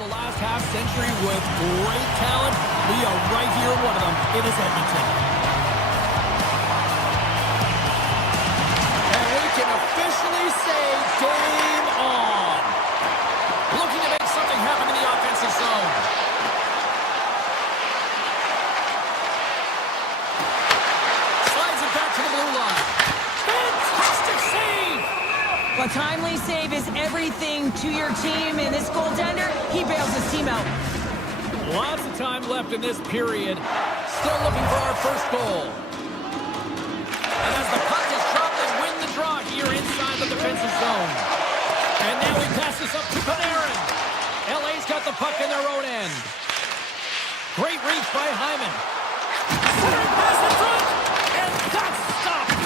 the last half century with great talent. We are right here in one of them. It is Edmonton. And we can officially say game on. Looking to make something happen in the offensive zone. Slides it back to the blue line. Fantastic save! A timely save is everything to your team, and this goaltender, he bails his team out. Lots of time left in this period. Still looking for our first goal. And as the puck is dropped, they win the draw here inside the defensive zone. And now he passes up to Panarin. LA's got the puck in their own end. Great reach by Hyman. Centering pass in front, and that's stopped.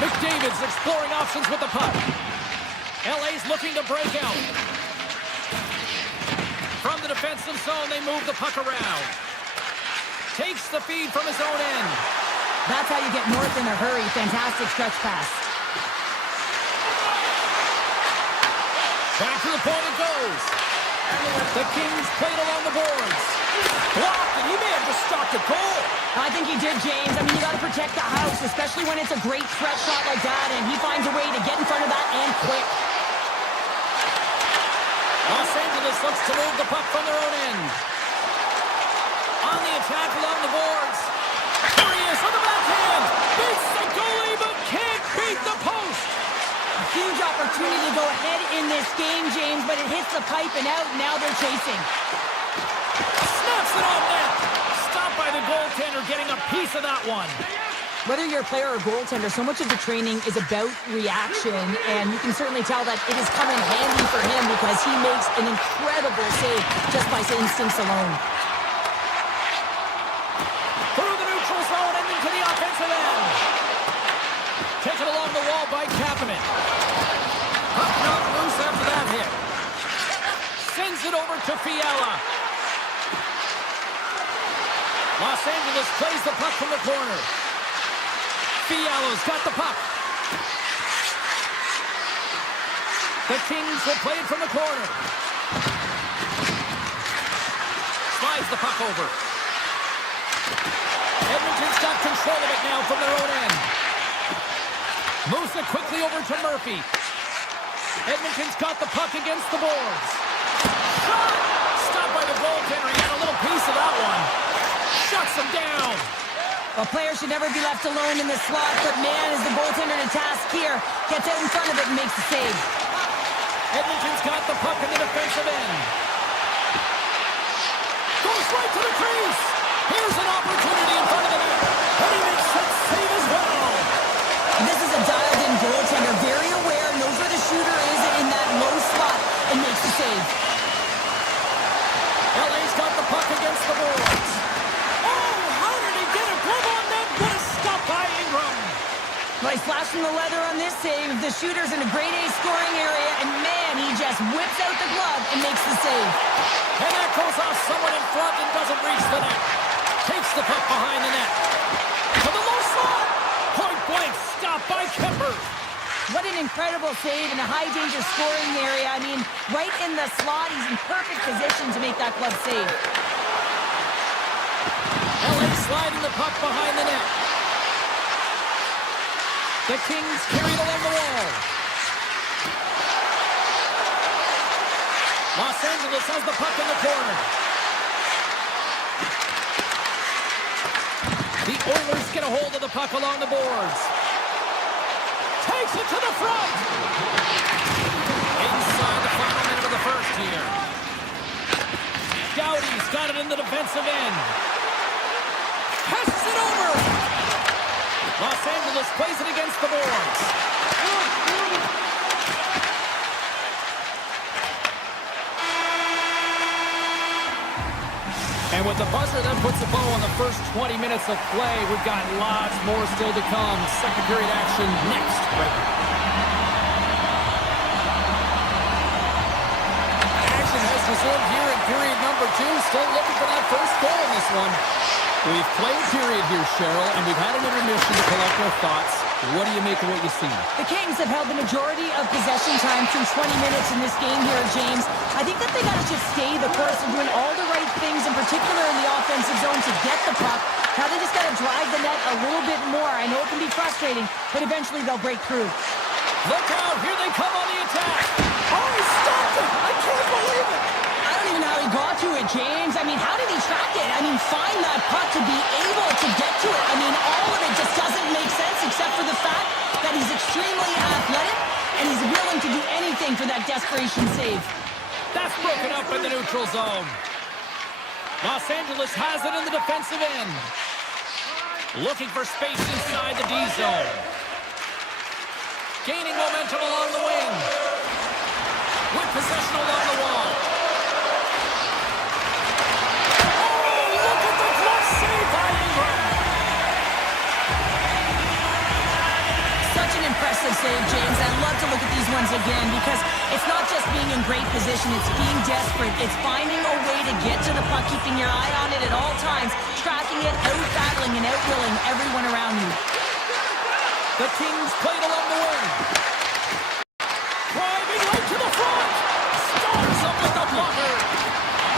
McDavid's exploring options with the puck. LA's looking to break out. From the defensive zone, they move the puck around. Takes the feed from his own end. That's how you get north in a hurry. Fantastic stretch pass. Back to the point it goes. The Kings played along the boards. Blocked, and he may have just stopped a goal. I think he did, James. I mean, you got to protect the house, especially when it's a great threat shot like that, and he finds a way to get in front of that and quick. Los Angeles looks to move the puck from their own end. On the attack along the boards. Here he is on the backhand. Beats the goalie, but can't beat the post. A huge opportunity to go ahead in this game, James, but it hits the pipe and out. Now they're chasing. Snaps it on net. Stopped by the goaltender, getting a piece of that one. Whether you're a player or goaltender, so much of the training is about reaction, and you can certainly tell that it is coming handy for him because he makes an incredible save just by his instincts alone. Through the neutral zone and into the offensive end. Taken along the wall by Kapanen. Puck knocked loose after that hit. Sends it over to Fiala. Los Angeles plays the puck from the corner. Fiala's got the puck. The Kings will play it from the corner. Slides the puck over. Edmonton's got control of it now from their own end. Moves it quickly over to Murphy. Edmonton's got the puck against the boards. Shot! Stopped by the goaltender. He had a little piece of that one. Shuts him down. A player should never be left alone in this slot, but man, is the goaltender to task here. Gets out in front of it and makes the save. Edmonton's got the puck in the defensive end. Goes right to the crease. Here's an opportunity in front of the net. And he makes that save as well. This is a dialed-in goaltender, very aware, knows where the shooter is in that low slot, and makes the save. LA's got the puck against the boards. Nice flash from the leather on this save. The shooter's in a grade A scoring area, and man, he just whips out the glove and makes the save. And that goes off someone in front and doesn't reach the net. Takes the puck behind the net. To the low slot. Point blank stop by Kemper. What an incredible save in a high-danger scoring area. I mean, right in the slot, he's in perfect position to make that glove save. LA sliding the puck behind the net. The Kings carry it along the wall. Los Angeles has the puck in the corner. The Oilers get a hold of the puck along the boards. Takes it to the front. Inside the final minute of the first here. Doughty's got it in the defensive end. Passes it over. Los Angeles plays it against the boards. And with the buzzer, that puts a bow on the first 20 minutes of play. We've got lots more still to come. Second period action next. Action has resumed here in period number 2. Still looking for that first goal in this one. We've played period here, Cheryl, and we've had an intermission to collect our thoughts. What do you make of what you see? The Kings have held the majority of possession time through 20 minutes in this game here, James. I think that they got to just stay the course of doing all the right things, in particular in the offensive zone, to get the puck. Now they just got to drive the net a little bit more. I know it can be frustrating, but eventually they'll break through. Look out! Here they come on the attack! Oh, he stopped it! I can't believe it! I don't even know how he got to it, James. I mean, how did he track it? I mean, find that puck to be able to get to it. I mean, all of it just doesn't make sense except for the fact that he's extremely athletic and he's willing to do anything for that desperation save. That's broken up in the neutral zone. Los Angeles has it in the defensive end. Looking for space inside the D zone. Gaining momentum along the wing. With possession along the wall. Oh, look at the glove save by Ingram. Such an impressive save, James. I love to look at these ones again because it's not just being in great position, it's being desperate. It's finding a way to get to the puck, keeping your eye on it at all times, tracking it, out-battling and out-willing everyone around you. The Kings played along the wing. Driving right to the front. Starts up with the blocker.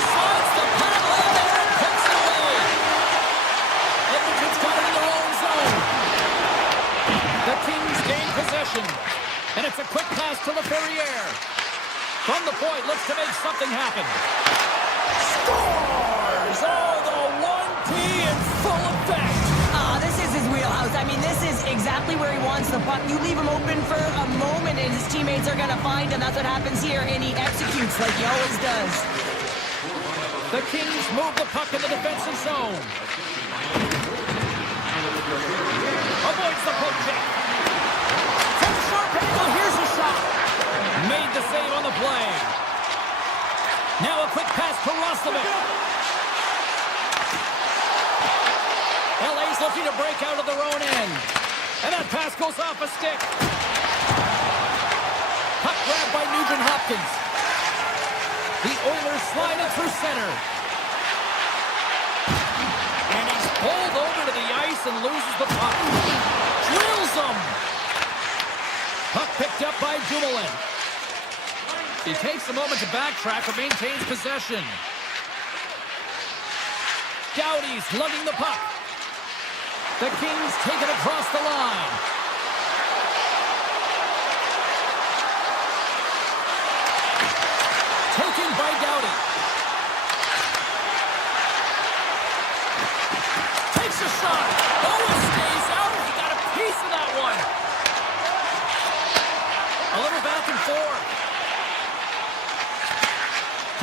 Slides the penalty there and puts it away. Edmonton's got it in their own zone. The Kings gain possession. And it's a quick pass to LaFerriere. From the point, looks to make something happen. Scores! Oh, the 1P in full effect. This is his wheelhouse. I mean, this is exactly where he wants the puck. You leave him open for a moment and his teammates are going to find him. That's what happens here, and he executes like he always does. The Kings move the puck in the defensive zone. Avoids the poke check. From a sharp angle, here's a shot. Made the save on the play. Now a quick pass to Roslovic. LA's looking to break out of their own end. And that pass goes off a stick. Puck grabbed by Nugent-Hopkins. The Oilers slide it through center. And he's pulled over to the ice and loses the puck. Drills him. Puck picked up by Dumoulin. He takes a moment to backtrack but maintains possession. Doughty's lugging the puck. The Kings take it across the line. Taken by Doughty. Takes a shot. Oh, it stays out. He got a piece of that one. A little back and forth.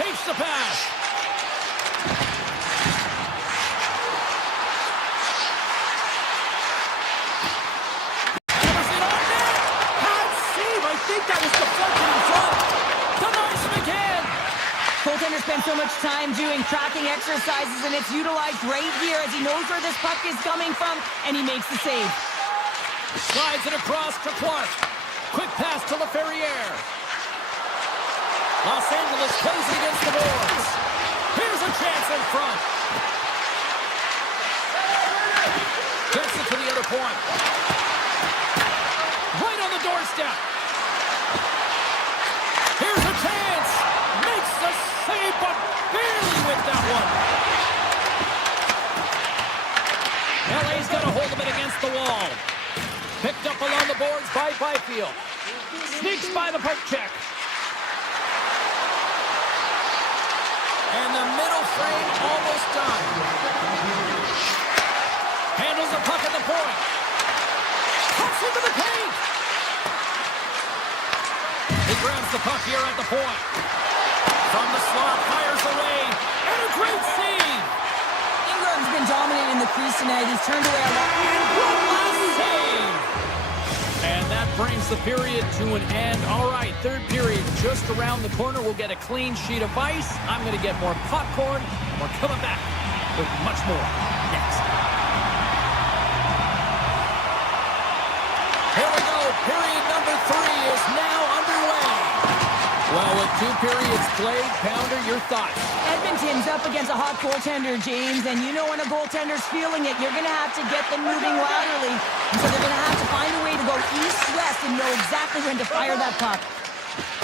Takes the pass. Goaltender spent so much time doing tracking exercises, and it's utilized right here as he knows where this puck is coming from, and he makes the save. Slides it across to Clark. Quick pass to LaFerriere. Los Angeles plays it against the boards. Here's a chance in front. Gets it to the other point. Right on the doorstep. Here's a chance. Makes the save, but barely with that one. LA's got a hold of it against the wall. Picked up along the boards by Byfield. Sneaks by the poke check. And the middle frame almost done. Handles the puck at the point. Pucks into the paint. He grabs the puck here at the point. From the slot, fires away. And a great save. Ingram's been dominant in the crease tonight. He's turned away a lot. One last save. And that brings the period to an end. All right, third period just around the corner. We'll get a clean sheet of ice. I'm going to get more popcorn. And we're coming back with much more next. Here we go. Period number 3 is now underway. Well, with 2 periods played, Pounder, your thoughts? Edmonton's up against a hot goaltender, James, and you know when a goaltender's feeling it, you're going to have to get them moving laterally. And so they're going to have to find a way to go east-west and know exactly when to fire that puck.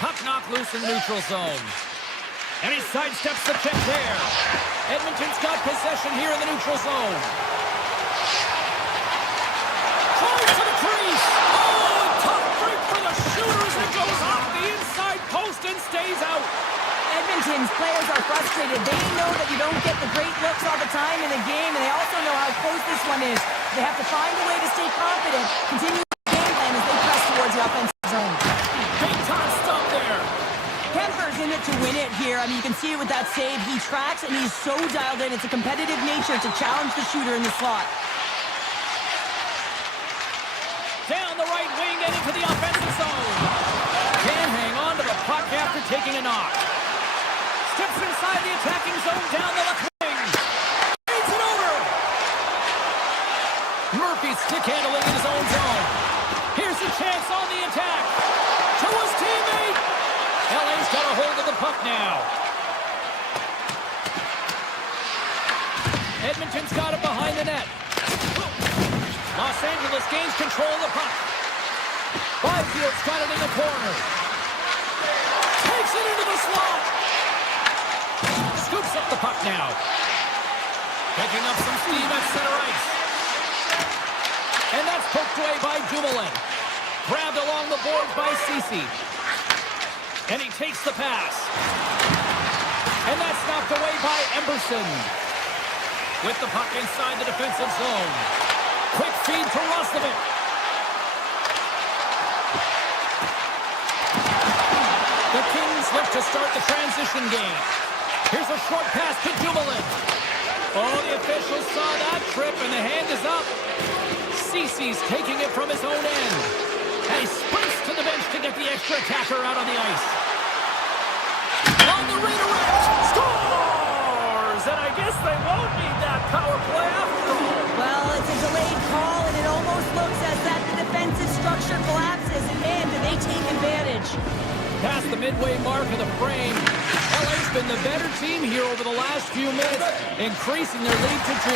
Puck knocked loose in neutral zone. And he sidesteps the check there. Edmonton's got possession here in the neutral zone. Tries to the crease. Oh, tough break for the shooter as it goes off the inside post and stays out. Edmonton's players are frustrated. They know that you don't get the great looks all the time in the game, and they also know how close this one is. They have to find a way to stay confident, continue the game plan as they press towards the offensive zone. Big time stop there. Kemper's in it to win it here. I mean, you can see it with that save. He tracks, and he's so dialed in. It's a competitive nature to challenge the shooter in the slot. Down the right wing and into the offensive zone. Can't hang on to the puck after taking a knock. Steps inside the attacking zone down the left wing. Feeds it over. Murphy stick handling in his own zone. Here's a chance on the attack. To his teammate. LA's got a hold of the puck now. Edmonton's got it behind the net. Los Angeles gains control of the puck. Byfield's got it in the corner. Takes it into the slot. Scoops up the puck now. Picking up some steam at center ice. And that's poked away by Dumoulin. Grabbed along the boards by Ceci. And he takes the pass. And that's knocked away by Emberson. With the puck inside the defensive zone. Quick feed to Roslovic. The Kings look to start the transition game. Here's a short pass to Dumoulin. Oh, the officials saw that trip, and the hand is up. Ceci's taking it from his own end. And he sprints to the bench to get the extra attacker out on the ice. On the redirect. Scores! And I guess they won't need that power play after all. Well, it's a delayed call, and it almost looks as that the defensive structure collapses. And man, do they take advantage. Past the midway mark of the frame, LA's been the better team here over the last few minutes, increasing their lead to 2.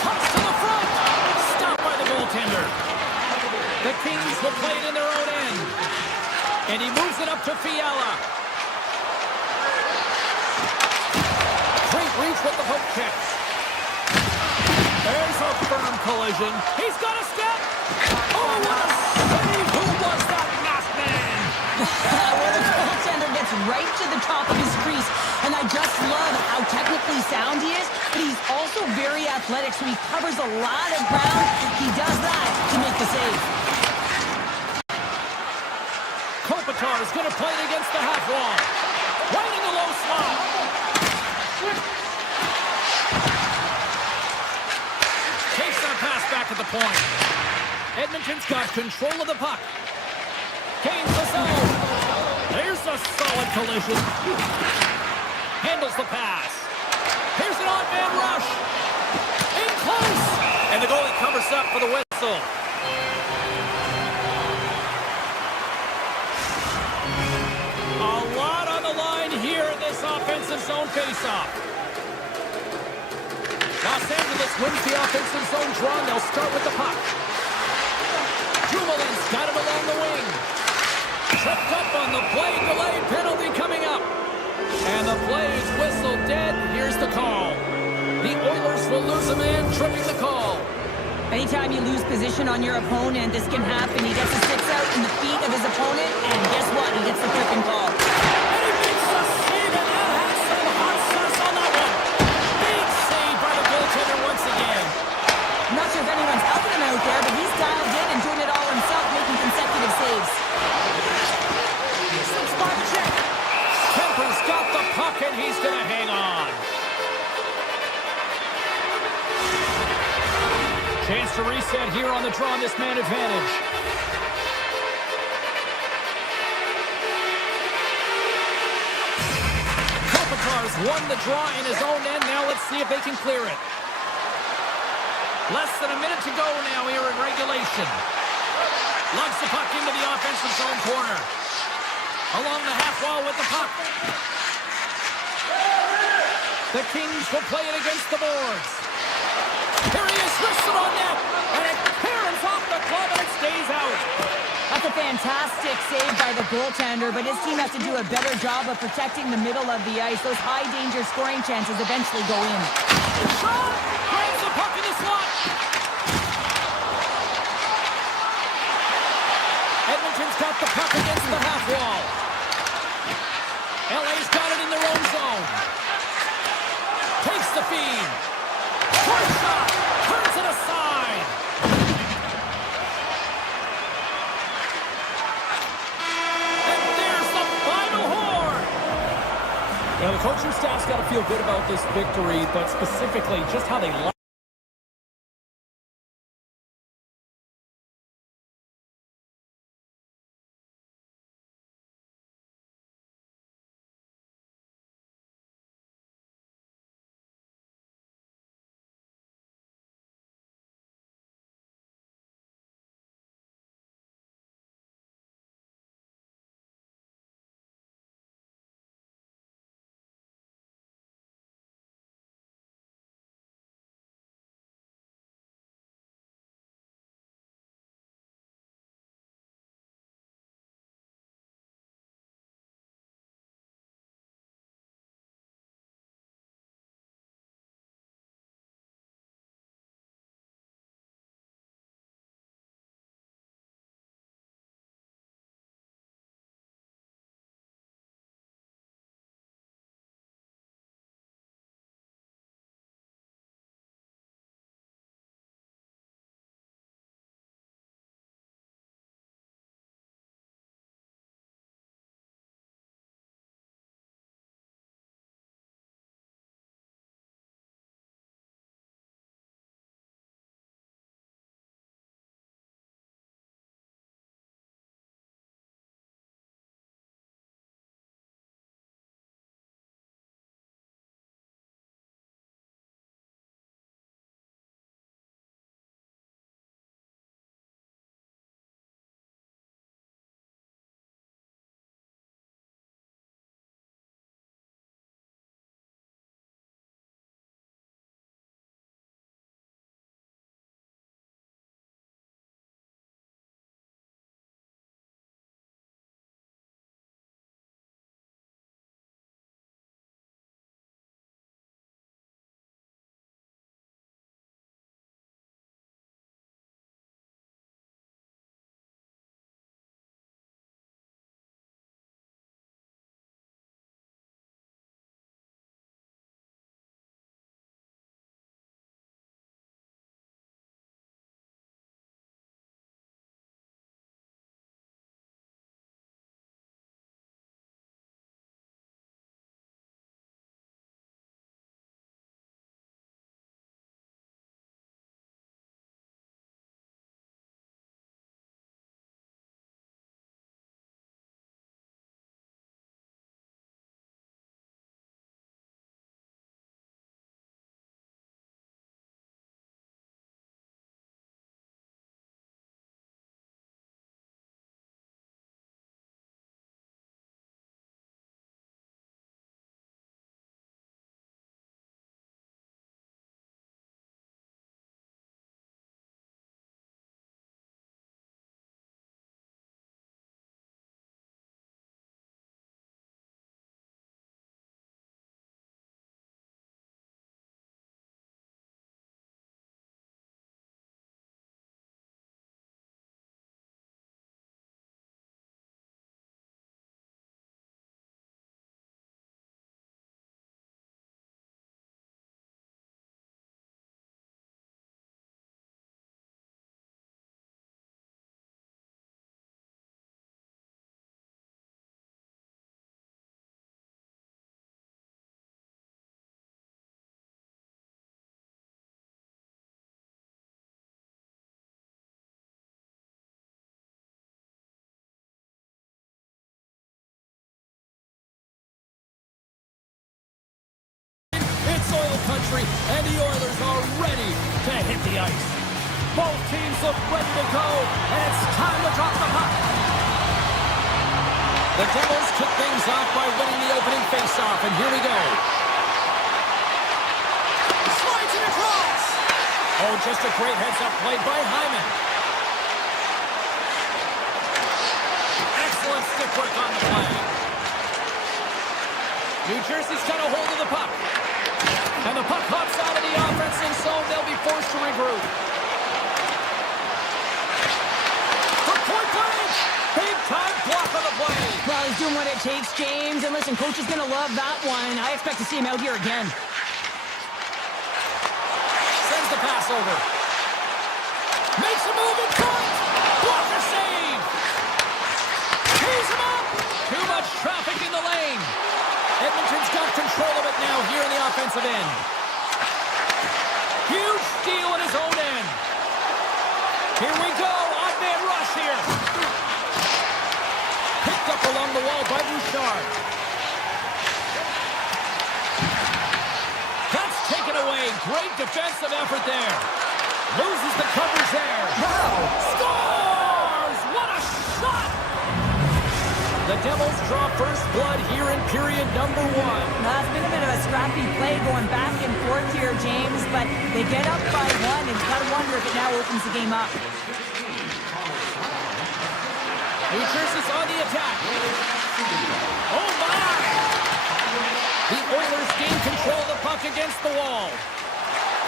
Toss to the front. Stopped by the goaltender. The Kings will play it in their own end. And he moves it up to Fiala. Great reach with the hook checks. There's a firm collision. He's got a step. Oh, what a save. Who was that masked man? Well, the goaltender gets right to the top of his crease, and I just love how technically sound he is, but he's also very athletic, so he covers a lot of ground. He does that to make the save. Kopitar is going to play it against the half wall. Right in the low slot. Takes that pass back at the point. Edmonton's got control of the puck. Gains the zone. There's a solid collision. Handles the pass. Here's an odd-man rush. In close. And the goalie covers up for the whistle. A lot on the line here in this offensive zone faceoff. Los Angeles wins the offensive zone draw, and they'll start with the puck. Dumoulin's got it along the wing. Tripped up on the play, delayed penalty coming up. And the play is whistled dead. Here's the call. The Oilers will lose a man, tripping the call. Anytime you lose position on your opponent, this can happen. He gets his sticks out in the feet of his opponent, and guess what? He gets the tripping call. And he makes a save, and that has some hot sauce on that one. Big save by the goaltender once again. I'm not sure if anyone's helping him out there, but he's dialed in and doing it all himself, making consecutive saves. Slips by the check. Kemper's got the puck, and he's going to hang on. Chance to reset here on the draw on this man advantage. Kopitar's won the draw in his own end. Now let's see if they can clear it. Less than a minute to go now here in regulation. Lugs the puck into the offensive zone corner. Along the half wall with the puck. The Kings will play it against the boards. Here he is, wrists it on net. And it caroms off the glove and it stays out. That's a fantastic save by the goaltender, but his team has to do a better job of protecting the middle of the ice. Those high-danger scoring chances eventually go in. Shot! Grabs the puck in the slot. Edmonton's got the puck against the half wall. LA's got it in their own zone. Takes the feed. First shot! Turns it aside. You know, the coaching staff's got to feel good about this victory, but specifically just how they It's oil country, and the Oilers are ready to hit the ice. Both teams look ready to go, and it's time to drop the puck. The Devils kick things off by winning the opening faceoff, and here we go. Slides it across. Oh, just a great heads-up play by Hyman. Excellent stick work on the play. New Jersey's got a hold of the puck. And the puck hops out of the offensive zone. They'll be forced to regroup. For point blank! Big-time block on the play. Well, he's doing what it takes, James. And listen, coach is going to love that one. I expect to see him out here again. Sends the pass over. Makes a move in front. Blocker save. Tees him up. Too much traffic in the lane. Edmonton's got control of it now here in the offensive end. Huge steal in his own end. Here we go. Odd man rush here. Picked up along the wall by Bouchard. That's taken away. Great defensive effort there. Loses the coverage there. Wow. Scores! What a shot! The Devils draw first blood here in period number 1. Now, it's been a bit of a scrappy play going back and forth here, James, but they get up by 1, and you got to wonder if it now opens the game up. New Jersey's on the attack. Oh, my! The Oilers gain control of the puck against the wall.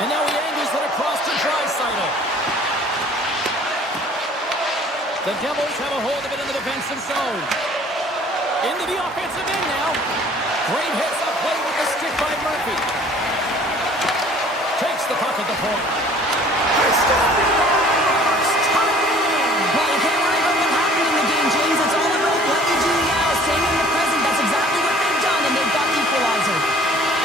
And now he angles it across to Draisaitl. The Devils have a hold of it in the defensive zone. Into the offensive end now. Great heads-up play with the stick by Murphy. Takes the puck at the point. He scores! Tying! Well, you can't worry about what happened in the game, James. It's all about what you do now. Staying in the present, that's exactly what they've done, and they've got the equalizer.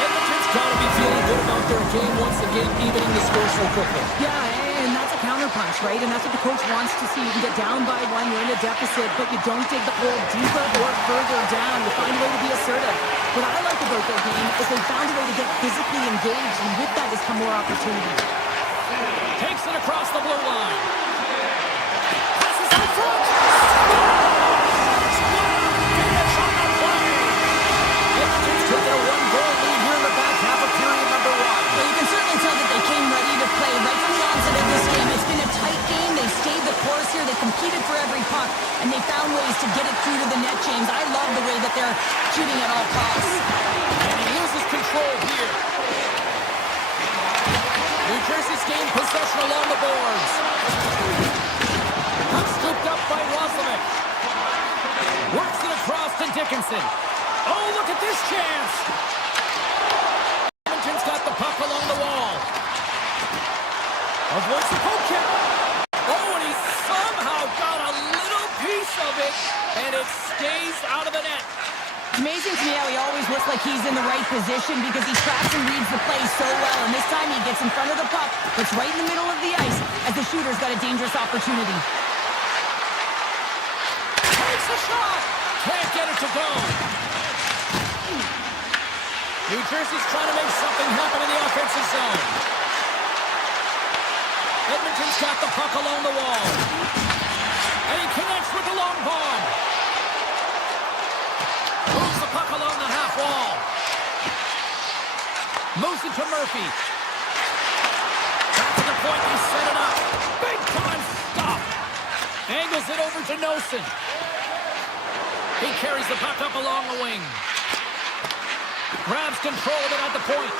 Edmonton's got to be feeling good about their game once again, evening the score so quickly. Yeah, and that's a counterpunch, right? And that's what the coach wants to see. You can get down by 1, you're in a deficit, but you don't dig the hole deeper or further down. You find a way to be assertive. What I like about their game is they found a way to get physically engaged, and with that has come more opportunity. Takes it across the blue line. Passes in front. Finish on the play. Edmonton's taking a 1-goal lead here in the back half of period number 1. Well, you can certainly tell that they came ready to play right from the onset of this game. It's been a tight game. They stayed the course here. They competed for every puck, and they found ways to get it through to the net, James. I love the way that they're shooting at all costs. And he loses control here. New Jersey's gained possession along the boards. Puck scooped up by Roslovic. Works it across to Dickinson. Oh, look at this chance. Edmonton's got the puck along the wall. Avoids the poke check. Oh, and he somehow got a little piece of it, and it stays out of the net. It's amazing to me how he always looks like he's in the right position because he tracks and reads the play so well. And this time he gets in front of the puck, that's right in the middle of the ice as the shooter's got a dangerous opportunity. Takes a shot. Can't get it to go. New Jersey's trying to make something happen in the offensive zone. Edmonton's got the puck along the wall. And he connects with the long bomb. Moves the puck along the half wall. Moves it to Murphy. Back to the point, he set it up. Big time stop. Angles it over to Nosen. He carries the puck up along the wing. Grabs control of it at the point.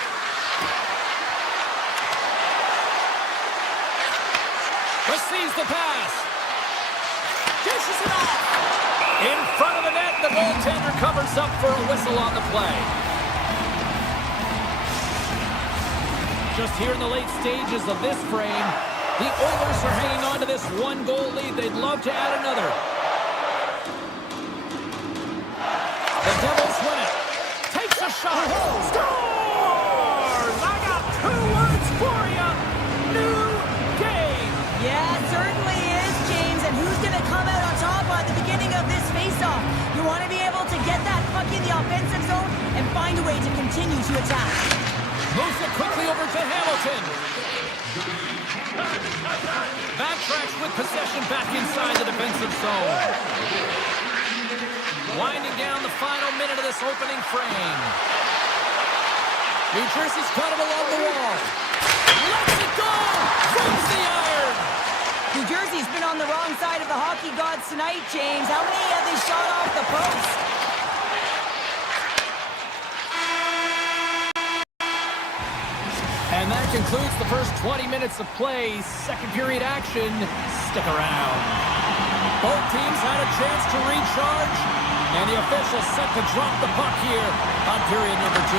Receives the pass. Dishes it off. In front of the net, the goaltender covers up for a whistle on the play. Just here in the late stages of this frame, the Oilers are hanging on to this 1-goal lead. They'd love to add another. The Devils win it. Takes a shot. Scores! I got 2 words for you. New game. Yeah, it certainly is, James. And who's going to come out on top at the beginning of this faceoff? You want to be able to get that puck in the offensive zone and find a way to continue to attack. Moves it quickly over to Hamilton. possession back inside the defensive zone. Winding down the final minute of this opening frame. New Jersey's got him along the wall. Lets it go! Rings the iron! New Jersey's been on the wrong side of the hockey gods tonight, James. How many have they shot off the post? And that concludes the first 20 minutes of play. Second period action. Stick around. Both teams had a chance to recharge, and the officials set to drop the puck here on period number 2.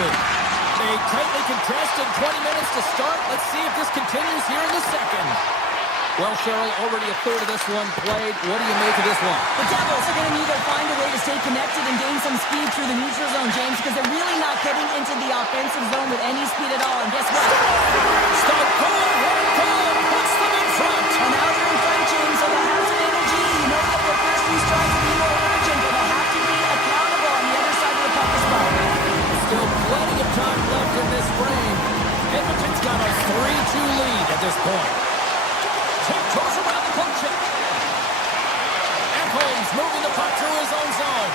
A tightly contested 20 minutes to start. Let's see if this continues here in the second. Well, Cheryl, already a third of this one played. What do you make of this one? The Devils are going to need to find a way to stay connected and gain some speed through the neutral zone, James, because they're really not getting into the offensive zone with any speed at all. And guess what? Stop going, here come, puts them in front. And now they're in front, James, so they have some energy. You know that their first few strikes will be more urgent, but they have to be accountable on the other side of the puck as well. Still plenty of time left in this frame. Edmonton's got a 3-2 lead at this point. Tiptoes around the poke check. And Holmes moving the puck through his own zone.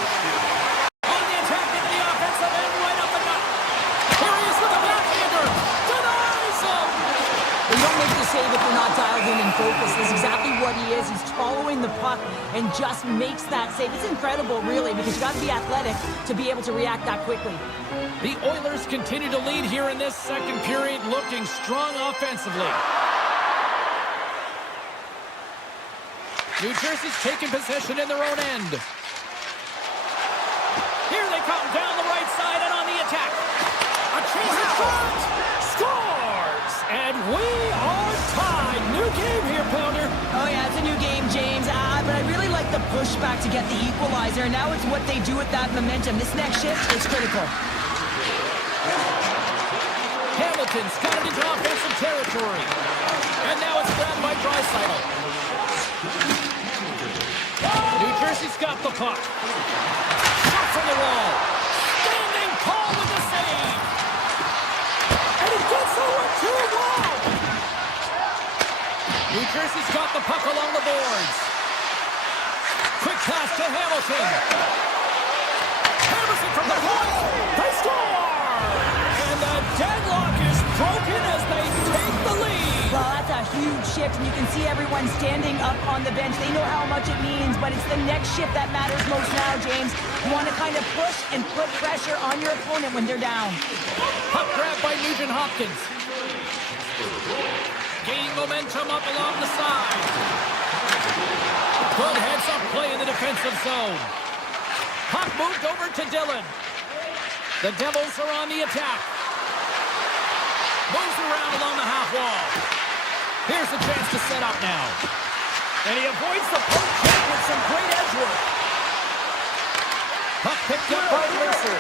On the attack into the offensive end, right up the gut. Here he is with the backhander. Denies him. You don't make the save if you're not dialed in and focused. That's exactly what he is. He's following the puck and just makes that save. It's incredible, really, because you got to be athletic to be able to react that quickly. The Oilers continue to lead here in this second period, looking strong offensively. New Jersey's taking possession in their own end. Here they come down the right side and on the attack. A chance in front. Scores! And we are tied. New game here, Pounder. Oh, yeah, it's a new game, James. But I really like the pushback to get the equalizer. And now it's what they do with that momentum. This next shift is critical. Hamilton's got it into offensive territory. And now it's grabbed by Draisaitl. New Jersey's got the puck. Shot from the wall. Standing tall with the save. And he gets over to the wall. New Jersey's got the puck along the boards. Quick pass to Hamilton. Hammers it from the point. They score! And the deadlock is broken as they take the lead. Well, that's a huge shift, and you can see everyone standing up on the bench. They know how much it means, but it's the next shift that matters most now, James. You want to kind of push and put pressure on your opponent when they're down. Puck grab by Nugent Hopkins. Gaining momentum up along the side. Good heads-up play in the defensive zone. Puck moved over to Dillon. The Devils are on the attack. Moves around along the half wall. Here's a chance to set up now. And he avoids the poke check with some great edge work. Puck picked up by Mercer.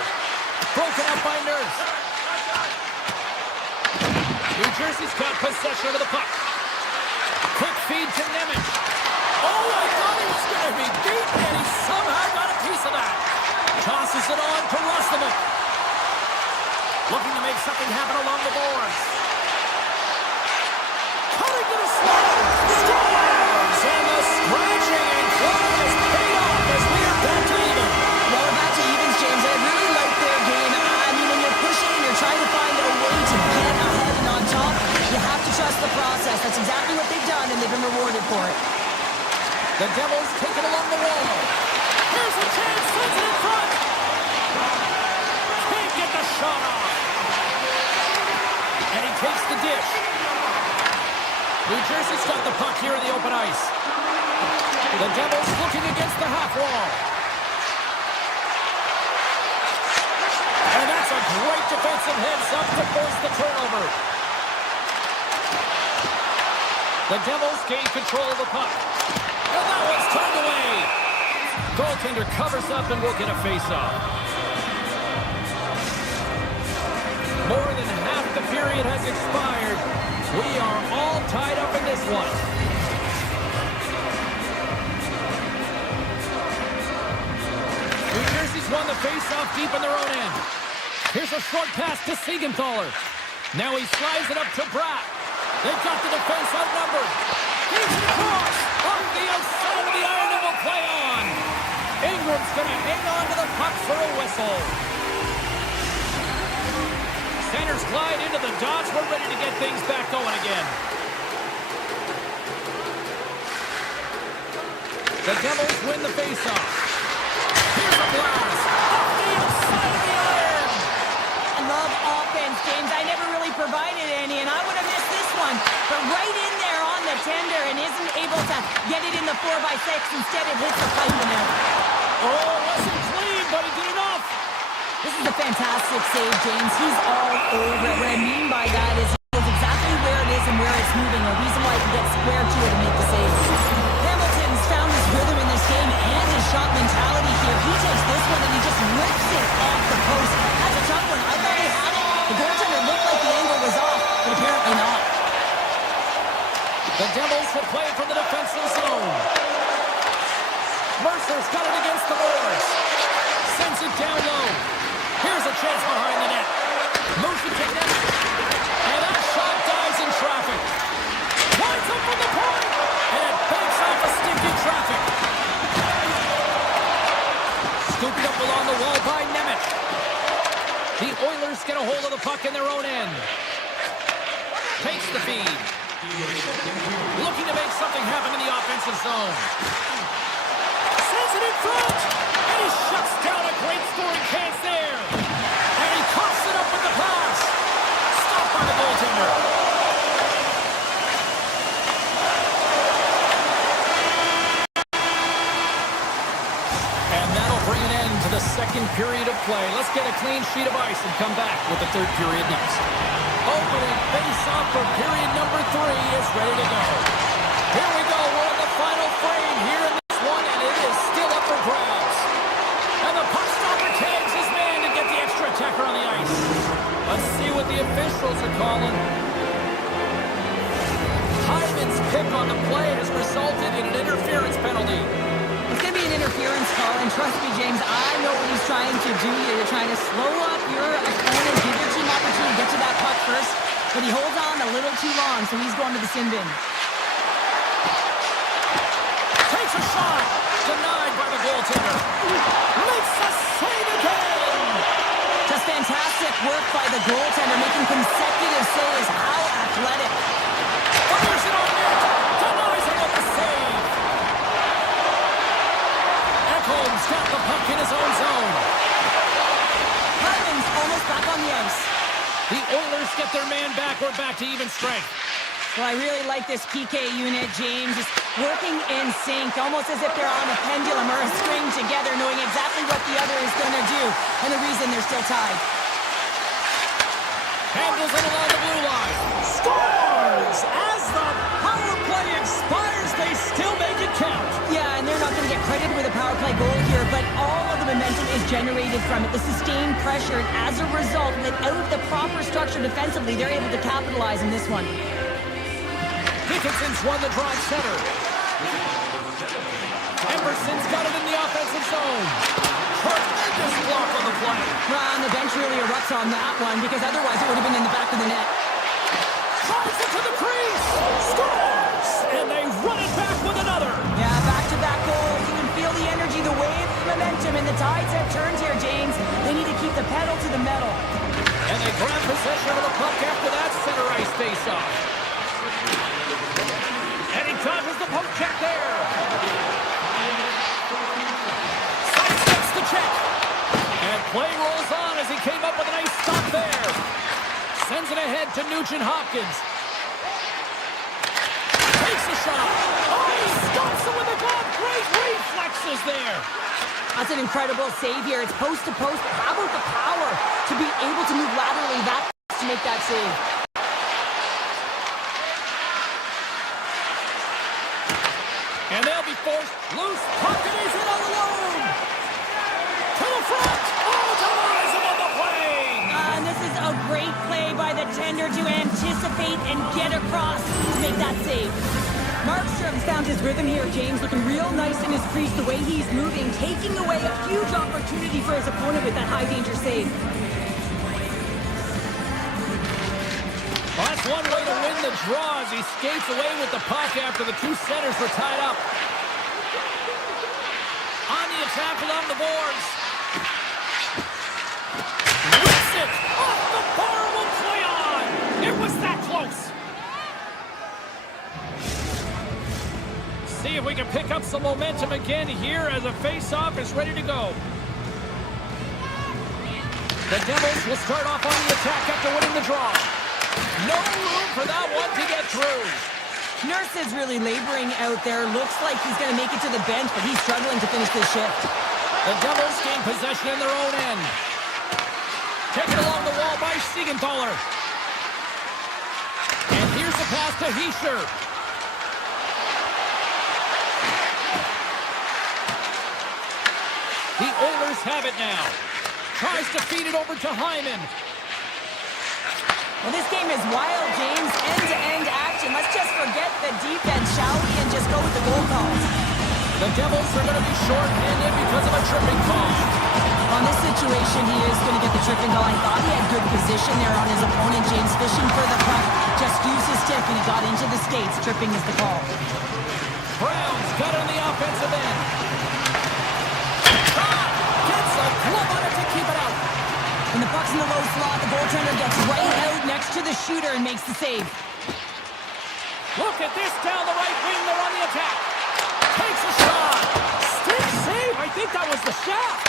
Broken up by Nurse. New Jersey's got possession of the puck. Quick feed to Nemec. Oh, I thought he was going to be beat, and he somehow got a piece of that. Tosses it on to Roslovic. Looking to make something happen along the boards. Cutting to the slot. Scores! And the scratching and clawing is paid off as we are back to even. Well, we're back to evens, James. I really like their game. I mean, when you're pushing and you're trying to find a way to get ahead and on top, you have to trust the process. That's exactly what they've done, and they've been rewarded for it. The Devils take it along the wall. Here's a chance. Sends it in front. Can't get the shot off. And he takes the dish. New Jersey's got the puck here in the open ice. The Devils looking against the half wall. And that's a great defensive heads-up to force the turnover. The Devils gain control of the puck. And that one's turned away. Goaltender covers up and will get a face-off. More than half the period has expired. We are all tied up in this one. New Jersey's won the face-off deep in their own end. Here's a short pass to Siegenthaler. Now he slides it up to Bratt. They've got the defense outnumbered. He's across. the outside of the iron and will play on. Ingram's going to hang on to the puck for a whistle. Centers glide into the dots. We're ready to get things back going again. The Devils win the faceoff. Here's a blast. Off the outside of the iron. I love offense, James. I never really provided any, and I would have missed this one. But right in there on the tender and isn't able to get it in the 4x6. Instead, it hits the pipe and out. Oh, wasn't clean, but he did enough. This is a fantastic save, James. He's all over it. What I mean by that is he knows exactly where it is and where it's moving. A reason why he can get square to it and make the save. Hamilton's found his rhythm in this game and his shot mentality here. He takes this one and he just rips it off the post. That's a tough one. I thought he had it. The goaltender looked like the angle was off, but apparently not. The Devils will play from the defensive zone. Mercer's got it against the boards. Sends it down low. Here's a chance behind the net. Moves it to net. And that shot dies in traffic. Lines up from the point. And it banks off a stick in traffic. Scooped up along the wall by Nemeth. The Oilers get a hold of the puck in their own end. Takes the feed. Looking to make something happen in the offensive zone. Sends it in front. And he shuts down a great scoring chance there. And he coughs it up with the pass. Stopped by the goaltender. And that'll bring an end to the second period of play. Let's get a clean sheet of ice and come back with the third period next. Opening face-off for period number 3 is ready to go. Here we go. We're in the final frame here in this one, and it is still up for grabs. And the puck stopper tags his man to get the extra attacker on the ice. Let's see what the officials are calling. Hyman's pick on the play has resulted in an interference penalty. It's going to be an interference call, and trust me, James, I know what he's trying to do here. You're trying to slow up your opponent, give your team opportunity to get to that puck first, but he holds on a little too long, so he's going to the sin bin. Takes a shot. Denied by the goaltender. Makes a save again. Just fantastic work by the goaltender, making consecutive saves. How athletic. Fires it on net. Denies him with the save. Ekholm's got the puck in his own zone. Hyman's almost back on the ice. The Oilers get their man back. We're back to even strength. Well, I really like this PK unit, James. Just working in sync, almost as if they're on a pendulum or a string together, knowing exactly what the other is going to do, and the reason they're still tied. Handles it along the blue line. Scores! As the power play expires, they still make it count. Yeah, and they're not going to get credited with a power play goal here, but all of the momentum is generated from it. The sustained pressure, and as a result, without the proper structure defensively, they're able to capitalize in this one. Dickinson's won the draw at center. Emerson's got it in the offensive zone. Tremendous block on the play. Well, and the bench really erupts on that one, because otherwise it would have been in the back of the net. Drives it to the crease. Scores! And they run it back with another. Yeah, back-to-back goals. You can feel the energy, the wave, the momentum, and the tides have turned here, James. They need to keep the pedal to the metal. And they grab possession of the puck after that center ice face-off. And he dodges the poke check there. Sidesteps the check. And play rolls on as he came up with a nice stop there. Sends it ahead to Nugent-Hopkins. Takes a shot. Oh, he stops it with a glove. Great reflexes there. That's an incredible save here. It's post to post. How about the power to be able to move laterally that fast to make that save? And they'll be forced loose. Puck and he's in all alone. To the front. Oh, denies him on the play. And this is a great play by the tender to anticipate and get across to make that save. Markstrom's found his rhythm here, James, looking real nice in his crease, the way he's moving, taking away a huge opportunity for his opponent with that high-danger save. Well, that's one way to win the draw as he skates away with the puck after the two centers were tied up. On the attack along the boards. Rips it! Off the bar will play on! It was that close! See if we can pick up some momentum again here as a face-off is ready to go. The Devils will start off on the attack after winning the draw. No room for that one to get through. Nurse is really laboring out there. Looks like he's going to make it to the bench, but he's struggling to finish this shift. The Devils gain possession in their own end. Taken along the wall by Siegenthaler. And here's the pass to Hischier. The Oilers have it now. Tries to feed it over to Hyman. Well, this game is wild, James. End-to-end action. Let's just forget the defense, shall we, and just go with the goal calls. The Devils are going to be short-handed because of a tripping call. On this situation, he is going to get the tripping call. I thought he had good position there on his opponent, James, fishing for the puck. Just used his stick, and he got into the skates. Tripping is the call. Brown's got it on the offensive end. Gets a glove on it to keep it out. When the puck's in the low slot, the goaltender gets right out next to the shooter and makes the save. Look at this down the right wing. They're on the attack. Takes a shot. Stick save. I think that was the shaft.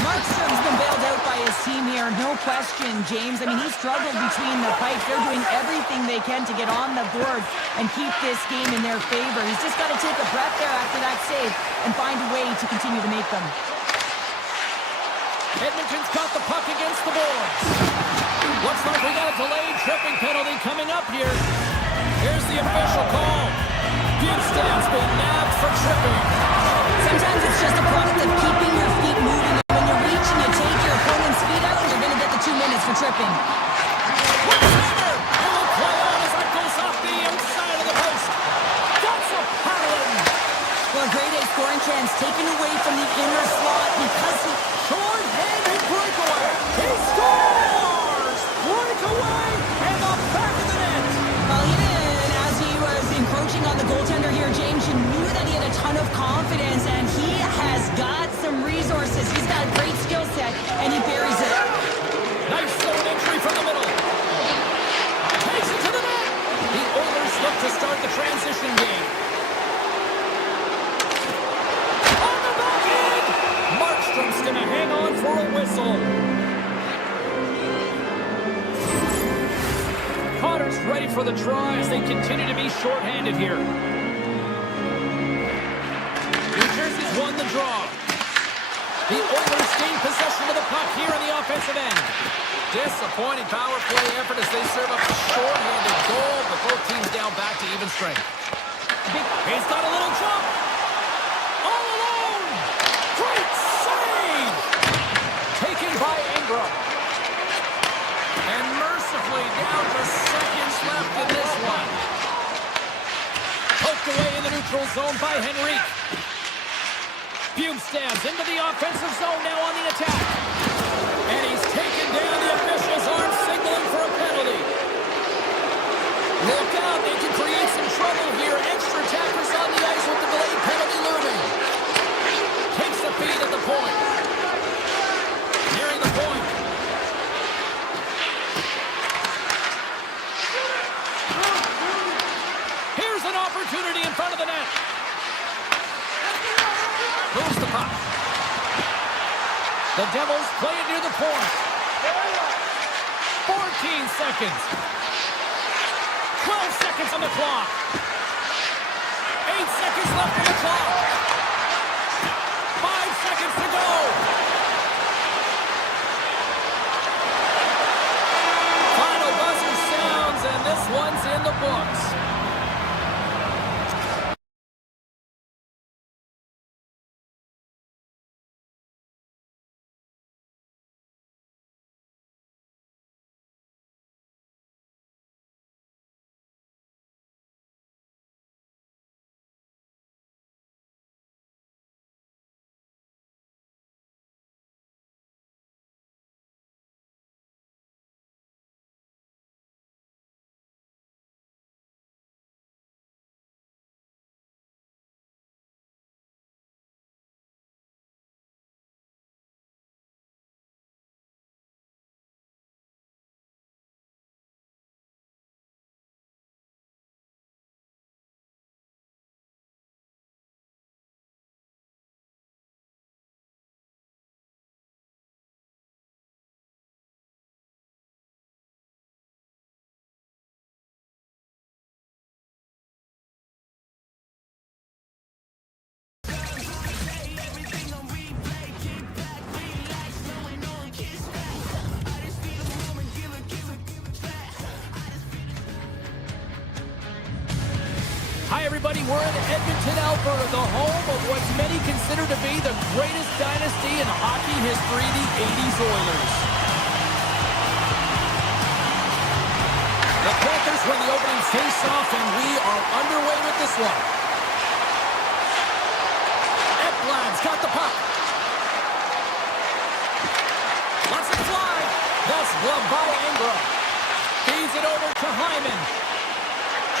Markstrom's been bailed out by his team here. No question, James. I mean, he struggled between the pipes. They're doing everything they can to get on the board and keep this game in their favor. He's just got to take a breath there after that save and find a way to continue to make them. Edmonton's got the puck against the boards. Looks like we got a delayed tripping penalty coming up here. Here's the official call. Bukestad's been nabbed for tripping. Sometimes it's just a product of keeping your feet moving. When you reach and you take your opponent's feet out, you're going to get the 2 minutes for tripping. Quick center! It will play on as that goes off the inside of the post. That's a paddling. Well, a grade A scoring chance taken away from the inner slot because he... Short-handed breakaway. He scores! Breakaway and the back of the net. Well, even as he was encroaching on the goaltender here, James, you knew that he had a ton of confidence, and he has got some resources. He's got a great skill set, and he buries it. Nice zone entry from the middle. Takes it to the net. The Oilers look to start the transition game. On the back end. Markstrom's going to hang on for a whistle. Connor's ready for the draw as they continue to be shorthanded here. New Jersey's won the draw. The Oilers gain possession of the puck here on the offensive end. Disappointing power play effort as they serve up a short-handed goal, but both teams down back to even strength. He's got a little jump. All alone. Great save. Taken by Ingram. And mercifully down to seconds left in this one. Poked away in the neutral zone by Henrique. Bukestad's into the offensive zone now on the attack. And he's taken down. The officials aren't signaling for a penalty. Look out, they can create some trouble here. Extra attackers on the ice with the delayed penalty looming. Takes the feed at the point. Nearing the point. Here's an opportunity in front of the net. Moves the puck. The Devils play it near the point. 14 seconds. 12 seconds on the clock. 8 seconds left on the clock. 5 seconds to go. Final buzzer sounds, and this one's in the books. Hi, everybody. We're in Edmonton, Alberta, the home of what many consider to be the greatest dynasty in hockey history, the 80s Oilers. The Panthers win the opening face-off, and we are underway with this one. Ekblad's got the puck. Lets it fly. That's gloved by Ingram. Feeds it over to Hyman.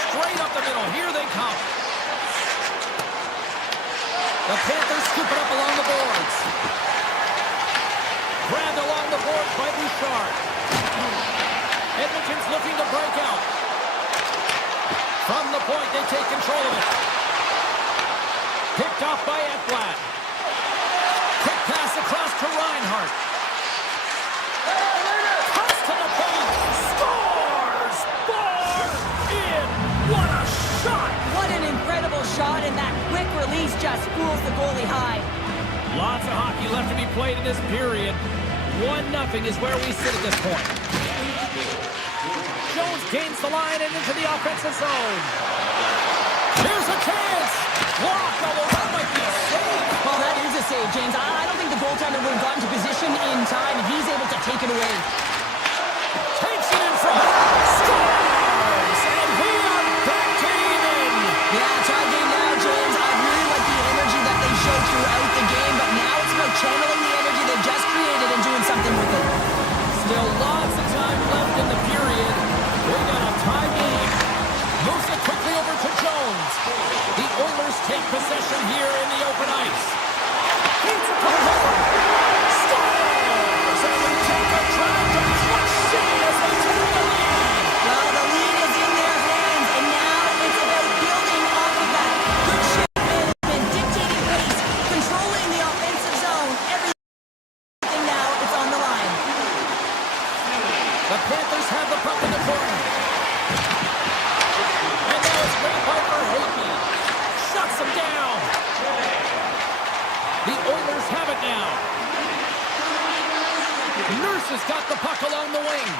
Straight up the middle. Here they come. The Panthers scoop it up along the boards. Grabbed along the boards by Bouchard. Edmonton's looking to break out. From the point, they take control of it. Picked off by Ekblad. Quick pass across to Reinhart. Cuts to the point. Scores! Bar in! What a shot! What an incredible shot, and that quick release just schools the goalie high. Lots of hockey left to be played in this period. 1-0 is where we sit at this point. Jones gains the line and into the offensive zone. Here's a chance! Blocked, although that might be a save. Well, that is a save, James. I don't think the goaltender would have gotten to position in time, and he's able to take it away. Takes it in front. Scores! And we are back to even. Yeah, tie game now, James. I really like the energy that they showed throughout the game, but now it's about channeling the energy they've just created and doing something with it. Still lots of time left in the period. We got a tie game. Moves it quickly over to Jones. The Oilers take possession here in the open ice. Beats it to Howard. Scores! And we take a drive to clutch city as they take the lead. Well, the lead is in their hands, and now it's about building off of that. Good shift management, dictating pace, controlling the offensive zone. Everything now, it's on the line. The Panthers have the puck in the corner. And now it's great by eHockey. Shuts them down. The Oilers have it now. Nurse has got the puck along the wing.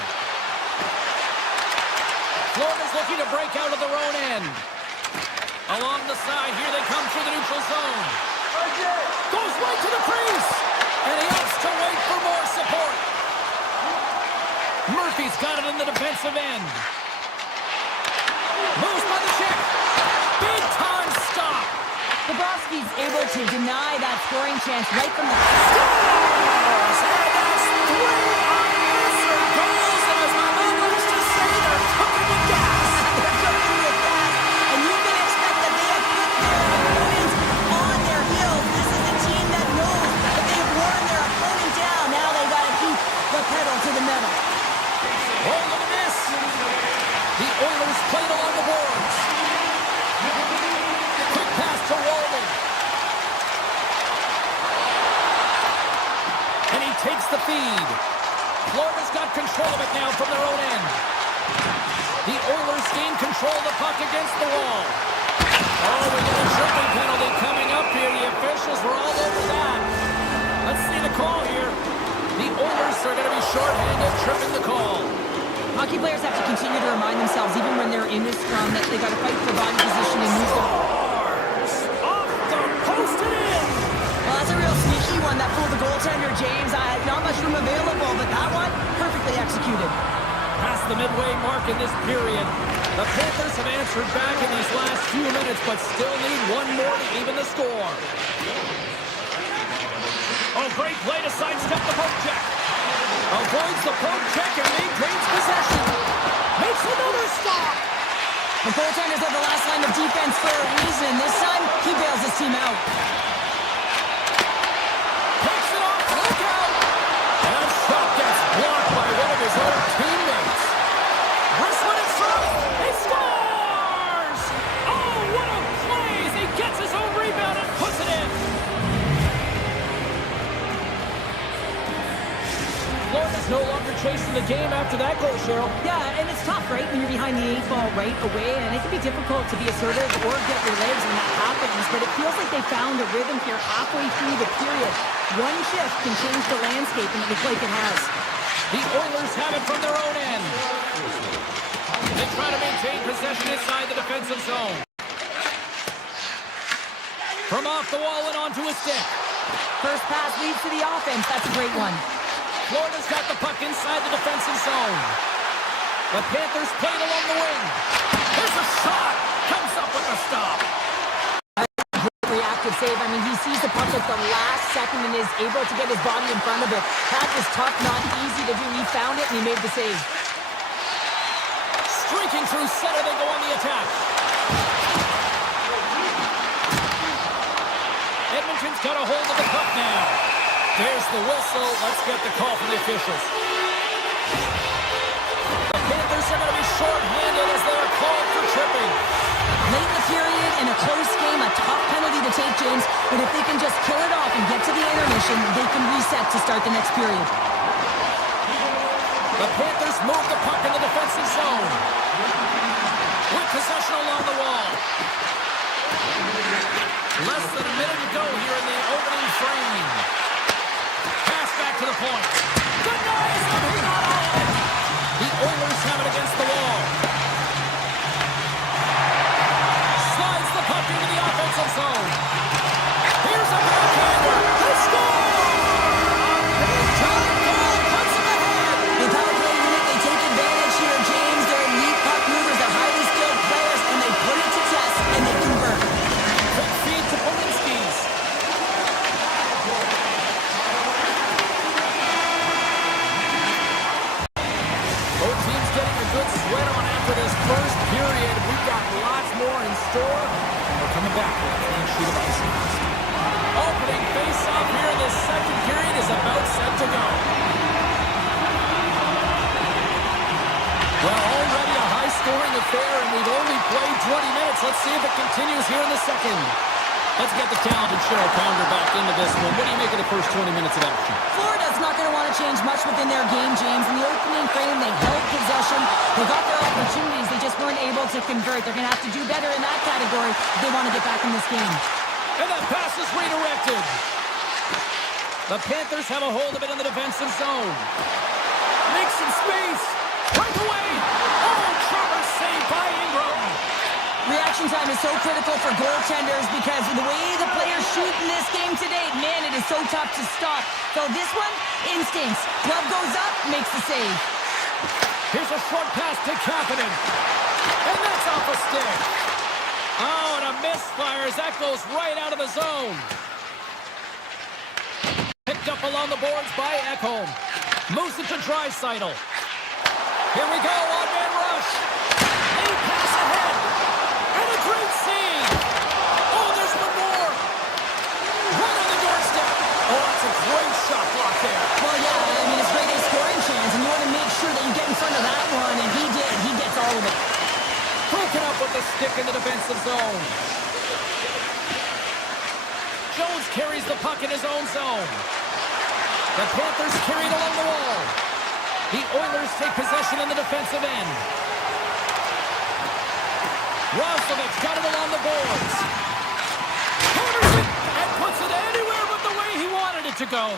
Florida's looking to break out of their own end. Along the side, here they come through the neutral zone. Goes right to the crease. And he opts to wait for more support. Murphy's got it in the defensive end. Moves by the check. Big time stop. Bobrovsky's able to deny that scoring chance right from the... Scores! And that's 3 unanswered goals. And as my mom likes to say, they're cooking with gas. They're cooking with gas, and you can expect that they have put their opponents on their heels. This is a team that knows that they've worn their opponent down. Now they got to keep the pedal to the metal. Oh, look at this. The Oilers played along the boards. Quick pass to Walden. And he takes the feed. Florida's got control of it now from their own end. The Oilers gain control of the puck against the wall. Oh, we got a tripping penalty coming up here. The officials were all over that. Let's see the call here. The Oilers are going to be shorthanded, tripping the call. Hockey players have to continue to remind themselves, even when they're in this scrum, that they got to fight for body position and move them. Off the post and in. Well, that's a real sneaky one that pulled the goaltender, James. Not much room available, but that one, perfectly executed. Past the midway mark in this period. The Panthers have answered back in these last few minutes, but still need one more to even the score. Oh, great play to sidestep the poke check. Avoids the poke check and maintains possession. Makes another stop. The goaltenders are the last line of defense for a reason. This time, he bails his team out. Takes it off. Look out. And that shot gets blocked by one of his own teammates. Wrestling in front. He scores! Oh, what a play! He gets his own rebound and puts it in. Florida's no longer chasing the game after that goal, Cheryl. Yeah, and it's tough, right, when you're behind the 8 ball right away, and it can be difficult to be assertive or get your legs when that happens, but it feels like they found a rhythm here halfway through the period. One shift can change the landscape, and it looks like it has. The Oilers have it from their own end. They try to maintain possession inside the defensive zone. From off the wall and onto his stick. First pass leads to the offense. That's a great one. Florida's got the puck inside the defensive zone. The Panthers play it along the wing. Here's a shot. Comes up with the stop. Reactive save. I mean, he sees the puck at the last second and is able to get his body in front of it. That is tough, not easy to do. He found it and he made the save. Streaking through center, they go on the attack. Edmonton's got a hold of the puck now. There's the whistle. Let's get the call from the officials. The Panthers are going to be short-handed as they are called for tripping. Late in the period, in a close game, a tough penalty to take, James. But if they can just kill it off and get to the intermission, they can reset to start the next period. The Panthers move the puck in the defensive zone. With possession along the wall. Less than a minute to go here in the opening frame. Pass back to the point. Denies him. He's not on. The Oilers have it against the wall. Slides the puck into the offensive zone. Here's a backhander. They score! Big time goal puts them ahead. The power play unit, they take advantage here, James. They're elite puck movers. They're highly skilled players, and they put it to test, and they convert. Quick feed to Polinski's. Both teams getting a good sweat on after this first period. We've got lots more in store. We're coming back with a clean sheet of ice next. Opening face-off here in the second period is about set to go. Well, already a high-scoring affair, and we've only played 20 minutes. Let's see if it continues here in the second. Let's get the talented Cheryl Pounder back into this one. What do you make of the first 20 minutes of action? Florida's not going to want to change much within their game, James. In the opening frame, they held possession. They got their opportunities. They just weren't able to convert. They're going to have to do better in that category if they want to get back in this game. And that pass is redirected. The Panthers have a hold of it in the defensive zone. Makes some space. Right away. Oh, Trevor saved by Ingram. Reaction time is so critical for goaltenders because the way the players shoot in this game today, man, it is so tough to stop. So this one, instincts. Glove goes up, makes the save. Here's a short pass to Kapanen. And that's off a stick. Oh, and a misfire as that goes right out of the zone. Picked up along the boards by Ekholm. Moves it to Draisaitl. Here we go, one-man rush. A pass ahead. And a great save. Oh, there's one more. Right on the doorstep. Oh, that's a great shot block there. Well, yeah, I mean, it's great a scoring chance, and you want to make sure that you get in front of that one, and he did. He gets all of it. Broken up with the stick in the defensive zone. Jones carries the puck in his own zone. The Panthers carry it along the wall. The Oilers take possession in the defensive end. Roslovic got it along the boards. Counters it and puts it anywhere but the way he wanted it to go.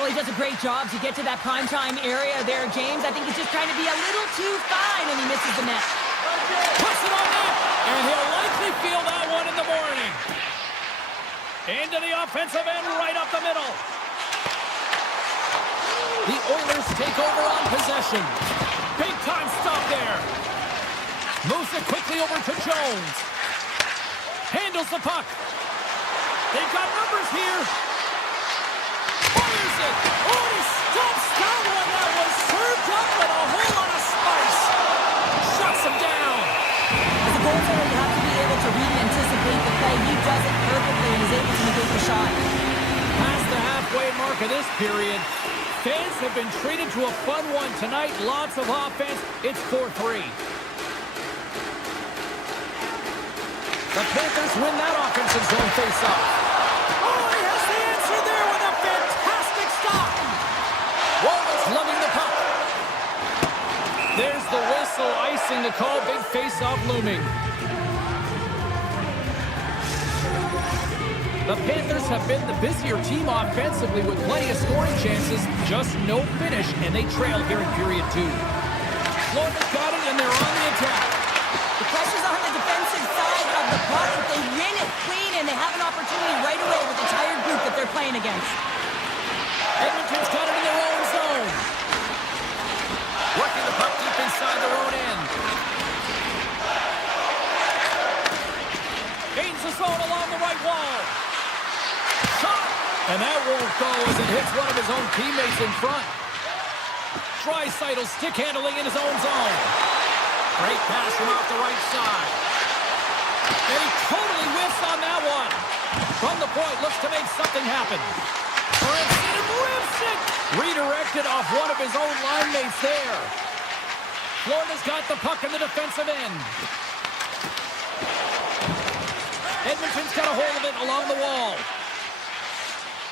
Well, he does a great job to get to that primetime area there, James. I think he's just trying to be a little too fine, and he misses the net. Puts it on net, and he'll likely feel that one in the morning. Into the offensive end, right up the middle. The Oilers take over on possession. Big time stop there. Moves it quickly over to Jones. Handles the puck. They've got numbers here. Fires it. Oh, he stops that one. That was served up with a whole lot of spice. Shuts him down. As a goaltender, you have to be able to really anticipate the play. He does it perfectly and is able to negate the shot. Past the halfway mark of this period, fans have been treated to a fun one tonight. Lots of offense. It's 4-3. The Panthers win that offensive zone face-off. Oh, he has the answer there with a fantastic stop. Wallace loving the puck. There's the whistle, icing the call. Big face-off looming. The Panthers have been the busier team offensively with plenty of scoring chances. Just no finish, and they trail here in period 2. Florida's got it, and they're on the attack. The pressure's on the defensive side of the puck. If they win it clean and they have an opportunity right away with the tired group that they're playing against. Edmonton's got it in their own zone. Working the puck deep inside their own end. Gains the zone along the right wall. Shot! And that won't go as it hits one of his own teammates in front. Draisaitl stick handling in his own zone. Great pass from off the right side. And he totally whiffs on that one. From the point, looks to make something happen. Rips it! Redirected off one of his own line mates there. Florida's got the puck in the defensive end. Edmonton's got a hold of it along the wall.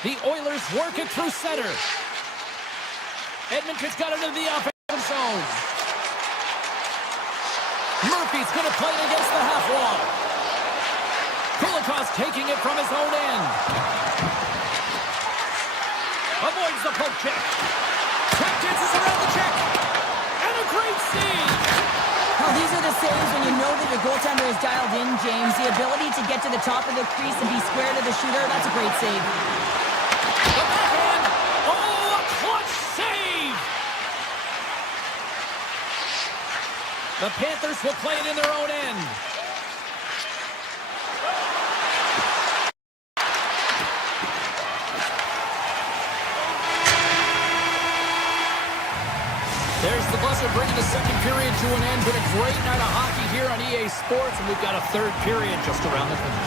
The Oilers work it through center. Edmonton's got it in the offensive zone. Murphy's going to play it against the half wall. Kulikov's taking it from his own end. Avoids the poke check. Check dances around the check. And a great save. Well, these are the saves when you know that your goaltender is dialed in, James. The ability to get to the top of the crease and be square to the shooter, that's a great save. The backhand. Oh, a clutch save. The Panthers will play it in their own end. There's the buzzer bringing the second period to an end. Been a great night of hockey here on EA Sports, and we've got a third period just around the corner.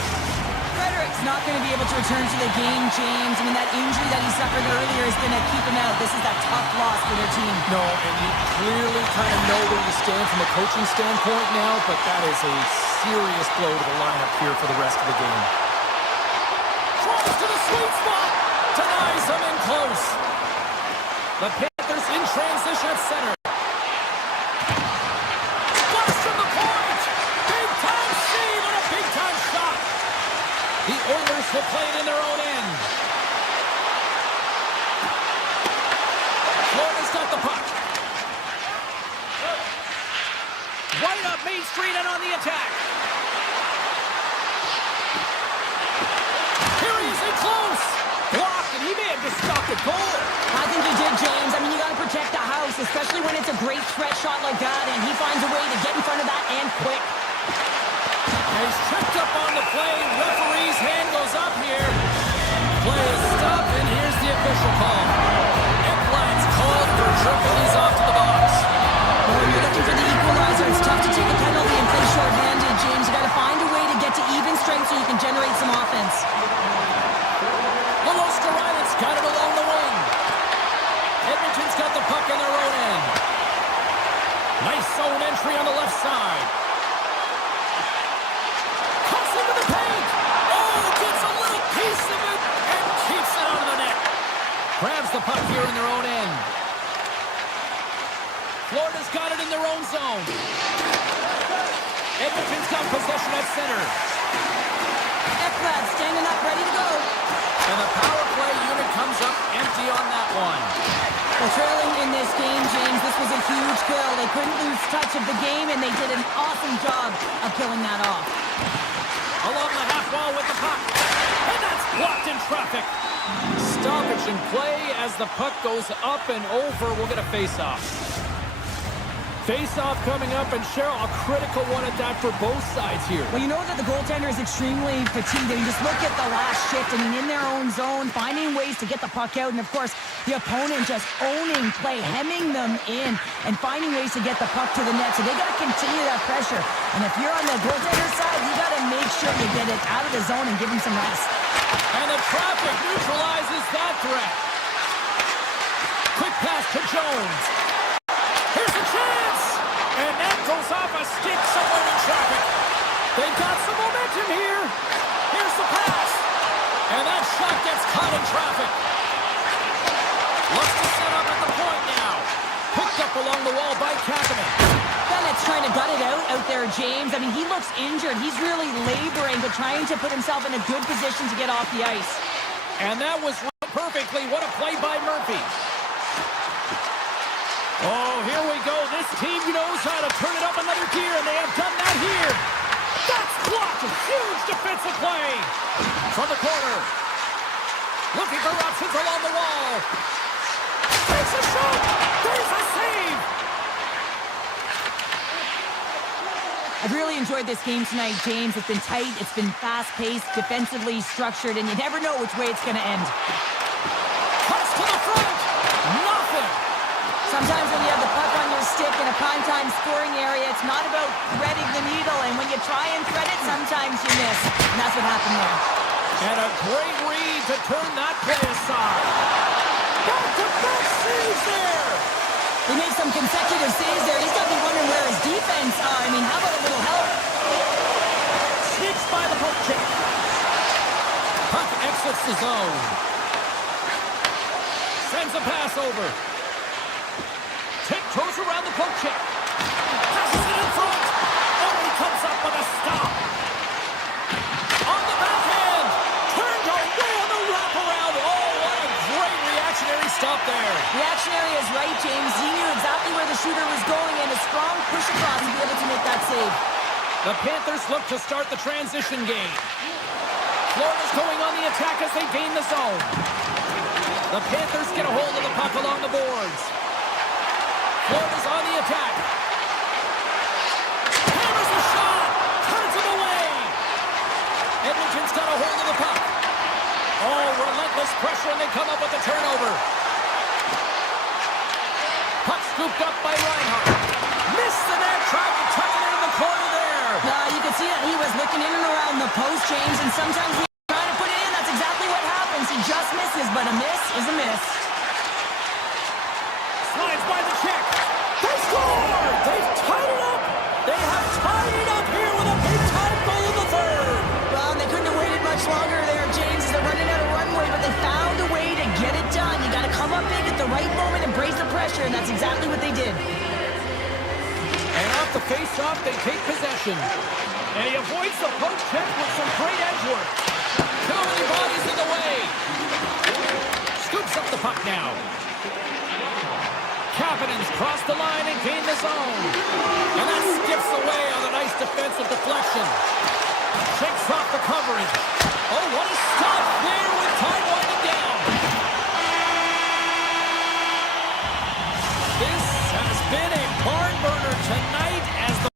Frederick's not going to be able to return to the game, James. I mean, that injury that he suffered earlier is going to keep him out. This is a tough loss for their team. No, and you clearly kind of know where you stand from a coaching standpoint now, but that is a serious blow to the lineup here for the rest of the game. Tries to the sweet spot. Denies him in close. The Panthers in transition at center. Blast from the point. Big-time save and a big-time shot. The Oilers will play it in their own end. Florida's got the puck. Right up Main Street and on the attack. Here he is in close. Blocked, and he may have just stopped a goal. I think he did, James. I mean, you got to protect the house, especially when it's a great threat shot like that, and he finds a way to get in front of that and quick. And he's tripped up on the play. Referee's hand goes up here. Play is stopped, and here's the official call. Ekblad's called for tripping. He's off to the box. Well, when you're looking for the equalizer, it's tough to take a penalty and play short-handed, James. You got to find a way to get to even strength so you can generate some offense. Riley's got it along the wing. Edmonton's got the puck in their own end. Nice zone entry on the left side. Cuts into the paint. Oh, gets a little piece of it and keeps it out of the net. Grabs the puck here in their own end. Florida's got it in their own zone. Edmonton's got possession at center. Ekblad standing up, ready to go. And the power play unit comes up empty on that one. Well, trailing in this game, James, this was a huge kill. They couldn't lose touch of the game, and they did an awesome job of killing that off. Along the half wall with the puck. And that's blocked in traffic. Stoppage in play as the puck goes up and over. We'll get a face-off. Face-off coming up, and Cheryl, a critical one at that for both sides here. Well, you know that the goaltender is extremely fatigued. I mean, just look at the last shift. I mean, in their own zone, finding ways to get the puck out. And, of course, the opponent just owning play, hemming them in, and finding ways to get the puck to the net. So they got to continue that pressure. And if you're on the goaltender side, you got to make sure you get it out of the zone and give him some rest. And the traffic neutralizes that threat. Quick pass to Jones. Here's a chance! And that goes off a stick somewhere in traffic. They've got some momentum here. Here's the pass. And that shot gets caught in traffic. Looks to set up at the point now. Picked up along the wall by Kapanen. Bennett's trying to gut it out there, James. I mean, he looks injured. He's really laboring, but trying to put himself in a good position to get off the ice. And that was run perfectly. What a play by Murphy. Oh, here we go. This team knows how to turn it up another gear, and they have done that here. That's blocked. A huge defensive Classic play. From the corner. Looking for options along the wall. Takes a shot. There's a save. I've really enjoyed this game tonight, James. It's been tight, it's been fast-paced, defensively structured, and you never know which way it's going to end. Cuts to the front. Nothing. Sometimes when you have the puck on your stick in a prime-time scoring area, it's not about threading the needle, and when you try and thread it, sometimes you miss. And that's what happened there. And a great read to turn that play aside. Back-to-back saves there. He made some consecutive saves there. He's got to be wondering where his defense are. I mean, how about a little help? Sneaks by the poke check. Puck exits the zone. Sends a pass over. Tiptoes around the poke check. Passes it in front. Oh, he comes up with a stop. On the backhand. Turned away on the wraparound. Oh, what a great reactionary stop there. Reactionary is right, James. He knew exactly where the shooter was going, and a strong push across to be able to make that save. The Panthers look to start the transition game. Florida's going on the attack as they gain the zone. The Panthers get a hold of the puck along the boards. Florida's on the attack. Hammers the shot. Turns him away. Edmonton's got a hold of the puck. Oh, relentless pressure, and they come up with the turnover. Puck scooped up by Reinhart. Missed the net, tried to tuck it in the corner there. You could see that he was looking in and around the post, James, and sometimes he's trying to put it in. That's exactly what happens. He just misses, but a miss is a miss. Slides by the check. They score! They've tied it up! They have tied it up here with a big-time goal in the third! Well, they couldn't have waited much longer there, James. They're running out of runway, but they found a way to get it done. You got to come up big at the right moment and brace the pressure, and that's exactly what they did. And off the face-off, they take possession. And he avoids the poke check with some great edge work. Too many bodies in the way. Scoops up the puck now. Kapanen's crossed the line and gained the zone. And that skips away on a nice defensive deflection. Shakes off the coverage. Oh, what a stop there with time winding down. This has been a barn burner tonight as the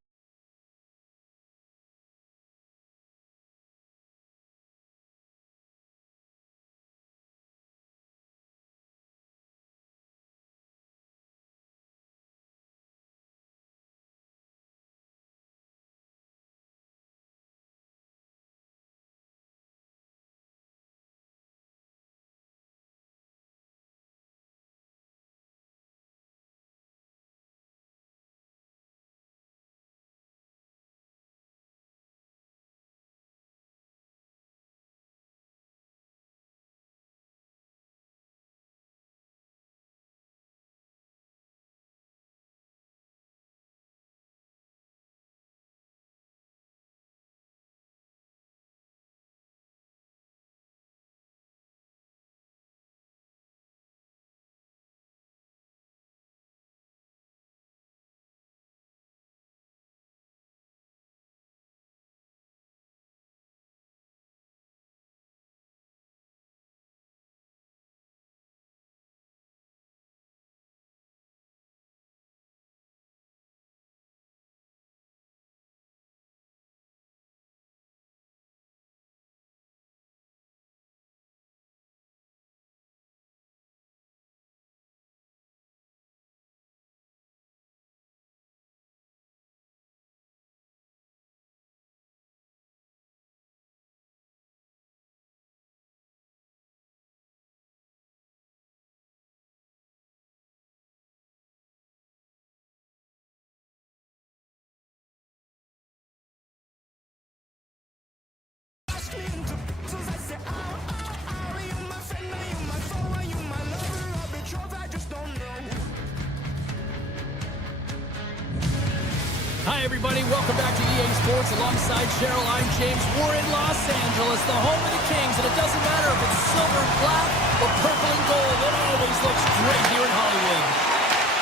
Hi, everybody. Welcome back to EA Sports. Alongside Cheryl, I'm James. We're in Los Angeles, the home of the Kings, and it doesn't matter if it's silver and black or purple and gold. It always looks great here in Hollywood.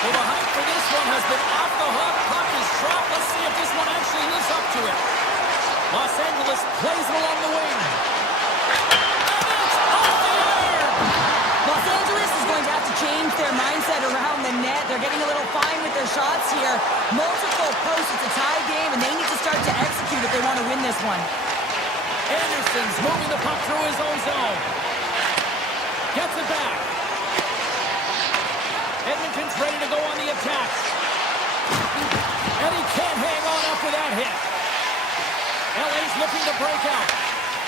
Well, the hype for this one has been off the hook. Puck is dropped. Let's see if this one actually lives up to it. Los Angeles plays it along the wing. And it's off the iron! Los Angeles is going to have to change their mindset around the net. They're getting a little fine with their shots here. Multiple posts, it's a tie game, and they need to start to execute if they want to win this one. Anderson's moving the puck through his own zone. Gets it back. Edmonton's ready to go on the attack. And he can't hang on after that hit. LA's looking to break out.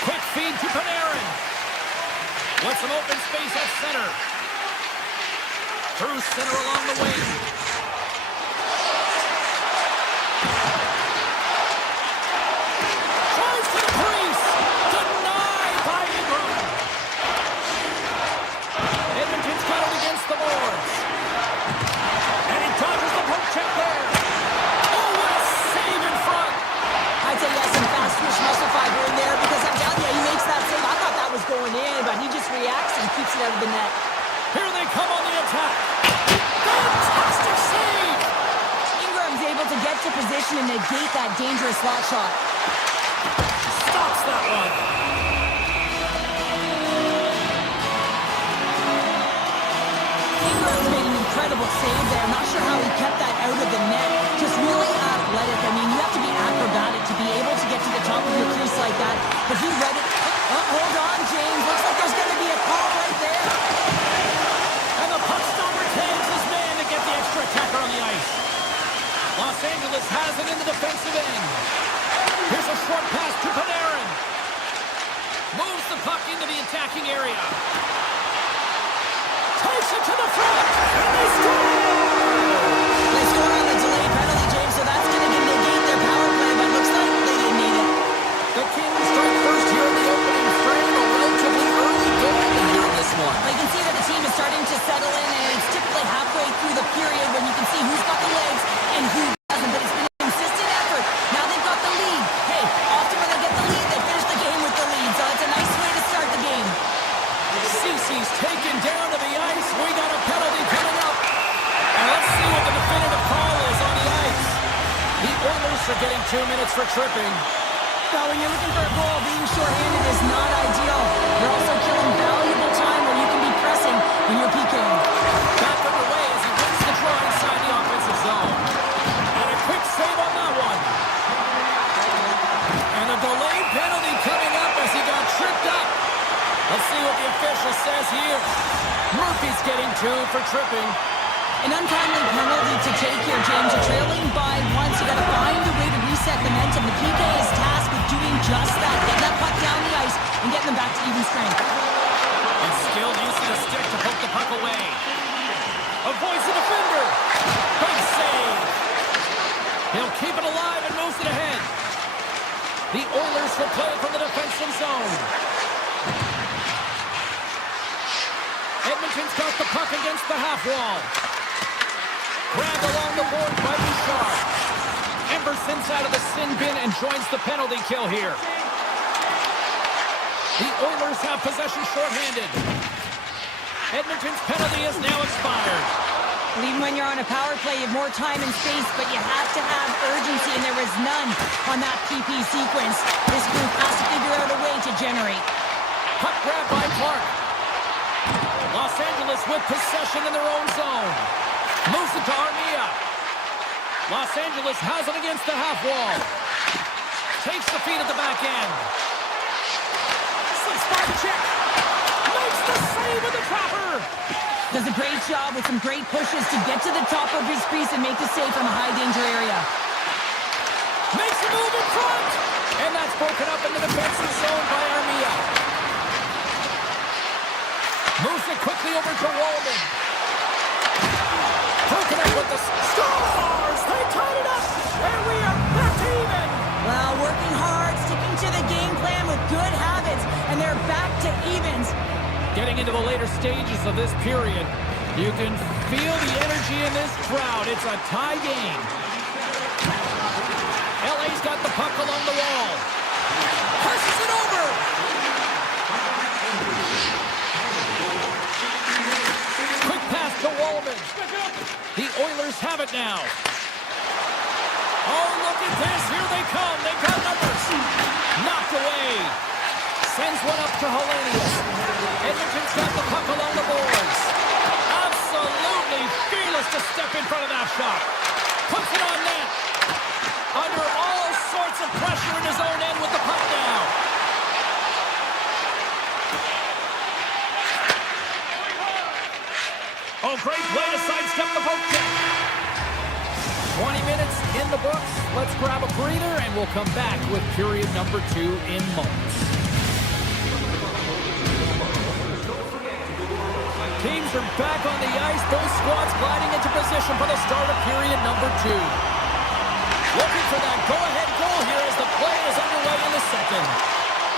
Quick feed to Panarin. With some open space at center. Through center along the wing. Tries to the crease. Denied by Ingram. Edmonton's got it against the boards. And he dodges the poke check there. Oh, what a save in front. I'd say he has some fast twitch muscle fiber in there because I'm telling you, he makes that save. I thought that was going in, but he just reacts and keeps it out of the net. Here they come on the attack. Fantastic save. Ingram's able to get to position and negate that dangerous slot shot. Stops that one. Ingram's made an incredible save there. I'm not sure how he kept that out of the net. Just really athletic. I mean, you have to be acrobatic to be able to get to the top of your crease like that. But he read it. Oh, hold on, James. Looks like there's going to be a call right there. And the ePuckStorm retains his man to get the extra attacker on the ice. Los Angeles has it in the defensive end. Here's a short pass to Panarin. Moves the puck into the attacking area. Takes it to the front. And they score! They score on the delayed penalty, James, so that's going to negate their power play, but looks like they didn't need it. The Kings strike first here in the opening frame. A relatively early goal here in this one. Well, you can see that the team is starting to settle in, and it's typically halfway through the period when you can see who's got the legs and who doesn't, but it's been a consistent effort. Now they've got the lead. Hey, often when they get the lead, they finish the game with the lead, so it's a nice way to start the game. Cece's taken down to the ice. We got a penalty coming up. And let's see what the definitive call is on the ice. The Oilers are getting 2 minutes for tripping. Well, when you're looking for a goal, being shorthanded is not ideal. You're also killing valuable time where you can be pressing when you're PKing. Back underway as he wins the draw inside the offensive zone. And a quick save on that one. And a delayed penalty coming up as he got tripped up. Let's see what the official says here. Murphy's getting 2 for tripping. An untimely penalty to take here, James. You're trailing by once. You got to find a way to reset momentum. The PK is tasked with doing just that. Get that puck down the ice and getting them back to even strength. And skilled use of the stick to poke the puck away. Avoids the defender. Big save. He'll keep it alive and moves it ahead. The Oilers will play it from the defensive zone. Edmonton's got the puck against the half wall. Grabbed along the board by Bouchard. Emberson's out of the sin bin and joins the penalty kill here. The Oilers have possession shorthanded. Edmonton's penalty is now expired. Well, even when you're on a power play, you have more time and space, but you have to have urgency, and there was none on that PP sequence. This group has to figure out a way to generate. Puck grab by Clark. Los Angeles with possession in their own zone. Moves it to Armia. Los Angeles has it against the half wall. Takes the feed at the back end. Slips by the check. Makes the save with the trapper. Does a great job with some great pushes to get to the top of his crease and make the save from a high danger area. Makes a move in front. And that's broken up in the defensive zone by Armia. Moves it quickly over to Walden. Broken up with the scores. They tied it up. And we are back to even. Well, working hard, sticking to the game plan with good habits, and they're back to evens. Getting into the later stages of this period, you can feel the energy in this crowd. It's a tie game. LA's got the puck along the wall. Passes it over. Quick pass to Wallman. The Oilers have it now. Oh, look at this. Here they come. They got numbers. Sends one up to Hellenius. Edmonton's got the puck along the boards. Absolutely fearless to step in front of that shot. Puts it on net. Under all sorts of pressure in his own end with the puck now. Oh, great way to sidestep the poke check. 20 minutes in the books. Let's grab a breather, and we'll come back with period number 2 in moments. Teams are back on the ice. Both squads gliding into position for the start of period number 2. Looking for that go-ahead goal here as the play is underway in the second.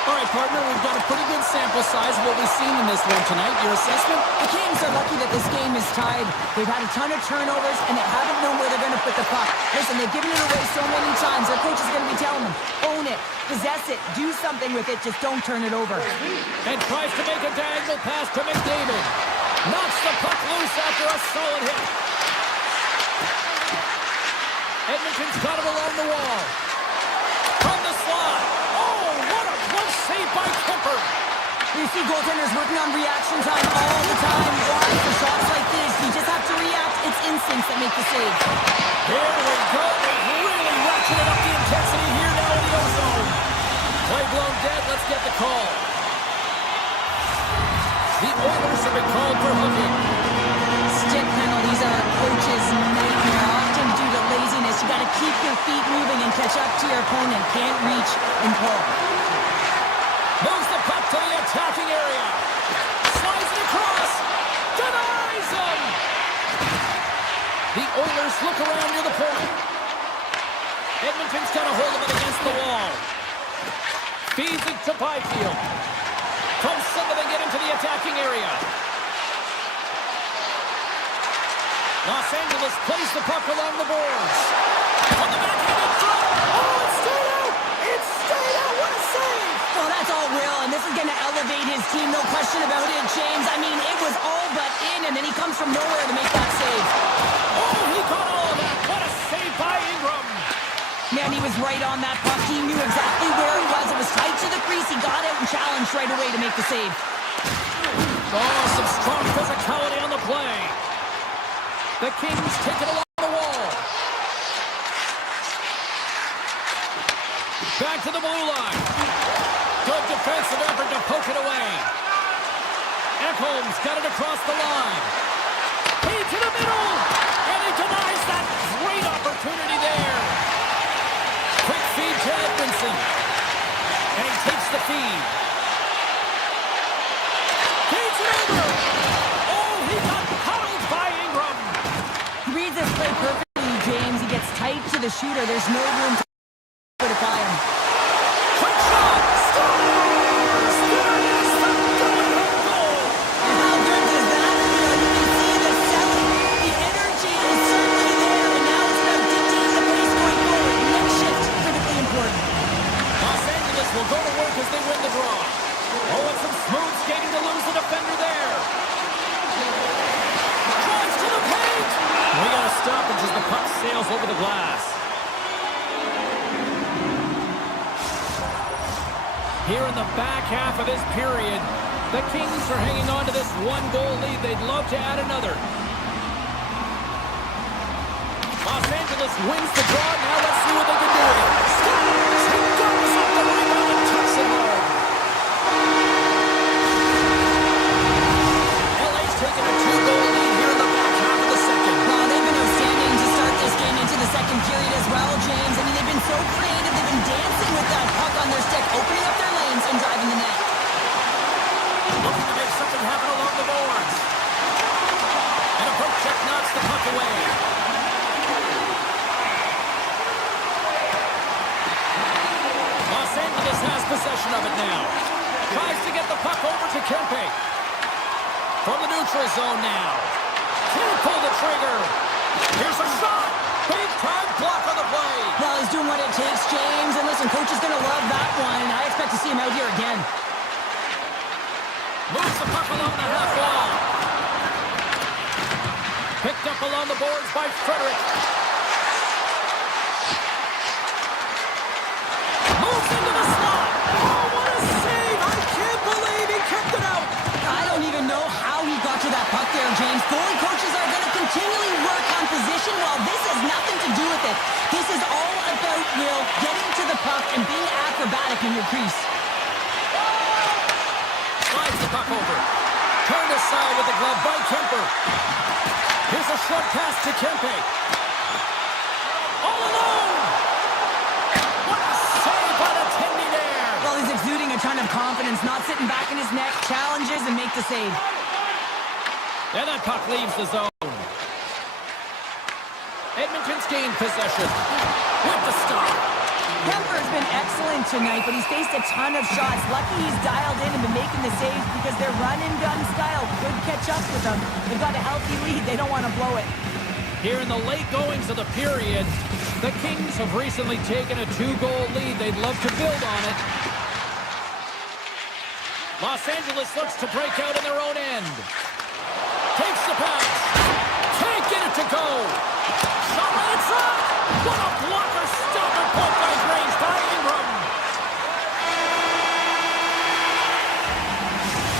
All right, partner, we've got a pretty good sample size of what we've seen in this one tonight. Your assessment? The Kings are lucky that this game is tied. They've had a ton of turnovers, and they haven't known where they're going to put the puck. Listen, they've given it away so many times. Their coach is going to be telling them, own it, possess it, do something with it, just don't turn it over. And tries to make a diagonal pass to McDavid. Knocks the puck loose after a solid hit. Edmonton's got it along the wall. From the slot. Oh, what a close save by Kemper. You see goaltenders working on reaction time all the time. Why? For shots like this, you just have to react. It's instincts that make the save. Here we go. They've really ratcheted up the intensity here now in the O-zone. Play blown dead. Let's get the call. The Oilers have been called for hooking. Stick penalties are a coach's nightmare, often due to laziness. You got to keep your feet moving and catch up to your opponent. Can't reach and pull. Moves the puck to the attacking area. Slides it across. Denies him. The Oilers look around near the point. Edmonton's got a hold of it against the wall. Feeds it to Byfield. From center they get into the attacking area. Los Angeles plays the puck along the boards. On the backhand in front. Oh, it stayed out. It stayed out. What a save. Well, that's all Will, and this is going to elevate his team, no question about it, James. I mean, it was all but in, and then he comes from nowhere to make that save. Oh, he caught all of that. What a save by Ingram. Man, he was right on that puck. He knew exactly where it was. It was tight to the crease. He got out and challenged right away to make the save. Oh, some strong physicality on the play. The Kings take it along the wall. Back to the blue line. Good defensive effort to poke it away. Ekholm's got it across the line. Feed to the middle. And he denies that great opportunity there. Quick feed to Edmondson. And he takes the feed. Feeds it over. Oh, he got huddled by Ingram. He reads this play perfectly, James. He gets tight to the shooter. There's no room to fortify him. Quick shot. Scores. There is the go-ahead goal. And how good is that feel? You can see the selling. The energy is certainly there, and now it's about dictating the pace going forward. Next shift, critically important. Los Angeles will go to work as they win the draw. Oh, and some smooth skating to lose the defender there. Drives to the paint. We got to stop it as the puck sails over the glass. Here in the back half of this period, the Kings are hanging on to this one-goal lead. They'd love to add another. Los Angeles wins the draw. Now let's see what they can do with it. Scores! He goes up the rebound and tucks it home. LA's taking a 2-goal lead here in the back half of the second. Well, they've been outstanding to start this game into the second period as well, James. I mean, they've been so creative. They've been dancing with that puck on their stick, opening up their lanes and driving the net. Looking to make something happen along the boards. And a poke check knocks the puck away. Los Angeles has possession of it now. Tries to get the puck over to Kempe. From the neutral zone now. Can't pull the trigger. Here's a shot. Big time block on the play. Well, he's doing what it takes, James. And listen, coach is going to love that one, and I expect to see him out here again. Moves the puck along the half wall. Picked up along the boards by Frederick. Moves into the slot. Oh, what a save! I puck over. Turned aside with the glove by Kemper. Here's a short pass to Kempe. All alone! What a save by the Tendy there! Well, he's exuding a ton of confidence, not sitting back in his net, challenges and make the save. And that puck leaves the zone. Edmonton's gained possession with the stop. Kemper's been excellent tonight, but he's faced a ton of shots. Lucky he's dialed in and been making the saves because their run-and-gun style could catch up with them. They've got a healthy lead. They don't want to blow it. Here in the late goings of the period, the Kings have recently taken a 2-goal lead. They'd love to build on it. Los Angeles looks to break out in their own end. Takes the pass. Can't get it to go. Shot right inside. What a blocker stopper poke by Graves by Ingram.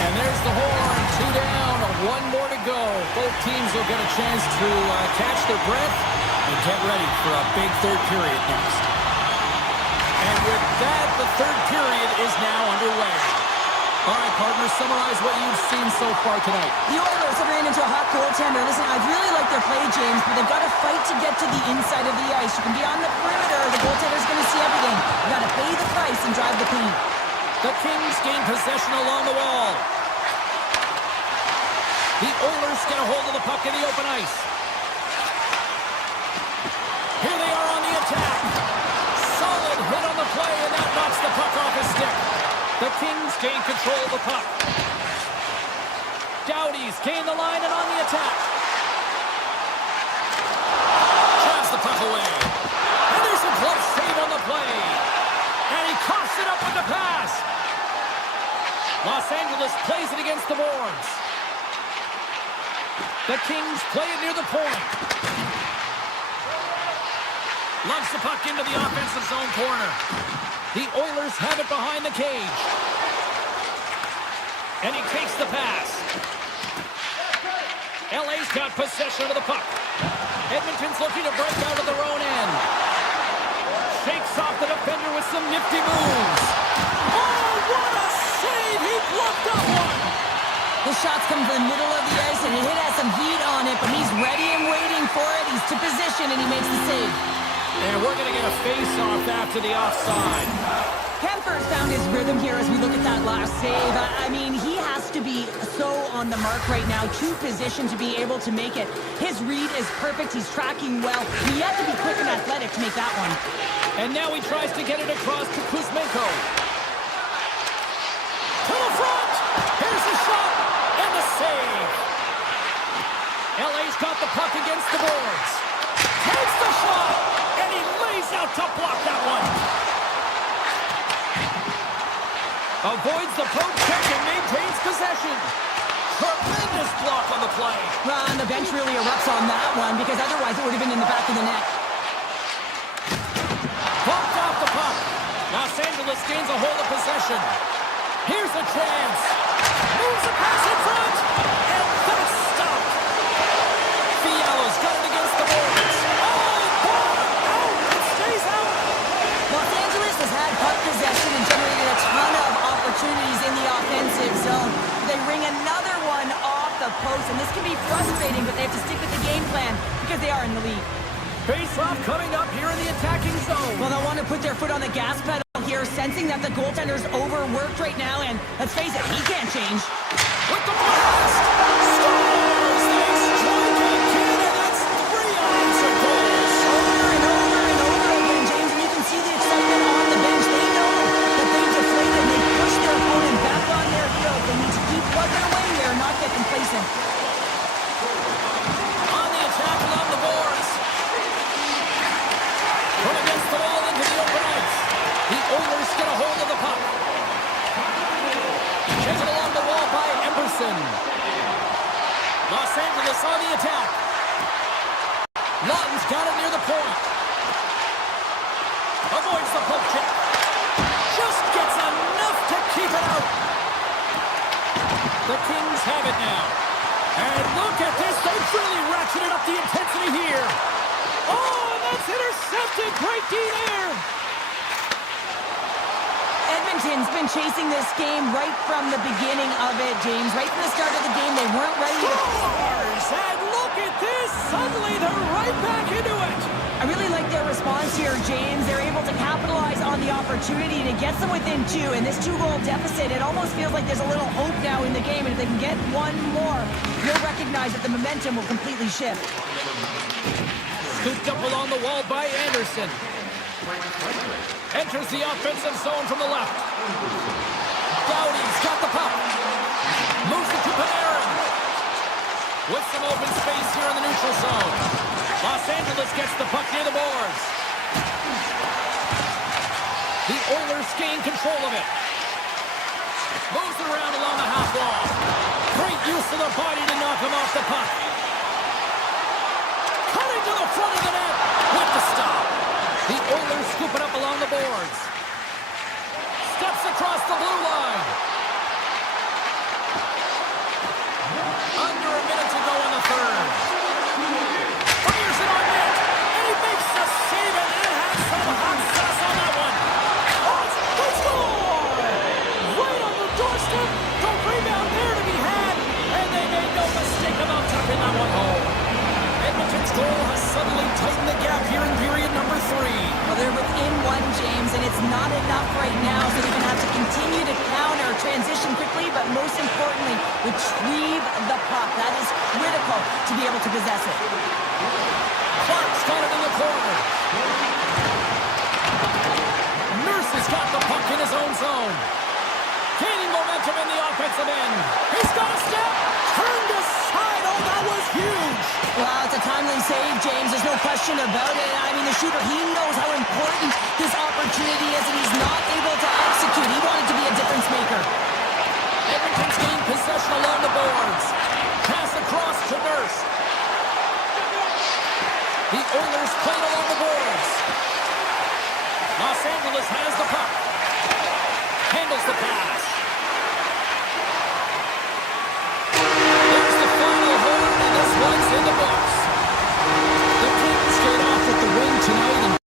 And there's the horn. 2 down, 1 more to go. Both teams will get a chance to catch their breath and get ready for a big third period next. And with that, the third period is now underway. All right, partners, summarize what you've seen so far tonight. The Oilers have ran into a hot goaltender. Listen, I really like their play, James, but they've got to fight to get to the inside of the ice. You can be on the perimeter. The goaltender's going to see everything. You got to pay the price and drive the paint. The Kings gain possession along the wall. The Oilers get a hold of the puck in the open ice. Here they are on the attack. Solid hit on the play, and that knocks the puck off his stick. The Kings gain control of the puck. Doughty's gain the line and on the attack. Drives the puck away. And there's a glove save on the play. And he coughs it up with the pass. Los Angeles plays it against the boards. The Kings play it near the point. Lumps the puck into the offensive zone corner. The Oilers have it behind the cage. And he takes the pass. LA's got possession of the puck. Edmonton's looking to break out of their own end. Shakes off the defender with some nifty moves. Oh, what a save! He blocked that one! The shots come from the middle of the ice, and the hit has some heat on it, but he's ready and waiting for it. He's to position, and he makes the save. And we're going to get a face-off after the offside. Kemper's found his rhythm here as we look at that last save. I mean, he has to be so on the mark right now, to position to be able to make it. His read is perfect. He's tracking well. He had to be quick and athletic to make that one. And now he tries to get it across to Kuzmenko. To the front! Here's the shot! And the save! LA's got the puck against the boards. Takes the shot! And he lays out to block that one. Avoids the poke check and maintains possession. Tremendous block on the play. Well, and the bench really erupts on that one, because otherwise it would have been in the back of the net. Bumped off the puck. Los Angeles gains a hold of possession. Here's a chance. Moves the pass in front. And that's stopped. Fiala's got it against the boards. Oh, ball out. It stays out. Los Angeles has had puck possession and generated a ton of opportunities in the offensive zone. They ring another one off the post, and this can be frustrating, but they have to stick with the game plan because they are in the lead. Face-off coming up here in the attacking zone. Well, they'll want to put their foot on the gas pedal here, sensing that the goaltender's overworked right now, and let's face it, he can't change. With the blast! Scores! They strike again, and that's 3 unanswered goals. Over and over and over again, James, and you can see the excitement on the bench. They know that they deflated, and they push their opponent back on their heels. They need to keep plugging away there, not get complacent. On the attack along the boards. Put against the wall into the open ice. The Oilers get a hold of the puck. Taken along the wall by Emerson. Los Angeles on the attack. Lawton's got it near the point. Avoids the poke check. Just gets enough to keep it out. The Kings have it now. And look at this. They've really ratcheted up the intensity here. Oh, and that's intercepted. Great D there. Edmonton's been chasing this game right from the beginning of it, James. Right from the start of the game, they weren't ready to... And look at this! Suddenly they're right back into it! I really like their response here, James. They're able to capitalize on the opportunity to get them within two. And this two-goal deficit, it almost feels like there's a little hope now in the game. And if they can get one more, you'll recognize that the momentum will completely shift. Scooped up along the wall by Anderson. Enters the offensive zone from the left. Doughty's got the puck. Moves it to Panarin. With some open space here in the neutral zone. Los Angeles gets the puck near the boards. The Oilers gain control of it. Moves it around along the half wall. Great use of the body to knock him off the puck. Cutting to the front of the net with the stop. The Oilers scoop it up along the boards. Steps across the blue line. Under a minute to go in the third. Fires it on net. And he makes the save, and it has some hot sauce on that one. They score! Right on the doorstep. The rebound there to be had. And they made no mistake about tucking that one home. Edmonton's goal has suddenly tightened the gap here in period number 3. Well, they're within one, James, and it's not enough right now, so they're going to have to continue to counter, transition quickly, but most importantly, retrieve the puck. That is critical to be able to possess it. Clark's got it in the corner. Nurse has got the puck in his own zone. Gaining momentum in the offensive end. He's got a step. Turned aside. Oh, that was huge. Well, it's a timely save, James. There's no question about it. I mean, the shooter, he knows how important this opportunity is, and he's not able to execute. He wanted to be a difference maker. Edmonton's gained possession along the boards. Pass across to Nurse. The Oilers played along the boards. Los Angeles has the puck. Handles the pass. There's the final horn, and this one's in the books. The Kings get off with the win tonight.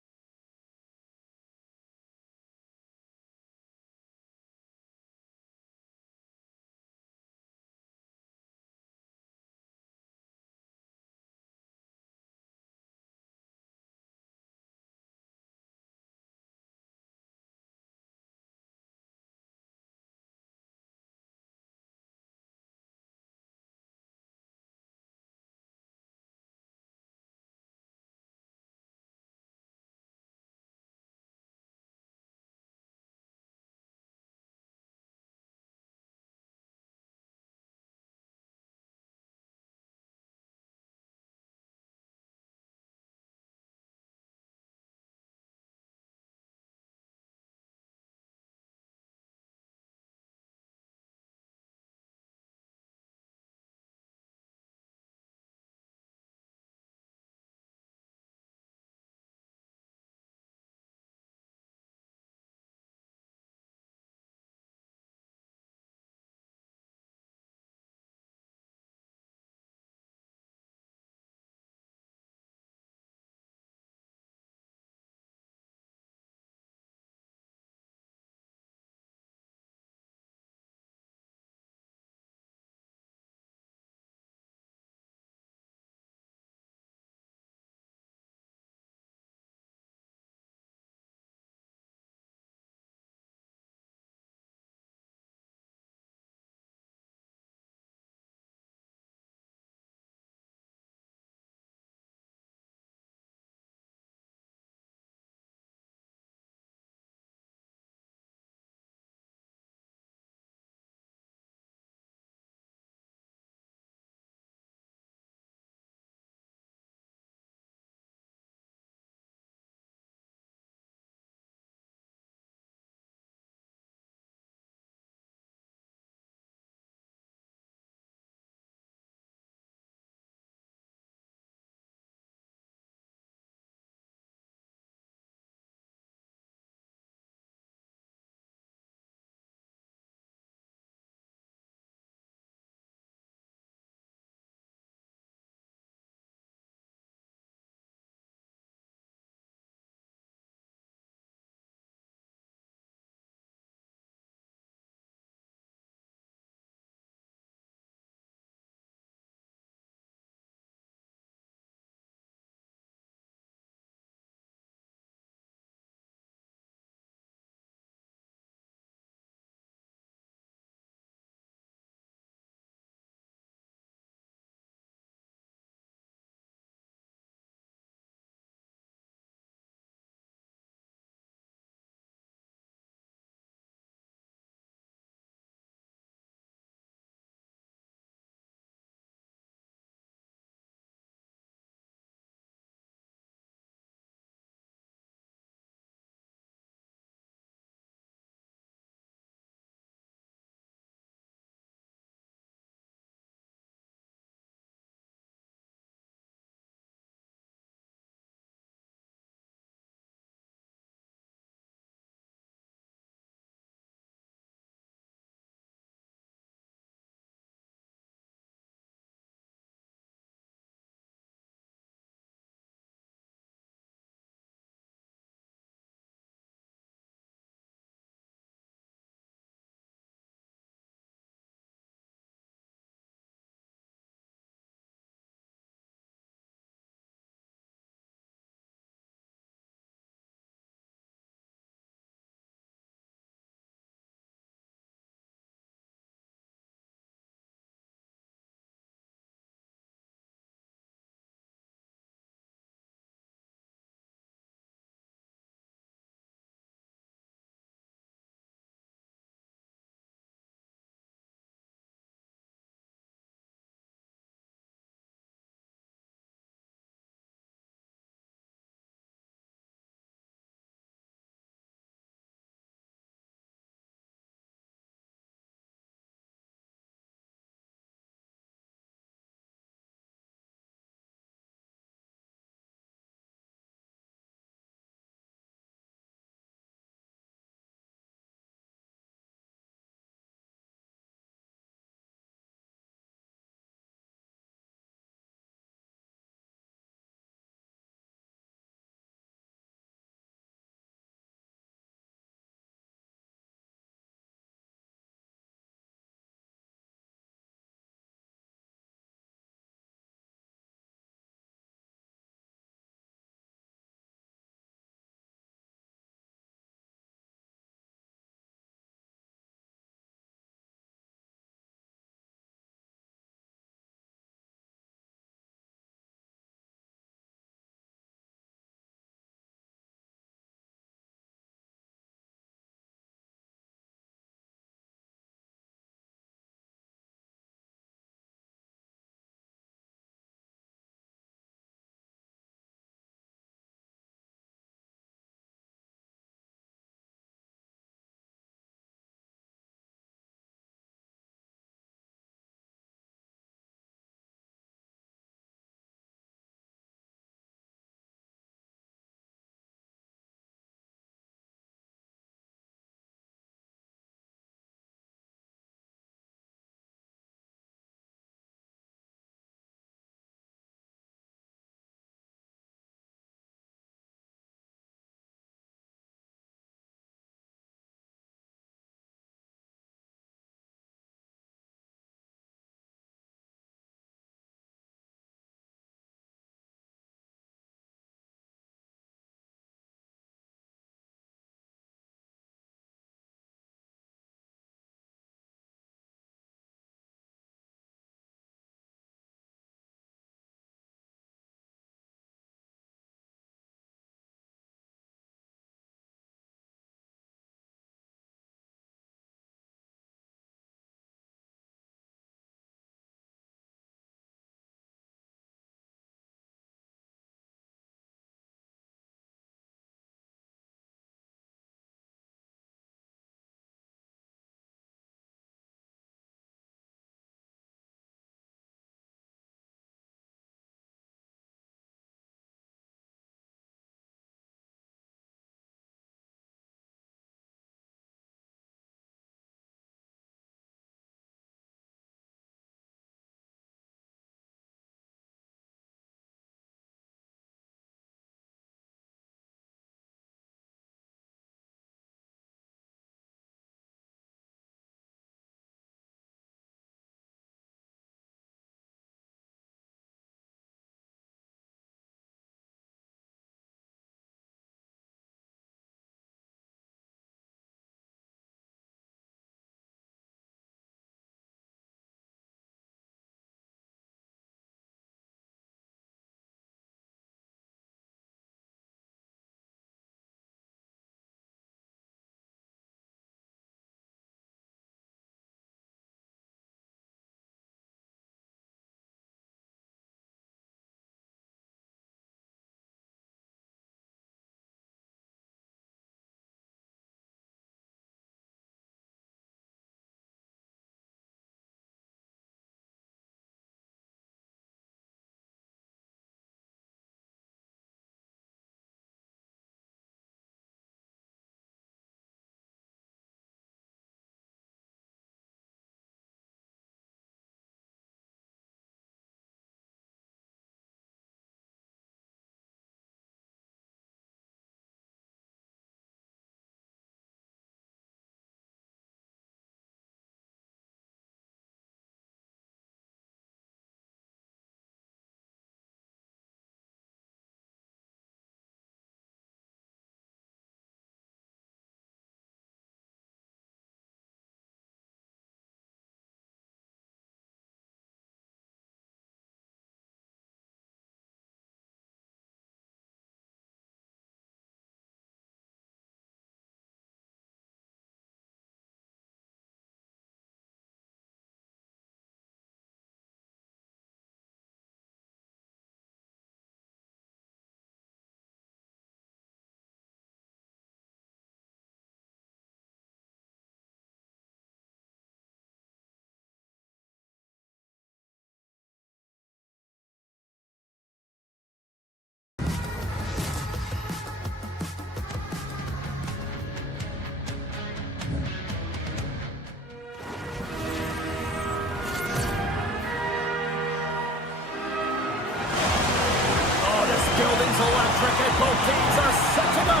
Both teams are set to go.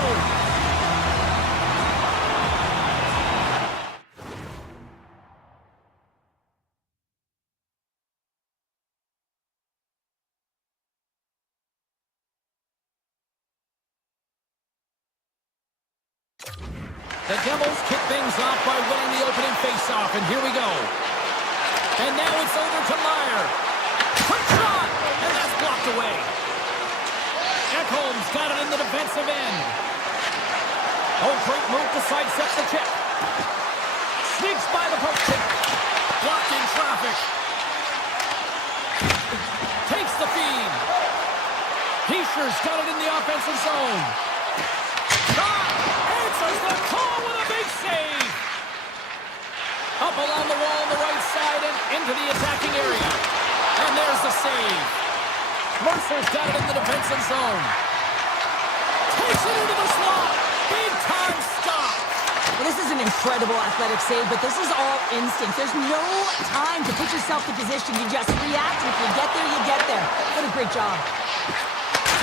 The Devils kick things off by winning the opening faceoff, and here we go. And now it's over to Meyer. Quick shot, and that's blocked away. Ekholm's got it in the defensive end. Oh, great move to sidestep the check. Sneaks by the poke check. Blocked in traffic. Takes the feed. Heischer's got it in the offensive zone. Shot! Answers the call with a big save. Up along the wall on the right side and into the attacking area. And there's the save. Mercer's got it in the defensive zone. Takes it into the slot. Big time stop. Well, this is an incredible athletic save, but this is all instinct. There's no time to put yourself in position. You just react, and if you get there, you get there. What a great job.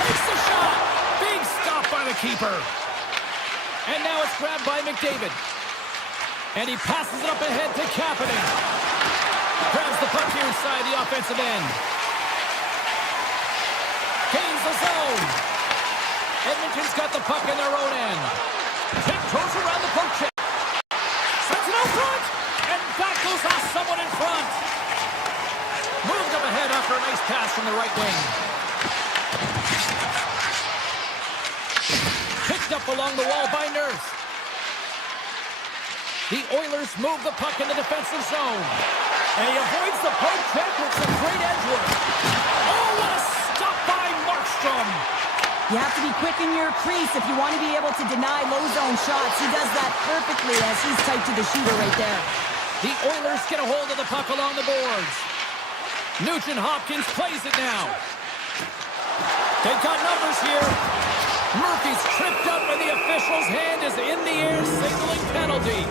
Takes the shot. Big stop by the keeper. And now it's grabbed by McDavid. And he passes it up ahead to Kapanen. Grabs the puck here inside the offensive end. Gains the zone. Edmonton's got the puck in their own end. Tiptoes around the poke check. Sends it out front. And back goes off someone in front. Moved up ahead after a nice pass from the right wing. Picked up along the wall by Nurse. The Oilers move the puck in the defensive zone. And he avoids the poke check with some great edge work. Oh, what a stop by Markstrom. You have to be quick in your crease if you want to be able to deny low zone shots. He does that perfectly as he's tight to the shooter right there. The Oilers get a hold of the puck along the boards. Nugent Hopkins plays it now. They've got numbers here. Murphy's tripped up and the official's hand is in the air signaling penalty.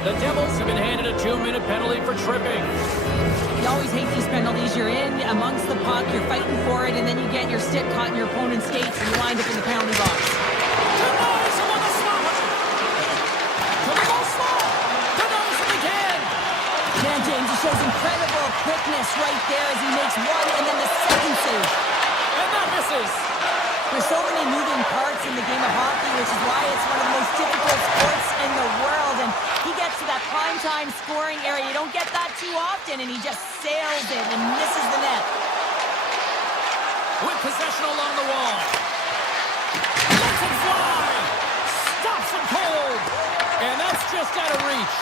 The Devils have been handed a 2-minute penalty for tripping. You always hate these penalties. You're in amongst the puck, you're fighting for it, and then you get your stick caught in your opponent's skates and you wind up in the penalty box. Denies him on the slot. Coming on slot. Denies him again. Man, James, he shows incredible quickness right there as he makes one and then the second save. And that misses. There's so many moving parts in the game of hockey, which is why it's one of the most difficult sports in the world. And he gets to that prime-time scoring area. You don't get that too often, and he just sails it and misses the net. With possession along the wall. Lets it fly. Stops him cold. And that's just out of reach.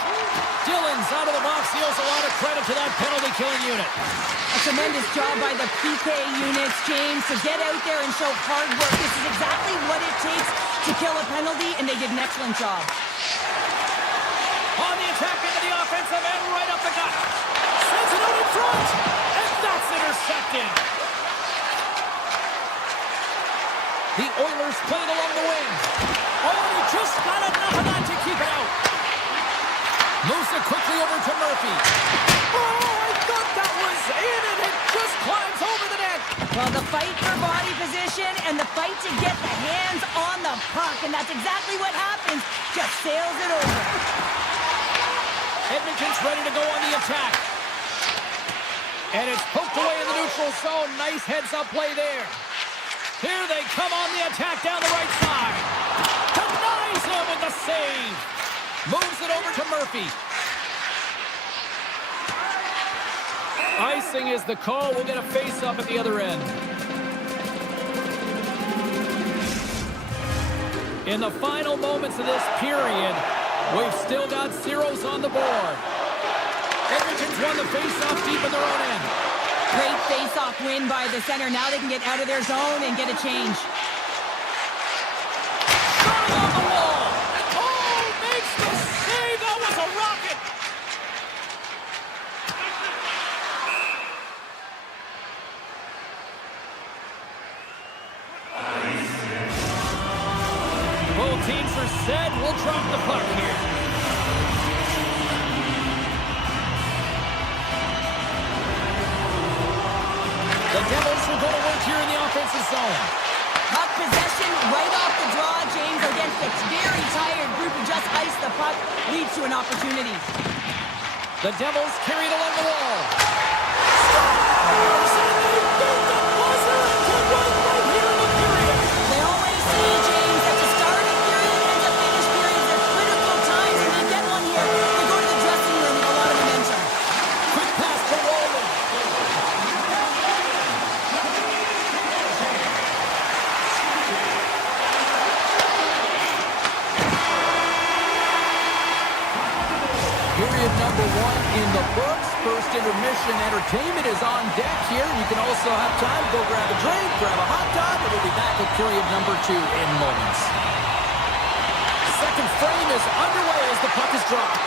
Dillon's out of the box. He owes a lot of credit to that penalty-killing unit. A tremendous job by the PK units, James, to get out there and show hard work. This is exactly what it takes to kill a penalty, and they did an excellent job. On the attack into the offensive end, right up the gut. Sends it out in front. And that's intercepted. The Oilers playing along the wing. Oh, and he just got enough of that to keep it out. Moves it quickly over to Murphy. Oh, I thought that was in, and it just climbs over the net. Well, the fight for body position and the fight to get the hands on the puck, and that's exactly what happens. Just sails it over. Edmonton's ready to go on the attack. And it's poked away in the neutral zone. Nice heads-up play there. Here they come on the attack down the right side. Denies him with the save. Moves it over to Murphy. Icing is the call. We'll get a face-up at the other end. In the final moments of this period, we've still got zeros on the board. Edmonton's won the face-off deep in their own end. Great face-off win by the center. Now they can get out of their zone and get a change. Shot along the wall. Oh, makes the save. That was a rocket. Both teams are set. We'll drop the puck here. The Devils will go to work here in the offensive zone. Puck possession right against a very tired group who just iced the puck leads to an opportunity. The Devils carry it along the wall. They always say, James, that the start of period and the finish periods are critical times, and they get one here. They go to the dressing room with a lot of momentum. Quick pass to Roland. Period number 1 in the books. First intermission entertainment is on deck here. You can also have time to go grab a drink, grab a hot dog, and we'll be back with period number 2 in moments. Second frame is underway as the puck is dropped.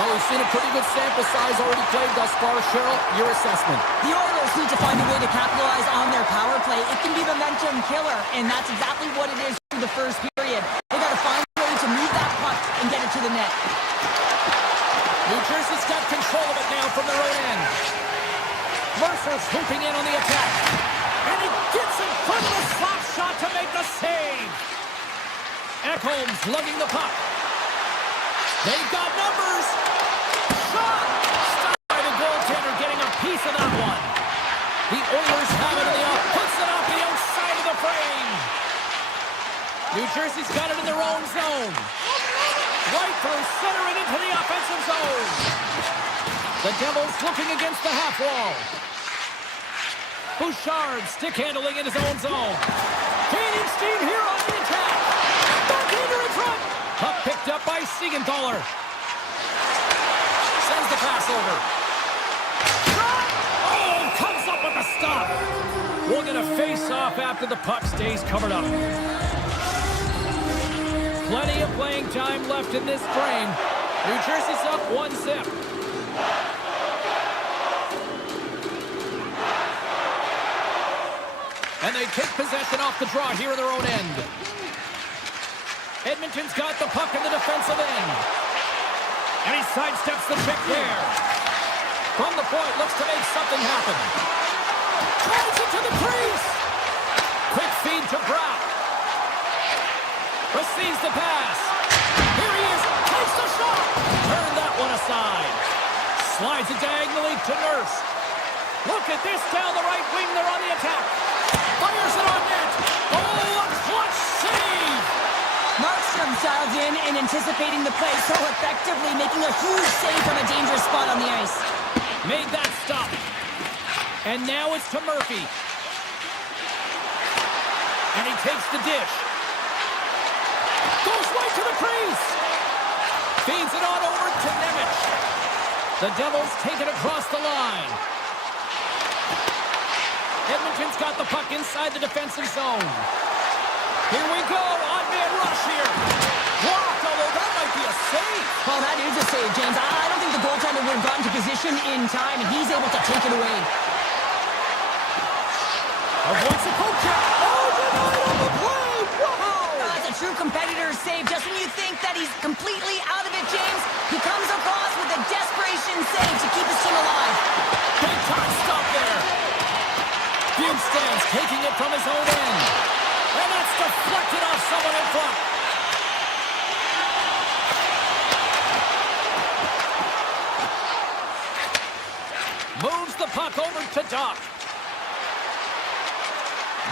Well, we've seen a pretty good sample size already played thus far. Cheryl, your assessment. The Oilers need to find a way to capitalize on their power play. It can be the momentum killer, and that's exactly what it is through the first period. They got to find a way to move that puck and get it to the net. New Jersey's got control of it now from their own end. Mercer's swooping in on the attack. And he gets in front of the slap shot to make the save. Ekholm's lugging the puck. They've got numbers. Shot! Stopped by the goaltender, getting a piece of that one. The Oilers have it in the off. Puts it off the outside of the frame. New Jersey's got it in their own zone. Right through center and into the offensive zone. The Devils looking against the half wall. Bouchard stick handling in his own zone. Gaining steam here on the attack. Backhander in front. Puck picked up by Siegenthaler. Sends the pass over. Shot! Oh, comes up with a stop. We'll get a face-off after the puck stays covered up. Plenty of playing time left in this frame. New Jersey's up 1-0. And they take possession off the draw here in their own end. Edmonton's got the puck in the defensive end. And he sidesteps the pick there. From the point, looks to make something happen. Tries it to the crease. Quick feed to Brock. Receives the pass. Here he is. Takes the shot. Turn that one aside. Slides it diagonally to Nurse. Look at this down the right wing. They're on the attack. Fires it on net. Oh, a clutch save. Markstrom's dialed in and anticipating the play so effectively, making a huge save from a dangerous spot on the ice. Made that stop. And now it's to Murphy. And he takes the dish. Goes right to the crease. Feeds it on over to Nemec. The Devils take it across the line. Edmonton's got the puck inside the defensive zone. Here we go. On-man rush here. Blocked, although that might be a save. Well, that is a save, James. I don't think the goaltender would have gotten to position in time, and he's able to take it away. Avoids the poke check. Oh, denied on the play. Whoa! That's a true competitor's save. Just when you think that he's completely out of it, James, he comes across with a desperation save to keep his team alive. Big time stop there. Bugstad's taking it from his own end. And that's deflected off someone in front. Moves the puck over to Doc.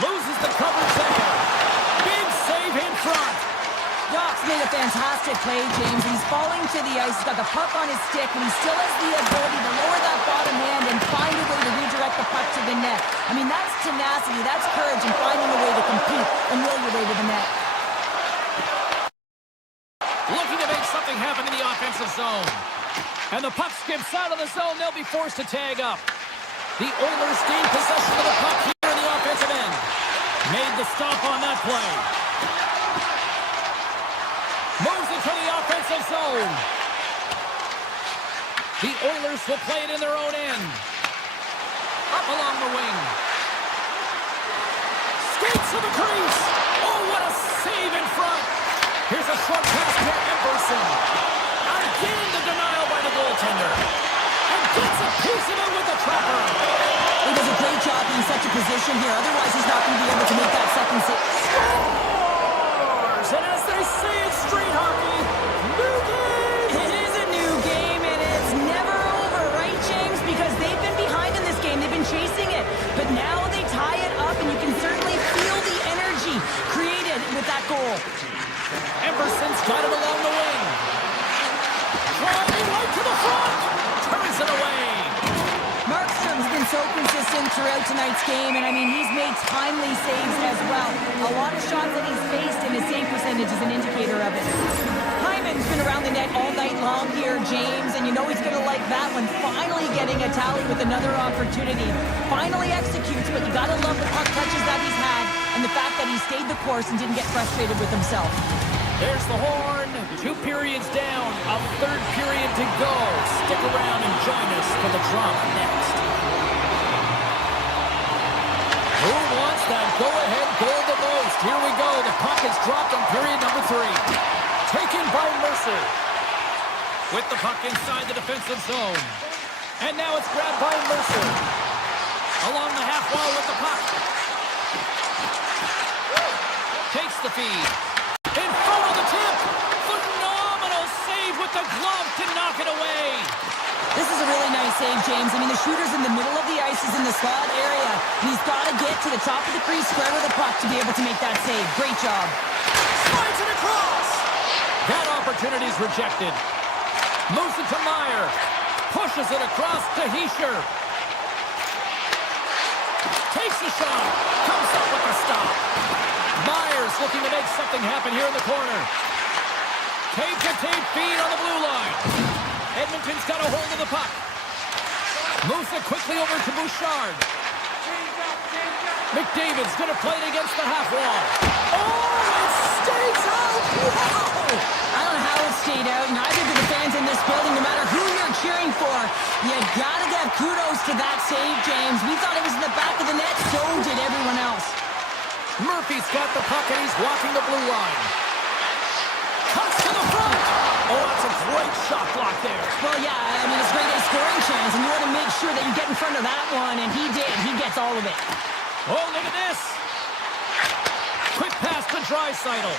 Loses the coverage there. Big save in front. Doc's made a fantastic play, James. He's falling to the ice. He's got the puck on his stick, and he still has the ability to lower that bottom hand and find a way to redirect the puck to the net. I mean, that's tenacity, that's courage, and finding a way to compete and will your way to the net. Looking to make something happen in the offensive zone. And the puck skips out of the zone. They'll be forced to tag up. The Oilers gain possession of the puck here in the offensive end. Made the stop on that play. Moves it to the offensive zone. The Oilers will play it in their own end. Up along the wing. Skates to the crease. Oh, what a save in front. Here's a short pass to Emberson. Again, the denial by the goaltender. And gets a piece of it with the trapper. He does a great job in such a position here. Otherwise, he's not going to be able to make that second save. Scores! And as the they say it's street hockey. New game! It is a new game, and it's never over, right, James? Because they've been behind in this game. They've been chasing it. But now they tie it up, and you can certainly feel the energy created with that goal. Emerson's got it along the wing. Driving right to the front. Turns it away. Markstrom's been so consistent throughout tonight's game, and I mean, he's made timely saves as well. A lot of shots that he's faced, and his save percentage is an indicator of it. Hyman's been around the net all night long here, James, and you know he's going to like that one. Finally getting a tally with another opportunity. Finally executes, but you got to love the puck touches that he's had, and the fact that he stayed the course and didn't get frustrated with himself. There's the horn. 2 periods down. A third period to go. Stick around and join us for the drama next. Who wants that go-ahead goal the most? Here we go. The puck is dropped on period number 3. Taken by Mercer. With the puck inside the defensive zone. And now it's grabbed by Mercer. Along the half wall with the puck. Takes the feed. In front of the tip. Phenomenal save with the glove to knock it away. This is a really nice save, James. I mean, the shooter's in the middle of the ice. He's in the slot area. And he's got to get to the top of the crease square with the puck to be able to make that save. Great job. Slides it across. That opportunity's rejected. Moves it to Meyer. Pushes it across to Heischer. Takes a shot. Comes up with a stop. Myers looking to make something happen here in the corner. Tape-to-tape feed on the blue line. Edmonton's got a hold of the puck. Moves it quickly over to Bouchard. McDavid's going to play it against the half wall. Oh, it stays out! Wow! I don't know how it stayed out. Neither do the fans in this building. No matter who you're cheering for, you got to give kudos to that save, James. We thought it was in the back of the net. So did everyone else. Murphy's got the puck and he's walking the blue line. Cuts to the front. Oh, that's a great shot block there. Well, yeah, I mean, it's a great scoring chance, and you want to make sure that you get in front of that one, and he did. He gets all of it. Oh, look at this. Quick pass to Draisaitl.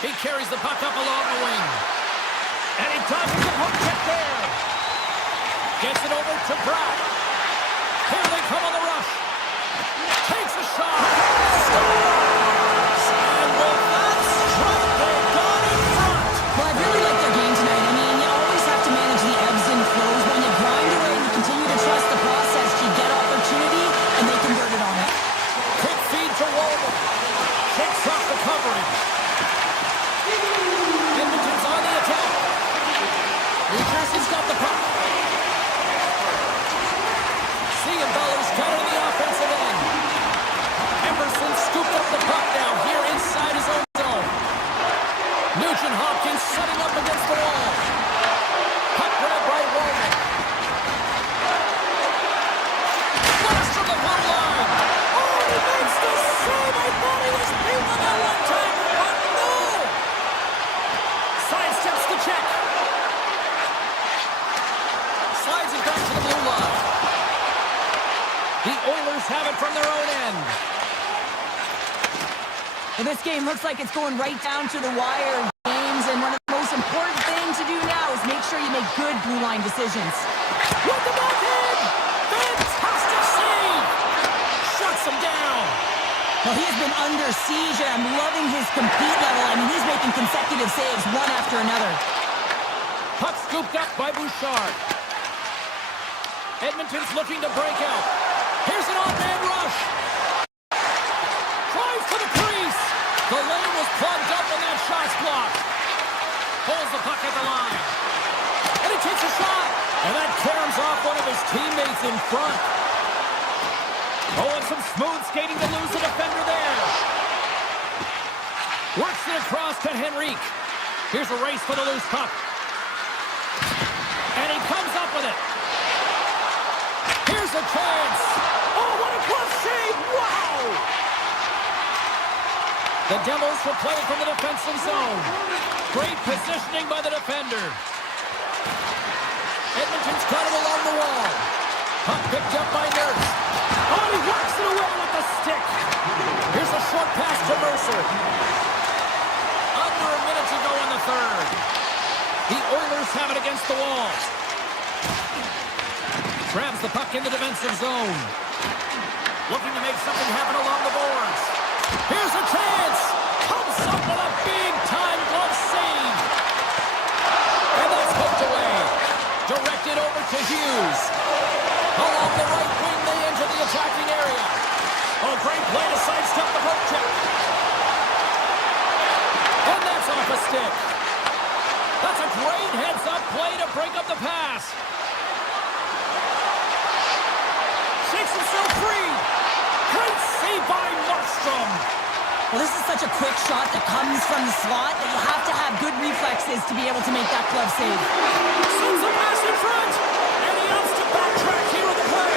He carries the puck up along the wing. And he dodges the puck check there. Gets it over to Pratt. Here they come on the rush. Takes a shot. Scores! And with that strike, they got in front. Well, I really like their game tonight. I mean, you always have to manage the ebbs and flows. When you grind away and you continue to trust the process, you get opportunity, and they converted on it. Quick feed to Walden. Shakes off the coverage. Edmonton's on the attack. New Jersey's got the puck. Siegenthaler's got it in the offensive end. Emerson scooped up the puck now here inside his own zone. Nugent Hopkins setting up against the wall. Puck grabbed by Walden. Blast from the blue line. Oh, he makes the save. I thought he was beat on that one time, but no. Sidesteps the check. Slides it back to the blue line. The Oilers have it from their own end. Well, this game looks like it's going right down to the wire, James, and one of the most important things to do now is make sure you make good blue line decisions. With the backhand! Fantastic save! Shuts him down. Well, he has been under siege, and I'm loving his compete level. I mean, he's making consecutive saves one after another. Puck scooped up by Bouchard. Edmonton's looking to break out. Here's an off-man rush. Drives to the crease. The lane was plugged up and that shot's blocked. Pulls the puck at the line. And he takes a shot. And that caroms off one of his teammates in front. Oh, and some smooth skating to lose the defender there. Works it across to Henrique. Here's a race for the loose puck. And he comes up with it. Here's a chance. Oh, what a glove save. Wow. The Devils will play it from the defensive zone. Great positioning by the defender. Edmonton's got it along the wall. Puck picked up by Nurse. Oh, he whacks it away with the stick. Here's a short pass to Mercer. The Oilers have it against the wall. Grabs the puck in the defensive zone. Looking to make something happen along the boards. Here's a chance. Comes up with a big-time glove save. And that's poked away. Directed over to Hughes. Along the right wing, they enter the attacking area. Oh, great play to sidestep the poke check. And that's off a stick. That's a great heads-up play to break up the pass. Shakes himself free. Great save by Markstrom. Well, this is such a quick shot that comes from the slot that you have to have good reflexes to be able to make that glove save. Sends a pass in front. And he opts to backtrack here with the play.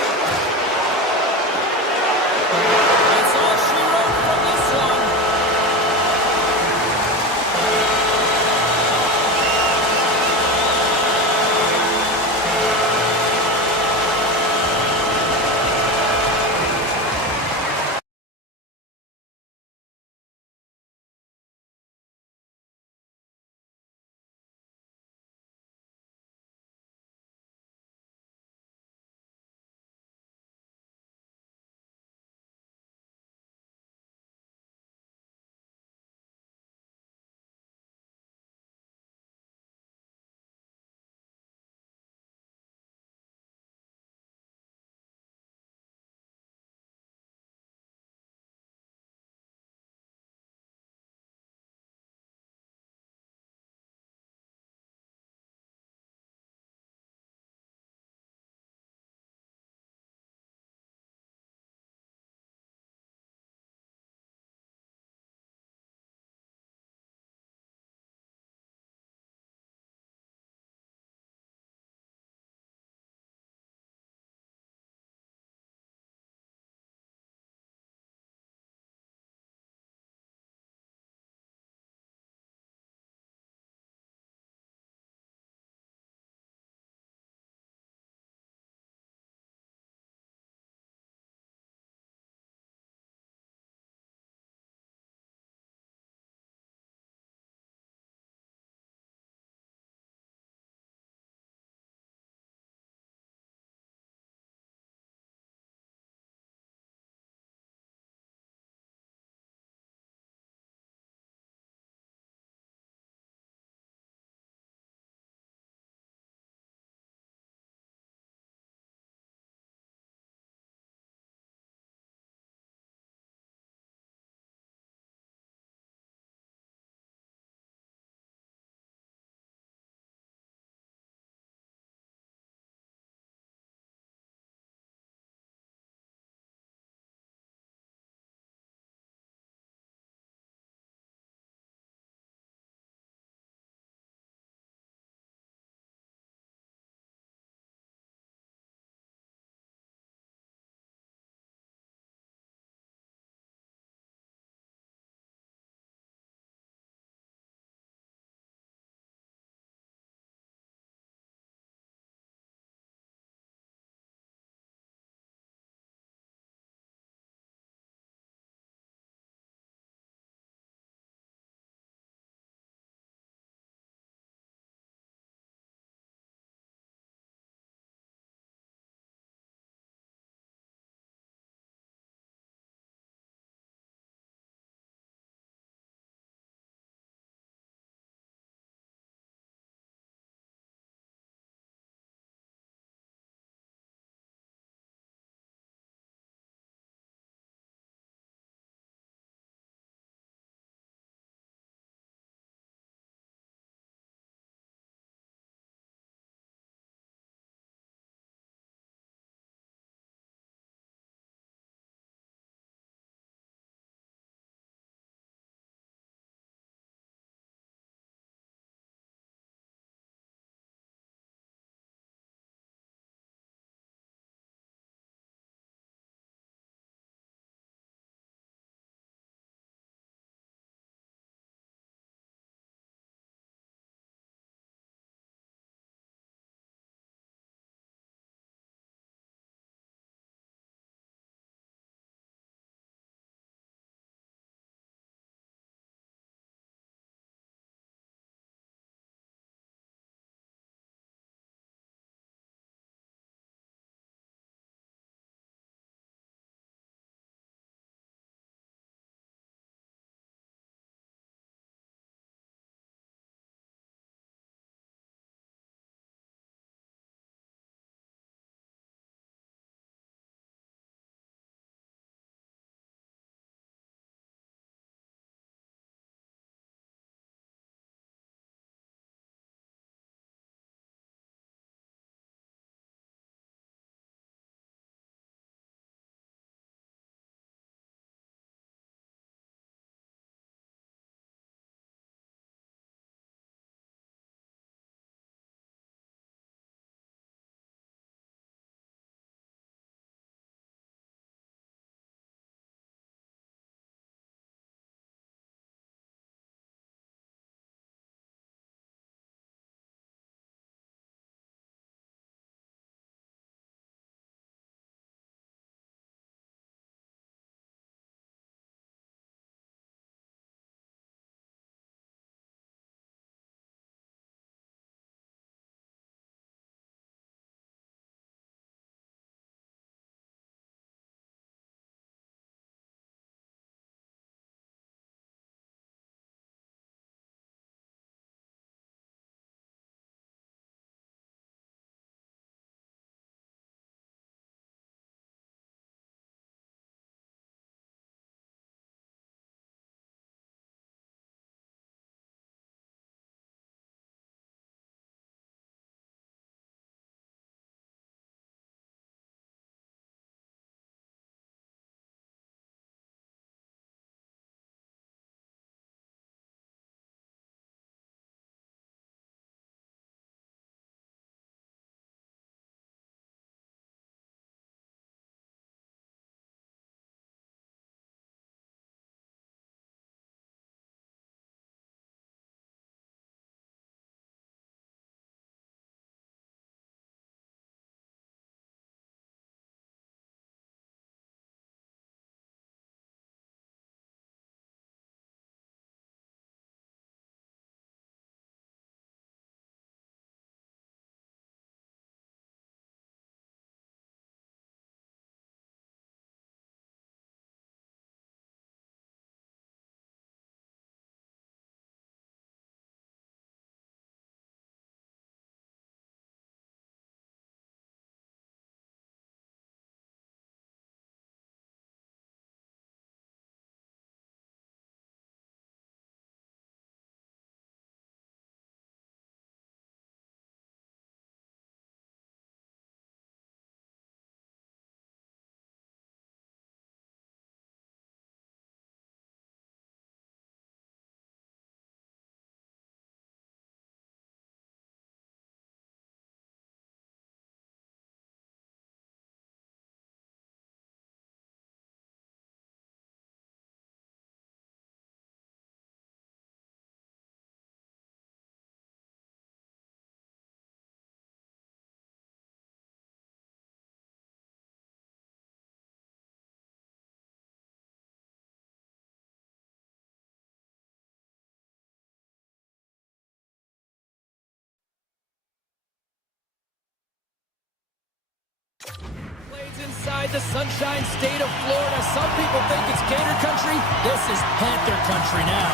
Inside the Sunshine State of Florida, some people think it's Gator country. This is Panther country now.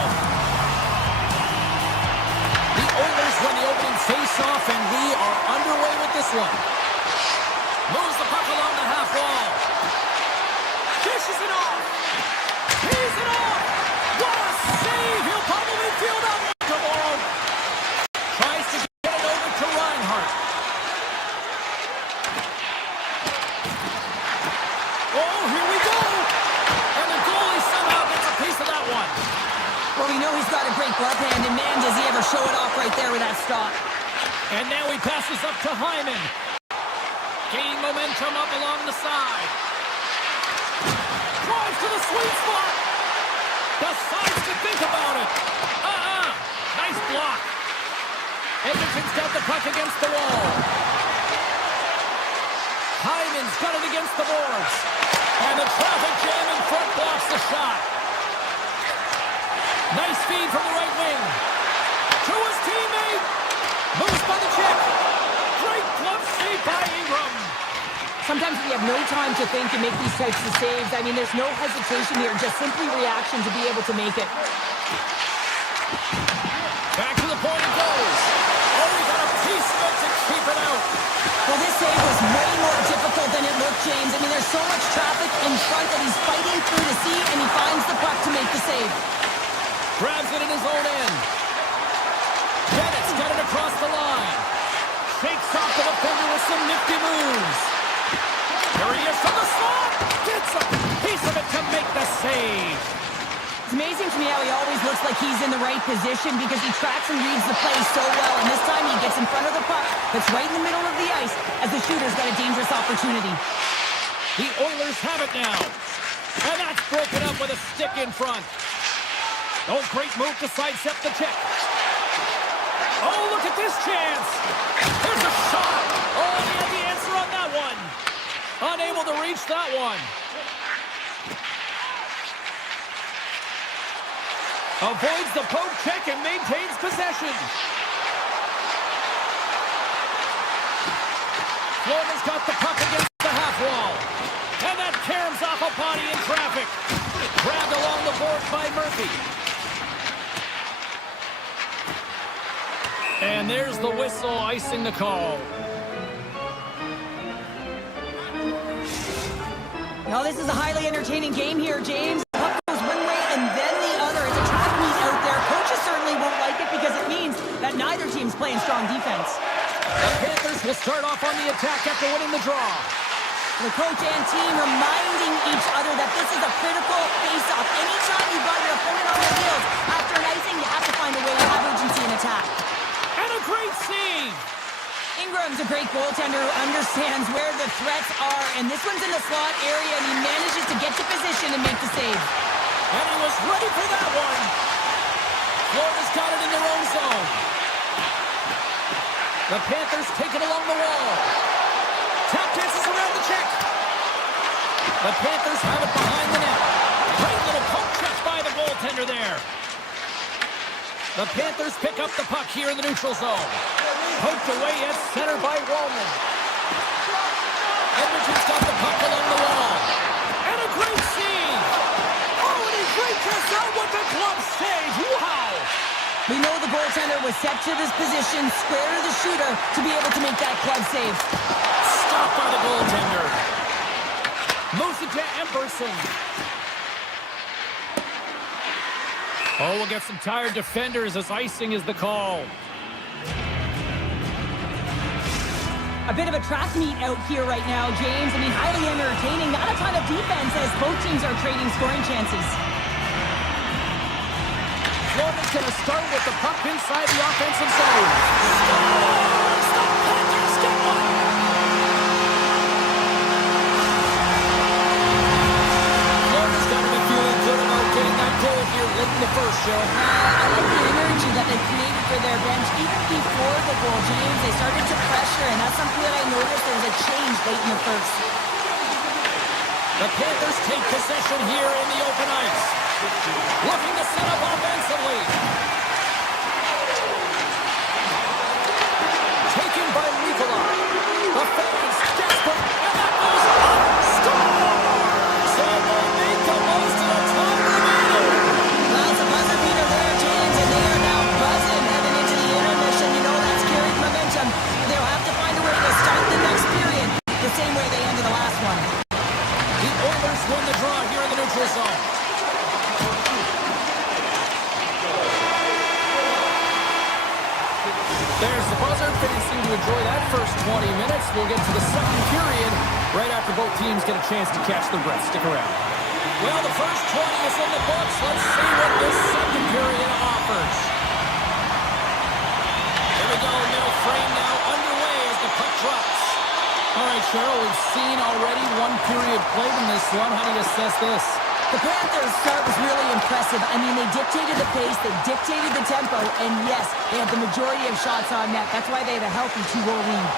The Oilers win the opening face-off, and we are underway with this one. Moves the puck along the half wall. Dishes it off. Tees it off. What a save! He'll probably feel that tomorrow. Tries to get it over to Reinhart. Oh, here we go! And the goalie somehow gets a piece of that one. Well, we know he's got a great glove hand, and man, does he ever show it off right there with that stop. And now he passes up to Hyman. Gaining momentum up along the side. Drives to the sweet spot. Decides to think about it. Nice block. Edmonton's got the puck against the wall. Hyman's got it against the boards. And the traffic jam in front blocks the shot. Nice feed from the right wing. To his teammate. Moves by the check. Great glove save by Ingram. Sometimes we have no time to think and make these types of saves. I mean, there's no hesitation here, just simply reaction to be able to make it. Back to the point it goes. Oh, he got a piece of it to keep it out. Well, this save was way more difficult than it looked, James. I mean, there's so much traffic in front that he's fighting through to see, and he finds the puck to make the save. Grabs it in his own end. Bennett's got it across the line. Shakes off the defender with some nifty moves. Here he is from the slot. Gets a piece of it to make the save. It's amazing to me how he always looks like he's in the right position because he tracks and reads the play so well. And this time he gets in front of the puck that's right in the middle of the ice as the shooter's got a dangerous opportunity. The Oilers have it now. And that's broken up with a stick in front. Oh, great move to sidestep the check. Oh, look at this chance. There's a shot. Oh, he had the answer on that one. Unable to reach that one. Avoids the poke check and maintains possession. Florida's got the puck against the half wall. And that caroms off a body in traffic. Grabbed along the board by Murphy. And there's the whistle icing the call. Now, this is a highly entertaining game here, James. The puck goes one way and then the other. It's a track meet out there. Coaches certainly won't like it because it means that neither team's playing strong defense. The Panthers will start off on the attack after winning the draw. The coach and team reminding each other that this is a critical face-off. Anytime you've got your opponent on their heels after an icing, you have to find a way to have urgency in attack. And a great save. Ingram's a great goaltender who understands where the threats are, and this one's in the slot area, and he manages to get to position and make the save. And he was ready for that one. Florida's got it in their own zone. The Panthers take it along the wall. Tap dances around the check. The Panthers have it behind the net. Great little poke check by the goaltender there. The Panthers pick up the puck here in the neutral zone. Poked away at center by Wallman. Edmonton's got the puck along the wall. And a great save. Oh, and he breaks us out with the glove save. Wow. We know the goaltender was set to this position, square to the shooter, to be able to make that glove save. Stopped by the goaltender. Moves it to Emberson. Oh, we'll get some tired defenders as icing is the call. A bit of a track meet out here right now, James. I mean, highly entertaining. Not a ton of defense as both teams are trading scoring chances. Florida's going to start with the puck inside the offensive zone. Scores! The Panthers get one! Florida's got to be feeling good about getting that goal here late in the first, Joe. I like the energy that they created for their bench. Even before the goal, James, they started to pressure, and that's something that I noticed. There was a change late in the first. The Panthers take possession here in the open ice. Looking to set up offensively. Taken by Nikolai. The fans desperate, and that goes up. There's the buzzer. Fans seem to enjoy that first 20 minutes. We'll get to the second period right after both teams get a chance to catch their breath. Stick around. Well, the first 20 is in the books. Let's see what this second period offers. Here we go. Middle frame now underway as the puck drops. All right, Cheryl, we've seen already one period played in this one. How do you assess this? The Panthers' start was really impressive. I mean, they dictated the pace, they dictated the tempo, and yes, they had the majority of shots on net. That's why they have a healthy 2-goal lead.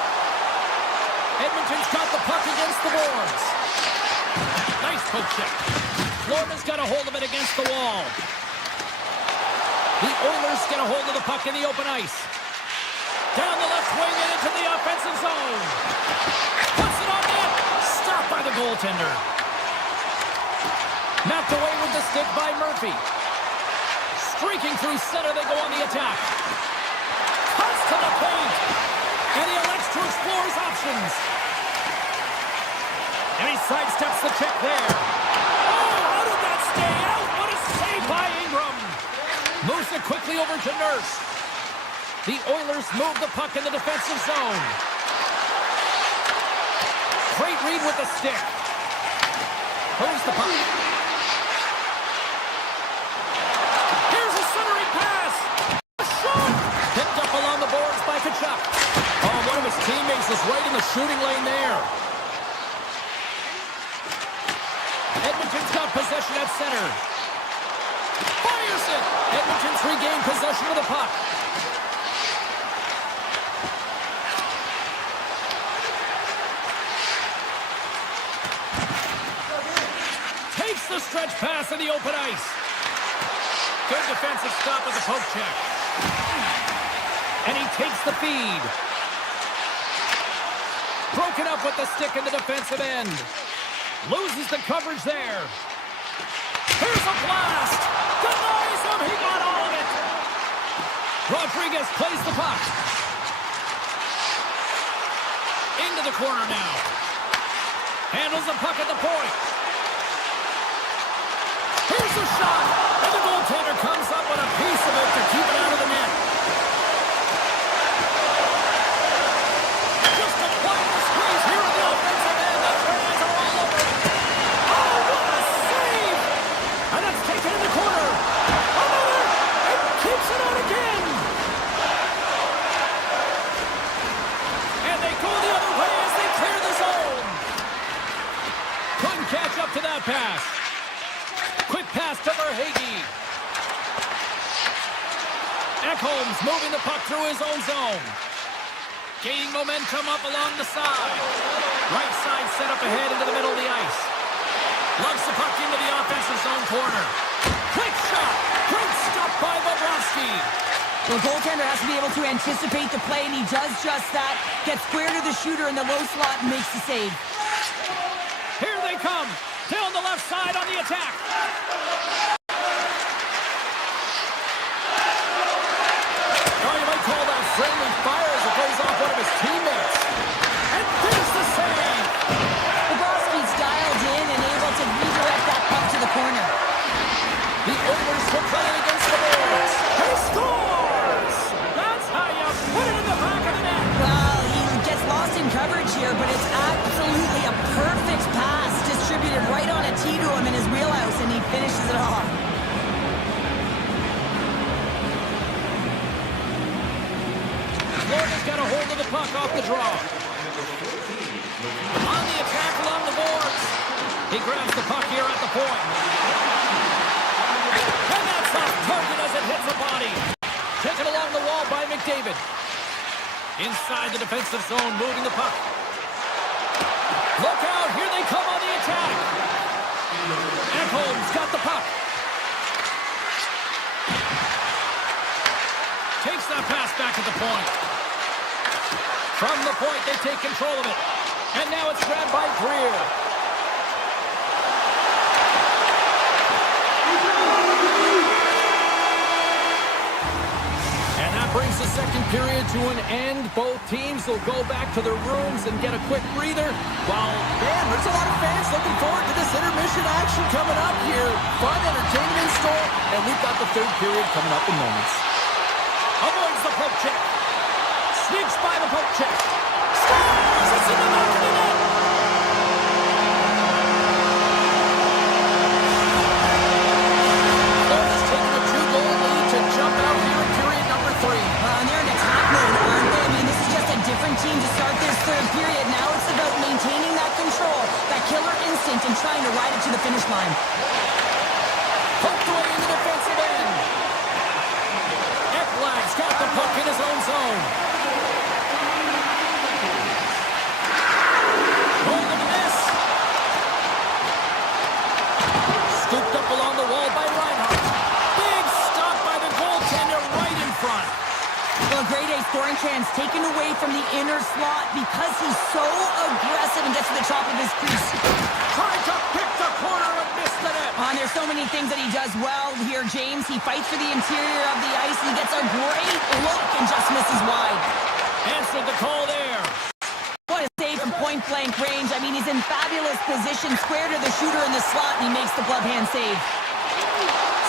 Edmonton's got the puck against the boards. Nice poke check. Florida's got a hold of it against the wall. The Oilers get a hold of the puck in the open ice. Down the left wing and into the offensive zone. Puts it on net. Stopped by the goaltender. Knocked away with the stick by Murphy. Streaking through center, they go on the attack. Cuts to the paint. And he elects to explore his options. And he sidesteps the check there. Oh, how did that stay out? What a save by Ingram. Moves it quickly over to Nurse. The Oilers move the puck in the defensive zone. Great read with the stick. Moves the puck. Here's a centering pass. A shot. Picked up along the boards by Kachuk. Oh, one of his teammates is right in the shooting lane there. Edmonton's got possession at center. Fires it. Edmonton's regained possession of the puck. Takes the stretch pass in the open ice. Good defensive stop with the poke check. And he takes the feed. Broken up with the stick in the defensive end. Loses the coverage there. Here's a blast. Denies him. He got all of it. Rodriguez plays the puck. Into the corner now. Handles the puck at the point. Here's a shot. And the goaltender comes up with a piece of it to keep it out of the net. Just applying the squeeze here in the offensive end. The fans are all over it. Oh, what a save! And it's taken in the corner. Another! And keeps it on again. And they go the other way as they clear the zone. Couldn't catch up to that pass. Quick pass to Verhaeghe. Ekholm's moving the puck through his own zone. Gaining momentum up along the side. Right side set up ahead into the middle of the ice. Lugs the puck into the offensive zone corner. Quick shot. Great stop by Bobrovsky. The goaltender has to be able to anticipate the play, and he does just that. Gets square to the shooter in the low slot and makes the save. Here they come. Down the left side on the attack. Oh, you might call that friendly fire as it goes off one of his teammates. And there's the save. Bobrovsky's dialed in and able to redirect that puck to the corner. The Oilers were playing against the boards. He scores! That's how you put it in the back of the net. Well, he gets lost in coverage here, but it's absolutely a perfect pass distributed right on a tee to him in his wheelhouse, and he finishes it off. Florida's got a hold of the puck off the draw. On the attack along the boards. He grabs the puck here at the point. And that's off target as it hits the body. Taken along the wall by McDavid. Inside the defensive zone, moving the puck. Look out, here they come on the attack. Ekholm's got the puck. Takes that pass back at the point. From the point, they take control of it. And now it's grabbed by Greer. And that brings the second period to an end. Both teams will go back to their rooms and get a quick breather. While, man, there's a lot of fans looking forward to this intermission action coming up here. Fun entertainment in store. And we've got the third period coming up in moments. Avoids the poke check. Sneaks by the poke check. Scores! It's in the back of the net! Florida's taking a 2-goal lead to jump out here in period number 3. And they're in attack mode, aren't they? I mean, this is just a different team to start this third period. Now it's about maintaining that control, that killer instinct, and trying to ride it to the finish line. Poked away in the defensive end. Ekblad's got the puck in his own zone. Oh, look at this. Scooped up along the wall by Reinhardt. Big stop by the goaltender right in front. Well, a grade A scoring chance taken away from the inner slot because he's so aggressive and gets to the top of his crease. Tried to pick the corner and missed the net. There's so many things that he does well here, James. He fights for the interior of the ice. He gets a great look and just misses wide. Answered the call there. What a save from point-blank range. I mean, he's in fabulous position, square to the shooter in the slot, and he makes the glove hand save.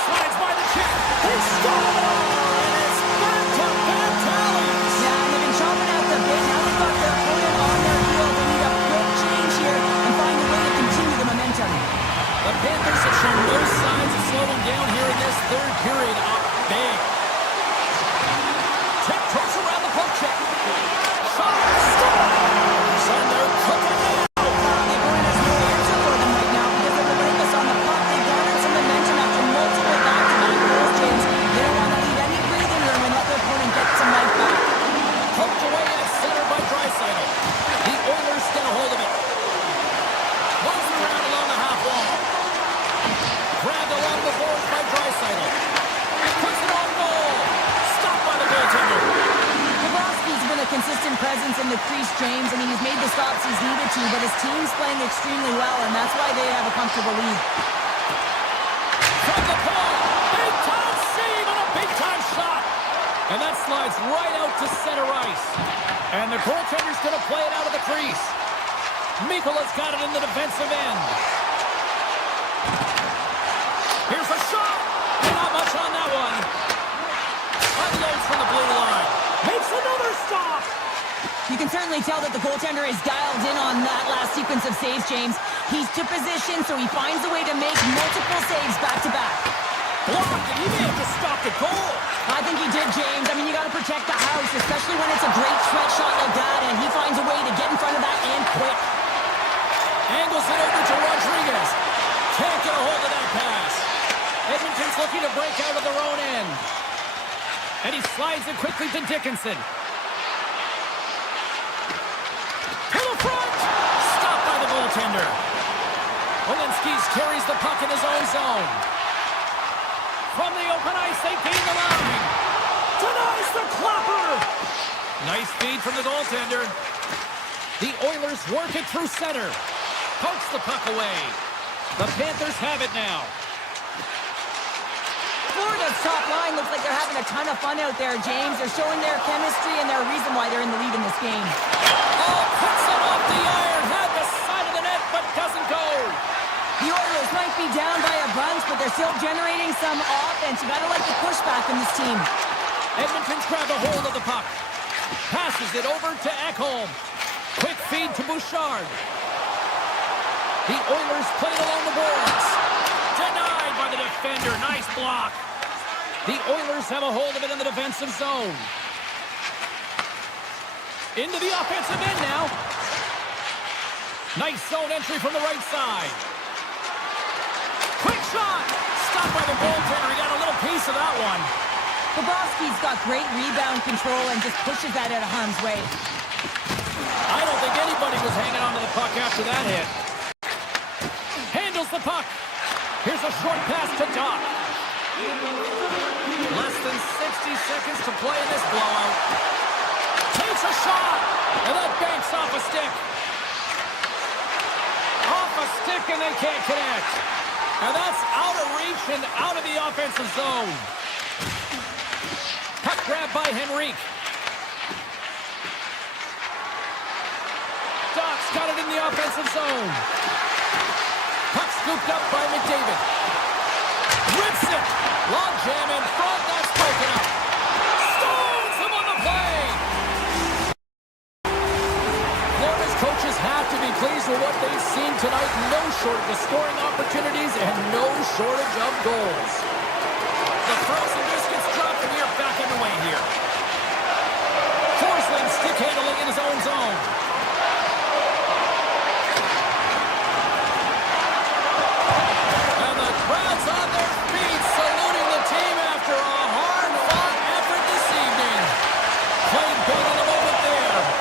Slides by the check. He scores! And it's back to Pantelis. Yeah, and they've been chopping out the bit. Now they've got their opponent on their heels. They need a quick change here and find a way to continue the momentum. The Panthers have shown no signs of slowing down here in this third period. Up big. Tiptoes around the poke check. Shot. Scores! And they're cooking now. The opponent has no answer for them right now because they're relentless on the puck. They garnered some momentum after multiple back-to-back goals, James. They don't want to leave any breathing room and let their opponent get some life back. Poked away at center by Draisaitl. The Oilers get a hold of it. Moves around along the half wall. Grabbed along the boards by Draisaitl. Puts it on goal. Stopped by the goaltender. Bobrovsky's been a consistent presence in the crease, James. I mean, he's made the stops he's needed to, but his team's playing extremely well, and that's why they have a comfortable lead. From the point. Big-time save and a big-time shot. And that slides right out to center ice. And the goaltender's going to play it out of the crease. Mikola's got it in the defensive end. Here's a shot. And not much on that one. Unloads from the blue line. Makes another stop. You can certainly tell that the goaltender is dialed in on that last sequence of saves, James. He's to position, so he finds a way to make multiple saves back-to-back. Blocked, and he may have just stopped a goal. I think he did, James. I mean, you got to protect the house, especially when it's a great threat shot like that, and he finds a way to get in front of that and quick. Angles it over to Rodriguez. Can't get a hold of that pass. Edmonton's looking to break out of their own end. And he slides it quickly to Dickinson. To the front! Stopped by the goaltender. Walensky's carries the puck in his own zone. From the open ice, they gain the line. Denies the clapper! Nice feed from the goaltender. The Oilers work it through center. Pokes the puck away. The Panthers have it now. Florida's top line looks like they're having a ton of fun out there, James. They're showing their chemistry and their reason why they're in the lead in this game. Oh, puts it off the iron. Had the side of the net, but doesn't go. The Oilers might be down by a bunch, but they're still generating some offense. You gotta like the pushback in this team. Edmonton's grabbed a hold of the puck. Passes it over to Ekholm. Quick feed to Bouchard. The Oilers play it along the boards. Denied by the defender. Nice block. The Oilers have a hold of it in the defensive zone. Into the offensive end now. Nice zone entry from the right side. Quick shot. Stopped by the goaltender. He got a little piece of that one. Bobrovsky's got great rebound control and just pushes that out of harm's way. I don't think anybody was hanging on to the puck after that hit. Handles the puck. Here's a short pass to Doc. Less than 60 seconds to play in this blowout. Takes a shot. And that banks off a stick. Off a stick and they can't connect. And that's out of reach and out of the offensive zone. Puck grab by Henrique. Doc's got it in the offensive zone. Puck scooped up by McDavid. Rips it. Long jam in front. That's broken up. Stones him on the play. After what they've seen tonight, no shortage of scoring opportunities and no shortage of goals. The frozen biscuits drop from here back underway here. Forsling stick handling in his own zone. And the crowd's on their feet saluting the team after a hard-fought effort this evening. Played big in the moment there.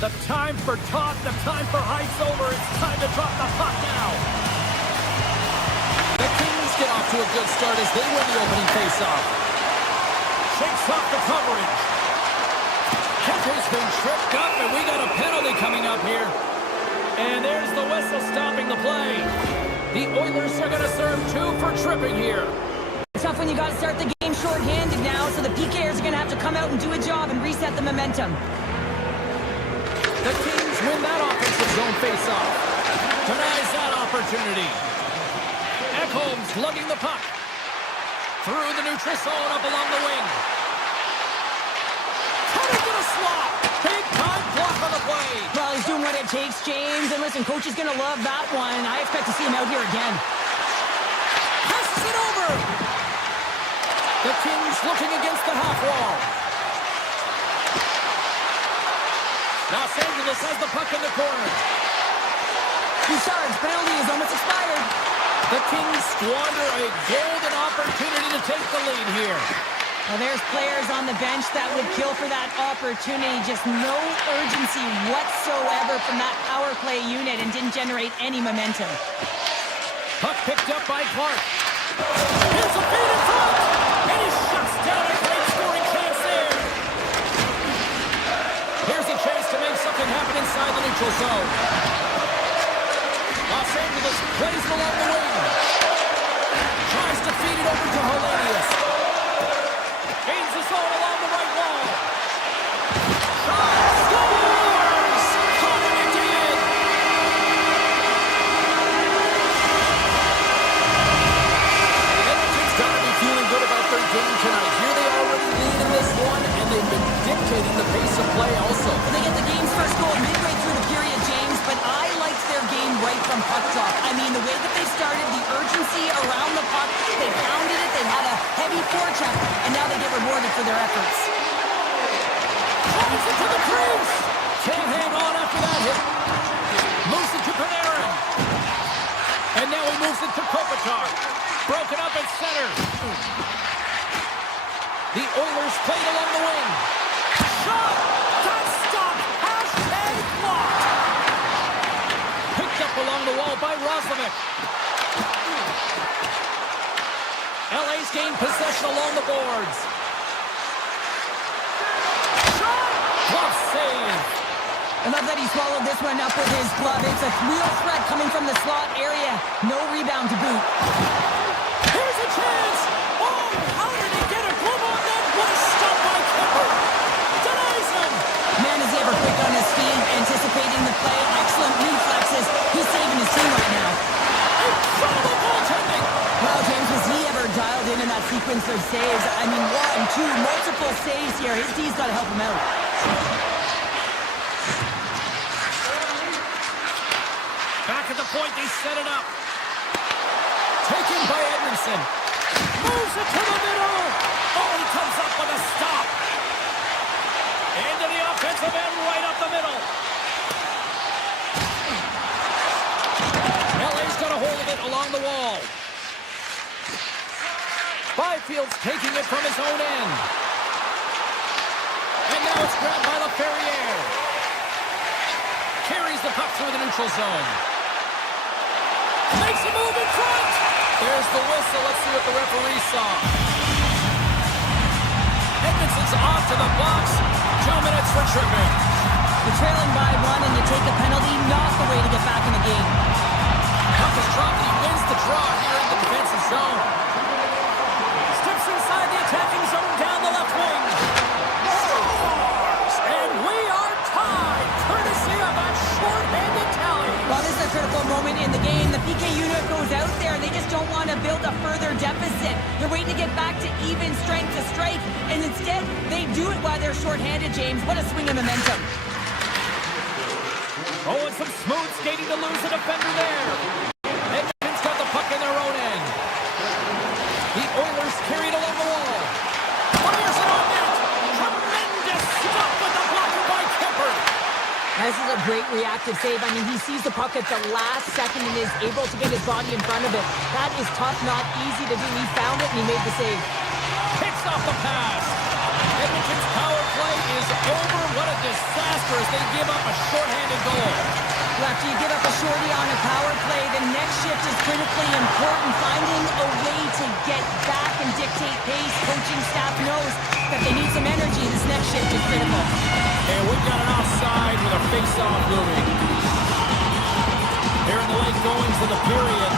The time for talk, the time for hype's over. It's time to drop the puck now. The Kings get off to a good start as they win the opening faceoff. Shakes off the coverage. Kemper's been tripped up, and we got a penalty coming up here. And there's the whistle stopping the play. The Oilers are going to serve 2 for tripping here. It's tough when you got to start the game short-handed now, so the PKers are going to have to come out and do a job and reset the momentum. The Kings win that offensive zone faceoff. Denies that opportunity. Ekholm's lugging the puck. Through the neutral zone, up along the wing. Headed to the slot. Big time block on the play. Well, he's doing what it takes, James. And listen, coach is going to love that one. I expect to see him out here again. Passes it over. The Kings looking against the half wall. Los Angeles has the puck in the corner. Bouchard's penalty is almost expired. The Kings squander a golden opportunity to take the lead here. Well, there's players on the bench that would kill for that opportunity. Just no urgency whatsoever from that power play unit and didn't generate any momentum. Puck picked up by Clark. Here's a feed in front. And he shuts down a great scoring chance there. Here's a chance to make something happen inside the neutral zone. Los Angeles plays it along the wing. Tries to feed it over to Hellenius. Gains the zone along the right wall. Shot! Scores! Connor McDavid! Edmonton's got to be feeling good about their game tonight. Here they already lead in this one, and they've been dictating the pace of play also. Well, they get the game's first goal midway through the period, James, but I liked their game right from puck drop. I mean, the way that they started, the urgency around the puck, they pounded it, they had a heavy forecheck, and now they get rewarded for their efforts. Drives it to the crease. Can't hang on after that hit. Moves it to Panarin. And now he moves it to Kopitar. Broken up at center. The Oilers played along the wing. Shot! Got stopped! Hashtag blocked! Picked up along the wall by Roslovic. LA's gained possession along the boards. Shot! Glove save! I love that he swallowed this one up with his glove. It's a real threat coming from the slot area. No rebound to boot. Here's a chance! Oh, how did he get a glove on that? What a stop by Kemper! Denies him! Man, is he ever quick on his feet, anticipating the play. Excellent reflexes. He's saving his team right now. Incredible goaltending! Wow, James, was he ever dialed in that sequence sequence of saves. I mean, 1, 2, multiple saves here. His D's got to help him out. Back at the point, they set it up. Taken by Edmondson. Moves it to the middle. Oh, he comes up with a stop. Into the offensive end, right up the middle. LA's got a hold of it along the wall. Byfield's taking it from his own end. And now it's grabbed by LaFerriere. Carries the puck through the neutral zone. Makes a move in front. There's the whistle. Let's see what the referee saw. Edmondson's off to the box. 2 minutes for tripping. You're trailing by 1 and you take a penalty. Not the way to get back in the game. Puck is dropped and he wins the draw here in the defensive zone. Steps inside the attacking zone down the left wing. Scores! And we are tied, courtesy of a short-handed tally. Well, this is a critical moment in the game. The PK unit goes out there and they just don't want to build a further deficit. They're waiting to get back to even strength to strike, and instead they do it while they're short-handed, James. What a swing of momentum. Oh, and some smooth skating to lose a defender there. Edmonton's got the puck in their own end. The Oilers carried along the wall. Fires it on net. Tremendous stop with the blocker by Kemper. This is a great reactive save. I mean, he sees the puck at the last second and is able to get his body in front of it. That is tough, not easy to do. He found it and he made the save. Picks off the pass. Edmonton's power play is over. What a disaster as they give up a shorthanded goal. After you give up a shorty on a power play, the next shift is critically important. Finding a way to get back and dictate pace. Coaching staff knows that they need some energy. This next shift is critical. And we've got an offside with a face-off moving. Here in the late goings of the period.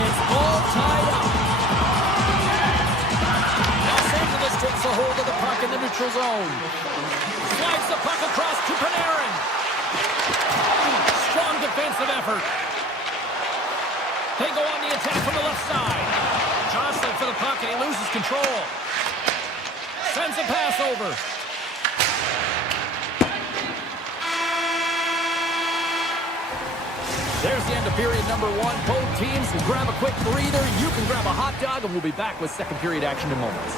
It's all tied up. Los Angeles takes a hold of the puck in the neutral zone. Slides the puck across to Panarin. Strong defensive effort. They go on the attack from the left side. Jostling for the puck and he loses control. Sends a pass over. There's the end of period number 1. Both teams can grab a quick breather. You can grab a hot dog, and we'll be back with second period action in moments.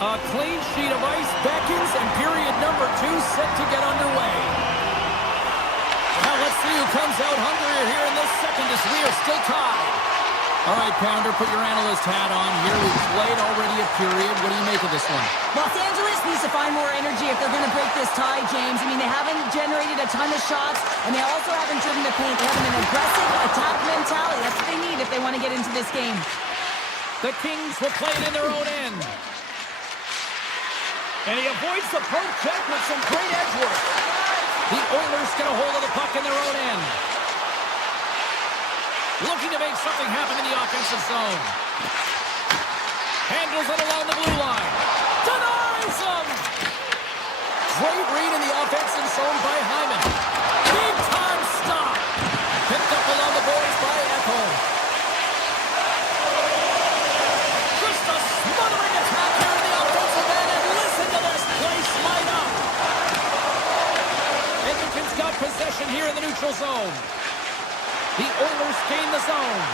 A clean sheet of ice beckons, and period number 2 set to get underway. Now let's see who comes out hungrier here in this second as we are still tied. All right, Pounder, put your analyst hat on here. We've played already a period. What do you make of this one? Los Angeles needs to find more energy if they're going to break this tie, James. I mean, they haven't generated a ton of shots, and they also haven't driven the paint. They have an aggressive attack mentality. That's what they need if they want to get into this game. The Kings will play it in their own end. And he avoids the poke check with some great edge work. The Oilers get a hold of the puck in their own end. Looking to make something happen in the offensive zone. Handles it along the blue line. Denies him! Great read in the offensive zone by Hyman. Big time stop. Picked up along the boards by Echo. Just a smothering attack here in the offensive end. And listen to this place light up. Edmonton's got possession here in the neutral zone. The Oilers gain the zone.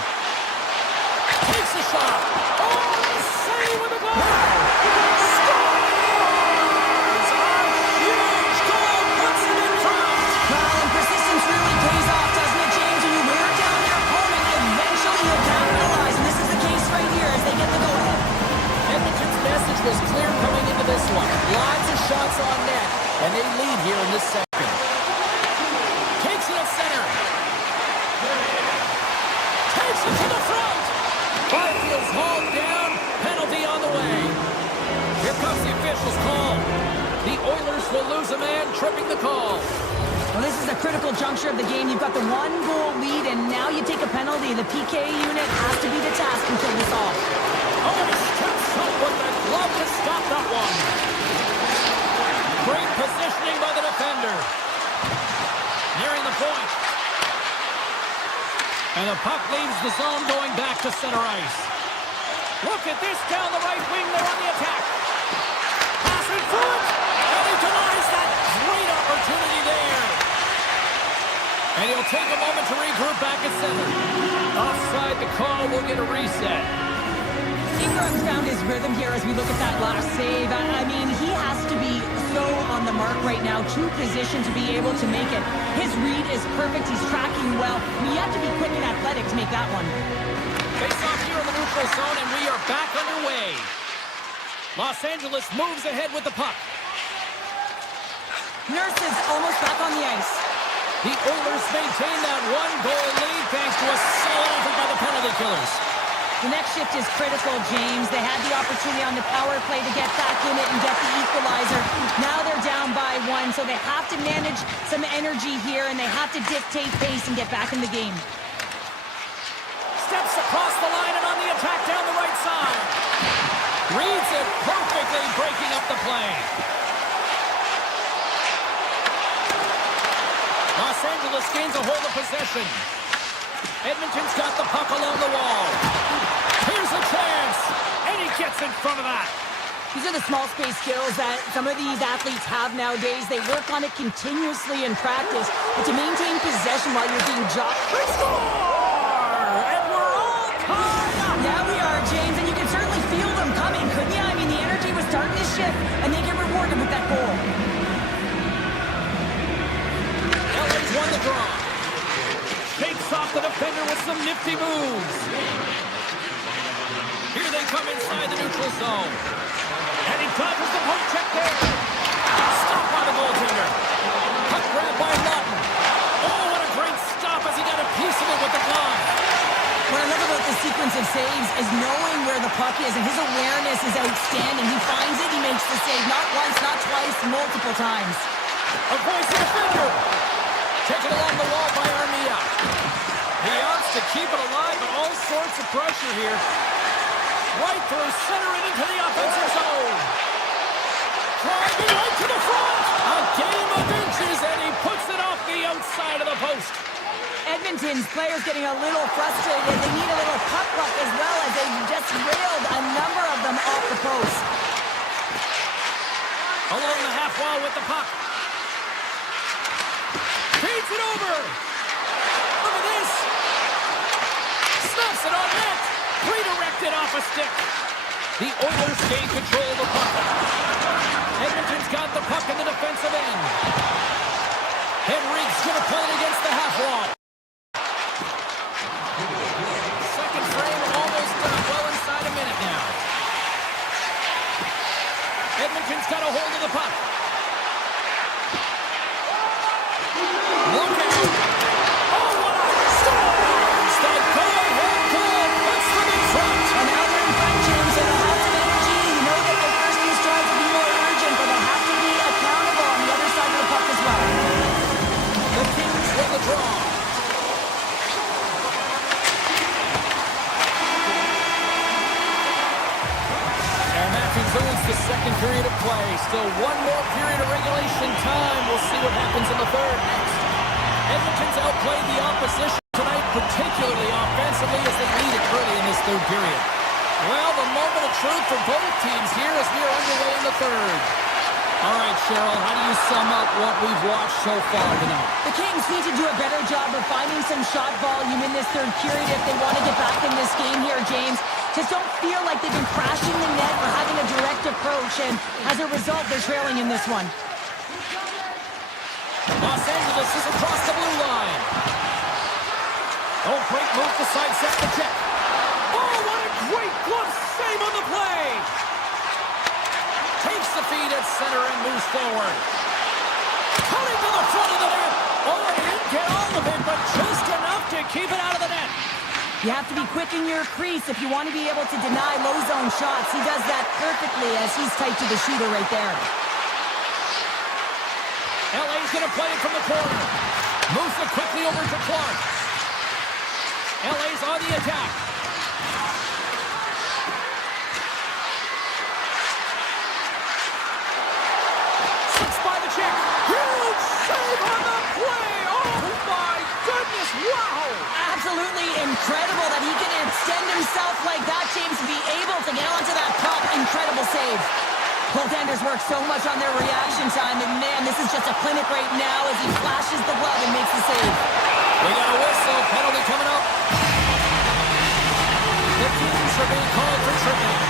Takes a shot. Oh, save with a goal. Scores! A huge goal puts it in front. Well, and persistence really pays off, doesn't it, James? When you wear down your opponent, eventually you'll capitalize. And this is the case right here as they get the go-ahead. Edmonton's message was clear coming into this one. Lots of shots on net, and they lead here in this second. Takes it at center. Takes it to the front. Byfield's hauled down. Penalty on the way. Here comes the official's call. The Oilers will lose a man, tripping the call. Well, this is a critical juncture of the game. You've got the 1-goal lead, and now you take a penalty. The PK unit has to be the task and kill this off. Oh, he steps up with the glove to stop that one. Great positioning by the defender. Nearing the point. And the puck leaves the zone going back to center ice. Look at this down the right wing. They're on the attack. Passing through it. And he denies that great opportunity there. And he'll take a moment to regroup back at center. Offside the call. We'll get a reset. Ingram's found his rhythm here as we look at that last save. I mean, he has to be so on the mark right now, to position to be able to make it. His read is perfect. He's tracking well. I mean, you have to be quick and athletic to make that one. Face off here in the neutral zone, and we are back underway. Los Angeles moves ahead with the puck. Nurse is almost back on the ice. The Oilers maintain that one-goal lead thanks to a solid effort by the penalty killers. The next shift is critical, James. They had the opportunity on the power play to get back in it and get the equalizer. Now they're down by one, so they have to manage some energy here, and they have to dictate pace and get back in the game. Steps across the line and on the attack down the right side. Reads it perfectly, breaking up the play. Los Angeles gains a hold of possession. Edmonton's got the puck along the wall. Here's a chance, and he gets in front of that. These are the small space skills that some of these athletes have nowadays. They work on it continuously in practice, but to maintain possession while you're being jocked. They score! And we're all tied up! Yeah, we are, James, and you can certainly feel them coming, couldn't you? I mean, the energy was starting to shift, and they get rewarded with that goal. LA's won the draw. Takes off the defender with some nifty moves. Here they come inside the neutral zone. And he dodges the poke check there. Stop by the goaltender. Puck grab by Lawton. Oh, what a great stop as he got a piece of it with the glove. What I love about this sequence of saves is knowing where the puck is, and his awareness is outstanding. He finds it, he makes the save. Not once, not twice, multiple times. Avoids the defender. Taken along the wall by Armia. He opts to keep it alive, but all sorts of pressure here. Right through center and into the offensive zone. Driving right to the front. A game of inches, and he puts it off the outside of the post. Edmonton's players getting a little frustrated. They need a little puck luck as well, as they just railed a number of them off the post. Along the half wall with the puck. Feeds it over. Look at this. Snaps it on net. Redirected off a stick. The Oilers gain control of the puck. Edmonton's got the puck in the defensive end. Henrique's going to play it against the half wall. Second frame almost done. Well inside a minute now. Edmonton's got a hold of the puck. Look out! Oh, what a storm! That go-ahead goal puts them in front. And now they're in front, James, and they'll have some energy. You know that their first use tries to be more urgent, but they'll have to be accountable on the other side of the puck as well. The Kings win the draw. And that concludes the second period of play. Still one more period of regulation time. We'll see what happens in the third next. Edmonton's outplayed the opposition tonight, particularly offensively, as they lead it early in this third period. Well, the moment of truth for both teams here as we are underway in the third. All right, Cheryl, how do you sum up what we've watched so far tonight? The Kings need to do a better job of finding some shot volume in this third period if they want to get back in this game here, James. Just don't feel like they've been crashing the net or having a direct approach, and as a result, they're trailing in this one. Los Angeles is across the blue line. Oh, great move to sidestep the check. Oh, what a great glove save on the play. Takes the feed at center and moves forward. Cutting to the front of the net. Oh, he didn't get all of it, but just enough to keep it out of the net. You have to be quick in your crease if you want to be able to deny low zone shots. He does that perfectly as he's tight to the shooter right there. LA's going to play it from the corner. Moves it quickly over to Clark. LA's on the attack. Slips by the check. Huge save on the play. Oh, my goodness. Wow. Absolutely incredible that he can extend himself like that, James, to be able incredible save. Goaltenders work so much on their reaction time, and man, this is just a clinic right now as he flashes the glove and makes the save. We got a whistle, penalty coming up. The Kings are being called for tripping.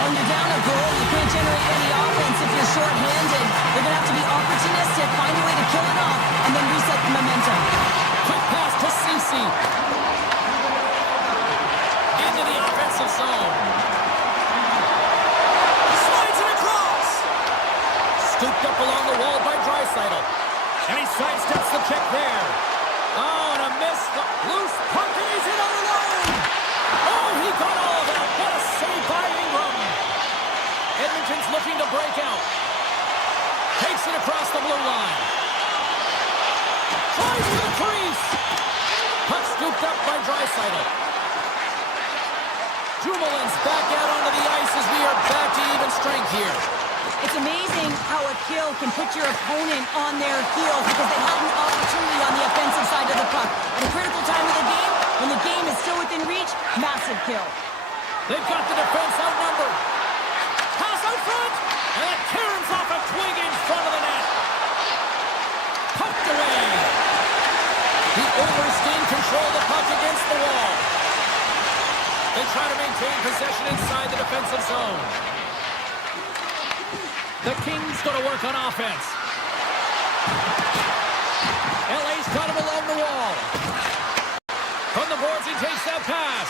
When you're down a goal, you can't generate any offense if you're short-handed. They're going to have to be opportunistic, find a way to kill it off, and then reset the momentum. Quick pass to Cece. Into the offensive zone. Slides it across. Scooped up along the wall by Draisaitl. And he sidesteps the check there. Oh, and a miss. Loose puck, and he's in all alone. Oh, he got all of that. What a save by Ingram. Edmonton's looking to break out. Takes it across the blue line. Tries for the crease. Puck scooped up by Draisaitl. Dumoulin's back out onto the ice as we are back to even strength here. It's amazing how a kill can put your opponent on their heels because they had an opportunity on the offensive side of the puck. At a critical time of the game, when the game is still within reach, massive kill. They've got the defense outnumbered. Pass out front, and it caroms off a twig in front of the net. Pucked away. The Oilers gain control of the puck against the wall. They try to maintain possession inside the defensive zone. The Kings go to work on offense. LA's got him along the wall. From the boards, he takes that pass.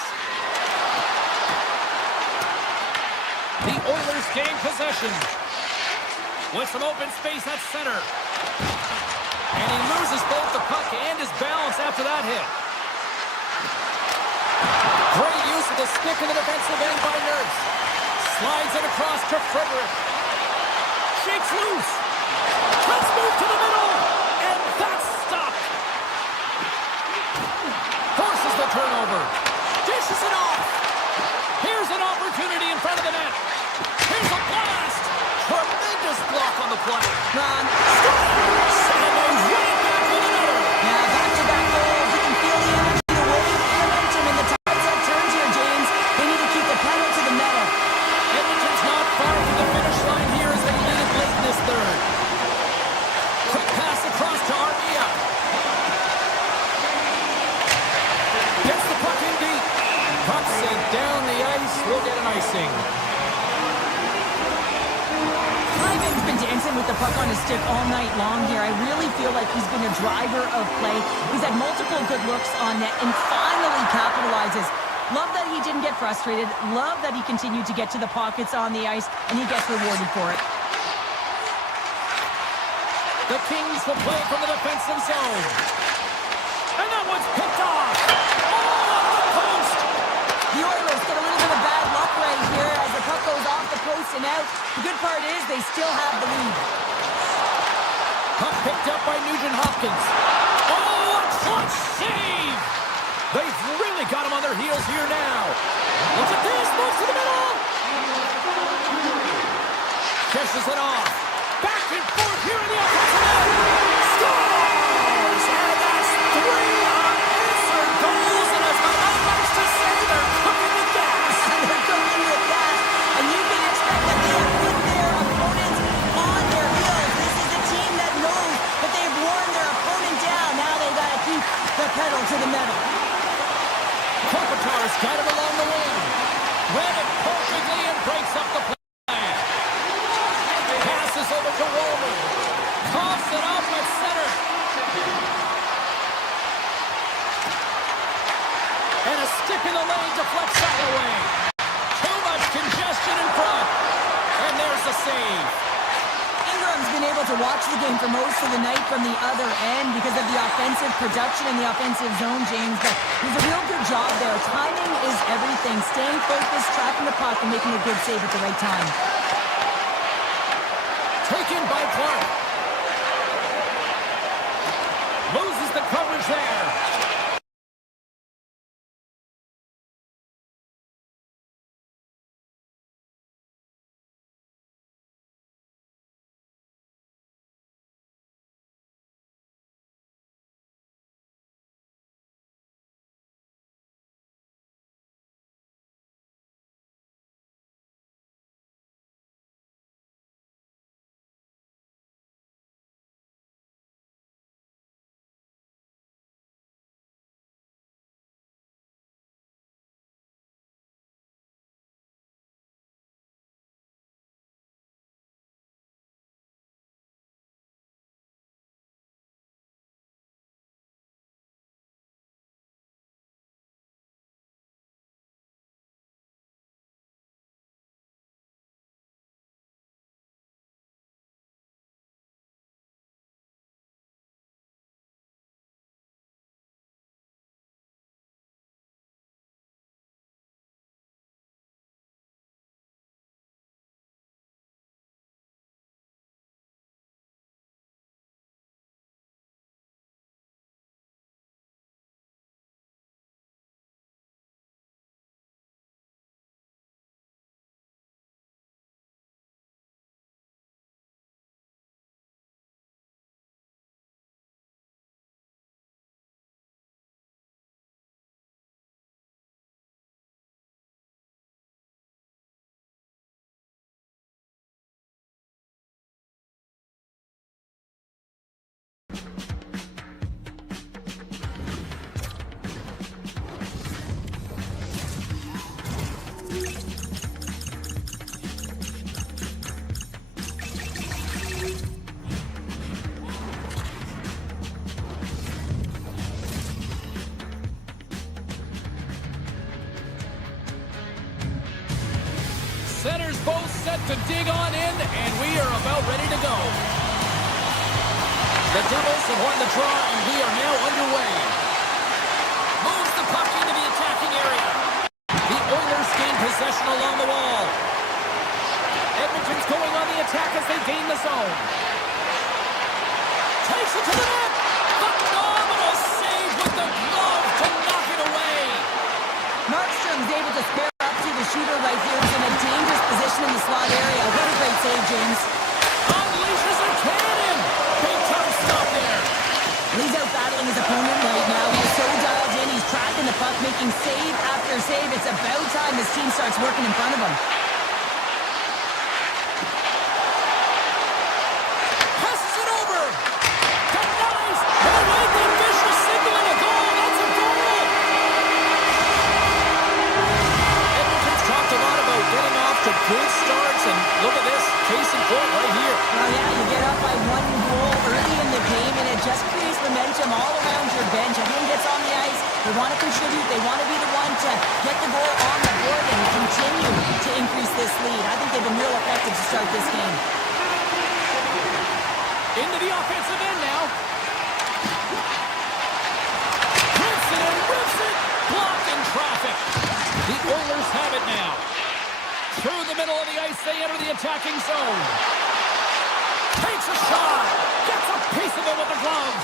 The Oilers gain possession. With some open space at center. And he loses both the puck and his balance after that hit. Great use of the stick in the defensive end by Nurse. Slides it across to Frederick. Shakes loose. Let's move to the middle. And that's stopped. Forces the turnover. Dishes it off. Here's an opportunity in front of the net. Here's a blast. Tremendous block on the play. Ron. Sanders right back with another. Yeah, back-to-back goals. You can feel the energy, the wave, the momentum, and the tides have turned here, James. They need to keep the pedal to the metal. Edmonton's not far from the finish line here as they lead it late in this third. Quick pass across to Armia. Gets the puck in deep. Puck sent down the ice. We'll get an icing. Hyman's been dancing with the puck on his stick all night long here. I really feel like he's been a driver of play. He's had multiple good looks on net and finally capitalizes. Love that he didn't get frustrated. Love that he continued to get to the pockets on the ice, and he gets rewarded for it. The Kings will play from the defensive zone. And that one's picked off. Oh, off the post. The Oilers get a little bit of bad luck right here as the puck goes off the post and out. The good part is they still have the lead. Puck picked up by Nugent Hopkins. Oh, a clutch save. They've really got him on their heels here now. Look at this. Moves to the middle. Catches it off. Back and forth here in the offensive end. Scores! And that's 3 unanswered goals. And as my mom likes to say, they're cooking with gas. They're cooking with gas, and you can expect that they have put their opponents on their heels. This is a team that knows that they've worn their opponent down. Now they've got to keep the pedal to the metal. Kopitar's got him along the wing. Read it perfectly and breaks up the play. Passes over to Roman. Coughs it up at center. And a stick in the lane deflects that away. Too much congestion in front. And there's the save. Ingram's been able to watch the game for most of the night from the other end because of the offensive production in the offensive zone, James. But he's a real good job there. Timing is everything. Staying focused, tracking the puck, and making a good save at the right time. Taken by Clark. Loses the coverage there. Center's both set to dig on in, and we are about ready to go. The Devils have won the draw, and we are now underway. Moves the puck into the attacking area. The Oilers gain possession along the wall. Edmonton's going on the attack as they gain the zone. Takes it to the net. Phenomenal save with the glove to knock it away. Markstrom's able to square up to the shooter right here. He's in a dangerous position in the slot area. What a great save, James. Unleashes a cannon. Big time stop there. He's out battling his opponent right now. He's so dialed in. He's tracking the puck, making save after save. It's about time his team starts working in front of him. Passes it over. Denies. And right there, Fisher signaling a goal. That's a goal. Edmonton's talked a lot about getting off to good starts, and look at this. Case in point right here. Oh, yeah, you get up by 1 goal early in the game, and it just creates momentum all around your bench. Everyone gets on the ice. They want to contribute. They want to be the one to get the goal on the board and continue to increase this lead. I think they've been real effective to start this game. Into the offensive end now. Hits it and rips it. Blocked in traffic. The Oilers have it now. Through the middle of the ice, they enter the attacking zone. Takes a shot. Gets a piece of it with the glove.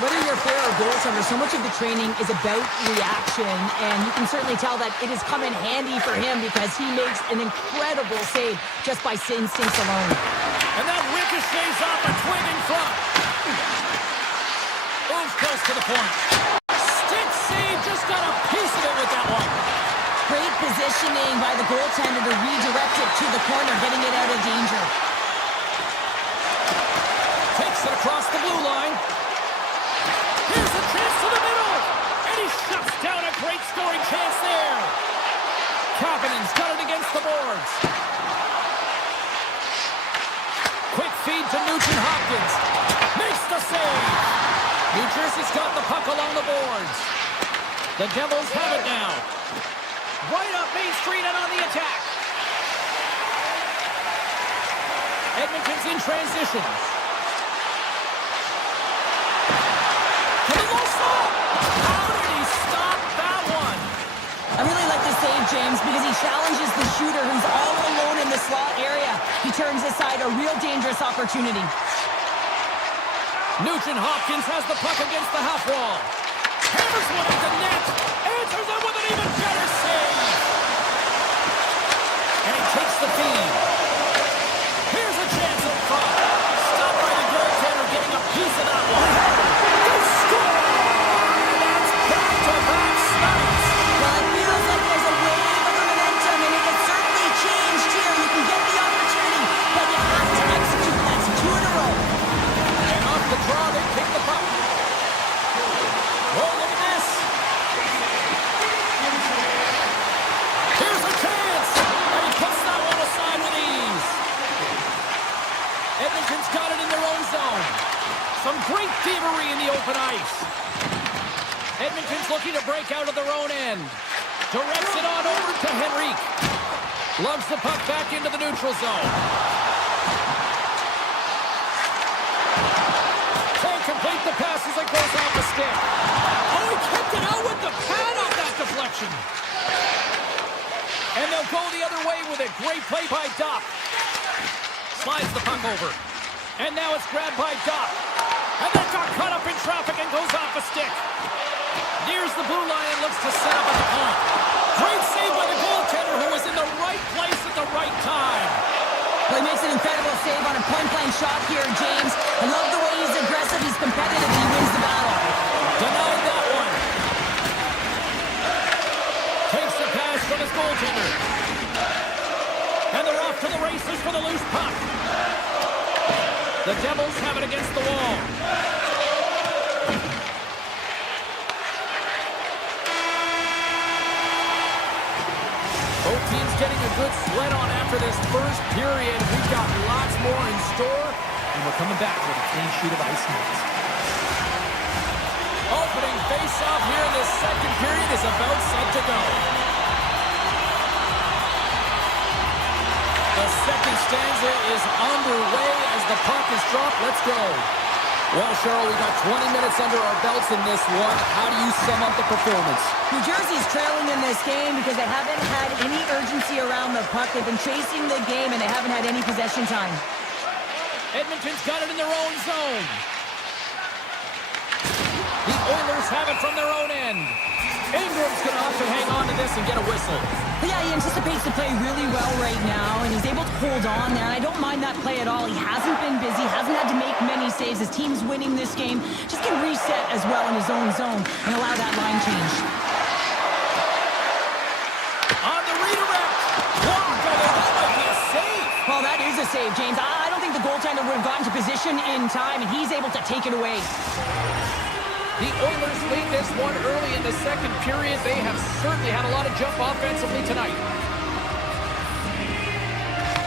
Whether you're a player or goaltender, so much of the training is about reaction, and you can certainly tell that it has come in handy for him because he makes an incredible save just by instincts alone. And that ricochets off a twig in front. Moves close to the point. Stick save, just got a piece of it with that one. Great positioning by the goaltender to redirect it to the corner, getting it out of danger. Takes it across the blue line. Here's a chance to the middle. And he shuts down a great scoring chance there. Kapanen's got it against the boards. Quick feed to Nugent-Hopkins. Makes the save. New Jersey's got the puck along the boards. The Devils have it now. Right up Main Street and on the attack. Edmonton's in transition. To the low slot. How did he stop that one? I really like this save, James, because he challenges the shooter who's all alone in the slot area. He turns aside a real dangerous opportunity. Nugent-Hopkins has the puck against the half wall. Hammers one at the net. Answers it with an even better save. And he takes the feed. Here's a chance up front. Stopped by the goaltender, getting a piece of that one. They score! And that's back-to-back snipes. Well, it feels like there's a wave of momentum, and it has certainly changed here. You can get the opportunity, but you have to execute. That's 2 in a row. And off the draw, they pick the puck. Oh, look at this. Here's a chance. And he puts that one aside with ease. Edmonton's got it in their own zone. Some great thievery in the open ice. Edmonton's looking to break out of their own end. Directs it on over to Henrique. Lugs the puck back into the neutral zone. Can't complete the pass as it goes off the stick. Oh, he kept it out with the pad on that deflection. And they'll go the other way with it. Great play by Doc. Slides the puck over. And now it's grabbed by Doc. And that got caught up in traffic and goes off a stick. Nears the blue line and looks to set up at the point. Great save by the goaltender who was in the right place at the right time. Well, he makes an incredible save on a point-blank shot here, James. I love the way he's aggressive, he's competitive, he wins the battle. Denied that one. Takes the pass from his goaltender. And they're off to the races for the loose puck. The Devils have it against the wall. Both teams getting a good sweat on after this first period. We've got lots more in store, and we're coming back with a clean sheet of ice next. Opening face-off here in this second period is about set to go. The second stanza is underway as the puck is dropped. Let's go. Well, Cheryl, we got 20 minutes under our belts in this one. How do you sum up the performance? New Jersey's trailing in this game because they haven't had any urgency around the puck. They've been chasing the game, and they haven't had any possession time. Edmonton's got it in their own zone. The Oilers have it from their own end. Ingram's going to have to hang on to this and get a whistle. Yeah, he anticipates to play really well right now, and he's able to hold on there. And I don't mind that play at all. He hasn't been busy, hasn't had to make many saves. His team's winning this game. Just can reset as well in his own zone and allow that line change. On the redirect. Blocked. Oh, that might be a save. Well, that is a save, James. I don't think the goaltender would have gotten to position in time, and he's able to take it away. The Oilers lead this one early in the second period. They have certainly had a lot of jump offensively tonight.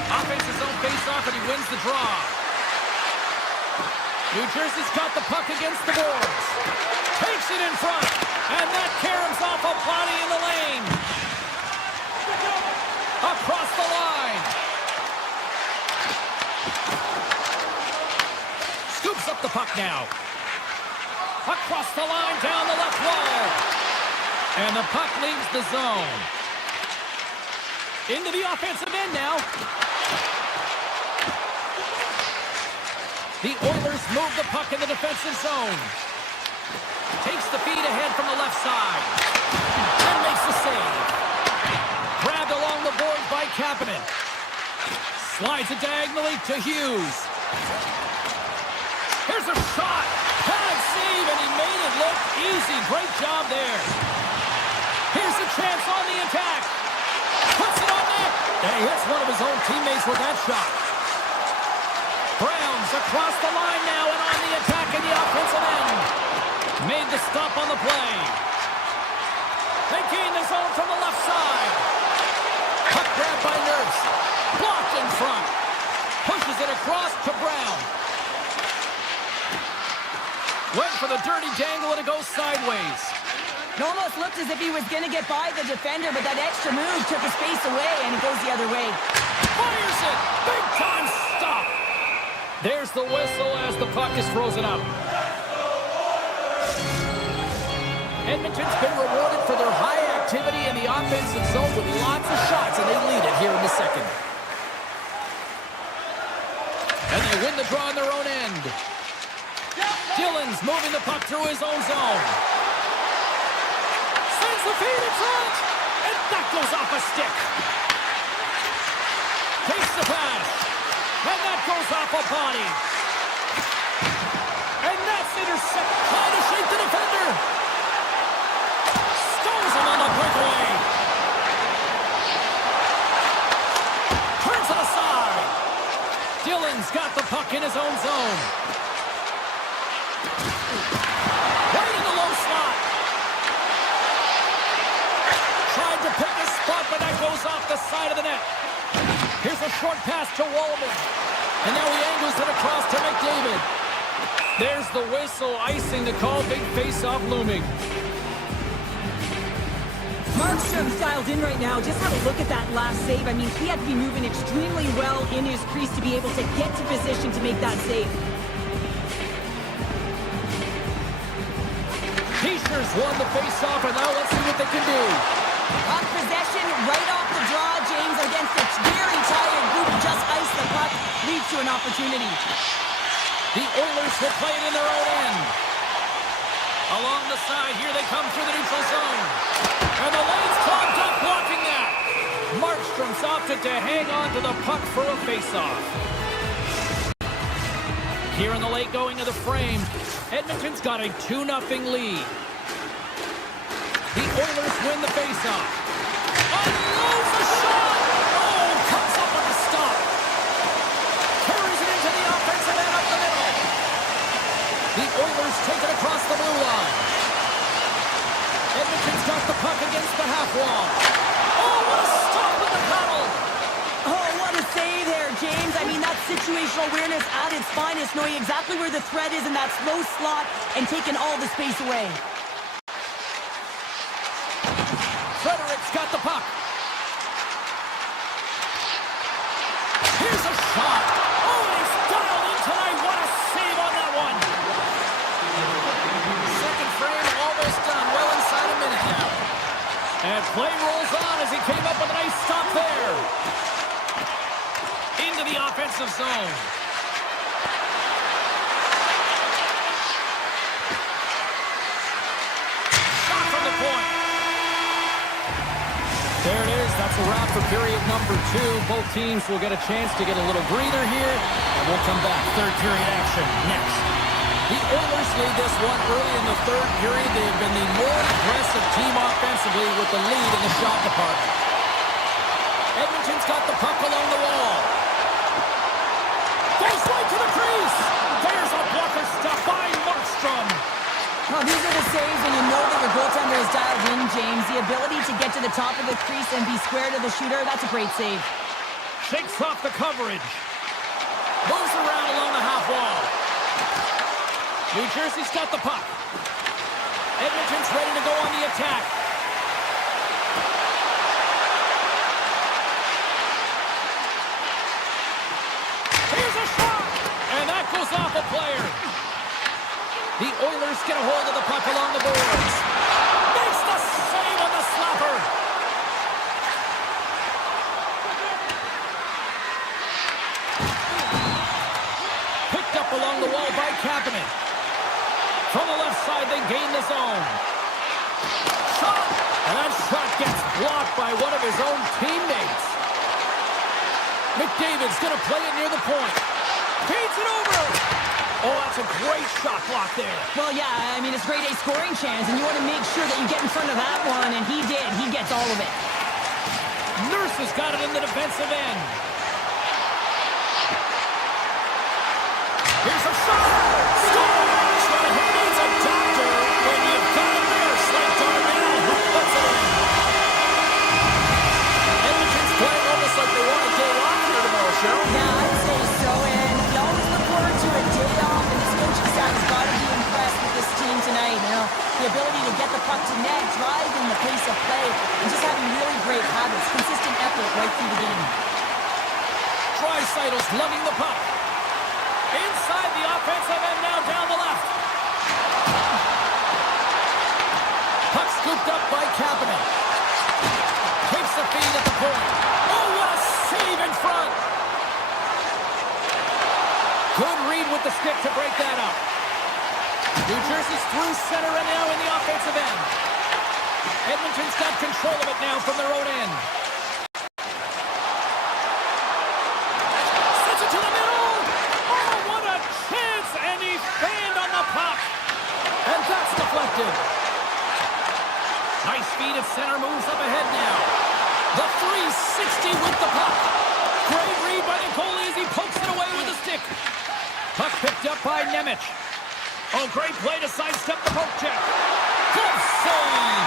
Offensive zone face-off, and he wins the draw. New Jersey's got the puck against the boards. Takes it in front, and that caroms off a body in the lane. Across the line. Scoops up the puck now. Across the line, down the left wall. And the puck leaves the zone. Into the offensive end now. The Oilers move the puck in the defensive zone. Takes the feed ahead from the left side. And makes the save. Grabbed along the boards by Kapanen. Slides it diagonally to Hughes. Here's a shot. High save, and he made it look easy. Great job there. Here's a chance on the attack. Puts it on net. And he hits one of his own teammates with that shot. Brown's across the line now and on the attack in the offensive end. Made the stop on the play. They gain the zone from the left side. Puck grab by Nurse. Blocked in front. Pushes it across to Brown. Went for the dirty dangle, and it goes sideways. It almost looked as if he was going to get by the defender, but that extra move took his space away, and it goes the other way. Fires it! Big time stop! There's the whistle as the puck is frozen up. Edmonton's been rewarded for their high activity in the offensive zone with lots of shots, and they lead it here in the second. And they win the draw on their own end. Dillon's moving the puck through his own zone. Sends the feed in front. And that goes off a stick. Takes the pass. And that goes off a body. And that's intercepted. Trying to shake the defender. Stones him on the breakaway. Turns it aside. Dillon's got the puck in his own zone. Right in the low slot. Tried to pick a spot, but that goes off the side of the net. Here's a short pass to Wallman. And now he angles it across to McDavid. There's the whistle, icing the call. Big face-off looming. Markstrom's dialed in right now. Just have a look at that last save. I mean, he had to be moving extremely well in his crease to be able to get to position to make that save. T-shirts won the face-off, and now let's see what they can do. On possession, right off the draw, James, against a very tired group, just ice the puck, leads to an opportunity. The Oilers will play it in their own end. Along the side, here they come through the neutral zone. And the lane's clogged up, blocking that. Markstrom's opted to hang on to the puck for a face-off. Here in the late going of the frame, Edmonton's got a 2-0 lead. The Oilers win the faceoff. Unloads the shot! Oh, comes up with a stop. Carries it into the offensive end up the middle. The Oilers take it across the blue line. Edmonton's got the puck against the half wall. Oh, what a stop with the paddle! Oh, what a save there, James. I mean, that's situational awareness at its finest, knowing exactly where the threat is in that slow slot and taking all the space away. Frederick's got the puck. Here's a shot. Oh, and he's dialed in tonight. What a save on that one. Second frame almost done. Well inside a minute now. And play rolls on as he came up with a nice stop there. Into the offensive zone. Shot from the point. There it is. That's a wrap for period number 2. Both teams will get a chance to get a little breather here, and we'll come back. Third period action next. The Oilers lead this one early in the third period. They have been the more aggressive team offensively with the lead in the shot department. Edmonton's got the puck along the wall. Goes right to the crease. There's a blocker stop by Markstrom. Oh, these are the saves when you know that your goaltender is dialed in, James. The ability to get to the top of the crease and be square to the shooter, that's a great save. Shakes off the coverage. Moves around along the half wall. New Jersey's got the puck. Edmonton's ready to go on the attack. Here's a shot! And that goes off a player. The Oilers get a hold of the puck along the boards. Makes the save on the slapper. Picked up along the wall by Kapanen. From the left side, they gain the zone. Shot! And that shot gets blocked by one of his own teammates. McDavid's going to play it near the point. Feeds it over! Oh, that's a great shot block there. Well, yeah, I mean, it's grade A scoring chance, and you want to make sure that you get in front of that one, and he did. He gets all of it. Nurse has got it in the defensive end. Here's a shot! Scores! But who needs a doctor when you've got a nurse like Darnell who puts it in? Edmonton's playing almost like they want a day off here tomorrow, Cheryl. Yeah, I'd say so, and you always look forward to a day off, and this coaching staff has got to be impressed with this team tonight. You know, the ability to get the puck to net, driving the pace of play, and just having really great habits, consistent effort right through the game. Draisaitl's lugging the puck. Inside the offensive end now down the left. Puck scooped up by Kapanen. Takes the feed at the point. Oh, what a save in front. Good read with the stick to break that up. New Jersey's through center and now in the offensive end. Edmonton's got control of it now from their own end. Sets it to the middle. Oh, what a chance. And he fanned on the puck. And that's deflected. Nice feed at center. Moves up ahead now. The 360 with the puck. Great read by the goalie as he pokes it away with the stick. Puck picked up by Nemec. Oh, great play to sidestep the poke check. Good save.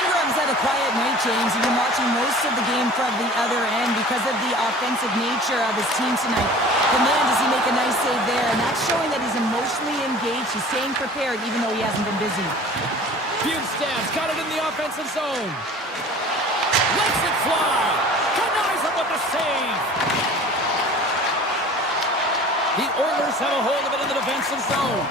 Ingram's had a quiet night, James. You've been watching most of the game from the other end because of the offensive nature of his team tonight. But man, does he make a nice save there, and that's showing that he's emotionally engaged. He's staying prepared even though he hasn't been busy. Bjugstad's got it in the offensive zone. Lets it fly. Denies him with the save. The Oilers have a hold of it in the defensive zone.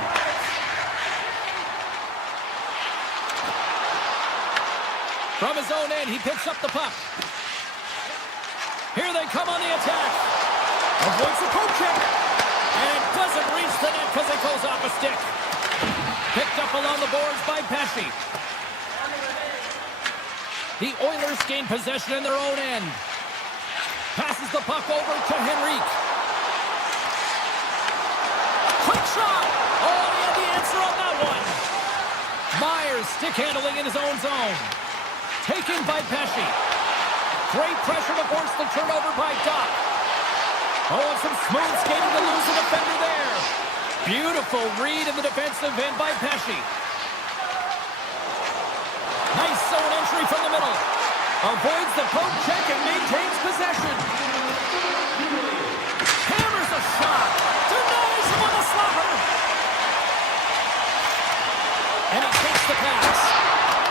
From his own end, he picks up the puck. Here they come on the attack. Avoids the poke check. And it doesn't reach the net because it goes off a stick. Picked up along the boards by Pesce. The Oilers gain possession in their own end. Passes the puck over to Henrique. Quick shot! Oh, he had the answer on that one. Myers stick handling in his own zone. Taken by Pesce. Great pressure to force the turnover by Doc. Oh, and some smooth skating to lose the defender there. Beautiful read in the defensive end by Pesce. Nice zone entry from the middle. Avoids the poke check and maintains possession. Hammers a shot. Denies him on the slapper. And he takes the pass.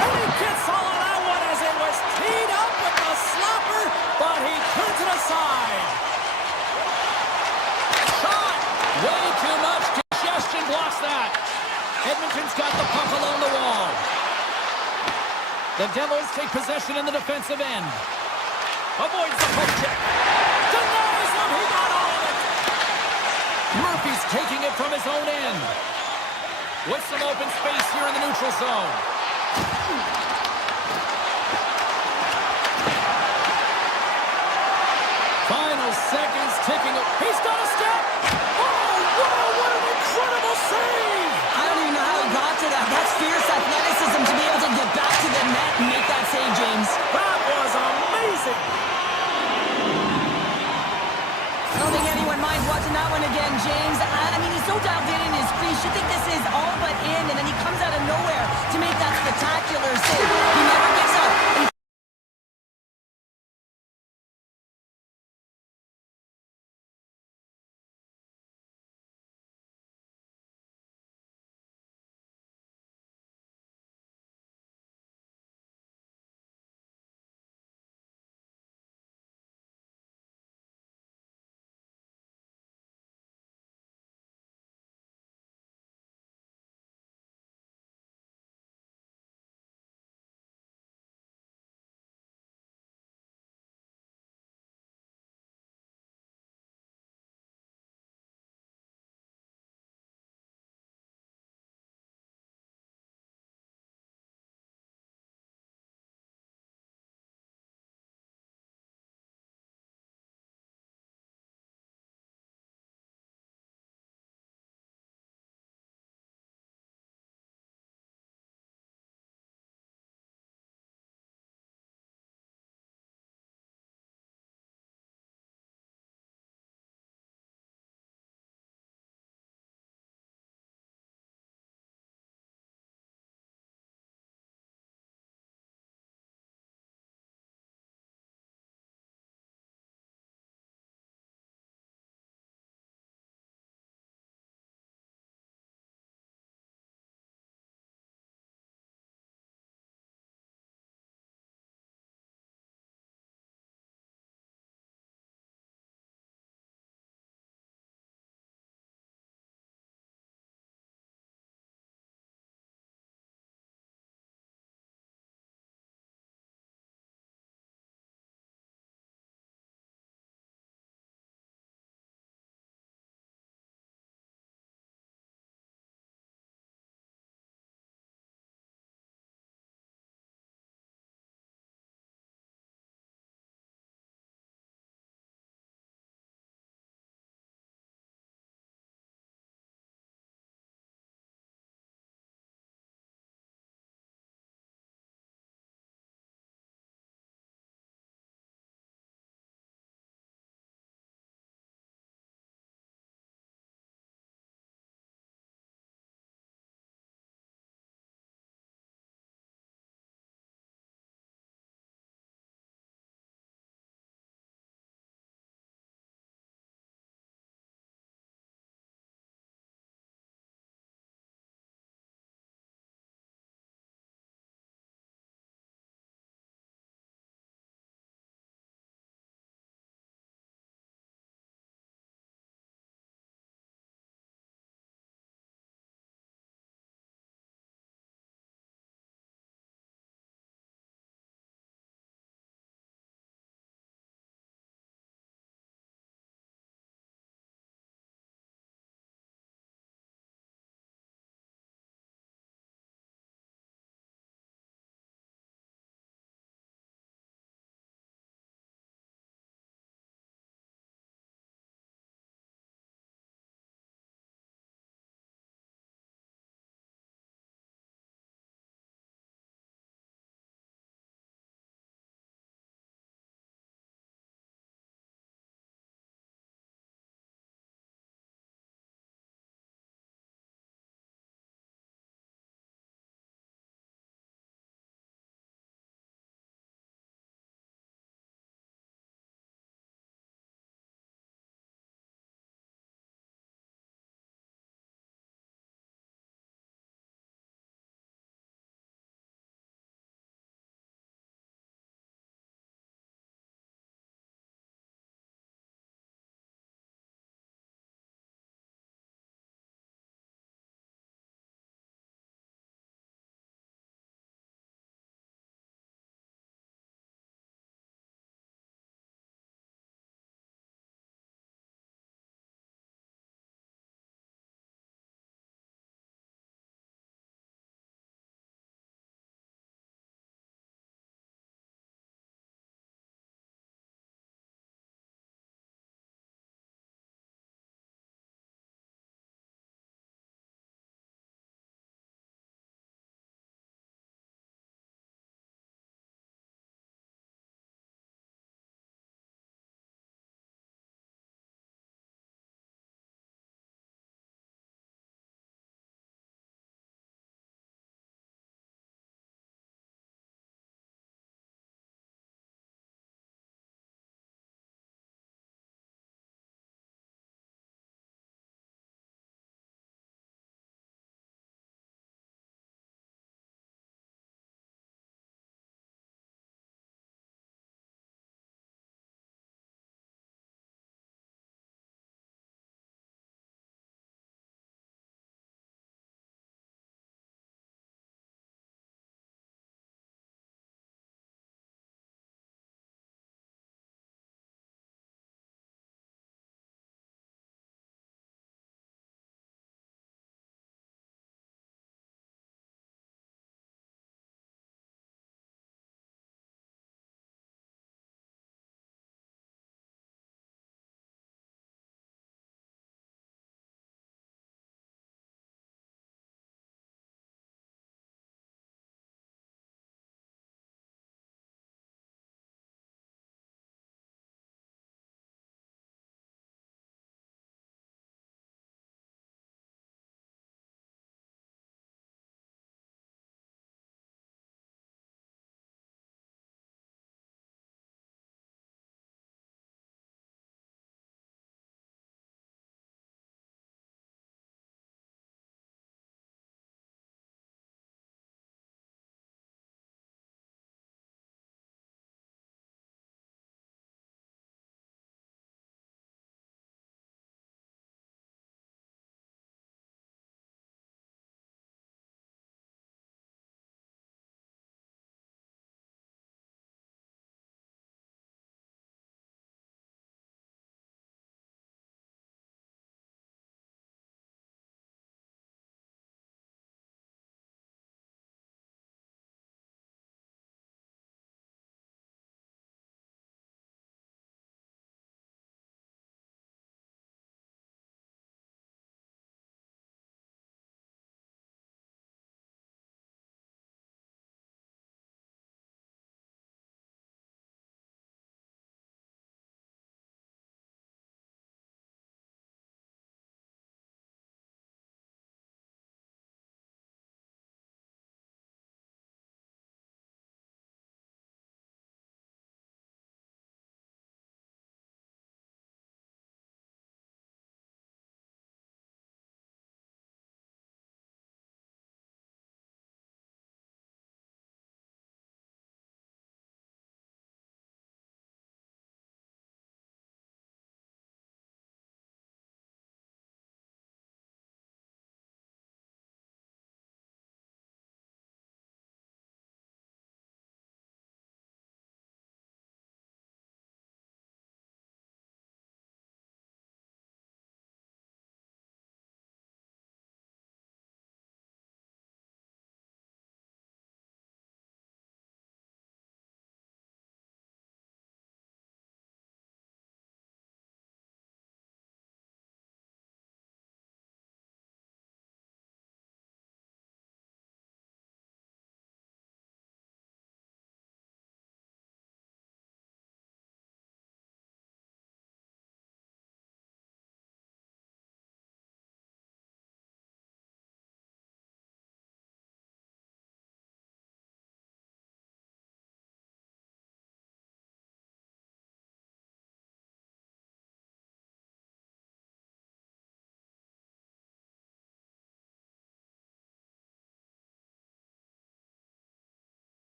And he gets all of that one as it was teed up with the slapper, but he turns it aside. The Devils take possession in the defensive end. Avoids the poke check. Denies him. He got all of it. Murphy's taking it from his own end. With some open space here in the neutral zone. Final seconds ticking. He's got a step. Oh, wow, what an incredible save. I don't even know how he got to that. That's fierce athleticism to be able to get back to the net and make that save, James. That was amazing. I don't think anyone minds watching that one again, James. I mean, he's so dialed in his crease. You think this is all but in, and then he comes out of nowhere to make that spectacular save. He never gives up.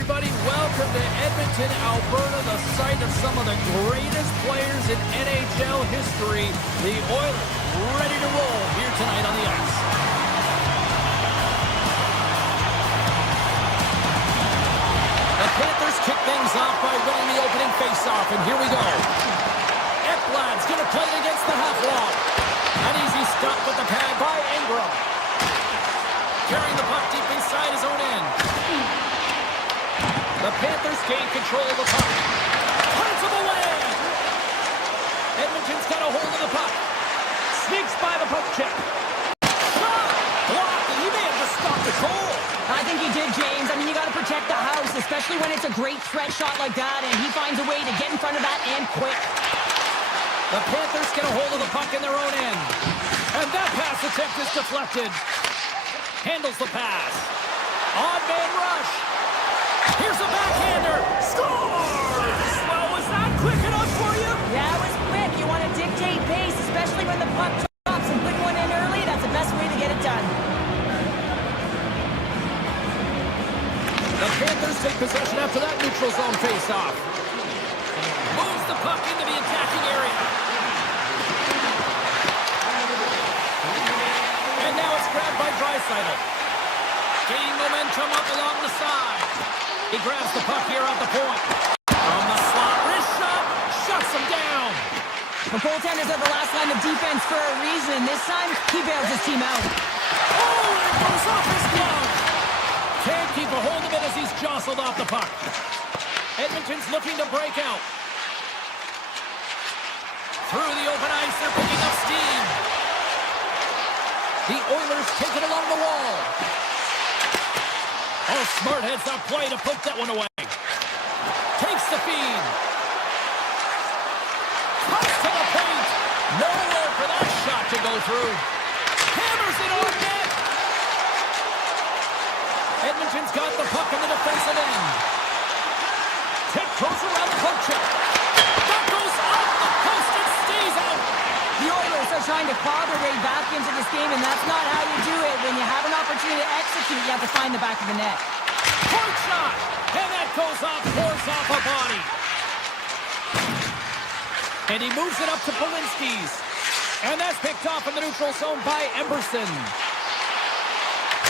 everybody. Welcome to Edmonton, Alberta, the site of some of the greatest players in NHL history. The Oilers ready to roll here tonight on the ice. The Panthers kick things off by winning the opening faceoff, and here we go. Ekblad's going to play it against the half wall. An easy stop with the pad by Ingram. Carrying the puck deep inside his own end. The Panthers gain control of the puck. Punts him away! Edmonton's got a hold of the puck. Sneaks by the puck check. Shot! Blocked, and he may have just stopped the goal. I think he did, James. I mean, you got to protect the house, especially when it's a great threat shot like that, and he finds a way to get in front of that and quick. The Panthers get a hold of the puck in their own end. And that pass attempt is deflected. Handles the pass. Odd man rush. Here's a backhander. Scores! Well, was that quick enough for you? Yeah, it was quick. You want to dictate pace, especially when the puck drops, and putting one in early, that's the best way to get it done. The Panthers take possession after that neutral zone face-off. Moves the puck into the attacking area. And now it's grabbed by Draisaitl. Gaining momentum up along the side. He grabs the puck here at the point. From the slot, wrist shot, shuts him down. The goaltenders are the last line of defense for a reason. This time, he bails his team out. Oh, and it goes off his glove. Can't keep a hold of it as he's jostled off the puck. Edmonton's looking to break out. Through the open ice, they're picking up steam. The Oilers take it along the wall. Oh, smart heads up play to put that one away. Takes the feed. Pucks to the paint. Nowhere for that shot to go through. Hammers it on net. Edmonton's got the puck in the defensive end. Tip goes around the poke check. That goes off the post and stays out. The Oilers are trying to claw their way back into this game, and that's not how you do it. When you have an opportunity to execute, you have to find the back of the net. Point shot! And that goes off, pours off a body. And he moves it up to Polinski's. And that's picked off in the neutral zone by Emberson.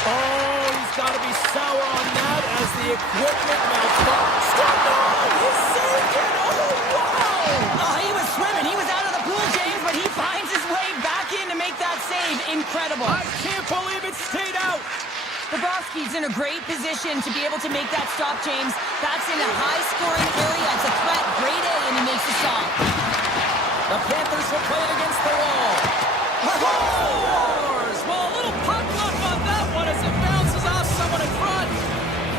Oh, he's got to be sour on that as the equipment melts. Stop! He saved it! Oh, wow! Oh, he was swimming. He was out of the pool, James, but he finds his way back in to make that save. Incredible. I can't believe it stayed out. Bobrovsky's in a great position to be able to make that stop, James. That's in a high-scoring area. It's a threat. Grade A, and he makes the stop. The Panthers will play it against the wall. Scores! Well, a little puck luck on that one as it bounces off someone in front.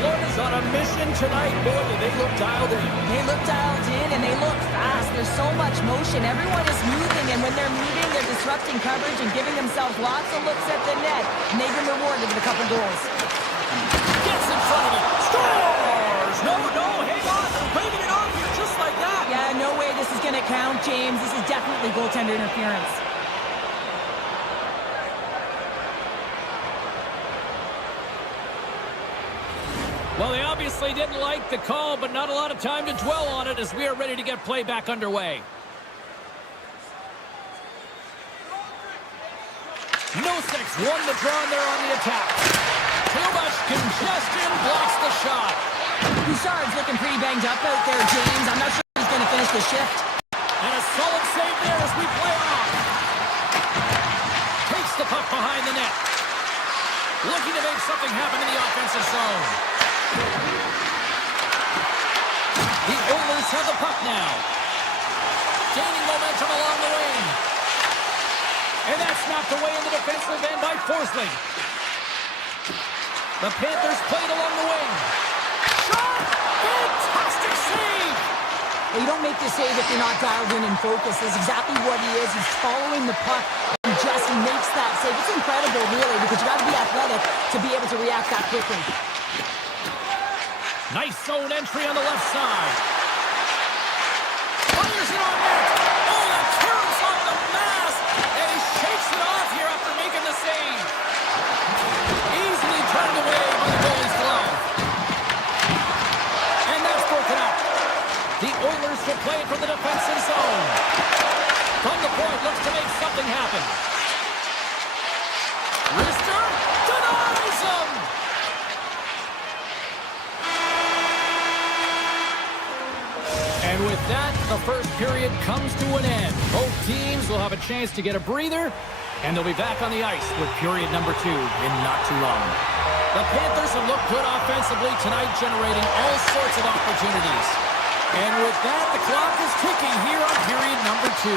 Florida's on a mission tonight. Boy, do they look dialed in. They look dialed in, and they look fast. There's so much motion. Everyone is moving, and when they're moving, they're disrupting coverage and giving themselves lots of looks at the net. And they've been rewarded with a couple goals. Gets in front of it. Scores! No, hang on. They're waving it off here just like that. Yeah, no way this is going to count, James. This is definitely goaltender interference. Well, they obviously didn't like the call, but not a lot of time to dwell on it as we are ready to get play back underway. Nosek's won the draw and they're on the attack. Too much congestion, blocks the shot. Bouchard's looking pretty banged up out there, James. I'm not sure he's going to finish the shift. And a solid save there as we play off. Takes the puck behind the net. Looking to make something happen in the offensive zone. The Oilers have the puck now. Gaining momentum along the wing. And that's knocked away in the defensive end by Forsling. The Panthers played along the wing. Shot! Fantastic save! Well, you don't make the save if you're not dialed in and focused. That's exactly what he is. He's following the puck and just makes that save. It's incredible, really, because you got to be athletic to be able to react that quickly. Nice zone entry on the left side. Fires it on net. Oh, that tears off the mask. And he shakes it off here after making the save. Easily turned away by the goalie's glove. play it from the defensive zone. From the point, looks to make something happen. Rister denies him. And with that, the first period comes to an end. Both teams will have a chance to get a breather, and they'll be back on the ice with period number 2 in not too long. The Panthers have looked good offensively tonight, generating all sorts of opportunities. And with that, the clock is ticking here on period number 2.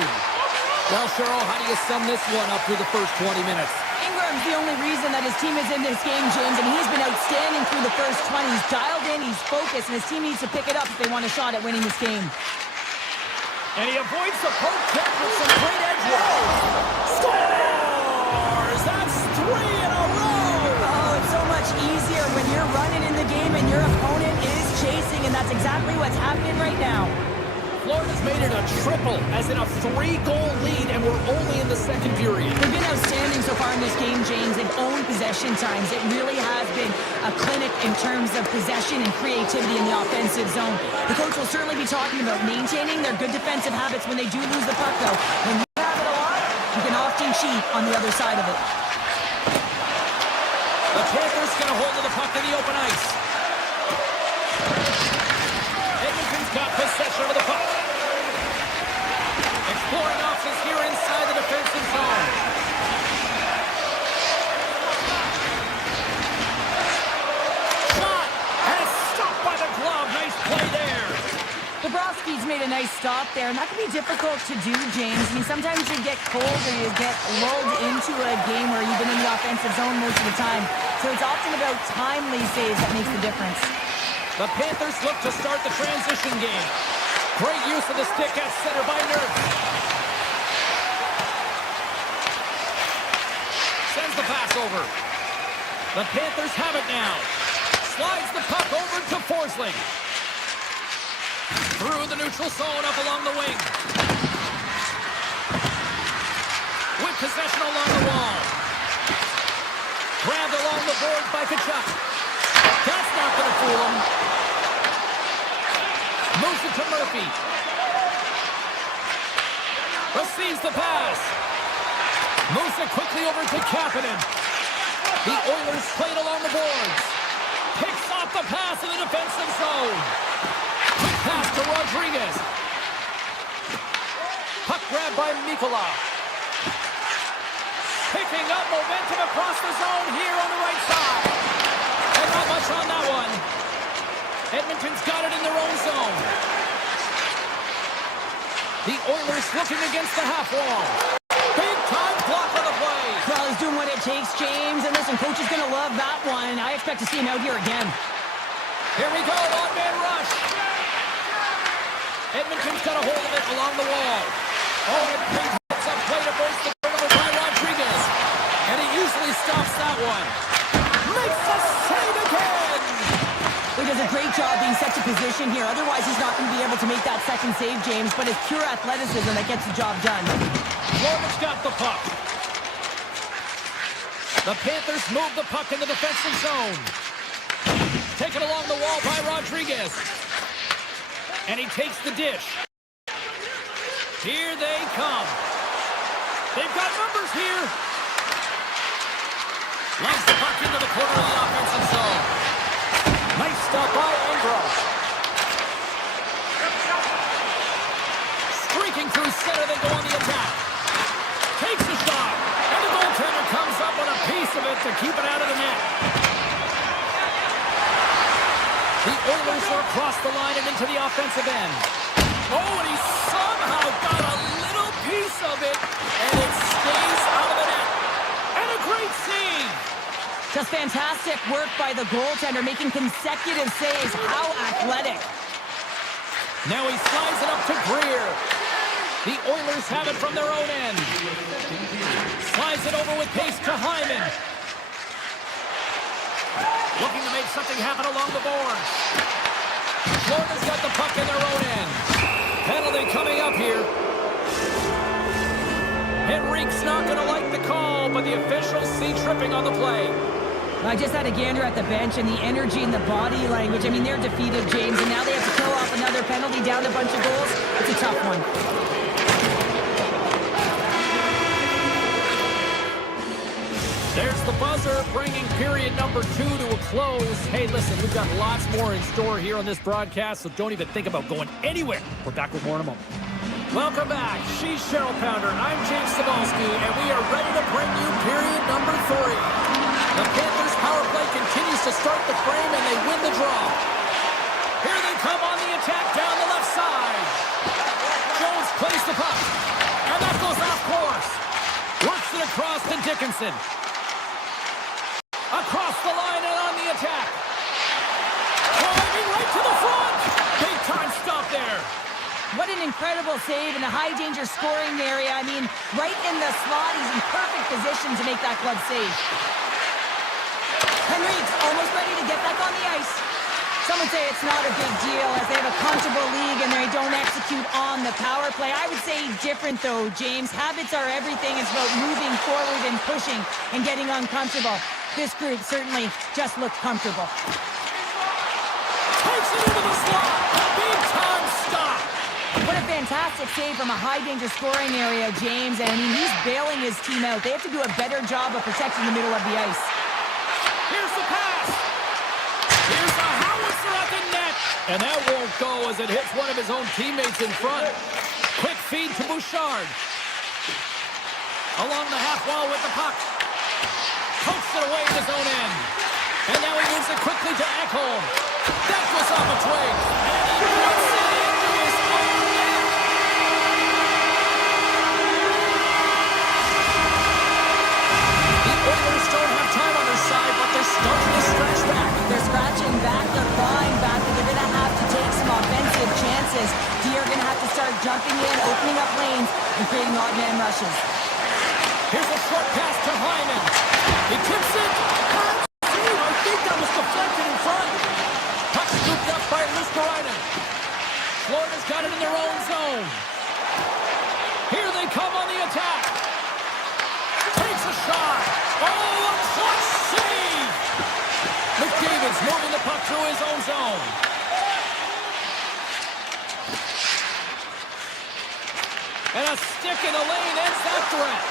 Well, Cheryl, how do you sum this one up through the first 20 minutes? Ingram's the only reason that his team is in this game, James, and he's been outstanding through the first 20. He's dialed in, he's focused, and his team needs to pick it up if they want a shot at winning this game. And he avoids the poke check with some great edge work. Scores! That's 3 in a row! Oh, it's so much easier when you're running in the game and your opponent is chasing, and that's exactly what's happening right now. Florida's made it a triple, as in a 3-goal lead, and we're only in the second period. They've been outstanding so far in this game, James. They've owned possession times. It really has been a clinic in terms of possession and creativity in the offensive zone. The coach will certainly be talking about maintaining their good defensive habits when they do lose the puck, though. When you have it a lot, you can often cheat on the other side of it. The Panthers get a hold of the puck in the open ice. Edmonton's got possession of the puck. Exploring options here inside the defensive zone. Shot! And it's stopped by the glove. Nice play there. Bobrovsky's made a nice stop there, and that can be difficult to do, James. I mean, sometimes you get cold or you get lulled into a game where you've been in the offensive zone most of the time. So it's often about timely saves that makes the difference. The Panthers look to start the transition game. Great use of the stick at center by Nurse. Sends the pass over. The Panthers have it now. Slides the puck over to Forsling. Through the neutral zone, up along the wing. With possession along the wall. Grabbed along the boards by Kachuk. That's not going to fool him. Moves it to Murphy. Receives the pass. Moves it quickly over to Kapanen. The Oilers played along the boards. Picks off the pass in the defensive zone. Quick pass to Rodriguez. Puck grab by Mikkola. Picking up momentum across the zone here on the right side. And not much on that one. Edmonton's got it in their own zone. The Oilers looking against the half wall. Big time block on the play. Well, he's doing what it takes, James. And listen, coach is going to love that one. I expect to see him out here again. Here we go, one-man rush. Edmonton's got a hold of it along the wall. Oh, it hits up play to burst the turnover by Rodriguez. And he usually stops that one. Makes a save again. He does a great job being set to position here. Otherwise, he's not going to be able to make that second save, James. But it's pure athleticism that gets the job done. Florida's got the puck. The Panthers move the puck in the defensive zone. Taken along the wall by Rodriguez. And he takes the dish. Here they come. They've got numbers here. Launch the puck into the corner of the offensive zone. Nice stop by Ingram. Streaking through center, they go on the attack. Takes the shot. And the goaltender comes up with a piece of it to keep it out of the net. The Oilers are across the line and into the offensive end. Oh, and he somehow got a little piece of it, and it stays out of the net. And a great save. Just fantastic work by the goaltender, making consecutive saves. How athletic. Now he slides it up to Greer. The Oilers have it from their own end. Slides it over with pace to Hyman. Looking to make something happen along the boards. Florida's got the puck in their own end. Penalty coming up here. Henrique's not going to like the call, but the officials see tripping on the play. I just had a gander at the bench, and the energy and the body language. I mean, they're defeated, James, and now they have to kill off another penalty, down a bunch of goals. It's a tough one. There's the buzzer, bringing period number 2 to a close. Hey, listen, we've got lots more in store here on this broadcast, so don't even think about going anywhere. We're back with more in a moment. Welcome back. She's Cheryl Pounder. I'm James Cebulski, and we are ready to bring you period number 3. The Panthers' power play continues to start the frame, and they win the draw. Here they come on the attack down the left side. Jones plays the puck, and that goes off course. Works it across to Dickinson. Across the line and on the attack. Driving right to the front. Big time stop there. What an incredible save in a high-danger scoring area. I mean, right in the slot. He's in perfect position to make that glove save. Henrique's almost ready to get back on the ice. Some would say it's not a big deal as they have a comfortable league and they don't execute on the power play. I would say different, though, James. Habits are everything. It's about moving forward and pushing and getting uncomfortable. This group certainly just looked comfortable. Takes it into the slot. Big time stop. What a fantastic save from a high-danger scoring area, James. And, I mean, he's bailing his team out. They have to do a better job of protecting the middle of the ice. Here's the pass. Here's the howitzer at the net. And that won't go as it hits one of his own teammates in front. Quick feed to Bouchard. Along the half wall with the puck. Pokes it away in his own end. And now he moves it quickly to Ekholm. That goes off a twig. And he puts it into his own net. The Oilers don't have time on their side, but they're starting to stretch back. They're scratching back, they're clawing back, but they're going to have to take some offensive chances. D are going to have to start jumping in, opening up lanes, and creating odd man rushes. Here's a short pass to Hyman. He tips it. I think that was deflected in front. Puck scooped up by Luskarainen. Florida's got it in their own zone. Here they come on the attack. Takes a shot. Oh, a clutch save. McDavid's moving the puck through his own zone. And a stick in the lane ends that threat.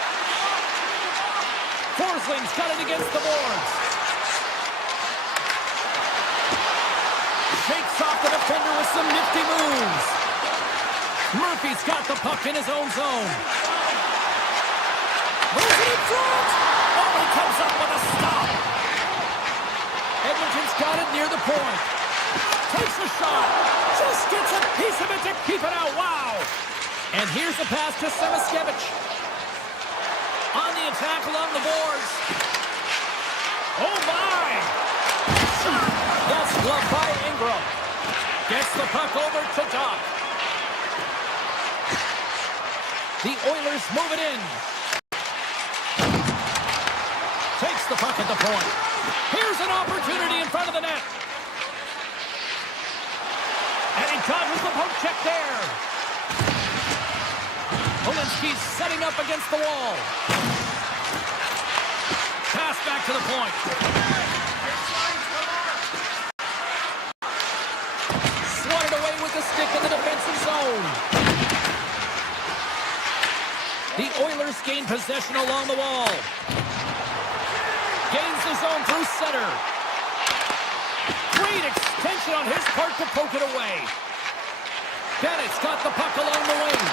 Forsling's got it against the boards. Shakes off the defender with some nifty moves. Murphy's got the puck in his own zone. Moves it in front. Oh, he comes up with a stop. Edmonton's got it near the point. Takes a shot. Just gets a piece of it to keep it out. Wow. And here's the pass to Semiskevich. On the attack along the boards. Oh, my. Shot. That's gloved by Ingram. Gets the puck over to Doc. The Oilers move it in. Takes the puck at the point. Here's an opportunity in front of the net. And he dodges the poke check there. Polinski's setting up against the wall. Pass back to the point. Swatted away with the stick in the defensive zone. The Oilers gain possession along the wall. Gains the zone through center. Great extension on his part to poke it away. Bennett's got the puck along the wing.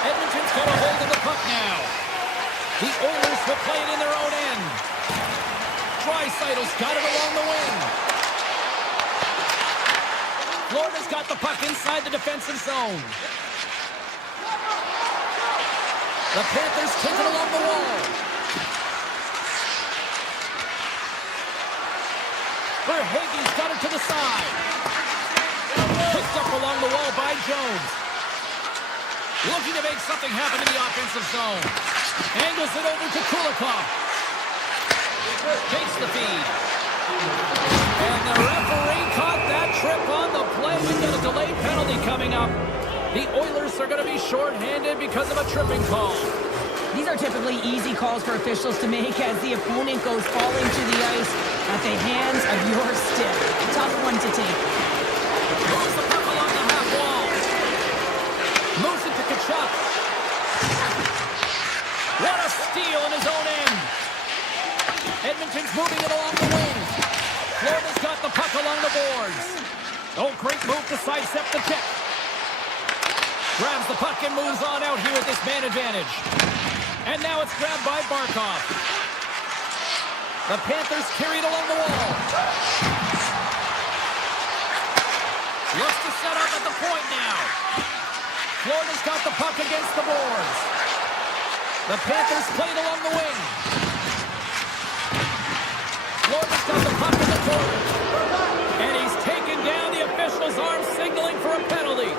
Edmonton's got a hold of the puck now. The Oilers will play it in their own end. Draisaitl's got it along the wing. Florida's got the puck inside the defensive zone. The Panthers take it along the wall. Verhaeghe's got it to the side. Picked up along the wall by Jones. Looking to make something happen in the offensive zone. Angles it over to Kulikov. Takes the feed. And the referee caught that trip on the play. We've got a delayed penalty coming up. The Oilers are going to be shorthanded because of a tripping call. These are typically easy calls for officials to make as the opponent goes falling to the ice at the hands of your stick. Tough one to take. Moves the puck along the half wall. Moves it to Kachuk. What a steal in his own end. Edmonton's moving it along the wing. Florida's got the puck along the boards. Oh, great move to sidestep the kick. Grabs the puck and moves on out here with this man advantage. And now it's grabbed by Barkov. The Panthers carry it along the wall. Looks to set up at the point now. Florida's got the puck against the boards. The Panthers played along the wing. Florida's got the puck in the corner. And he's taken down. The official's arm signaling for a penalty.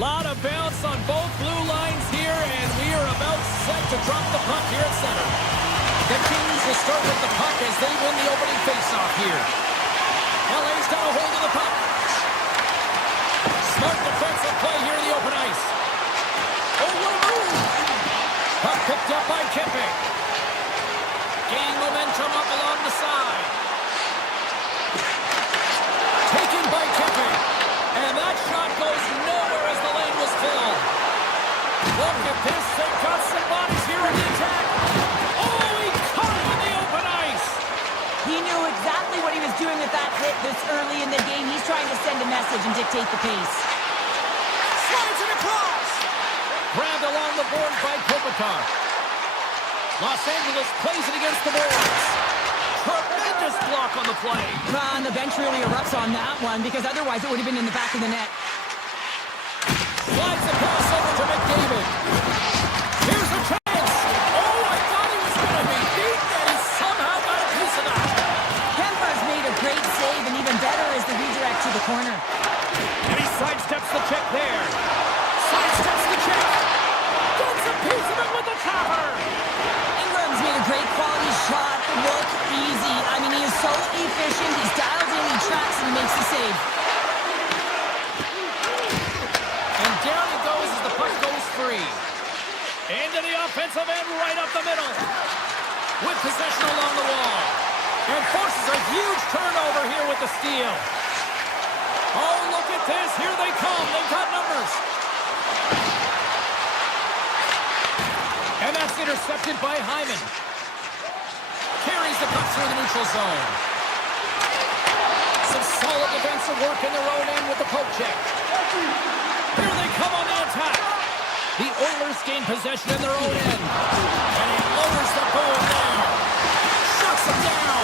Lot of bounce on both blue lines here, and we are about set to drop the puck here at center. The Kings will start with the puck as they win the opening faceoff here. LA's got a hold of the puck. Smart defensive play here in the open ice. Oh, what a move! Puck picked up by Kippick. Gaining momentum up along the side. Taken by Kippick. they've got some bodies here on the attack. Oh, he caught him in the open ice. He knew exactly what he was doing with that hit this early in the game. He's trying to send a message and dictate the pace. Slides it across. Grabbed along the boards by Kopitar. Los Angeles plays it against the boards. Tremendous block on the play. And the bench really erupts on that one because otherwise it would have been in the back of the net. Slides the pass over to McDavid. Here's a chance. Oh, I thought he was going to be beat, and he somehow got a piece of that. Kemper's made a great save, and even better is the redirect to the corner. And he sidesteps the check there. Sidesteps the check. Gets a piece of it with the cover. Ingram's made a great quality shot. Look easy. I mean, he is so efficient. He's dialed in, he tracks, and he makes the save. And down he goes as the puck goes free. Into the offensive end, right up the middle. With possession along the wall. And forces a huge turnover here with the steal. Oh, look at this. Here they come. They've got numbers. And that's intercepted by Hyman. Carries the puck through the neutral zone. Some solid defensive work in their own end with the poke check. Here they come on the attack. The Oilers gain possession in their own end. And he lowers the boom there. Shuts them down.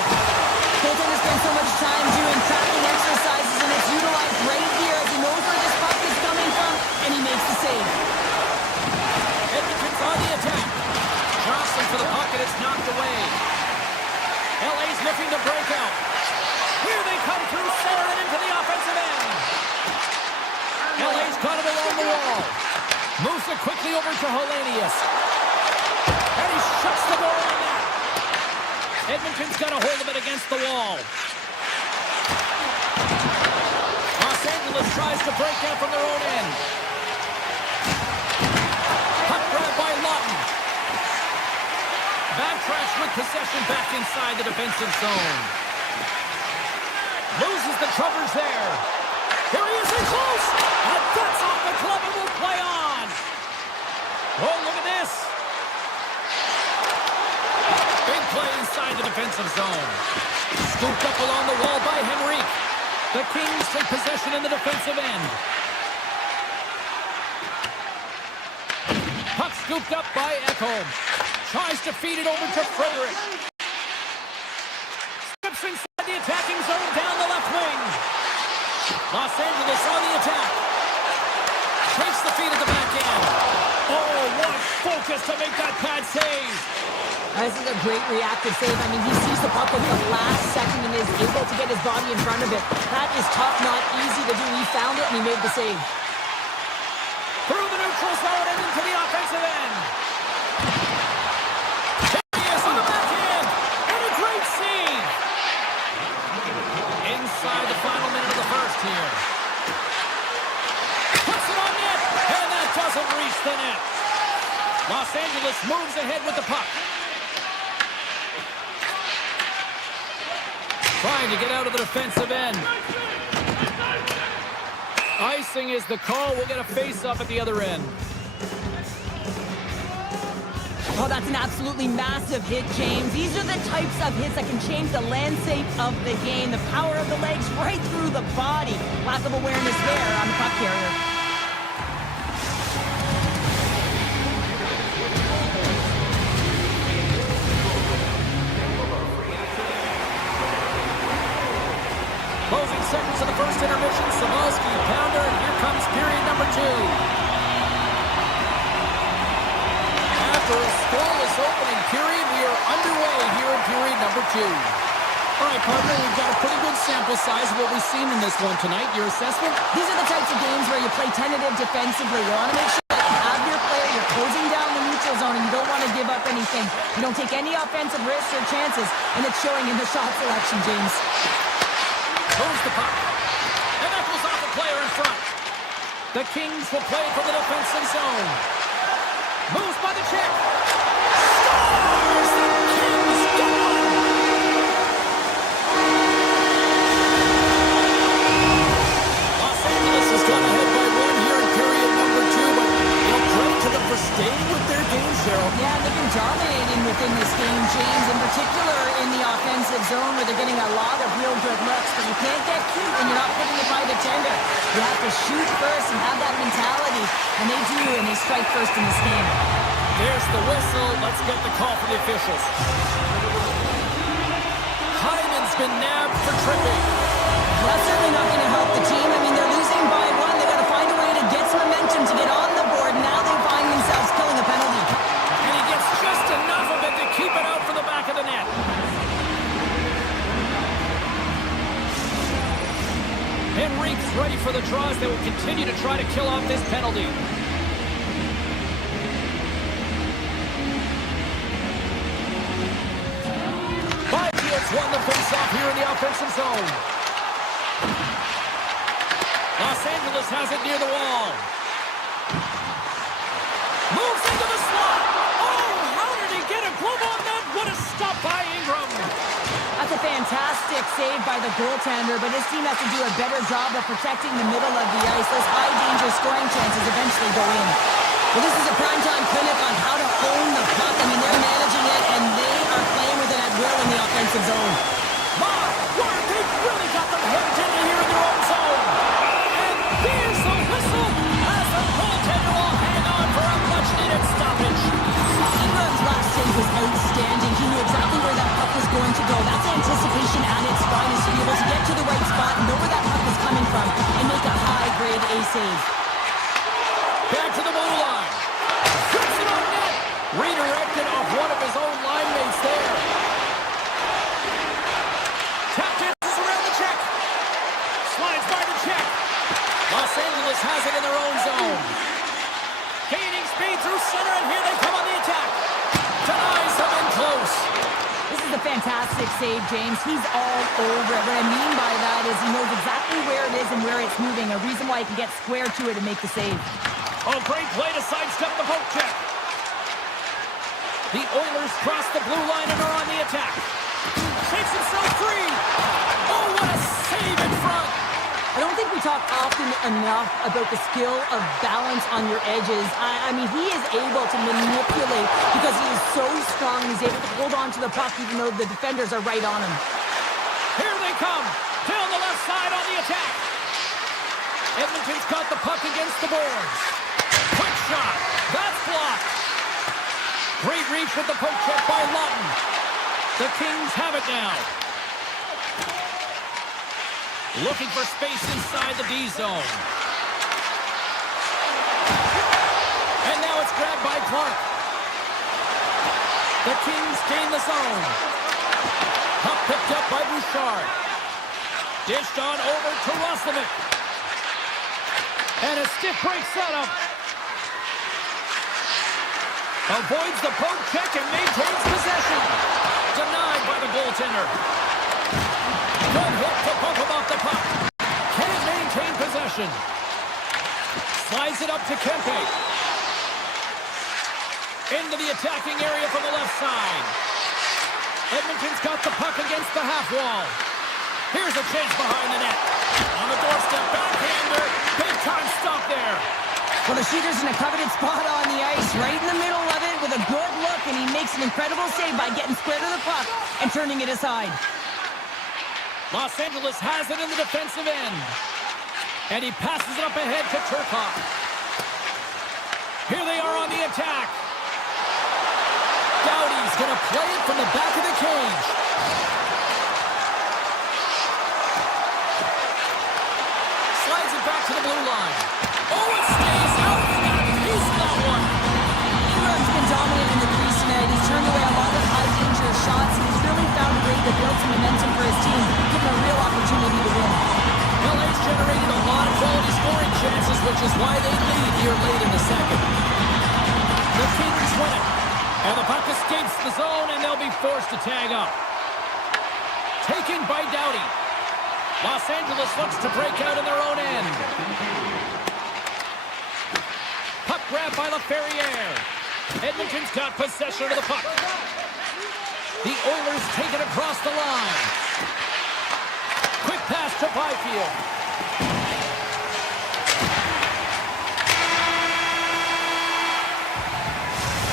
Colton has spent so much time doing tracking exercises, and it's utilized right here as he knows where this puck is coming from, and he makes the save. Edmonton's on the attack. Johnson for the puck, and it's knocked away. LA's looking to break out. Here they come through center and into the offensive end. LA's got it along the wall. Moves it quickly over to Hellenius. And he shuts the door on that. Edmonton's got a hold of it against the wall. Los Angeles tries to break out from their own end. Puck grab by Lawton. Backtracks with possession back inside the defensive zone. Loses the covers there. Here he is in close. And that's off the glove and will play on. Oh, look at this. Big play inside the defensive zone. Scooped up along the wall by Henrique. The Kings take possession in the defensive end. Puck scooped up by Ekholm. Tries to feed it over to Frederick. Steps inside the attacking zone down the left wing. Los Angeles on the attack. Takes the feed at the back end. Oh, what focus to make that pad save. This is a great reactive save. I mean, he sees the puck at the last second and is able to get his body in front of it. That is tough, not easy to do. He found it and he made the save. Through the neutral zone and into the offensive end. There he is on the backhand. And a great save. Inside the final minute of the first here. Puts it on net. And that doesn't reach the net. Los Angeles moves ahead with the puck. Trying to get out of the defensive end. Icing is the call. We'll get a face-off at the other end. Oh, that's an absolutely massive hit, James. These are the types of hits that can change the landscape of the game. The power of the legs right through the body. Lack of awareness there on the puck carrier. Closing seconds of the first intermission. Savalsky, pounder, and here comes period number 2. After a scoreless opening period, we are underway here in period number 2. All right, partner, we've got a pretty good sample size of what we've seen in this one tonight. Your assessment? These are the types of games where you play tentative defensively. You want to make sure that you have your player, you're closing down the neutral zone, and you don't want to give up anything. You don't take any offensive risks or chances, and it's showing in the shot selection, James. Moves the puck. And that goes off the player in front. The Kings will play from the defensive zone. Moves by the check. Scores! The Kings get one! Los Angeles has gone ahead by 1 here in period number 2, but they'll credit to them for staying with their can't get cute when you're not putting it by the tender. You have to shoot first and have that mentality, and they do, and they strike first in this game. There's the whistle. Let's get the call from the officials. Hyman's been nabbed for tripping. That's certainly not going to help the team. I mean, they're losing by one. They got to find a way to get some momentum to get on the board. Now they find themselves killing a penalty. And he gets just enough of it to keep it out from the back of the net. Henrique's ready for the draws. They will continue to try to kill off this penalty. Byfield's won the face-off here in the offensive zone. Los Angeles has it near the wall. Moves into the slot. Oh, how did he get a glove on that? What a stop by Ingram. That's a fantastic save by the goaltender, but his team has to do a better job of protecting the middle of the ice. Those high-danger scoring chances eventually go in. Well, this is a primetime clinic on how to own the puck. I mean, they're managing it, and they are playing with it at will in the offensive zone. My word, they've really got them hemmed in here in their own zone. And there's the whistle as the goaltender will hang on for a much-needed stoppage. Ingram's last save was outstanding. He knew exactly where that puck was going to go. That's anticipation at its finest. To be able to get to the right spot, know where that puck is coming from, and make a high-grade A save. Back to the blue line. Puts it on net. Redirected off one of his own line mates there. Tap dances around the check. Slides by the check. Los Angeles has it in their own zone. Gaining speed through center, and here they come on the attack. Denies them in close. This is a fantastic save, James. He's all over it. What I mean by that is he knows exactly where it is and where it's moving. A reason why he can get square to it and make the save. Oh, great play to sidestep the poke check. The Oilers cross the blue line and are on the attack. Shakes himself free. Oh, what a save in front. I don't think we talk often enough about the skill of balance on your edges. I mean, he is able to manipulate because he is so strong. He's able to hold on to the puck even though the defenders are right on him. Here they come. Down the left side on the attack. Edmonton's got the puck against the boards. Quick shot. That's blocked. Great reach with the poke check by Lawton. The Kings have it now. Looking for space inside the D zone. And now it's grabbed by Clark. The Kings gain the zone. Puck picked up by Bouchard. Dished on over to Roslovic. And a stiff break setup. Avoids the poke check and maintains possession. Denied by the goaltender. Good hit to bump him off the puck. Can't maintain possession. Slides it up to Kempe. Into the attacking area from the left side. Edmonton's got the puck against the half wall. Here's a chance behind the net. On the doorstep, backhander. Big time stop there. Well, the shooter's in a coveted spot on the ice, right in the middle of it with a good look, and he makes an incredible save by getting square to the puck and turning it aside. Los Angeles has it in the defensive end. And he passes it up ahead to Turcotte. Here they are on the attack. Doughty's going to play it from the back of the cage. Slides it back to the blue line. Oh, it stays out. He got a piece of that one. Ingram's been dominant in the crease tonight. He's turned away a lot of high-danger shots, and he's really found a way to build some momentum for his team, give him a real opportunity to win. LA's generated a lot of quality scoring chances, which is why they lead here late in the second. The Kings win it. And the puck escapes the zone, and they'll be forced to tag up. Taken by Doughty. Los Angeles looks to break out in their own end. Puck grab by LaFerriere. Edmonton's got possession of the puck. The Oilers take it across the line. Quick pass to Byfield.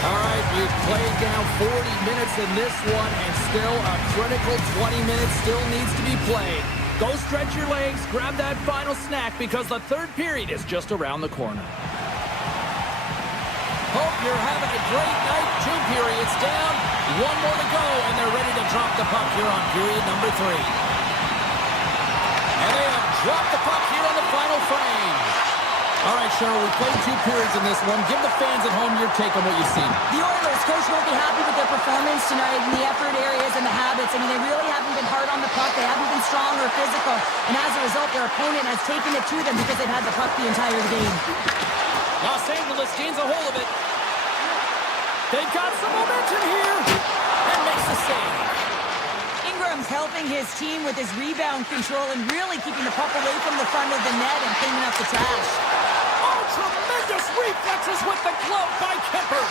All right, we've played now 40 minutes in this one, and still a critical 20 minutes still needs to be played. Go stretch your legs, grab that final snack because the third period is just around the corner. Hope you're having a great night. 2 periods down, 1 more to go, and they're ready to drop the puck here on period number 3. And they have dropped the puck here on the final frame. All right, Cheryl, we played 2 periods in this one. Give the fans at home your take on what you've seen. The Oilers, coach, won't be happy with their performance tonight in the effort areas and the habits. I mean, they really haven't been hard on the puck. They haven't been strong or physical. And as a result, their opponent has taken it to them because they've had the puck the entire game. Los Angeles gains a hold of it. They've got some momentum here. And makes the save. Ingram's helping his team with his rebound control and really keeping the puck away from the front of the net and cleaning up the trash. Oh, tremendous reflexes with the glove by Kemper.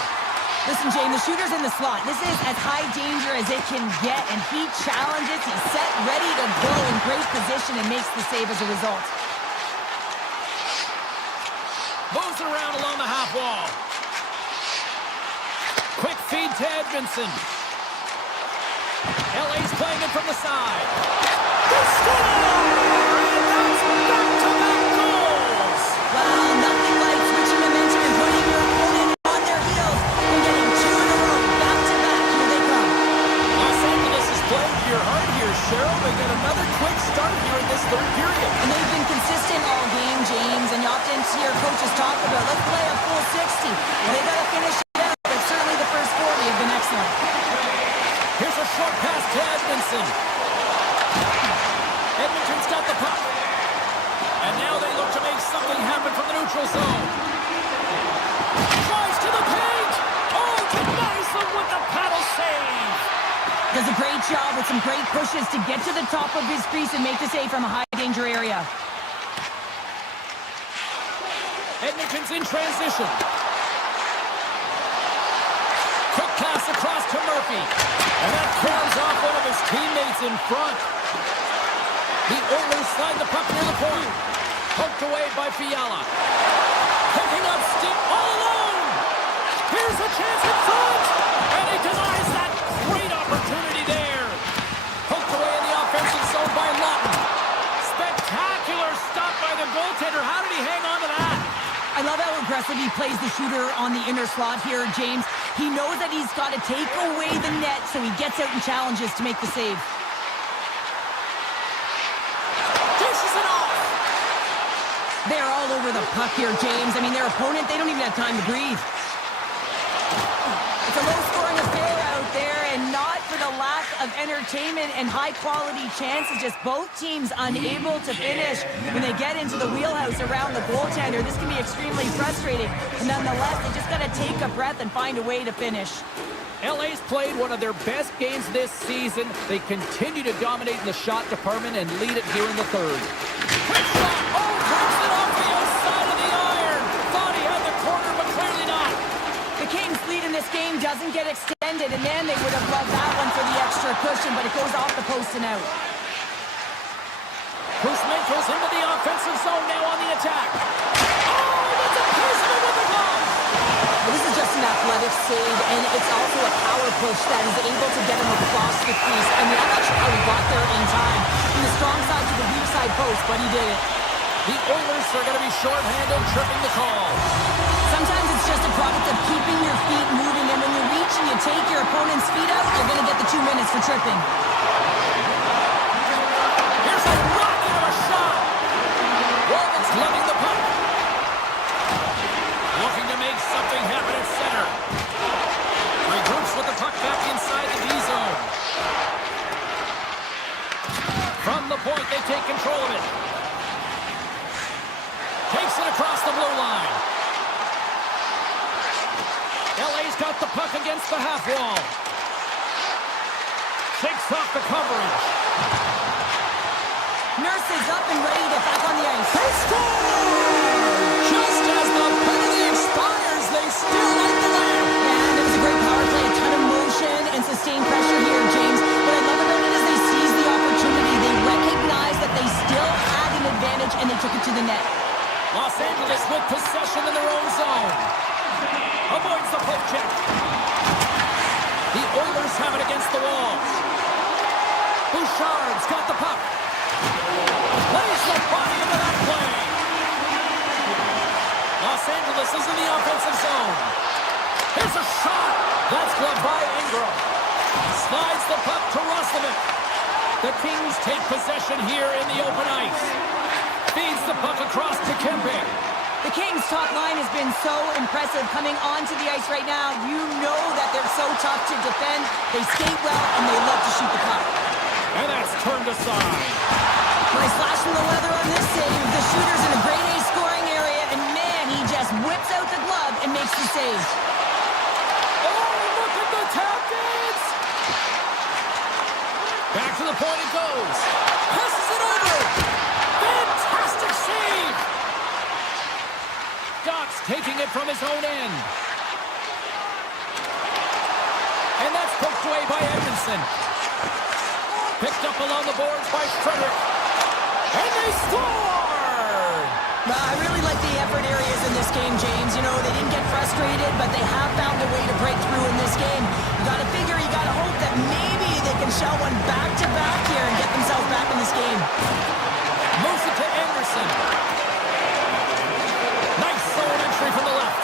Listen, Jane, the shooter's in the slot. This is as high danger as it can get, and he challenges. He's set, ready to go in great position and makes the save as a result. Moves around along the half wall. Quick feed to Edmondson. LA's playing it from the side. The score! And that's back-to-back goals! Well, nothing like switching momentum and putting your opponent on their heels and getting 2 in a row. Back-to-back, here they come. Los Angeles is playing to your heart here, Cheryl. They get another quick start here in this third period. And they've been consistent all game, James, and you often hear coaches talk about, let's play a full 60. Well, they got to finish it out, but certainly the first 40 have been excellent. Here's a short pass to Edmondson. Edmonton's got the puck. And now they look to make something happen from the neutral zone. Drives to the paint. Oh, denies them with the paddle save. Does a great job with some great pushes to get to the top of his crease and make the save from a high danger area. Edmonton's in transition. Quick pass across to Murphy. And that carries off one of his teammates in front. The Oilers slide the puck near the point. Poked away by Fiala. Picking up steam all alone. Here's a chance in front. And he denies that great opportunity there. Poked away in the offensive zone by Lawton. Spectacular stop by the goaltender. How did he hang on to that? I love how aggressive he plays the shooter on the inner slot here, James. He knows that he's got to take away the net, so he gets out and challenges to make the save. Dishes it off. They're all over the puck here, James. I mean, their opponent, they don't even have time to breathe. It's a low-scoring affair out there, and not for the lack of entertainment and high-quality chances. Just both teams unable to finish when they get into the wheelhouse around the goaltender. This can be extremely frustrating. And nonetheless, they just got to take a breath and find a way to finish. LA's played one of their best games this season. They continue to dominate in the shot department and lead it here in the third. Quick shot! Oh, drops it off the outside of the iron! Thought he had the corner, but clearly not. The Kings' lead in this game doesn't get extended, and then they would have loved that one for the extra cushion, but it goes off the post and out. Kuzmenko's into the offensive zone now on the attack. Oh, that's a piece of it with the glove! Well, this is just an athletic save, and it's also a power push that is able to get him across the crease. I mean, I'm not sure how he got there in time. From the strong side to the weak side post, but he did it. The Oilers are going to be shorthanded, tripping the call. Sometimes it's just a product of keeping your feet moving, and when you reach and you take your opponent's feet out, you're going to get the 2 minutes for tripping. Here's a rocket of a shot. Walden's letting the puck. Looking to make something happen at center. Regroups with the puck back inside the D zone. From the point, they take control of it. Takes it across the blue line. LA's got the puck against the half wall. Shakes off the coverage. Nurse is up and ready to get back on the ice. They score! Just as the penalty expires, they still light the lamp. And it was a great power play, a ton of motion and sustained pressure here, James. What I love about it is they seized the opportunity. They recognized that they still had an advantage, and they took it to the net. Los Angeles with possession in their own zone. Avoids the poke check. The Oilers have it against the wall. Bouchard's got the puck. Plays the body into that play. Los Angeles is in the offensive zone. Here's a shot. That's gloved by Ingram. Slides the puck to Roslovic. The Kings take possession here in the open ice. Feeds the puck across to Kempe. The Kings' top line has been so impressive coming onto the ice right now. You know that they're so tough to defend. They skate well, and they love to shoot the puck. And that's turned aside. Nice slash from the leather on this save. The shooter's in a grade A scoring area, and man, he just whips out the glove and makes the save. Oh, look at the tap dance! Back to the point it goes. Passes it over. Fantastic save! Doc's taking it from his own end. And that's poked away by Edmondson. Picked up along the boards by Frederick. And they score! I really like the effort areas in this game, James. You know, they didn't get frustrated, but they have found a way to break through in this game. You gotta figure, you gotta hope that maybe they can shell one back-to-back here and get themselves back in this game. Moves it to Anderson. Nice zone entry from the left.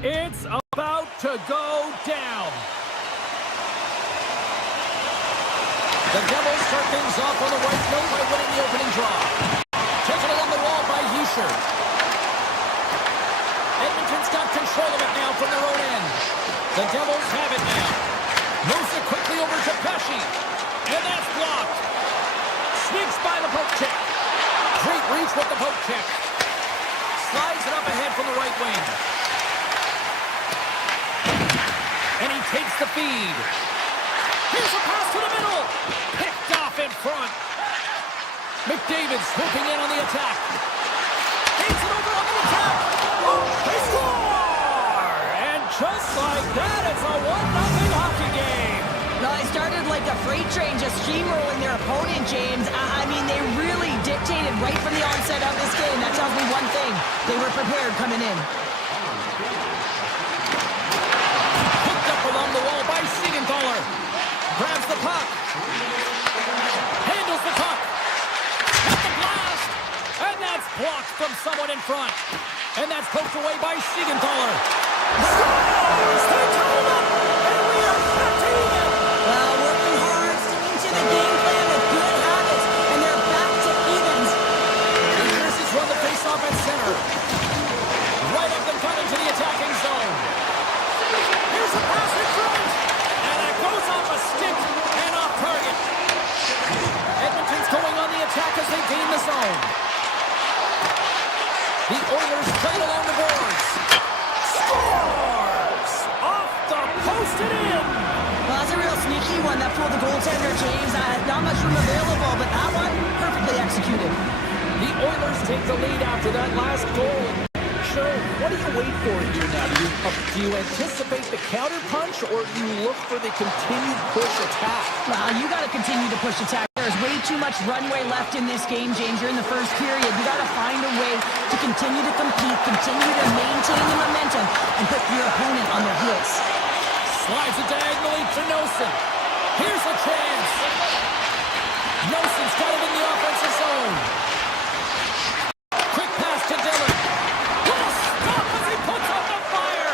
It's about to go down. The Devils start things off on the right note by winning the opening draw. Taken along the wall by Heischer. Edmonton's got control of it now from their own end. The Devils have it now. Moves it quickly over to Pesce. And that's blocked. Sneaks by the poke check. Great reach with the poke check. Slides it up ahead from the right wing. And he takes the feed. Here's a pass to the middle. Picked off in front. McDavid swooping in on the attack. Feeds it over on the attack. Oh, they score! And just like that, it's a 1-0 hockey game. No, it started like a freight train just steamrolling their opponent, James. I mean, they really dictated right from the onset of this game. That tells me one thing. They were prepared coming in. Hooked up along the wall by Siegenthaler. Grabs the puck. Handles the puck. At the blast. And that's blocked from someone in front. And that's poked away by Siegenthaler. Scores! They tie it up. And we are back to even. Well, working hard, sticking to the game plan with good habits, and they're back to evens. New Jersey's run the face-off at center. Right up and cut into the attacking zone. Here's a pass in front. And it goes off a stick and off target. Edmonton's going on the attack as they gain the zone. The Oilers play it along the boards. Scores! Off the post and in. Well, that's a real sneaky one that fooled the goaltender, James. Not much room available, but that one, perfectly executed. The Oilers take the lead after that last goal. Sure, what do you wait for here now? Do you anticipate the counter punch, or do you look for the continued push attack? Well, you got to continue to push attack. There's way too much runway left in this game, James. You're in the first period. You got to find a way to continue to compete, continue to maintain the momentum, and put your opponent on their heels. Slides it diagonally to Noesen. Here's a chance. Nosen's got it in the offensive zone. Quick pass to Dillon. What a stop as he puts up the fire.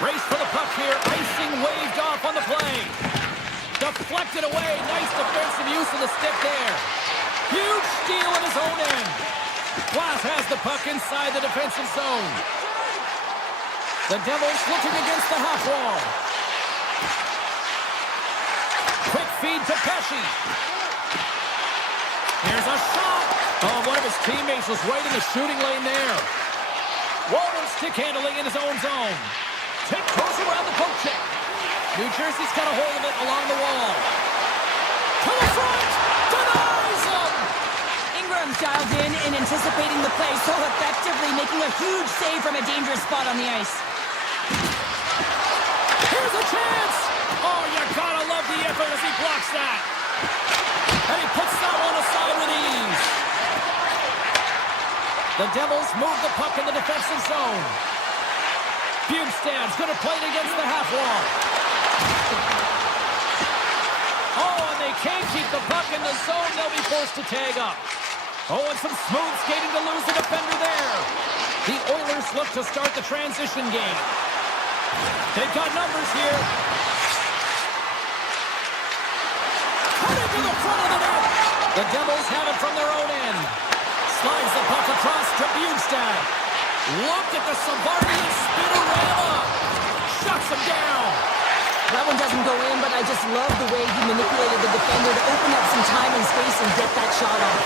Race for the puck here. Icing waved off on the play. Deflected away. Nice defensive use of the stick there. Huge steal in his own end. Glass has the puck inside the defensive zone. The Devils looking against the half wall. Quick feed to Pesce. Here's a shot. Oh, one of his teammates was right in the shooting lane there. Walden stick handling in his own zone. Tip goes around the poke check. New Jersey's got a hold of it along the wall. To the front. Denies him. Ingram's dialed in and anticipating the play so effectively, making a huge save from a dangerous spot on the ice. Here's a chance! Oh, you gotta love the effort as he blocks that. And he puts that one aside with ease. The Devils move the puck in the defensive zone. Bjugstad's gonna play it against the half wall. Oh, and they can't keep the puck in the zone. They'll be forced to tag up. Oh, and some smooth skating to lose the defender there. The Oilers look to start the transition game. They've got numbers here. Cut into the front of the net. The Devils have it from their own end. Slides the puck across to Bjugstad. Look at the Savardian spinorama. Shuts him down. That one doesn't go in, but I just love the way he manipulated the defender to open up some time and space and get that shot off.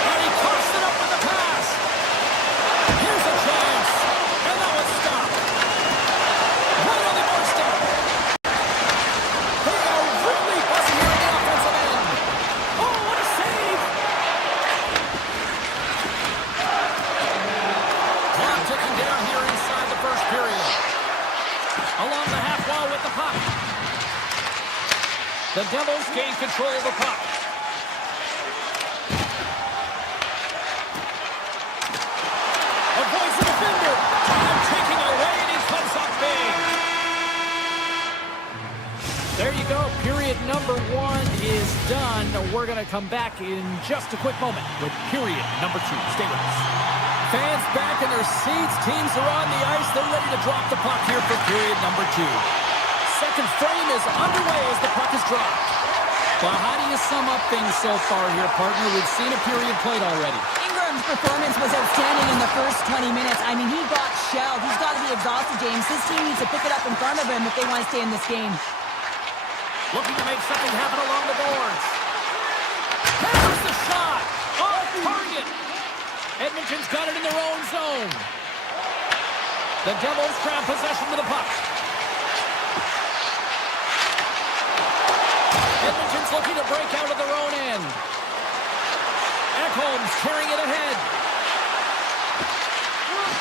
And he coughs it up with the pass. Here's a chance. And that was stopped. Right on the doorstep. They are really buzzing here on the offensive end. Oh, what a save. Clock ticking down here inside the first period. Along the half wall with the puck. The Devils gain control of the puck. Avoids the defender. Time taking away, and he comes up big. There you go. Period number one is almost done. We're going to come back in just a quick moment with period number 2. Stay with us. Fans back in their seats. Teams are on the ice. They're ready to drop the puck here for period number 2. Second frame is underway as the puck is dropped. Well, how do you sum up things so far here, partner? We've seen a period played already. Ingram's performance was outstanding in the first 20 minutes. I mean, he got shelled. He's got to be exhausted, James. His team needs to pick it up in front of him if they want to stay in this game. Looking to make something happen along the boards. There's the shot. Off target. Edmonton's got it in their own zone. The Devils grab possession with the puck. Edmonton's looking to break out of their own end. Ekholm's carrying it ahead.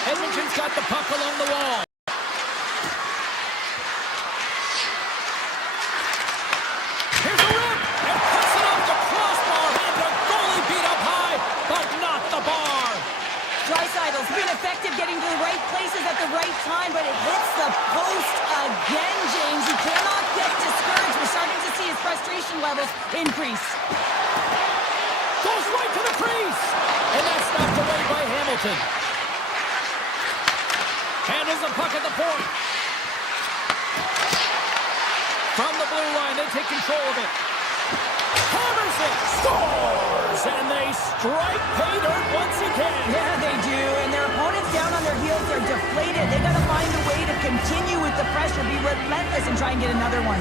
Edmonton's got the puck along the wall. Here's a rip, and puts it off the crossbar, and the goalie beat up high, but not the bar. Dreisaitl's been effective getting to the right places at the right time, but it hits the post again, James. He cannot get discouraged. We're starting to see his frustration levels increase. Goes right to the crease, and that's knocked away by Hamilton. Handles the puck at the point. From the blue line, they take control of it. Hammers it, scores, and they strike pay dirt once again. Yeah, they do, and their opponents down on their heels, they're deflated. They got to find a way to continue with the pressure, be relentless, and try and get another one.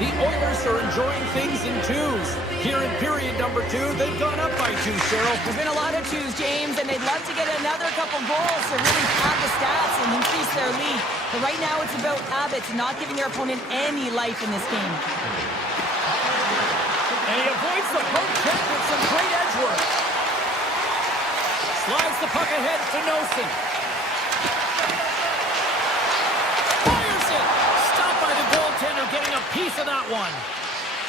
The Oilers are enjoying things in twos. Here in period number 2, they've gone up by 2, Cheryl. There's been a lot of twos, James, and they'd love to get another couple goals to really pad the stats and increase their lead. But right now, it's about habits, not giving their opponent any life in this game. And he avoids the poke check with some great edge work. Slides the puck ahead to Nosen. Fires it! Stopped by the goaltender, getting a piece of that one.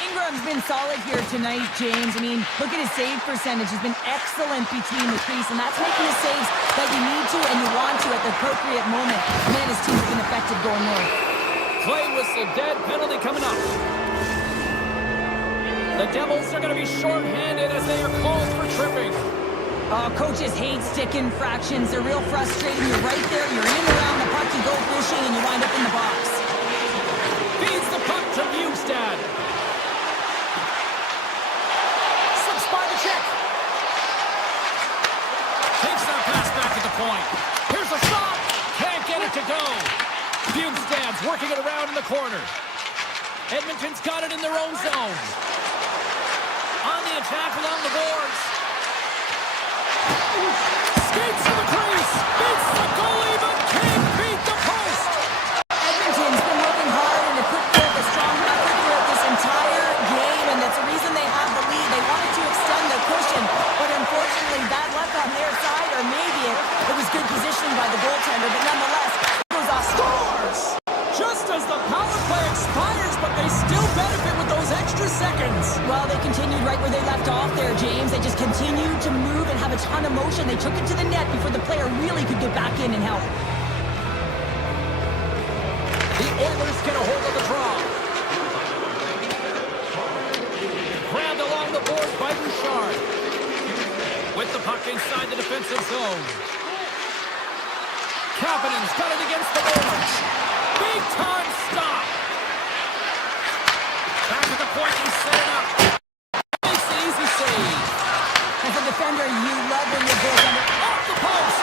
Ingram's been solid here tonight, James. I mean, look at his save percentage. He's been excellent between the crease, and that's making the saves that you need to and you want to at the appropriate moment. Man, his team's been effective going north. Play whistle dead, penalty coming up. The Devils are going to be shorthanded as they are called for tripping. Coaches hate stick infractions. They're real frustrating. You're right there. You're in around the puck. You go pushing, and you wind up in the box. Feeds the puck to Bjugstad. Slips by the check. Takes that pass back to the point. Here's a shot. Can't get it to go. Bjugstad's working it around in the corner. Edmonton's got it in their own zone. On the attack along the boards. Skates to the crease. Beats the goalie, but can't beat the post. Edmonton's been working hard and to put forth a strong effort throughout this entire game, and that's the reason they have the lead. They wanted to extend the cushion, but unfortunately bad luck on their side, or maybe it was good positioning by the goaltender, but nonetheless, it goes off. Scores! Just as the power play expires, but they still benefit with those extra seconds. Well, they continued right where they left off there, James. They just continued to move and have a ton of motion. They took it to the net before the player really could get back in and help. The Oilers get a hold of the draw. Grabbed along the board by Bouchard. With the puck inside the defensive zone. Kapanen's got it against the boards. Big time stop. Back to the point and set it up. Makes the easy save. As a defender, you love when your goaltender Off the post.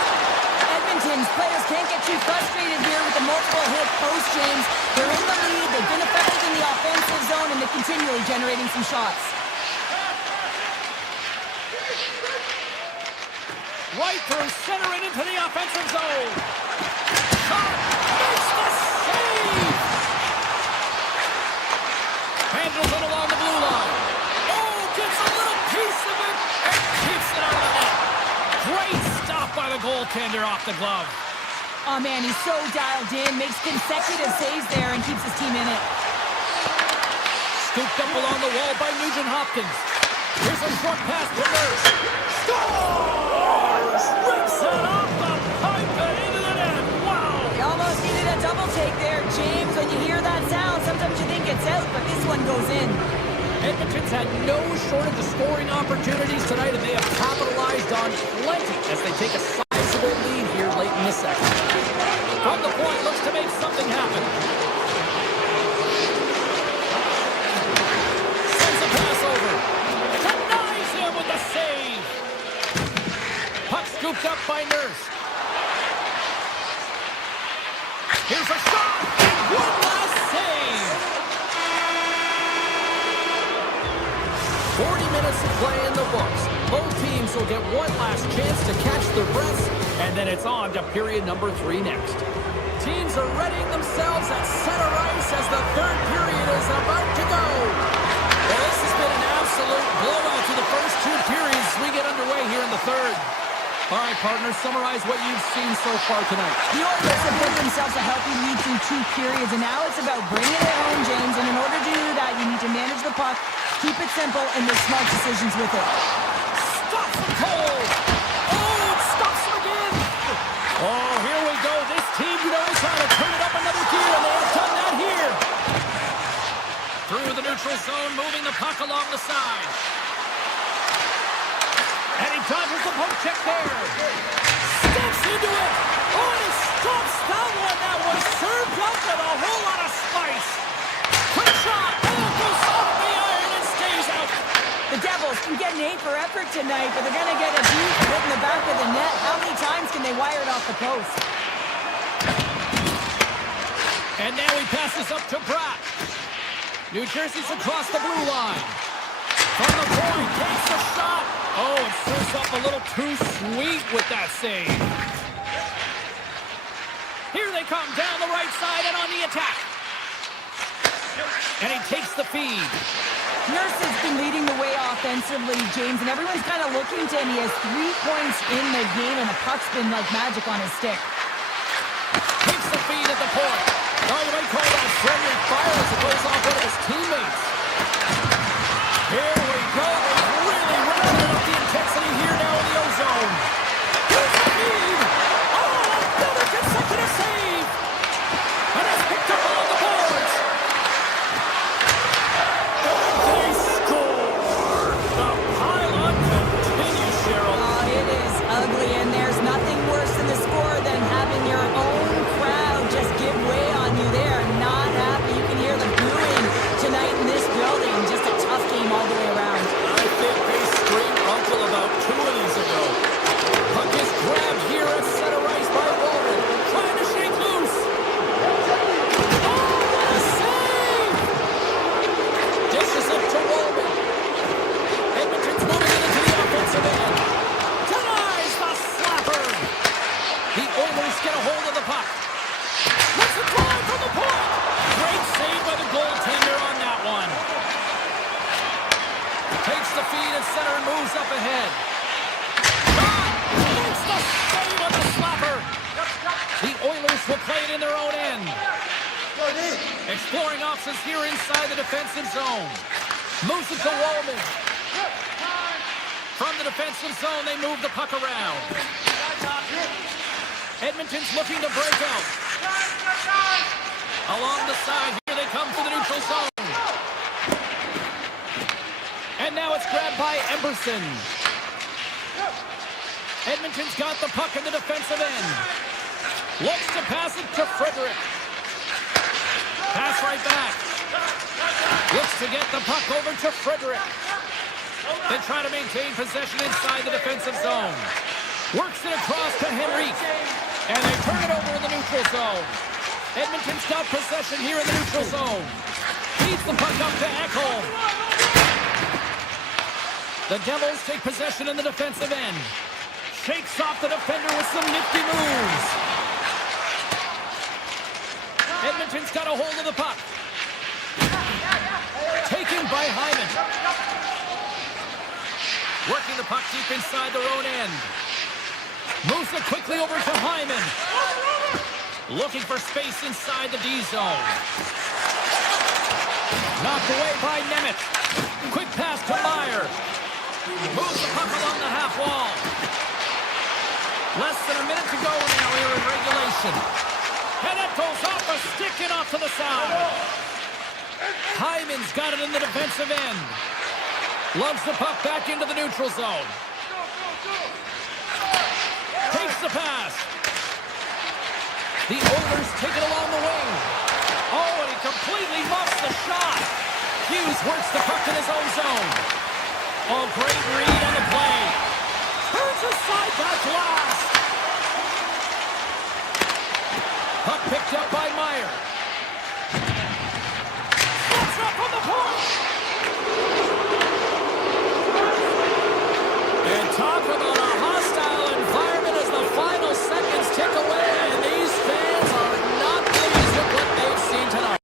Edmonton's players can't get too frustrated here with the multiple hit post, James. They're in the lead, they've been effective in the offensive zone, and they're continually generating some shots. Right through center and into the offensive zone. Shot. Makes the save. Handles it along the blue line. Oh, gets a little piece of it and keeps it out of the net. Great stop by the goaltender off the glove. Oh man, he's so dialed in, makes consecutive saves there and keeps his team in it. Scooped up along the wall by Nugent-Hopkins. Here's a short pass to Nurse. Scores! Rips it off the pipe and into the net. Wow! They almost needed a double take there, James. When you hear that sound, sometimes you think it's out, but this one goes in. Edmonton's had no shortage of scoring opportunities tonight, and they have capitalized on plenty as they take a sizable lead here late in the second. From the point, looks to make something happen. Sends a pass over. Denies him with the save. Puck scooped up by Nurse. Here's a shot. One last save. 40 minutes of play in the books. Both teams will get one last chance to catch their breaths, and then it's on to period number 3 next. Teams are readying themselves at center ice as the third period is about to go. Well, this has been an absolute blowout to the first 2 periods as we get underway here in the third. All right, partners, summarize what you've seen so far tonight. The Oilers have given themselves a healthy lead through 2 periods, and now it's about bringing it home, James. And in order to do that, you need to manage the puck, keep it simple, and make smart decisions with it. Stops him cold. Oh, it stops him again. Oh, here we go. This team knows how to turn it up another gear, and they have done that here. Through the neutral zone, moving the puck along the side. And he dodges the poke check there. Steps into it. Oh, and he stops that one. That was served up with a whole lot of spice. Quick shot. Oh, it goes off the iron and stays out. The Devils can get an A for effort tonight, but they're going to get a D for hitting the back of the net. How many times can they wire it off the post? And now he passes up to Pratt. New Jersey's across the blue line. From the point, takes the shot. Oh, it serves up a little too sweet with that save. Here they come down the right side and on the attack. And he takes the feed. Nurse has been leading the way offensively, James, and everyone's kind of looking to him. He has 3 points in the game, and the puck's been like magic on his stick. Takes the feed at the point. Oh, you might call that friendly fire as it goes off one of his teammates. Here we go. They've really ratcheted up the intensity here now in the ozone. Here's the feed. Oh, another consecutive save. And it's picked up on the boards. They score. The pile-on continues, Cheryl. Oh, it is ugly, and there's nothing worse than the score than having your own crowd just give way on you. They are not happy. You can hear the booing tonight in this building. Just a tough game all the way around. I think they screamed uncle about 2 innings ago. Puck is grabbed here at center ice by Walden. Trying to shake loose. Oh, what a save! Dishes up to Walden. Edmonton's moving it into the offensive end. Denies the slapper. The Oilers get a hold of the puck. Let's it fly from the point. Great save by the goaltender on that one. Takes the feed at center and moves up ahead. Shot! Makes the save on the slapper. The Oilers will play it in their own end. Exploring options here inside the defensive zone. Moves it to Wallman. From the defensive zone, they move the puck around. Edmonton's looking to break out. Along the side, here they come to the neutral zone. And now it's grabbed by Emberson. Edmonton's got the puck in the defensive end. Looks to pass it to Frederick. Pass right back. Looks to get the puck over to Frederick. They try to maintain possession inside the defensive zone. Works it across to Henrique. And they turn it over in the neutral zone. Edmonton's got possession here in the neutral zone. Feeds the puck up to Ekholm. The Devils take possession in the defensive end. Shakes off the defender with some nifty moves. Edmonton's got a hold of the puck. Taken by Hyman. Working the puck deep inside their own end. Moves it quickly over to Hyman. Looking for space inside the D zone. Knocked away by Nemeth. Quick pass to Meyer. Moves the puck along the half wall. Less than a minute to go now here in regulation. And it goes off a stick and off to the side. Hyman's got it in the defensive end. Loves the puck back into the neutral zone. Takes the pass. The Oilers take it along the wing. Oh, and he completely muffs the shot. Hughes works the puck in his own zone. Oh, great read on the play. Turns aside that glass. Puck picked up by Meyer. Steps up from the point. And talk about a hostile environment as the final seconds tick away, and these fans are not pleased with what they've seen tonight.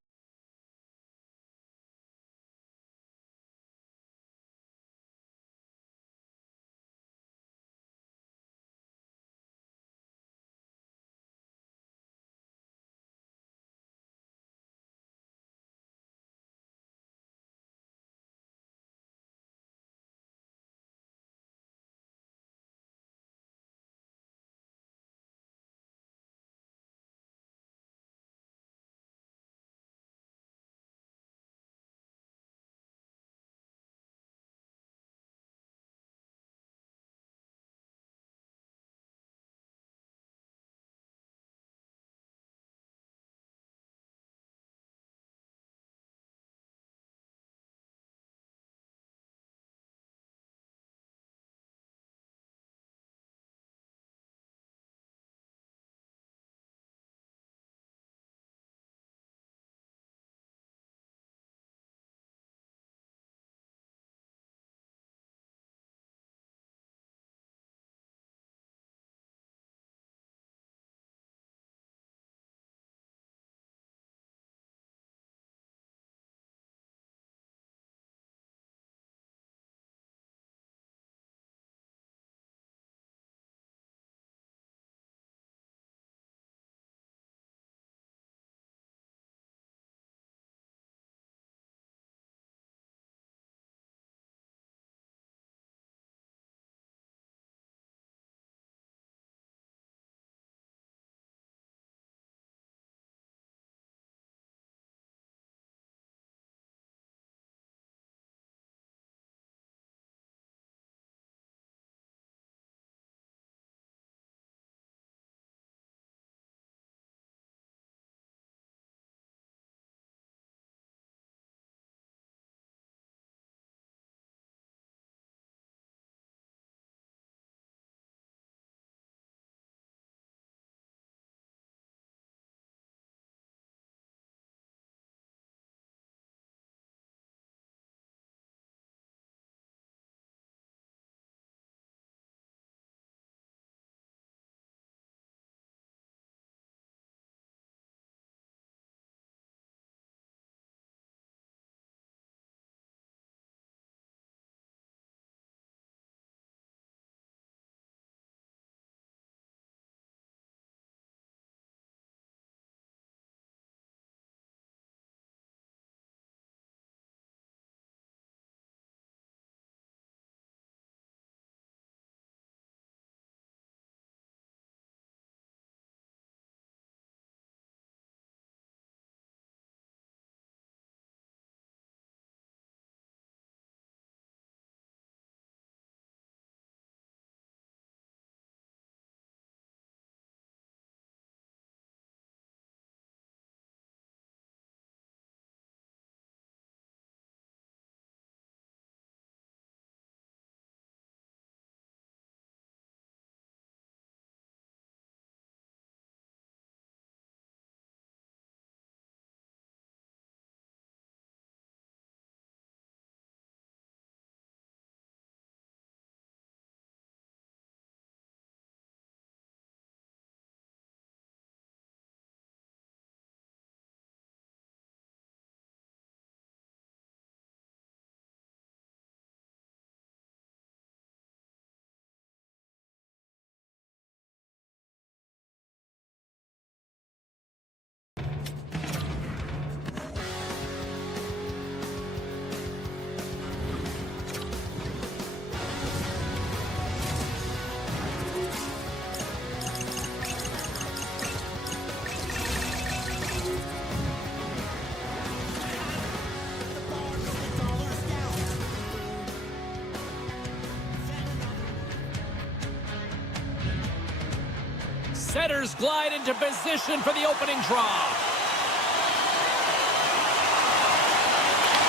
Setters glide into position for the opening draw.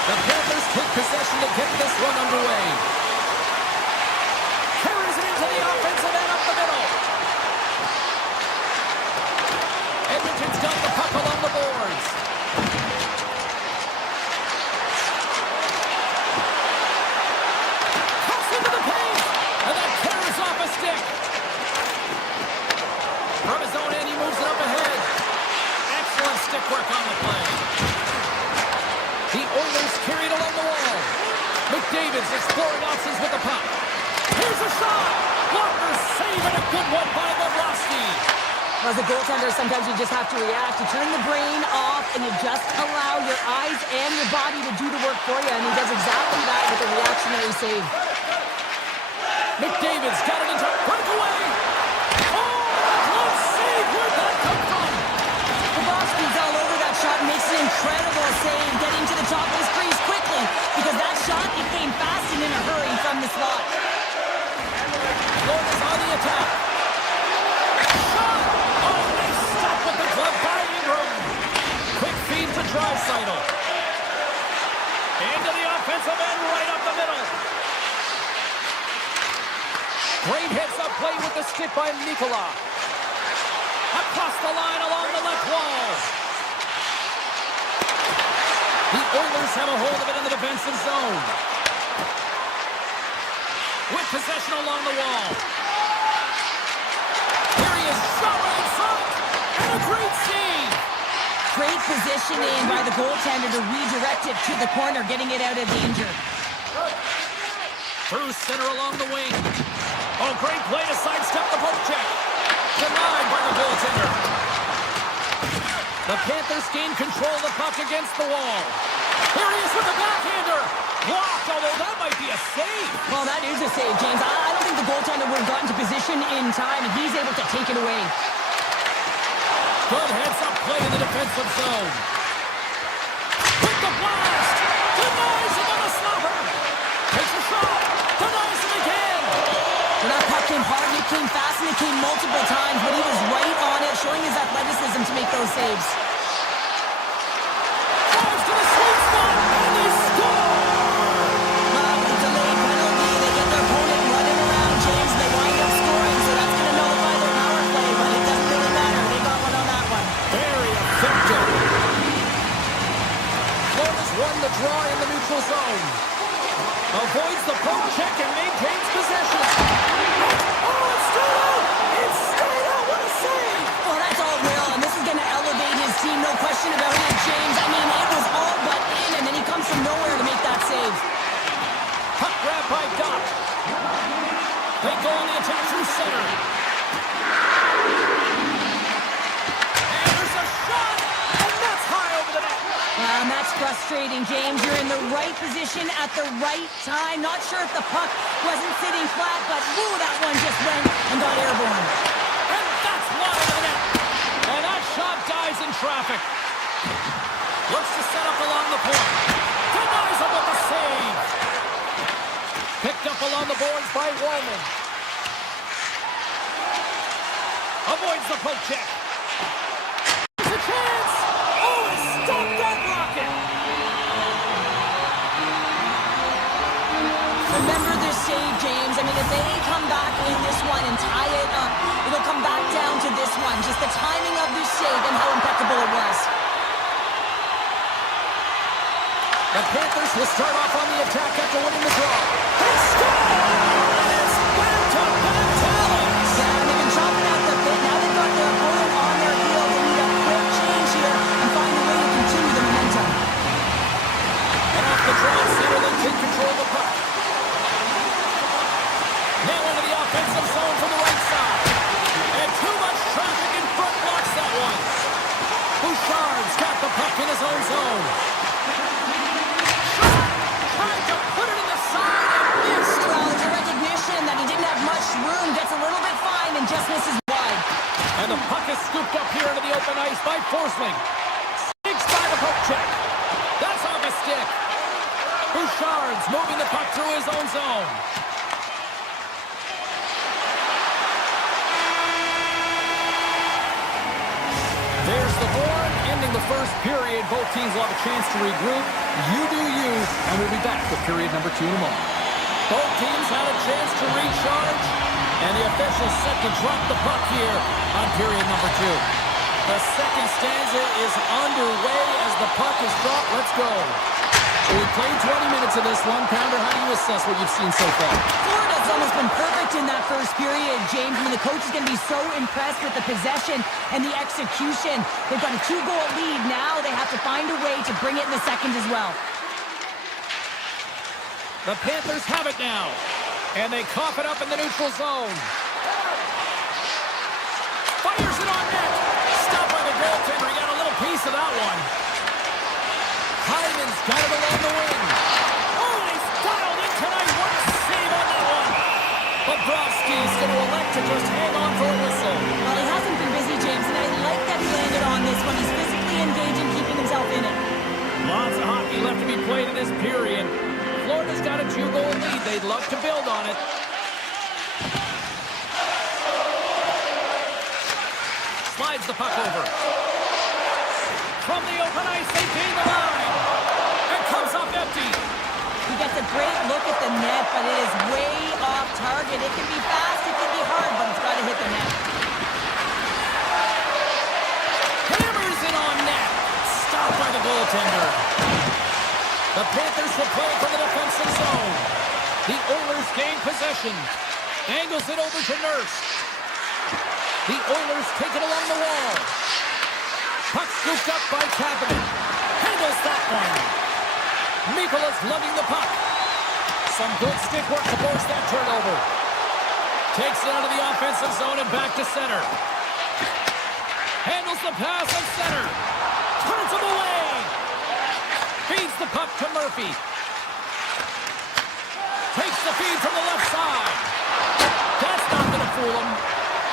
The Panthers take possession to get this one underway. Carries it into the offensive end up the middle. Edmonton's got the puck along the boards. Cuts into the paint, and that tears off a stick. From his own end, he moves it up ahead. Excellent stick work on the play. The Oilers carried along the wall. McDavid's exploring options with the puck. Here's a shot. Blocker save and a good one by Bobrovsky. As a goaltender, sometimes you just have to react. You turn the brain off and you just allow your eyes and your body to do the work for you. And he does exactly that with a reactionary save. McDavid's got it into breakaway. Oh, close save. Where'd that come from? Bobrovsky's all over that shot and makes an incredible save, getting to the top of his crease quickly because that shot, it came fast and in a hurry from the slot. Florida's on the attack. Shot! Oh, nice stop with the glove by Ingram. Quick feed to Draisaitl. Into the offensive end, right up the middle. Great heads-up play with the stick by Nikola. Across the line along the left wall. The Oilers have a hold of it in the defensive zone. With possession along the wall. Here he is, shot right in front. And a great save. Great positioning by the goaltender to redirect it to the corner, getting it out of danger. Through center along the wing. Oh, great play to sidestep the poke check. Denied by the goaltender. The Panthers gain control of the puck against the wall. Here he is with the backhander. Blocked, although that might be a save. Well, that is a save, James. I don't think the goaltender would have gotten to position in time, and he's able to take it away. Good heads-up play in the defensive zone. With the blast. Denies him on the slapper. Takes a shot. Denies him again. Well, that puck came hard, and it came fast, and it came multiple times, but he was right on it, showing his athleticism to make those saves. Drives to the sweet spot, and they score! With the delayed penalty, they get their opponent running around, James, and they wind up scoring, so that's going to nullify their power play, but it doesn't really matter. They got one on that one. Very effective. Florida's won the draw in the neutral zone. Avoids the poke check and maintains possession. Oh, it's still out! It's stayed out! What a save! Well, that's all real, and this is going to elevate his team, no question about it, James. I mean, it was all but in, and then he comes from nowhere to make that save. Puck grab by Doc. They go on the attack through center. And there's a shot! And that's high over the net. And that's frustrating, James. You're in the right position at the right time. Not sure if the puck wasn't sitting flat, but woo, that one just went and got airborne. And that's wide of the net. And that shot dies in traffic. Looks to set up along the point. Denies him with the save. Picked up along the boards by Wallman. Avoids the poke check. There's a chance. Oh, he stopped that rocket. Remember this save, James. I mean, if they come back in this one and tie it up, it'll come back down to this one. Just the timing of this save and how impeccable it was. The Panthers will start off on the attack after winning the draw. They score! And it's back to back talents. Yeah, and they've been chopping out the pit. Now they've got their opponent on their heels. They need a quick change here and find a way to continue the momentum. And off the draw, Centerland take control of the puck. Now into the offensive zone from the right side. And too much traffic in front blocks that one. Bouchard's got the puck in his own zone. Shot! Trying to put it in the side and missed. Well, it's a recognition that he didn't have much room. Gets a little bit fine and just misses wide. And the puck is scooped up here into the open ice by Forsling. Sneaks by the poke check. That's off a stick. Bouchard's moving the puck through his own zone. the first period. Both teams will have a chance to regroup. You do you, and we'll be back with period number 2 in a moment. Both teams had a chance to recharge, and the officials set to drop the puck here on period number 2. The second stanza is underway as the puck is dropped. Let's go. So we played 20 minutes of this one. Pounder, how do you assess what you've seen so far? Florida's almost been perfect in that first period, James. I mean, the coach is going to be so impressed with the possession and the execution. They've got a 2-goal lead now. They have to find a way to bring it in the second as well. The Panthers have it now, and they cough it up in the neutral zone. Fires it on net. Stopped by the goaltender. He got a little piece of that one. Hyman's got it along the wing. Oh, he's dialed in tonight. What a save on that one. Bobrovsky's going to elect to just hang on for a whistle. Well, he hasn't been busy, James, and I like that he landed on this one. He's physically engaging, keeping himself in it. Lots of hockey left to be played in this period. Florida's got a 2-goal lead. They'd love to build on it. Slides the puck over. From the open ice, they gain the line. It comes up empty. He gets a great look at the net, but it is way off target. It can be fast, it can be hard, but it's got to hit the net. Hammers it on net. Stopped by the goaltender. The Panthers will play from the defensive zone. The Oilers gain possession. Angles it over to Nurse. The Oilers take it along the wall. Puck scooped up by Kapanen. Handles that one. Mikola's lugging the puck. Some good stick work to force that turnover. Takes it out of the offensive zone and back to center. Handles the pass on center. Turns him away. Feeds the puck to Murphy. Takes the feed from the left side. That's not going to fool him.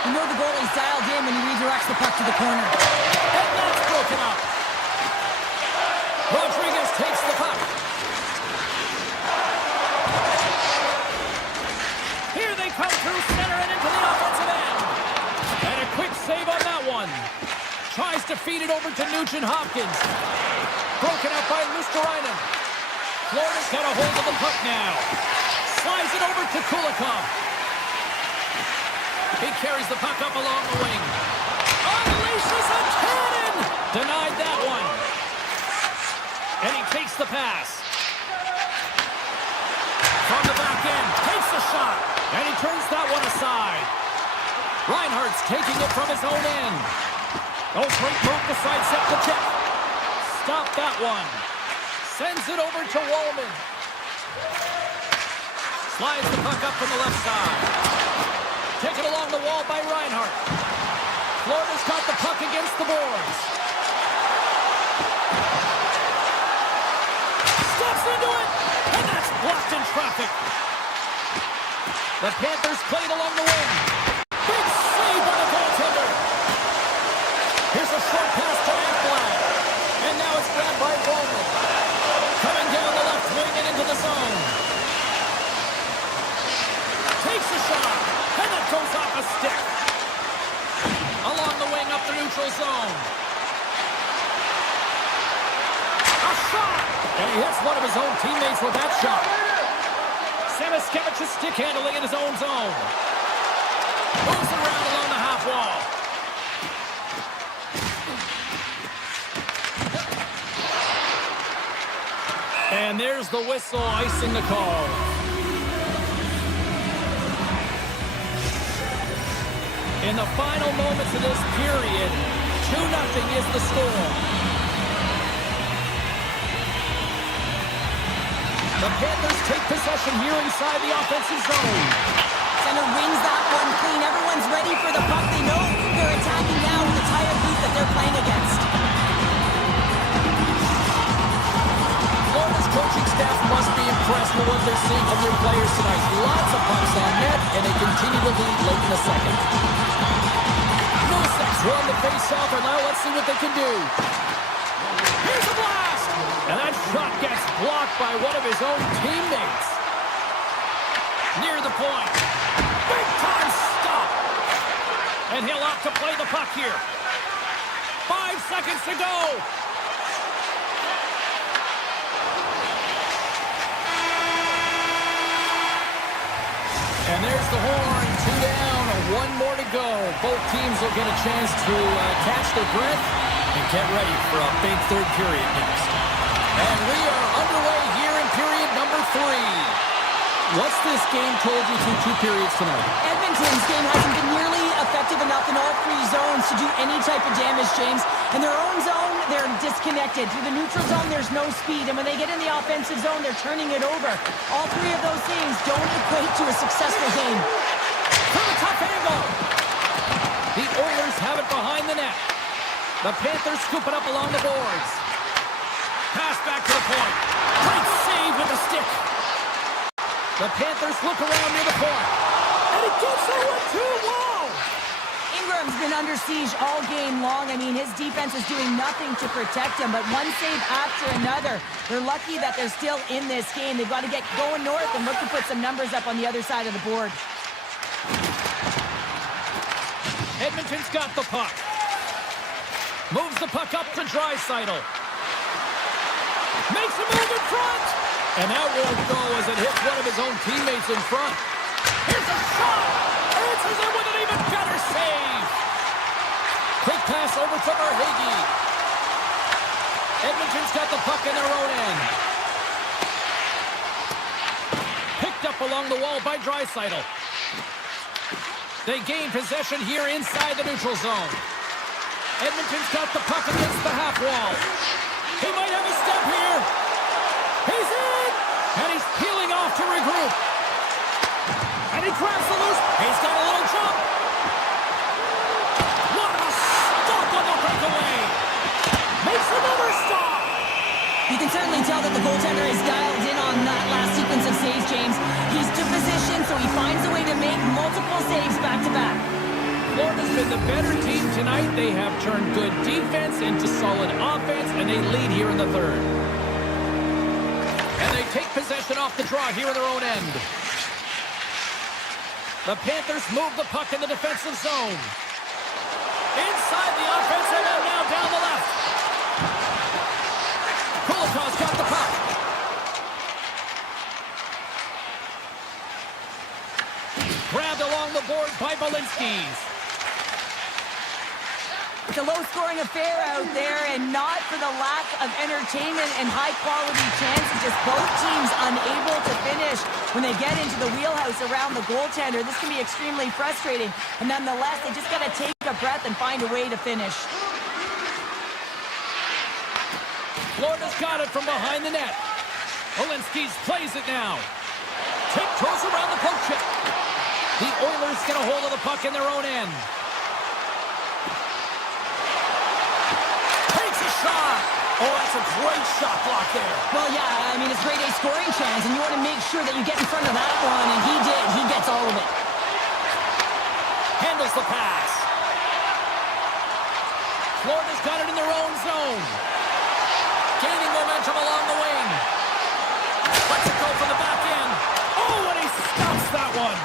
You know the goalie's dialed in when he redirects the puck to the corner. And that's broken up. Rodriguez takes the puck. Here they come through center and into the offensive end. And a quick save on that one. Tries to feed it over to Nugent-Hopkins. Broken up by Luskarainen. Florida's got a hold of the puck now. Slides it over to Kulikov. He carries the puck up along the wing. Unleashes a cannon! Denied that one. And he takes the pass. From the back end, takes the shot. And he turns that one aside. Reinhardt's taking it from his own end. Oh, great move to sidestep the check. Stop that one. Sends it over to Wallman. Slides the puck up from the left side. Taken along the wall by Reinhardt. Florida's got the puck against the boards. Steps into it, and that's blocked in traffic. The Panthers played along the wing. Big save by the goaltender. Here's a short pass to Ekblad. And now it's grabbed by Bowman. Coming down the left wing and into the zone. Takes a shot. And that goes off a stick. Along the wing up the neutral zone. A shot! And he hits one of his own teammates with that shot. Samoskevich is stick handling in his own zone. Moves it around along the half wall. And there's the whistle icing the call. In the final moments of this period, 2-0 is the score. The Panthers take possession here inside the offensive zone. Center wins that one clean. Everyone's ready for the puck. They know they're attacking now with the tired group that they're playing against. Florida's coaching staff must be impressed with what they're seeing from their players tonight. Lots of pucks on net, and they continue to lead late in the second. Won the face-off, and now let's see what they can do. Here's a blast! And that shot gets blocked by one of his own teammates. Near the point. Big-time stop! And he'll opt to play the puck here. 5 seconds to go. And there's the horn. 2 down, 1 more to go. Both teams will get a chance to catch their breath and get ready for a big third period next. And we are underway here in period number 3. What's this game told you through 2 periods tonight? Edmonton's game hasn't been nearly effective enough in all 3 zones to do any type of damage, James. In their own zone, they're disconnected. Through the neutral zone, there's no speed. And when they get in the offensive zone, they're turning it over. All 3 of those things don't equate to a successful game. From a tough angle. The Oilers have it behind the net. The Panthers scoop it up along the boards. Pass back to the point. Great save with the stick. The Panthers look around near the point. And it gets over 2. Wow! Ingram's been under siege all game long. I mean, his defense is doing nothing to protect him, but one save after another. They're lucky that they're still in this game. They've got to get going north and look to put some numbers up on the other side of the board. Edmonton's got the puck. Moves the puck up to Draisaitl. Makes a move in front. And that won't go as it hits one of his own teammates in front. Here's a shot. Answers it with an even better save. Quick pass over to Verhaeghe. Edmonton's got the puck in their own end. Picked up along the wall by Draisaitl. They gain possession here inside the neutral zone. Edmonton's got the puck against the half wall. He might have a step here. He's in! And he's peeling off to regroup. And he grabs the loose. He's got a little jump. What a stop on the breakaway. Makes another stop. You can certainly tell that the goaltender is dialed in on that last sequence of saves, James. He's to position, so he finds a way to make multiple saves back-to-back. Florida's been the better team tonight. They have turned good defense into solid offense, and they lead here in the third. And they take possession off the draw here in their own end. The Panthers move the puck in the defensive zone. Inside the offensive end, now down the left. Kulikov's got the puck. Grabbed along the board by Balinskis. It's a low-scoring affair out there, and not for the lack of entertainment and high-quality chances. Just both teams unable to finish when they get into the wheelhouse around the goaltender. This can be extremely frustrating, and nonetheless, they just got to take a breath and find a way to finish. Florida's got it from behind the net. Balinskis plays it now. Tiptoes around the poke check. The Oilers get a hold of the puck in their own end. Shot. Oh, that's a great shot block there. Well, yeah, I mean, it's grade A scoring chance, and you want to make sure that you get in front of that one, and he did. He gets all of it. Handles the pass. Florida's got it in their own zone. Gaining momentum along the wing. Lets it go for the back end. Oh, and he stops that one.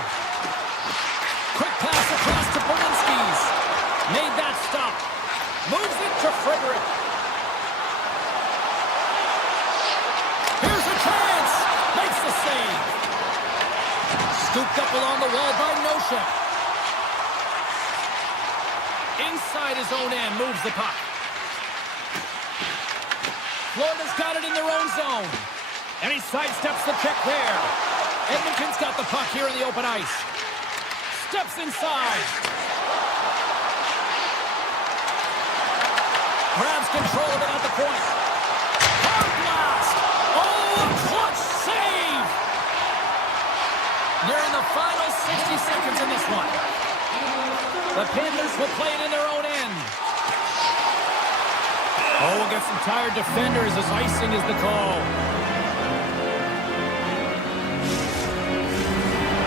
Quick pass across to Balinskis. Made that stop. Moves it to Frederick. Here's a chance. Makes the save. Scooped up along the wall by Nosek. Inside his own end, moves the puck. Florida's got it in their own zone. And he sidesteps the check there. Edmonton's got the puck here in the open ice. Steps inside. Grabs control of it at the point. Hard blast. Oh, a clutch save. Nearing the final 60 seconds in this one. The Panthers will play it in their own end. Oh, we'll get some tired defenders as icing is the call.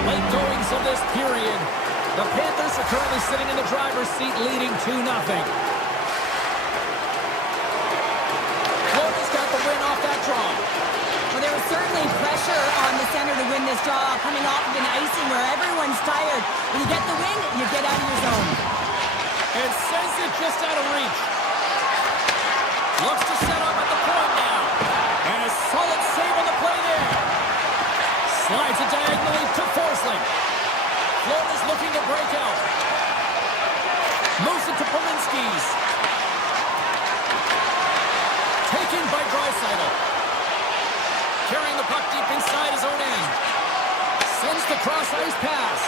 Late goings of this period. The Panthers are currently sitting in the driver's seat leading 2-0. Florida's got the win off that draw. Well, there was certainly pressure on the center to win this draw, coming off of an icing where everyone's tired. When you get the win, you get out of your zone. And sends it just out of reach. Looks to set up at the point now. And a solid save on the play there. Slides it diagonally to Forsling. Florida's looking to break out. Moves it to Polinski's. Taken by Draisaitl. Carrying the puck deep inside his own end. Sends the cross-ice pass.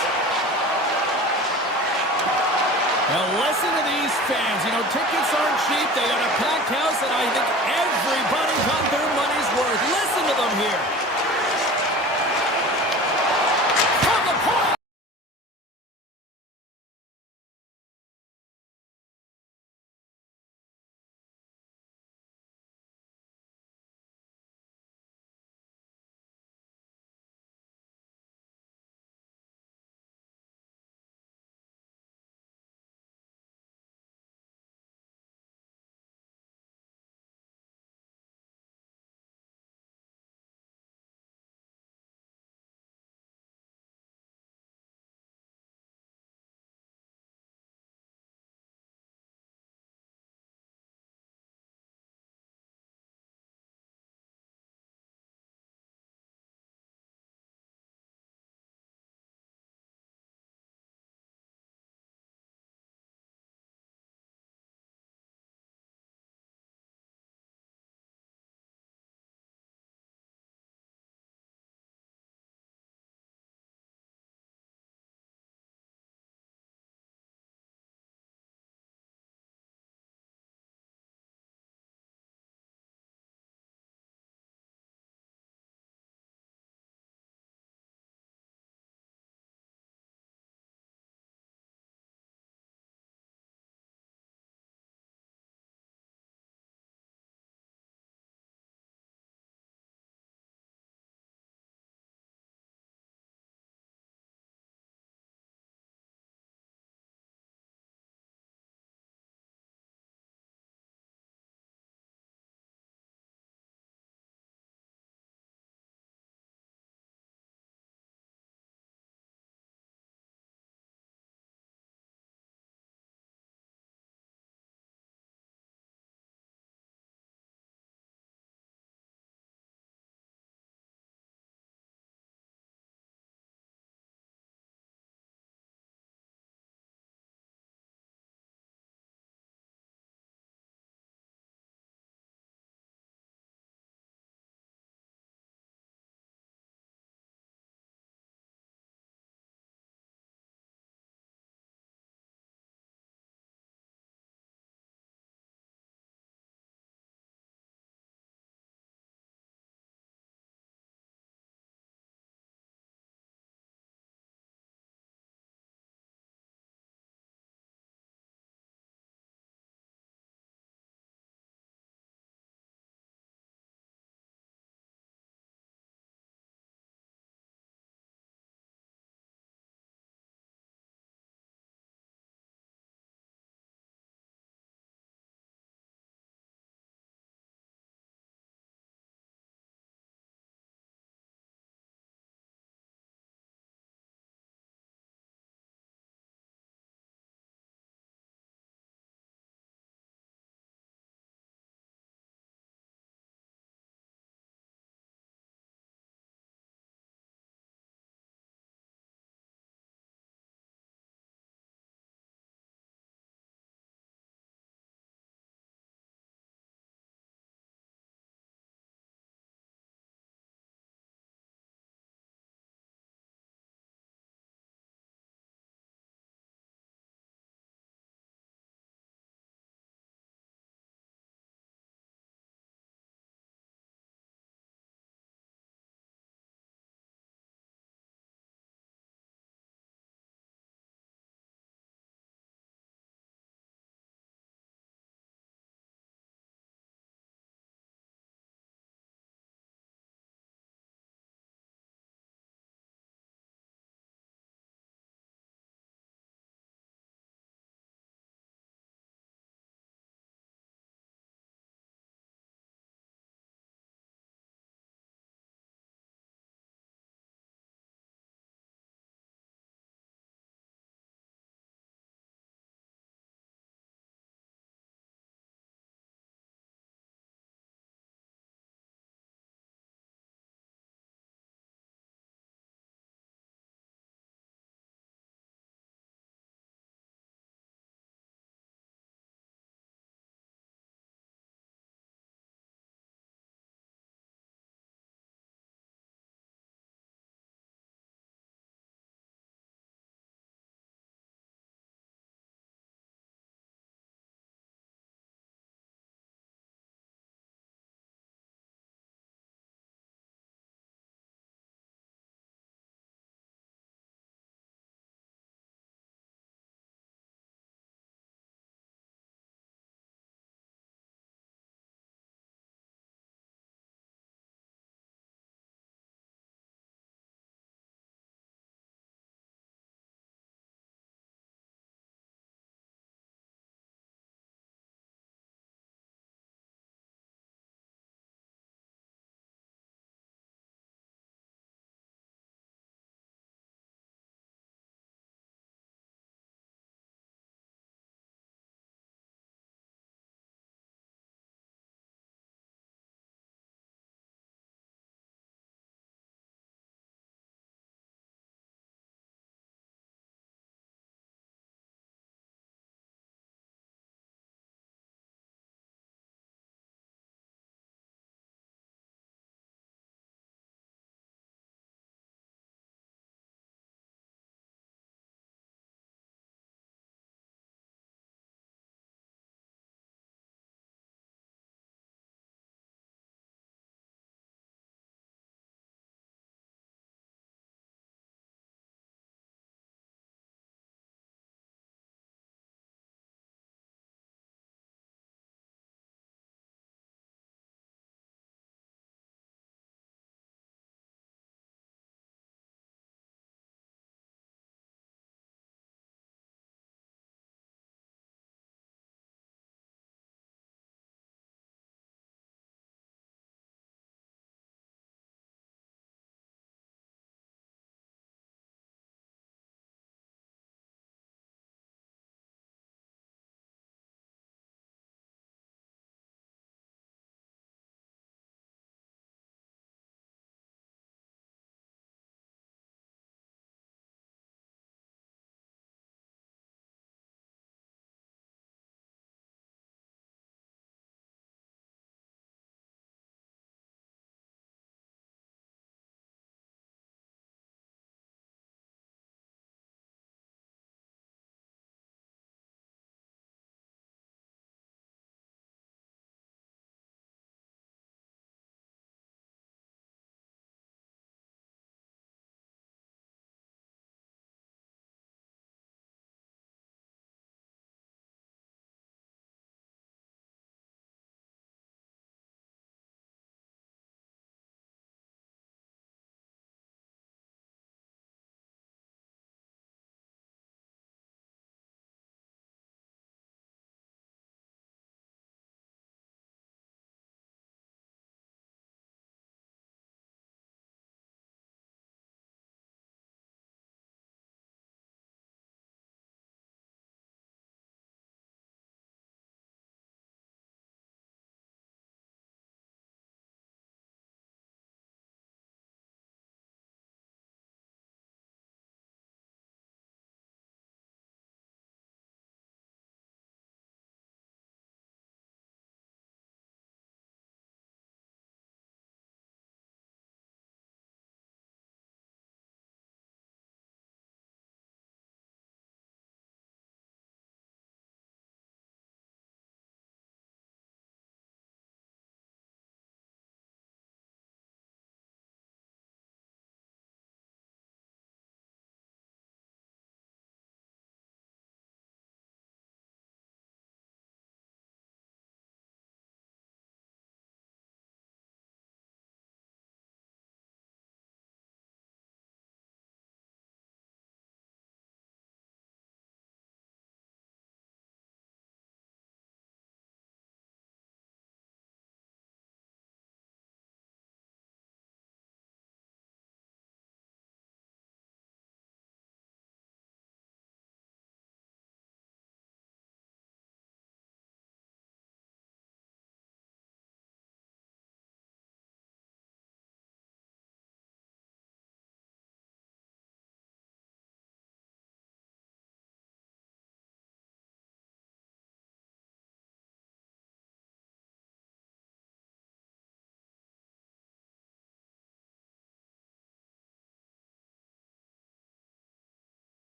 Now listen to these fans. You know, tickets aren't cheap. They got a packed house, and I think everybody got their money's worth. Listen to them here.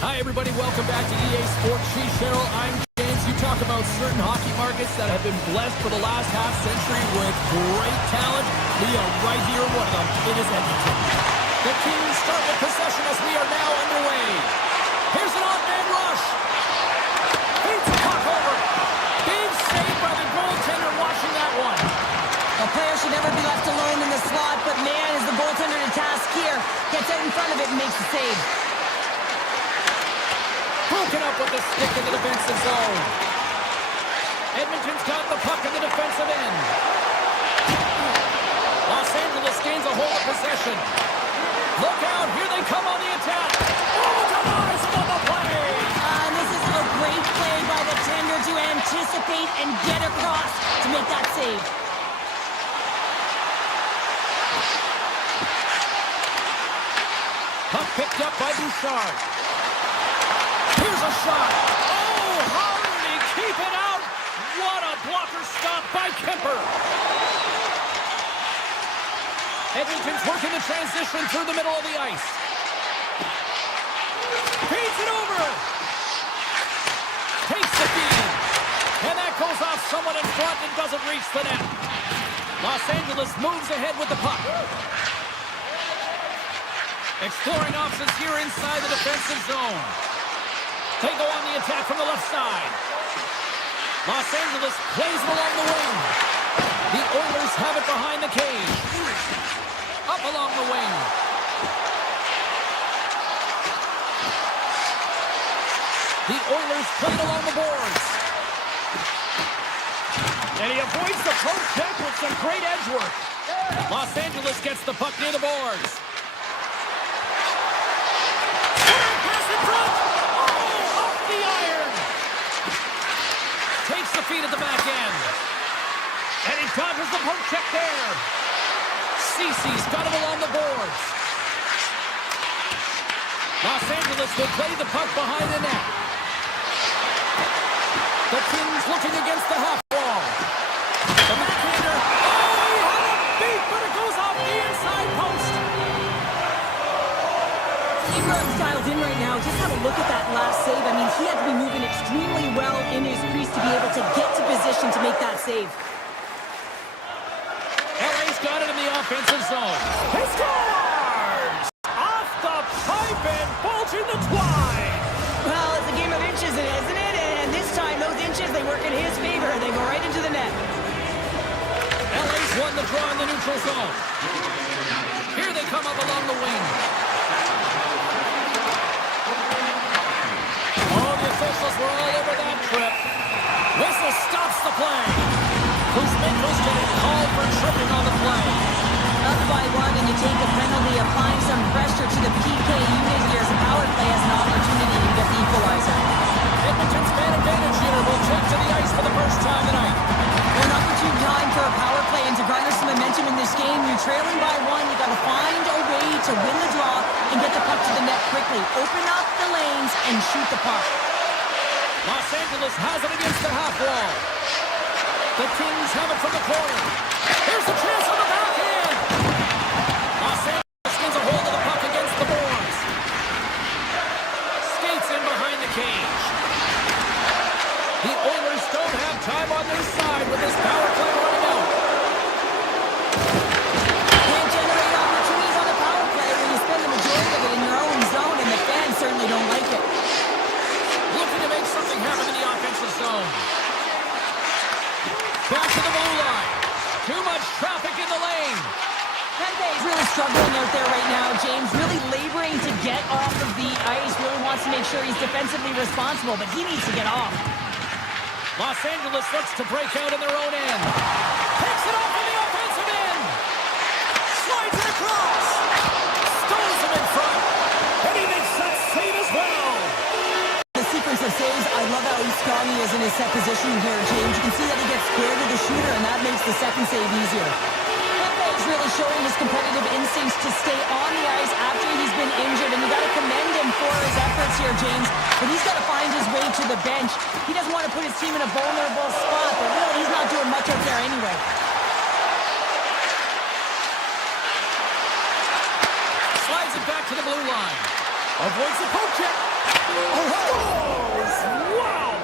Hi, everybody. Welcome back to EA Sports. She's Cheryl. I'm James. You talk about certain hockey markets that have been blessed for the last half-century with great talent. We are right here in one of them. It is Edmonton. The Kings start with possession as we are now underway. Here's an odd-man rush. Feeds the puck over. Big save by the goaltender watching that one. A player should never be left alone in the slot, but man, is the goaltender to task here. Gets out in front of it and makes the save. Broken up with the stick in the defensive zone. Edmonton's got the puck in the defensive end. Los Angeles gains a hold of possession. Look out, here they come on the attack. Oh, denies on the play. And this is a great play by the tender to anticipate and get across to make that save. Puck picked up by Bouchard. Here's a shot. Oh, how did he keep it out? What a blocker stop by Kemper. Edmonton's working the transition through the middle of the ice. Feeds it over. Takes the feed. And that goes off someone in front and doesn't reach the net. Los Angeles moves ahead with the puck. Exploring options here inside the defensive zone. They go on the attack from the left side. Los Angeles plays it along the wing. The Oilers have it behind the cage. Up along the wing. The Oilers play it along the boards. And he avoids the post check with some great edge work. Los Angeles gets the puck near the boards. Pass in front. Oh, off the iron. Takes the feed at the back end. And he dodges the poke check there. Cece's got him along the boards. Los Angeles will play the puck behind the net. The Kings looking against the half wall. The backhander. Oh, he had a beat, but it goes off the inside post. Ingram's dialed in right now. Just have a look at that last save. I mean, he had to be moving extremely well in his crease to be able to get to position to make that save. LA's got it in the offensive zone. He scores! Off the pipe and bulging the twine. Well, it's a game of inches, isn't it? And this time, those inches, they work in his favor. They go right into the net. LA's won the draw in the neutral zone. Here they come up along the wing. Oh, the officials were all over that trip. Whistle stops the play. Kuzmenko's getting called for tripping on the play. Up by one, and you take a penalty, applying some pressure to the PK unit here as the power play has an opportunity to get the equalizer. Edmonton's man advantage here will check to the ice for the first time tonight. Well, an opportune time for a power play and to garner some momentum in this game. You're trailing by one. You got to find a way to win the draw and get the puck to the net quickly. Open up the lanes and shoot the puck. Los Angeles has it against the half wall. The Kings have it from the corner. Here's the chance on the backhand. Los Angeles gets a hold of the puck against the boards. Skates in behind the cage. The Oilers don't have time on their side with this power play running out. Can't generate opportunities on the power play when you spend the majority of it in your own zone, and the fans certainly don't like it. Looking to make something happen in the offensive zone. Back to the blue line. Too much traffic in the lane. He's really struggling out there right now, James. Really laboring to get off of the ice. Really wants to make sure he's defensively responsible, but he needs to get off. Los Angeles looks to break out in their own end. Picks it off in the offensive end. Slides it across. Stones him in front. And he makes that save as well. The sequence of saves, I love how strong he is in his set position here, James. You can see that he gets square to the shooter, and that makes the second save easier. He's really showing his competitive instincts to stay on the ice after he's been injured, and you got to commend him for his efforts here, James. But he's got to find his way to the bench. He doesn't want to put his team in a vulnerable spot, but really, he's not doing much out there anyway. Slides it back to the blue line. Avoids the poke check. Scores! Wow!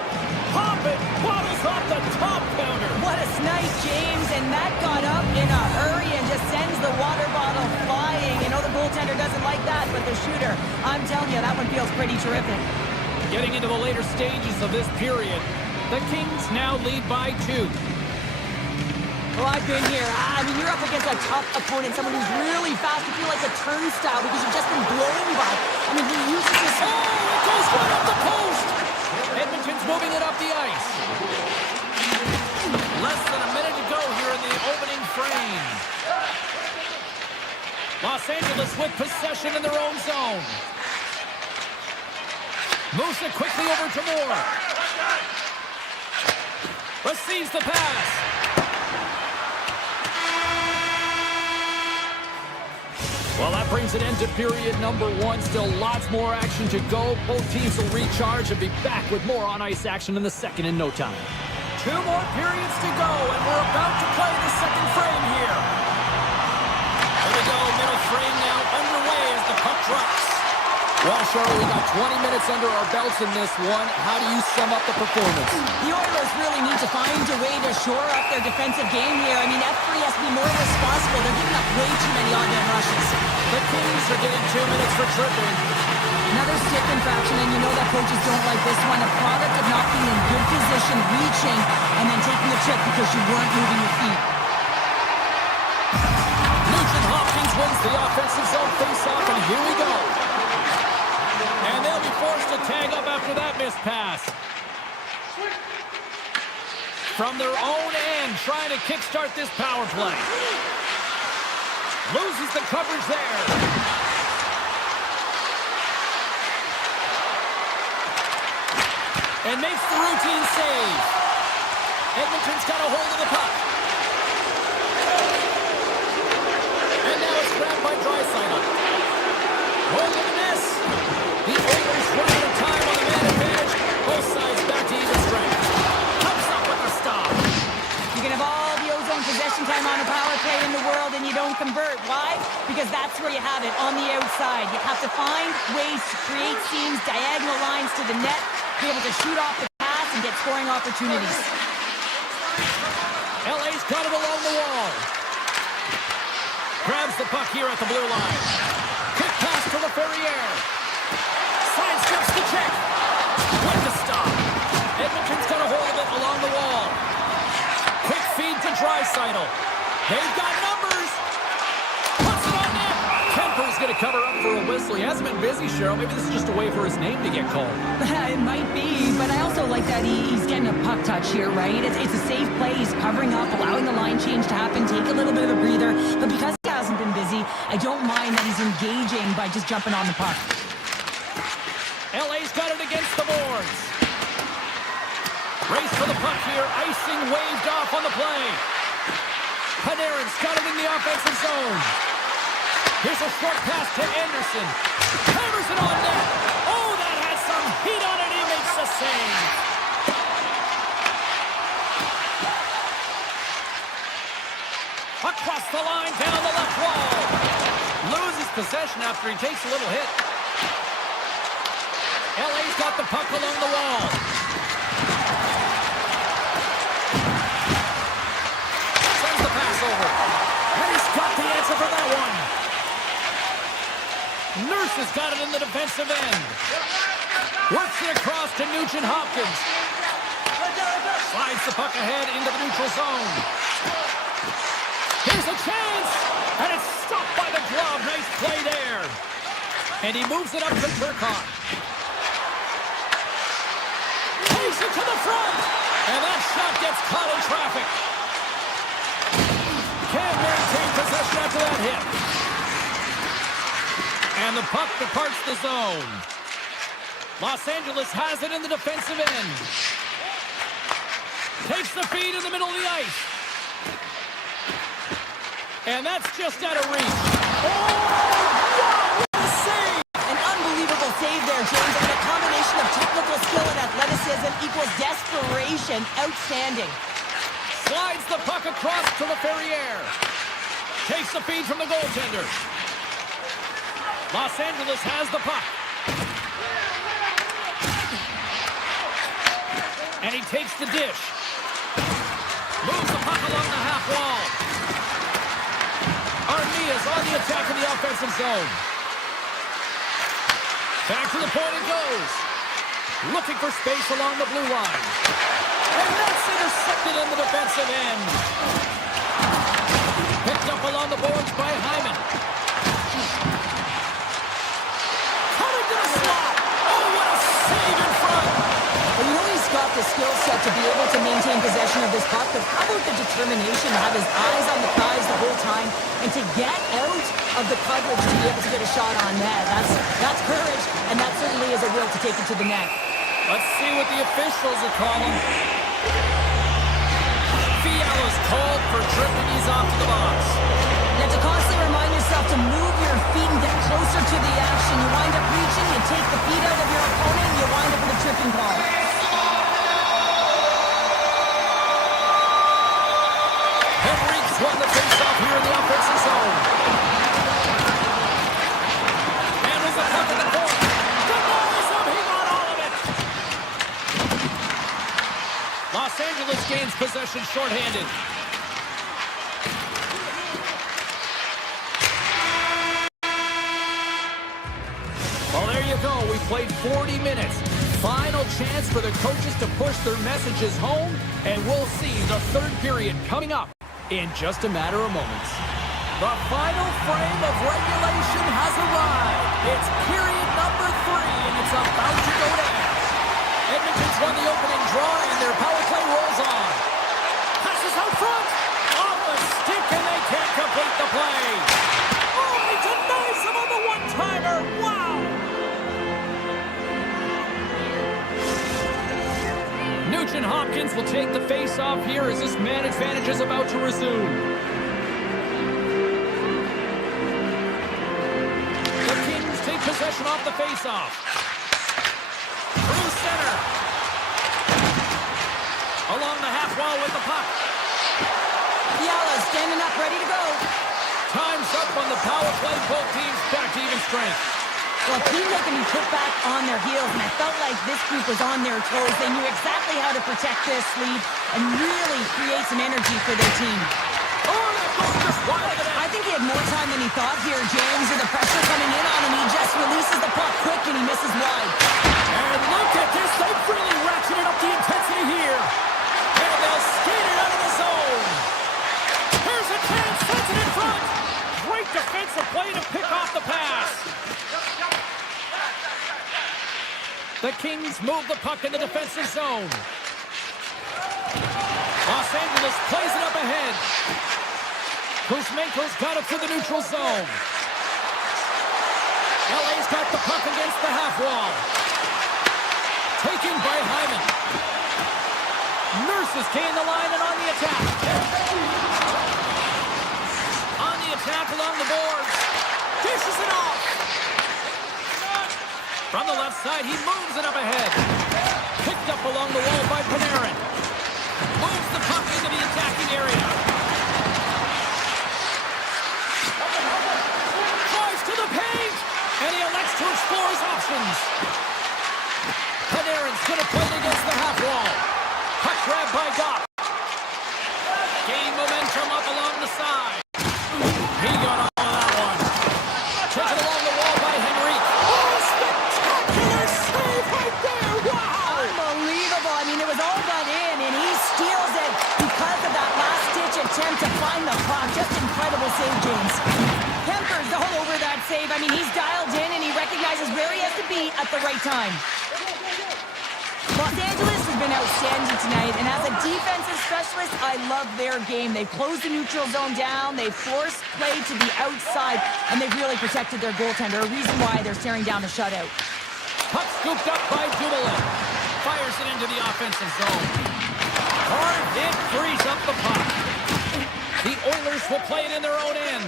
Popping bottles off the top counter. What a snipe, James, and that got up in a hurry and just sends the water bottle flying. You know the goaltender doesn't like that, but the shooter, I'm telling you, that one feels pretty terrific. Getting into the later stages of this period, the Kings now lead by 2. Well, I've been here. I mean, you're up against a tough opponent, someone who's really fast. You feel like a turnstile because you've just been blown by. I mean, he uses his... Oh, it goes right up the post! Edmonton's moving it up the ice. Less than a minute to go here in the opening frame. Los Angeles with possession in their own zone. Moves it quickly over to Moore. Receives the pass. Well, that brings an end to period number 1. Still lots more action to go. Both teams will recharge and be back with more on-ice action in the second in no time. 2 more periods to go, and we're about to play the second frame here. Here we go, middle frame now underway as the puck drops. Well, Charlie, we got 20 minutes under our belts in this one. How do you sum up the performance? The Oilers really need to find a way to shore up their defensive game here. I mean, F3 has to be more responsible. They're giving up way too many on-man rushes. The Kings are getting 2 minutes for tripping. Another stick infraction, and you know that coaches don't like this one. A product of not being in good position, reaching, and then taking the chip because you weren't moving your feet. Nugent Hopkins wins the offensive zone faceoff, and here we go. And they'll be forced to tag up after that missed pass. From their own end, trying to kickstart this power play. Loses the coverage there. And makes the routine save. Edmonton's got a hold of the puck. And now it's grabbed by Draisaitl. Hold of the miss. The Oilers run out of time on the man advantage. Both sides back to even strength. Comes up with a stop. You can have all the ozone possession time on a power play in the world and you don't convert. Why? Because that's where you have it, on the outside. You have to find ways to create seams, diagonal lines to the net, be able to shoot off the pass and get scoring opportunities. LA's got it along the wall. Grabs the puck here at the blue line. Quick pass to LaFerriere. Sidesteps the check. With the stop. Edmonton's got a hold of it along the wall. Quick feed to Draisaitl. They've got numbers. Puts it on net. Kemper's going to cover up for a whistle. He hasn't been busy, Cheryl. Maybe this is just a way for his name to get called. It might be, but I also like that he's getting a puck touch here, right? It's a safe play. He's covering up, allowing the line change to happen, take a little bit of a breather. But because he hasn't been busy, I don't mind that he's engaging by just jumping on the puck. LA's got it against the boards. Race for the puck here. Icing waved off on the play. Panarin's got it in the offensive zone. Here's a short pass to Anderson. Hammers it on net. Oh, that had some heat on it. He makes the save. Across the line, down the left wall. Loses possession after he takes a little hit. LA's got the puck along the wall. Sends the pass over. And he's got the answer for that one. Nurse has got it in the defensive end. Works it across to Nugent Hopkins. Slides the puck ahead into the neutral zone. Here's a chance. And it's stopped by the glove. Nice play there. And he moves it up to Turcotte. Takes it to the front. And that shot gets caught in traffic. Can't maintain possession after that hit. And the puck departs the zone. Los Angeles has it in the defensive end. Takes the feed in the middle of the ice. And that's just out of reach. Oh, wow, what a save! An unbelievable save there, James. And a combination of technical skill and athleticism equals desperation. Outstanding. Slides the puck across to LaFerriere. Takes the feed from the goaltender. Los Angeles has the puck. takes the dish. Moves the puck along the half wall. Armia's on the attack in the offensive zone. Back to the point it goes. Looking for space along the blue line. And that's intercepted in the defensive end. Picked up along the boards by Hyman. Coming to the slot. Oh, what a save in front. Well, you know he's got the skill set to be able to maintain possession of this puck, but how about the determination to have his eyes on the prize the whole time and to get out of the coverage to be able to get a shot on net? That's courage, and that certainly is a will to take it to the net. Let's see what the officials are calling. Fiala's called for tripping. He's off to the box. Now, to constantly remind yourself to move your feet and get closer to the action. You wind up reaching, you take the feet out of your opponent, and you wind up with a tripping call. Henrique's won the faceoff here in the offensive zone. Handles the puck in the corner. Denies him. He got all of it. Los Angeles gains possession shorthanded. Well, there you go. We played 40 minutes. Final chance for the coaches to push their messages home, and we'll see the third period coming up in just a matter of moments. The final frame of regulation has arrived. It's period number 3, and it's about to go down. Edmonton's won the opening draw, and their power play rolls on. Passes out front. Off the stick, and they can't complete the play. Oh, he denies him on the one-timer. Wow. Nugent Hopkins will take the face-off here as this man advantage is about to resume. The Kings take possession off the face-off. Through center. Along the half wall with the puck. Fiala standing up, ready to go. Time's up on the power play. Both teams back to even strength. Well, a team that can be put back on their heels, and I felt like this group was on their toes. They knew exactly how to protect this lead and really create some energy for their team. Oh, that goes just wide of the net. I think he had more time than he thought here, James, with the pressure coming in on him. He just releases the puck quick, and he misses wide. And look at this. They've really ratcheted up the intensity here. And they'll skate it out of the zone. Here's a chance. Sends it in front. Great defensive play to pick off the pass. The Kings move the puck in the defensive zone. Los Angeles plays it up ahead. Kuzmenko's got it through the neutral zone. LA's got the puck against the half wall. Taken by Hyman. Nurses gain the line and on the attack. On the attack along the boards. Dishes it off. From the left side, he moves it up ahead. Picked up along the wall by Panarin. Moves the puck into the attacking area. Drives to the paint, and he elects to explore his options. Panarin's going to play it against the half wall. Puck grab by Goff. Gain momentum up along the side. He got all of that one. Taken along the wall by Henrique. Unbelievable. I mean, it was all but in, and he steals it because of that last-ditch attempt to find the puck. Just incredible save, James. Kemper's all over that save. I mean, he's dialed in, and he recognizes where he has to be at the right time. Los Angeles has been outstanding tonight, and as a defensive specialist, I love their game. They've closed the neutral zone down, they've forced play to the outside, and they've really protected their goaltender, a reason why they're staring down a shutout. Puck scooped up by Dumoulin. Fires it into the offensive zone. Hard hit frees up the puck. The Oilers will play it in their own end.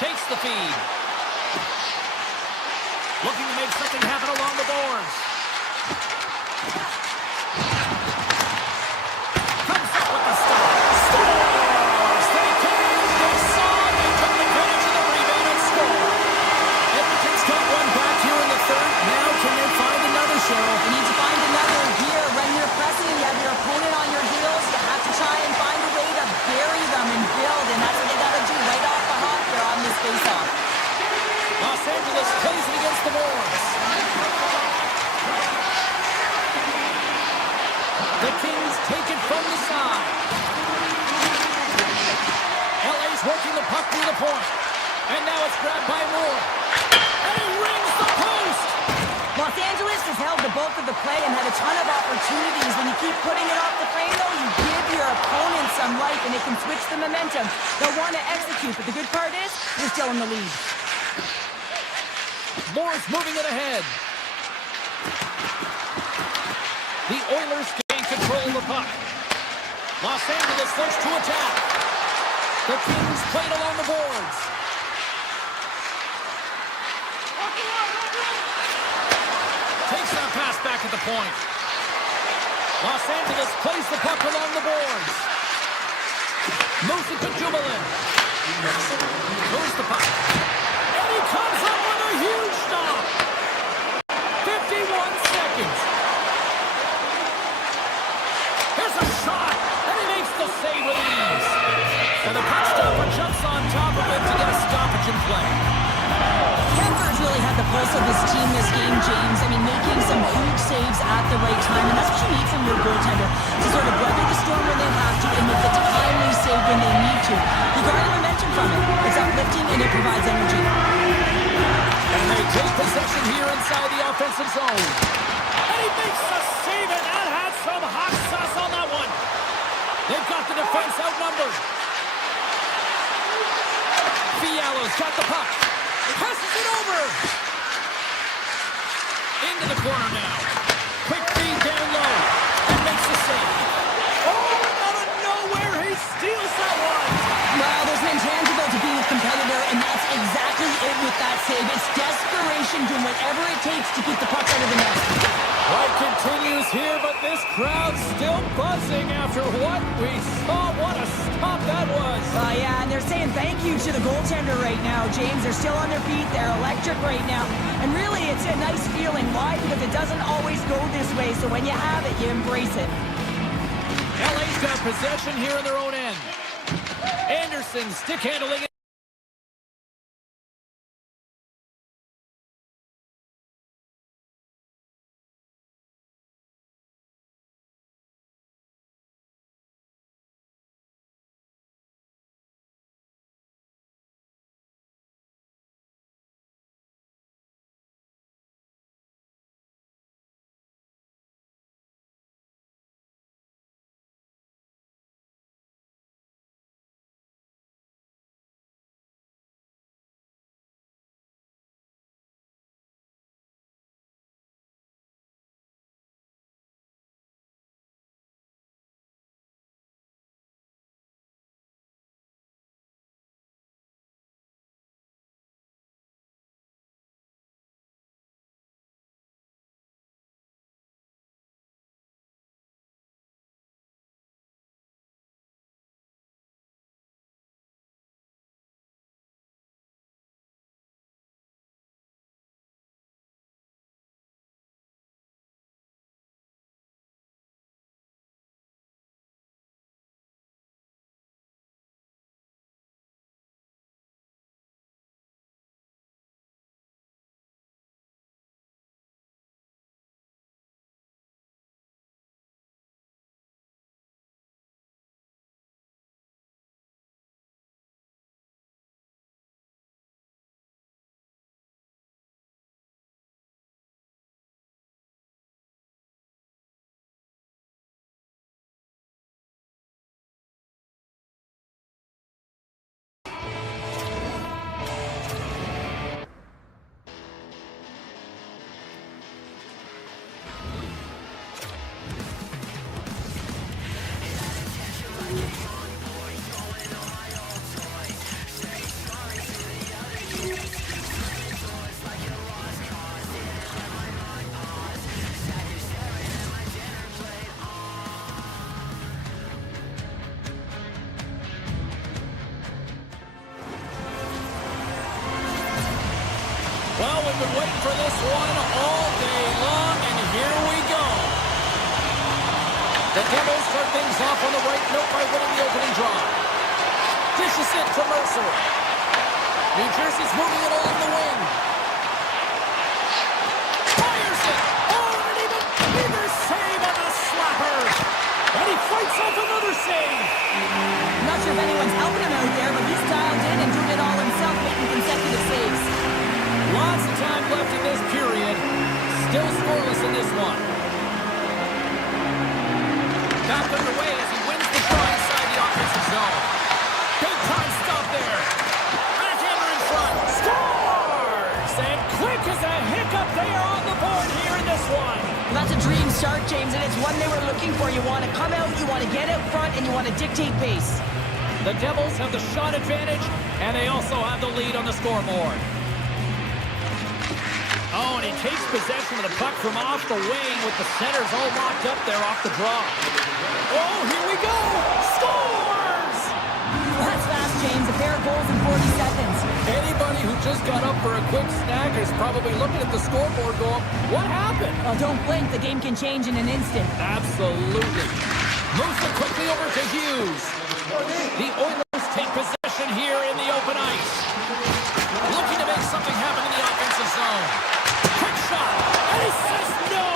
Takes the feed. Looking to make something happen along the boards. Comes up with the stop. Scores! They came, they saw, they took advantage of the rebound and scored. Edmonton's got one back here in the third. Now can they find another, Cheryl? They need to find another here, run your press a ton of opportunities. When you keep putting it off the frame, though, you give your opponent some life, and it can switch the momentum. They'll want to execute, but the good part is, you're still in the lead. Moore's moving it ahead. The Oilers gain control of the puck. Los Angeles looks to attack. The Kings played along the boards. Takes that pass back at the point. Los Angeles plays the puck along the boards. Moves it to Jubilant. Moves the puck. And he comes up with a huge stop. 51 seconds. Here's a shot. And he makes the save with ease. And the puck stopper jumps on top of it to get a stoppage in play. Kemper's really had the pulse of his team this game, James. I mean, making some huge saves at the right time, and that's what you need from your goaltender, to sort of weather the storm when they have to and make the timely save when they need to. You garner momentum from it. It's uplifting and it provides energy. And they take possession here inside the offensive zone. And he makes the save, and that had some hot sauce on that one. They've got the defense outnumbered. Fialo's got the puck. Passes it over. Into the corner now. Quick feed down low. And makes the save. Oh, out of nowhere, he steals that one. Well, there's an intangible to being a competitor, and that's exactly it with that save. It's desperation, doing whatever it takes to keep the puck out of the net. Fight continues here, but this crowd's still buzzing after what we saw. What a stop that was. Yeah, and they're saying thank you to the goaltender right now, James. They're still on their feet. They're electric right now. And really, it's a nice feeling. Why? Because it doesn't always go this way, so when you have it, you embrace it. LA's got possession here in their own end. Anderson stick handling it. Well, we've been waiting for this one all day long, and here we go. The Devils start things off on the right note by winning the opening draw. Dishes it to Mercer. New Jersey's moving it along the wing. Fires it. Oh, and an even bigger save on the slapper. And he fights off another save. I'm not sure if anyone's helping him out there, but he's dialed in and doing it all himself, making consecutive saves. Lots of time left in this period. Still scoreless in this one. away as he wins the draw inside the offensive zone. Big time stop there. Backhander in front. Scores! And quick as a hiccup, they are on the board here in this one. Well, that's a dream start, James, and it's one they were looking for. You want to come out, you want to get out front, and you want to dictate pace. The Devils have the shot advantage, and they also have the lead on the scoreboard. Oh, and he takes possession of the puck from off the wing with the centers all locked up there off the draw. Oh, here we go! Scores! That's fast, James. A pair of goals in 40 seconds. Anybody who just got up for a quick snack is probably looking at the scoreboard going, what happened? Well, don't blink. The game can change in an instant. Absolutely. Moves it quickly over to Hughes. The Oilers take possession here in the open ice. Looking to make something happen in the offensive zone. Quick shot. And he says no.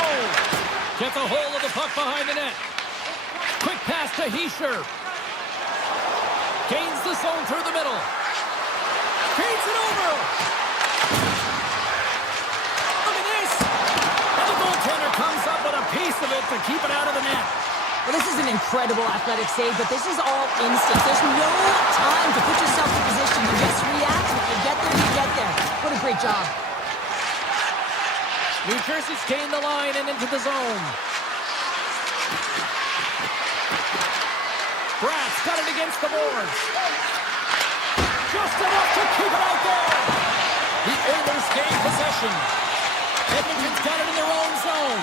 Gets a hold of the puck behind the net. Quick pass to Heischer. Gains the zone through the middle. Feeds it over. Look at this. And the goaltender comes up with a piece of it to keep it out of the net. Well, this is an incredible athletic save, but this is all instant. There's no time to put yourself in position. You just react. If you get there, you get there. What a great job. New Jersey's gained the line and into the zone. Bratt's got it against the boards. Just enough to keep it out there. The Oilers gain possession. Edmonton's got it in their own zone.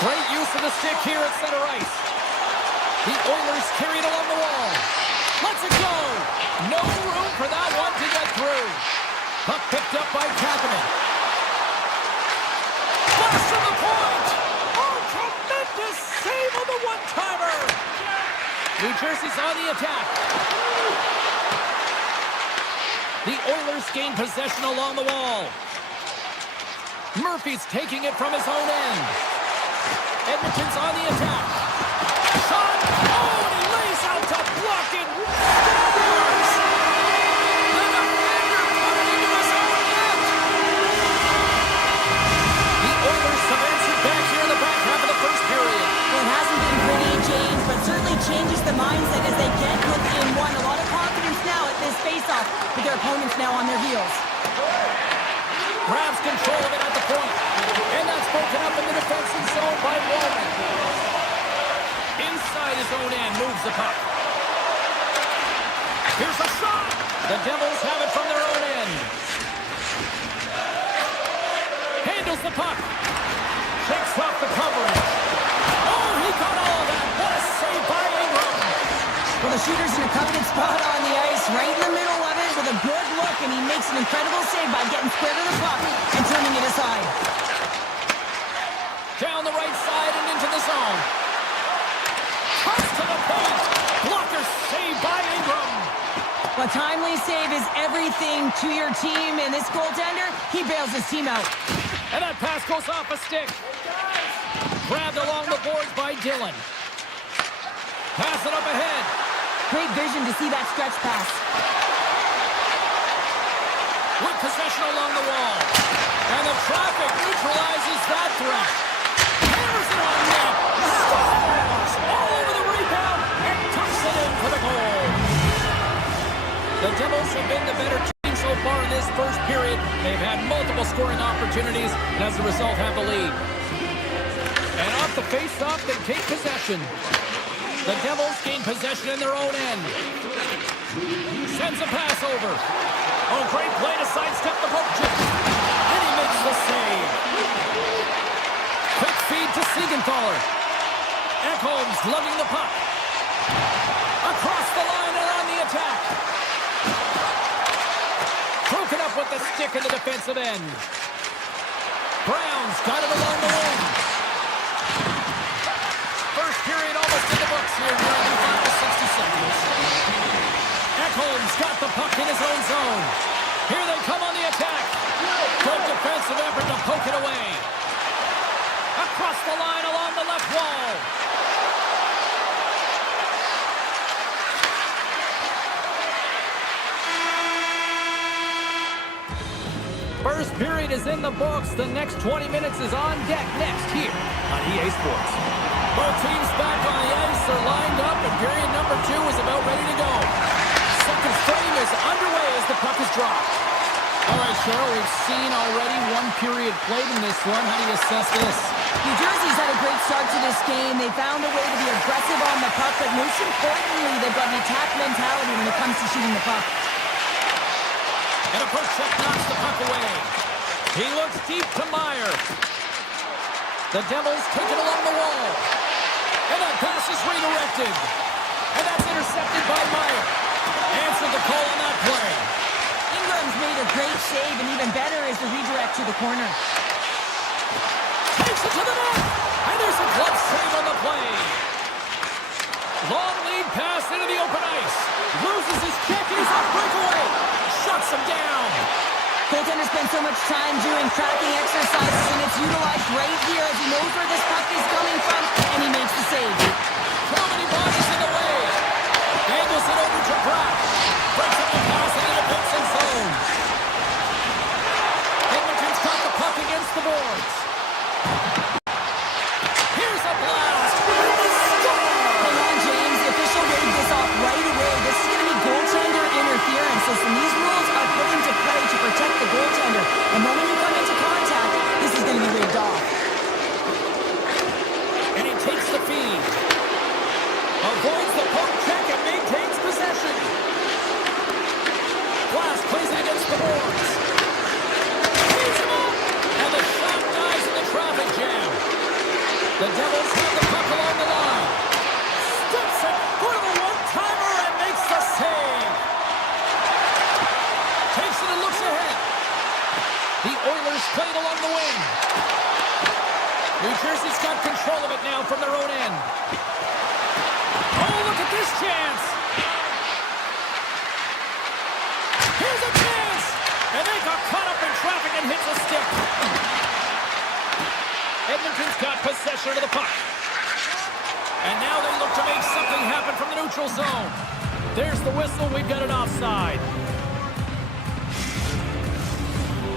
Great use of the stick here at center ice. The Oilers carry it along the wall. Lets it go. No room for that one to get through. Puck picked up by Kapanen. Blast from the point. Oh, tremendous save on the one-timer. New Jersey's on the attack. The Oilers gain possession along the wall. Murphy's taking it from his own end. Edmonton's on the attack. Shot! Oh, and he lays out to block it. Scores! The defender put it into his own net. The Oilers have answered back here in the back half of the first period. Well, it hasn't been pretty, James, but certainly changes the mindset as they get within one. A lot of confidence now at this face-off with their opponents now on their heels. Grabs control of it at the point. And that's broken up in the defensive zone by Walman. Inside his own end, moves the puck. Here's a shot. The Devils have it from their own end. Handles the puck. Shakes off the coverage. Oh, he got all of that. What a save by Ingram. Well, the shooter's in a coveted spot on the ice, right in the middle of it with a good look, and he makes an incredible save by getting square to the puck and turning it aside. Down the right side and into the zone. Cuts to the point. Blocker save by Ingram. A timely save is everything to your team, and this goaltender, he bails his team out. And that pass goes off a stick. Grabbed along the boards by Dillon. Pass it up ahead. Great vision to see that stretch pass. With possession along the wall. And the traffic neutralizes that threat. Hammers it on net. Scores! All over the rebound and tucks it in for the goal. The Devils have been the better team so far in this first period. They've had multiple scoring opportunities and as a result have the lead. And off the face-off, they take possession. The Devils gain possession in their own end. Sends a pass over. Oh, great play to sidestep the poke check. And he makes the save. Quick feed to Siegenthaler. Ekholm's lugging the puck. Across the line and on the attack. Broken up with the stick in the defensive end. Brown's got it along the wing. First period almost in the books here during the final 60 seconds. Ekholm's got the puck in his own zone. Here they come on the attack. Good defensive effort to poke it away. Across the line along the left wall. First period is in the books. The next 20 minutes is on deck next here on EA Sports. Both teams back on the ice. They're lined up, and period number 2 is about ready to go. Second frame is underway as the puck is dropped. All right, Cheryl, we've seen already 1 period played in this one. How do you assess this? New Jersey's had a great start to this game. They found a way to be aggressive on the puck, but most importantly, they've got an attack mentality when it comes to shooting the puck. And a post check knocks the puck away. He looks deep to Meyer. The Devils take it along the wall. And that pass is redirected. And that's intercepted by Meyer. Answered the call on that play. Ingram's made a great save, and even better is the redirect to the corner. Takes it to the net. And there's a glove save on the play. Long lead pass into the open ice. Loses his kick, and he's on breakaway. Shuts him down. Goaltender spends so much time doing tracking exercises, and it's utilized right here as he knows where this puck is coming from, and he makes the save. Too many bodies in the way. Angles it over to Pratt. Breaks up the pass into the defensive zone. Edmonton's got the puck against the boards. Here's a blast. Hang on, James. The official waved this off right away. This is going to be goaltender interference. Listen, these rules are put into play to protect the goaltender. And then when you come into contact, this is going to be waved off. And he takes the feed. Avoids the poke check and maintains possession. Glass plays it against the boards. He's him up. And the shot dies in the traffic jam. The Devils have the puck along the line. Steps it for the one-timer and makes the save. Takes it and looks ahead. The Oilers play it along the wing. New Jersey's got control of it now from their own end. Oh, look at this chance. Here's a chance. And they got caught up in traffic and hits a stick. Edmonton's got possession of the puck. And now they look to make something happen from the neutral zone. There's the whistle. We've got an offside.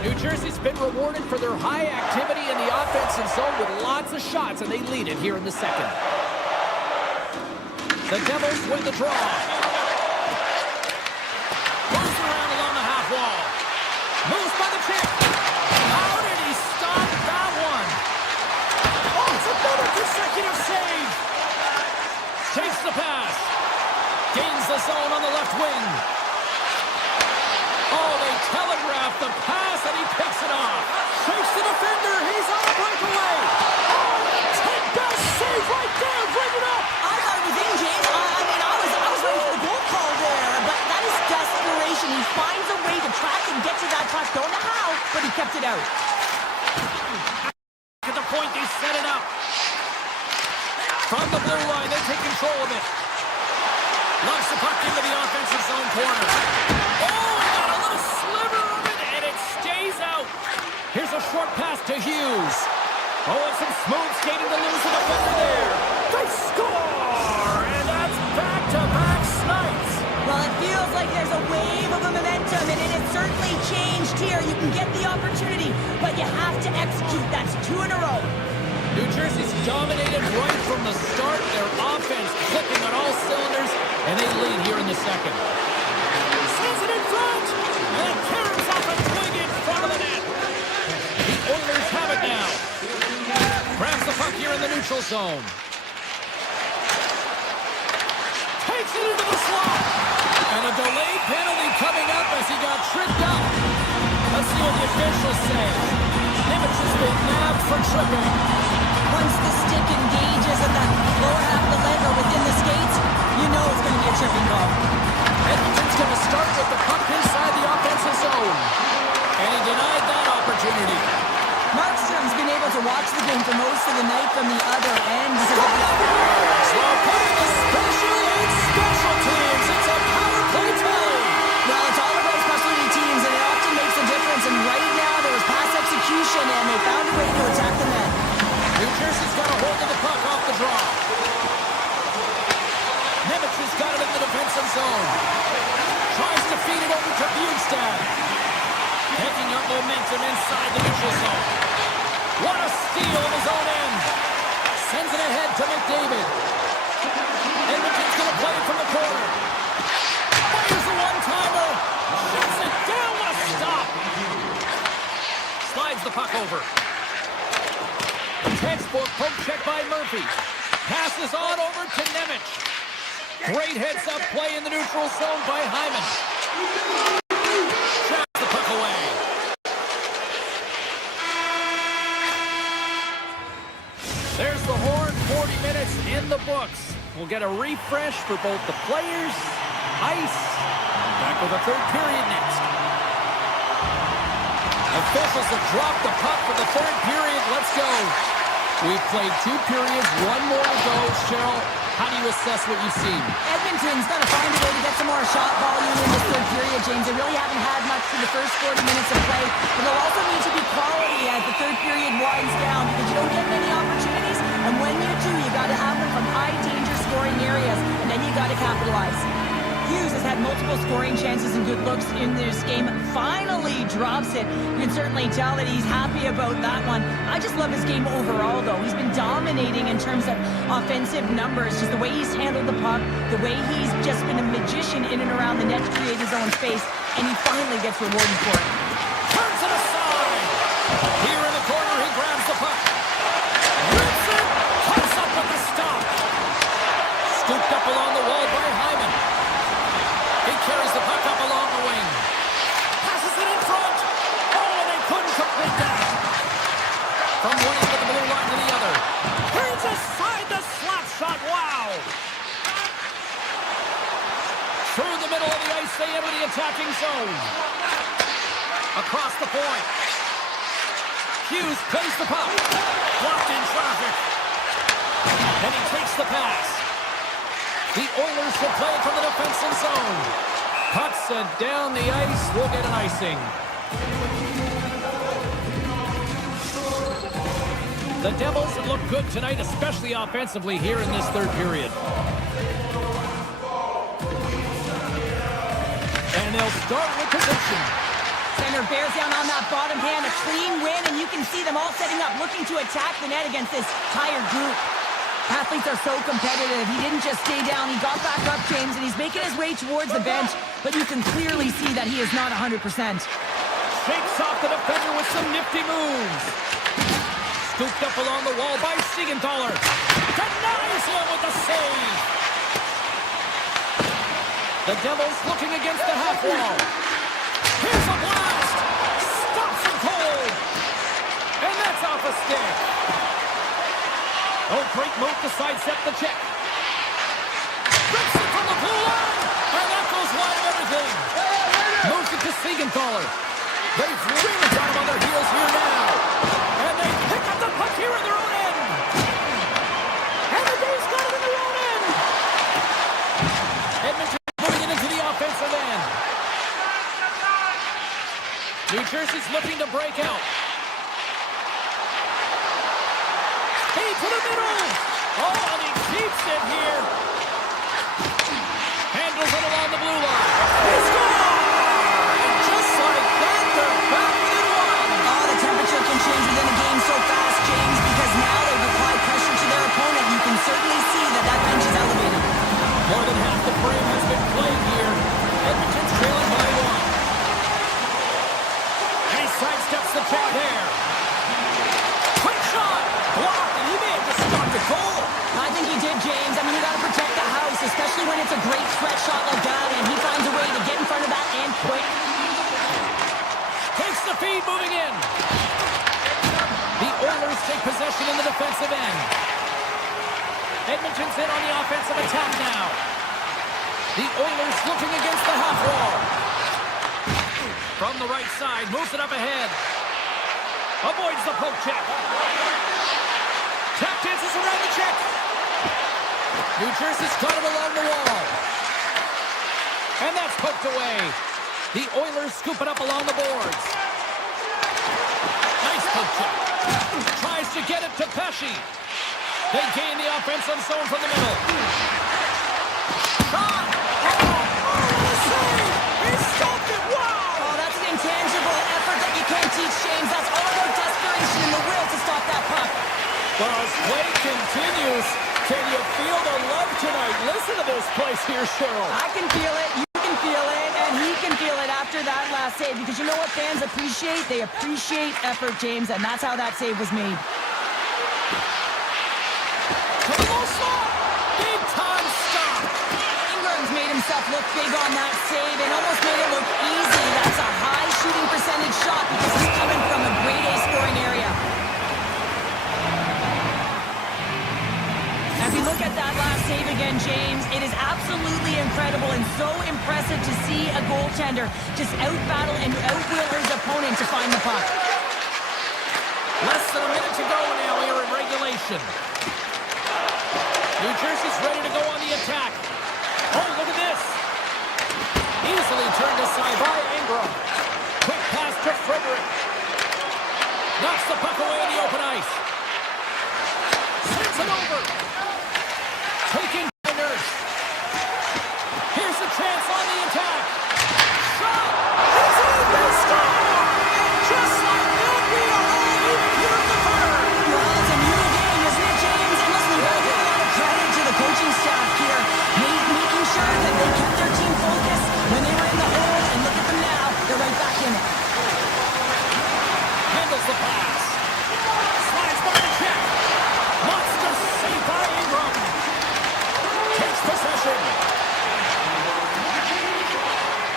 New Jersey's been rewarded for their high activity in the offensive zone with lots of shots, and they lead it here in the second. The Devils win the draw. Moves around along the half wall. Moves by the kick. How did he stop that one? Oh, it's another consecutive save. Takes the pass. Gains the zone on the left wing. Oh, they telegraph the pass, and he picks it off. Shakes the defender. He's on a breakaway. Oh, take that save right there. Bring it up. I thought it was in, James. I was ready for the goal call there, but that is desperation. He finds a way to track and get to that puck. Don't know how, but he kept it out. At the point, they set it up. From the blue line, they take control of it. Launch the puck into the offensive zone corner. Oh, he got a little sliver of it, and it stays out. Here's a short pass to Hughes. Oh, and some smooth skating to lose the defender there. They score! And that's back-to-back snipes. Well, it feels like there's a wave of momentum, and it has certainly changed here. You can get the opportunity, but you have to execute. That's 2 in a row. New Jersey's dominated right from the start. Their offense clicking on all cylinders, and they lead here in the second. Sends it in front, and it carries off a twig in front of the net. The Oilers have it now. Grabs the puck here in the neutral zone. Takes it into the slot. And a delayed penalty coming up as he got tripped up. Let's see what the officials say. Nimitz has been nabbed for tripping. Once the stick engages in the lower half of the leg or within the skates, you know it's going to be a tripping call. Edmonton's going to start with the puck inside the offensive zone. And he denied that opportunity. Markstrom's been able to watch the game for most of the night from the other end. So putting the special in special teams. It's a power play tally. Well, it's all about specialty teams, and it often makes a difference. And right now, there was pass execution, and they found a way to attack the net. New Jersey's got a hold of the puck off the draw. Nimitz has got it in the defensive zone. Tries to feed it over to Bjugstad. Taking up momentum inside the neutral zone. What a steal in his own end. Sends it ahead to McDavid. Edmonton's going to play it from the corner. Fires a one-timer. Shuts it down. What a stop. Slides the puck over. Textbook poke check by Murphy. Passes on over to Nemec. Great heads-up play in the neutral zone by Hyman. Traps the puck away. There's the horn. 40 minutes in the books. We'll get a refresh for both the players, ice, and back with the third period next. Officials have dropped the puck for the third period. Let's go. We've played 2 periods, 1 more to go. Cheryl, how do you assess what you've seen? Edmonton's got to find a way to get some more shot volume in this third period, James. They really haven't had much for the first 40 minutes of play, but they'll also need to be quality as the third period winds down because you don't get many opportunities, and when you do, you got to have them from high-danger scoring areas, and then you got to capitalize. Hughes has had multiple scoring chances and good looks in this game. Finally drops it. You can certainly tell that he's happy about that one. I just love his game overall, though. He's been dominating in terms of offensive numbers. Just the way he's handled the puck, the way he's just been a magician in and around the net to create his own space, and he finally gets rewarded for it. Turns it aside. Here in the corner, he grabs the puck. Rips it. Cuts up with the stop. Scooped up along the wall by Hyman. He carries the puck up along the wing. Passes it in front. Oh, and they couldn't complete that. From one end of the blue line to the other. Turns aside the slap shot. Wow. Through the middle of the ice, they enter the attacking zone. Across the point. Hughes plays the puck. Blocked in traffic. And he takes the pass. The Oilers will play it from the defensive zone. Puck sent down the ice. We'll get an icing. The Devils have looked good tonight, especially offensively here in this third period. And they'll start with possession. Center bears down on that bottom hand. A clean win, and you can see them all setting up, looking to attack the net against this tired group. Athletes are so competitive. He didn't just stay down. He got back up, James, and he's making his way towards the bench. But you can clearly see that he is not 100%. Shakes off the defender with some nifty moves. Scooped up along the wall by Siegenthaler. Denies him with the save. The Devils looking against the half wall. Here's a blast. Stops him cold. And that's off a stick. Oh, great move to sidestep the check. Rips it from the blue line. And that goes wide of everything. Moves it to Siegenthaler. They've really got him on their heels here now. And they pick up the puck here in their own end. And the Dave's got it in their own end. Edmonton putting it into the offensive end. New Jersey's looking to break out. To the middle. Oh, and he keeps it here. Handles it along the blue line. He scores! And just like that, they're back within one. Oh, the temperature can change within a game so fast, James, because now they've applied pressure to their opponent. You can certainly see that that bench is elevated. More than half the frame has been played here. Edmonton's trailing by 1. And he sidesteps the check there. Quick shot. Blocked. Goal. I think he did, James. I mean, you got to protect the house, especially when it's a great stretch shot like that, and he finds a way to get in front of that and quick. Takes the feed, moving in. The Oilers take possession in the defensive end. Edmonton's in on the offensive attack now. The Oilers looking against the half wall. From the right side, moves it up ahead. Avoids the poke check. Tap dances around the check. New Jersey's got him along the wall. And that's poked away. The Oilers scoop it up along the boards. Nice poke check. Tries to get it to Pesci. They gain the offensive zone from the middle. Shot! He stopped it! Wow! Oh, that's an intangible effort that you can't teach, James. That's all about desperation and the will to stop that puck. Well, as play continues, can you feel the love tonight? Listen to this place here, Cheryl. I can feel it, you can feel it, and he can feel it after that last save. Because you know what fans appreciate? They appreciate effort, James, and that's how that save was made. Big time stop. Ingram's made himself look big on that save and almost made it look easy. That's a high shooting percentage shot because he's coming from a grade A scoring area. As we look at that last save again, James, it is absolutely incredible and so impressive to see a goaltender just out-battle and out-will his opponent to find the puck. Less than a minute to go now here in regulation. New Jersey's ready to go on the attack. Oh, look at this. Easily turned aside by Ingram. Quick pass to Frederick. Knocks the puck away in the open ice. Sends it over. Taking by Nurse. Here's a chance on the attack. Shot! It's over! Score! Just like that, we are all even here in the third. Well, it's a new game, isn't it, James? And listen, we got to give a lot of credit to the coaching staff here, making sure that they kept their team focused when they were in the hole. And look at them now; they're right back in it. Handles the pass. Slides by the check. Monster save by Ingram. Takes possession.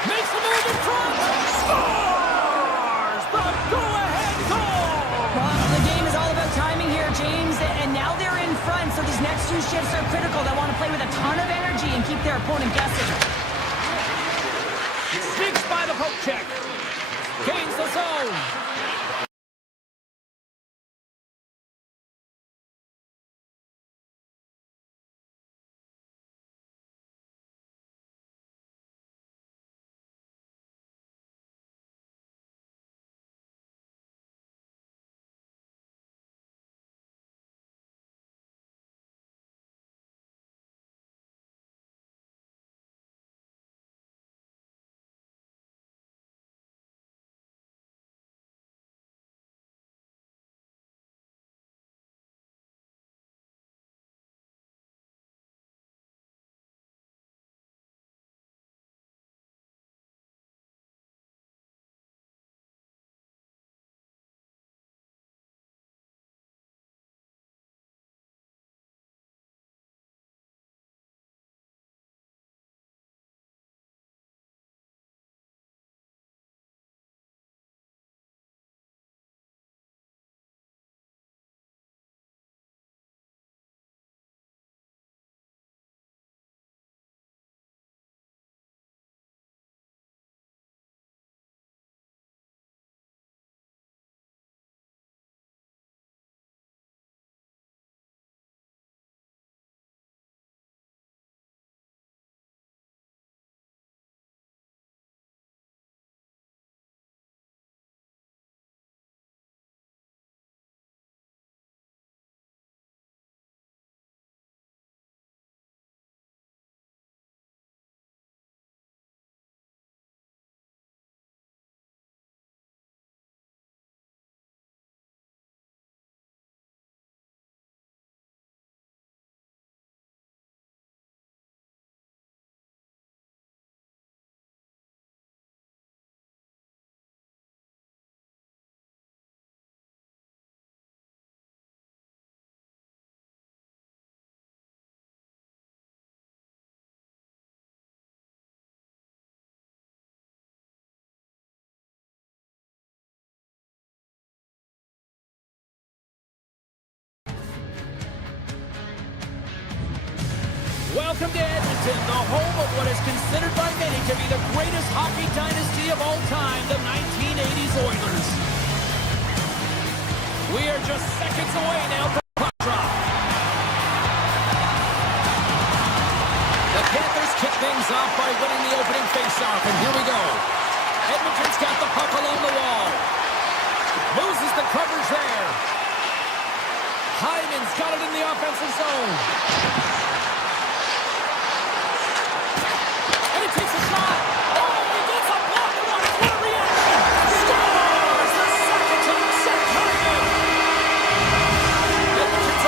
Makes a move in front. Scores! The go-ahead goal! Well, the game is all about timing here, James, and now they're in front, so these next two shifts are critical. They want to play with a ton of energy and keep their opponent guessing. Sneaks by the poke check. Gains the zone. Welcome to Edmonton, the home of what is considered by many to be the greatest hockey dynasty of all time, the 1980s Oilers. We are just seconds away now from puck drop. The Panthers kick things off by winning the opening faceoff, and here we go. Edmonton's got the puck along the wall. Loses the coverage there. Hyman's got it in the offensive zone. Takes a shot. Oh, he gets a block. What a reaction. Scores the second time. Set Hyman. Edmonton's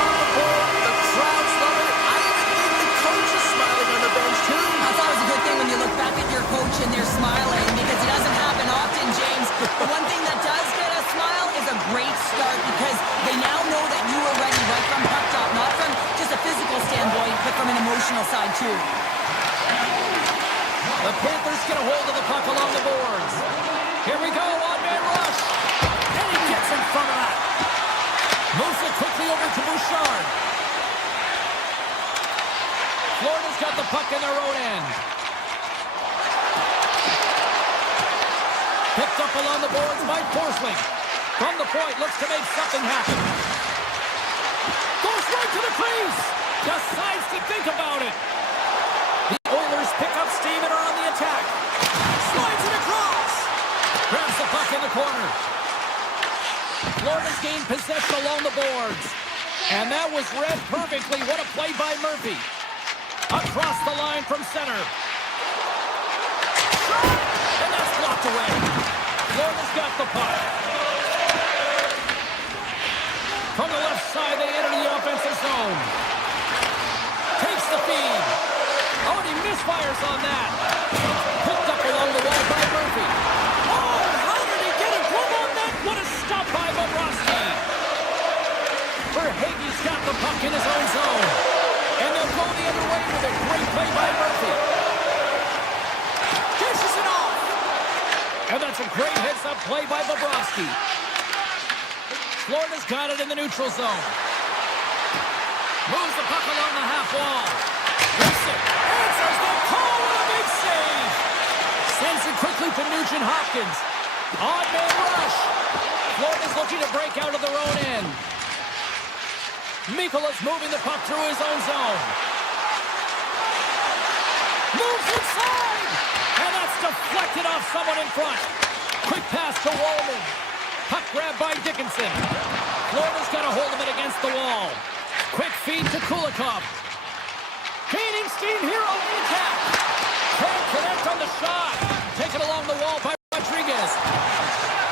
side, too. The Panthers get a hold of the puck along the boards. Here we go, one-man rush. And he gets in front of that. Moves it quickly over to Bouchard. Florida's got the puck in their own end. Picked up along the boards by Forsling. From the point, looks to make something happen. Goes right to the crease. Decides to think about it. The Oilers pick up steam and are on the attack. Slides it across. Grabs the puck in the corner. Florida's gained possession along the boards. And that was read perfectly. What a play by Murphy. Across the line from center. Shot! And that's blocked away. Florida's got the puck. From the left side, they enter the offensive zone. Takes the feed. Oh, and he misfires on that. Picked up along the wall by Murphy. Oh, how did he get a glove on that? What a stop by Bobrovsky. Verhaeghe's got the puck in his own zone. And they'll go the other way with a great play by Murphy. Dishes it off. And that's a great heads-up play by Bobrovsky. Florida's got it in the neutral zone. Moves the puck along the half wall. Rips it. Answers the call with a big save. Sends it quickly to Nugent Hopkins. Odd man rush. Florida's looking to break out of their own end. Mikola's moving the puck through his own zone. Moves inside. And that's deflected off someone in front. Quick pass to Wallman. Puck grab by Dickinson. Florida's got a hold of it against the wall. Quick feed to Kulikov. Gaining steam here on the attack. Can't connect on the shot. Taken along the wall by Rodriguez.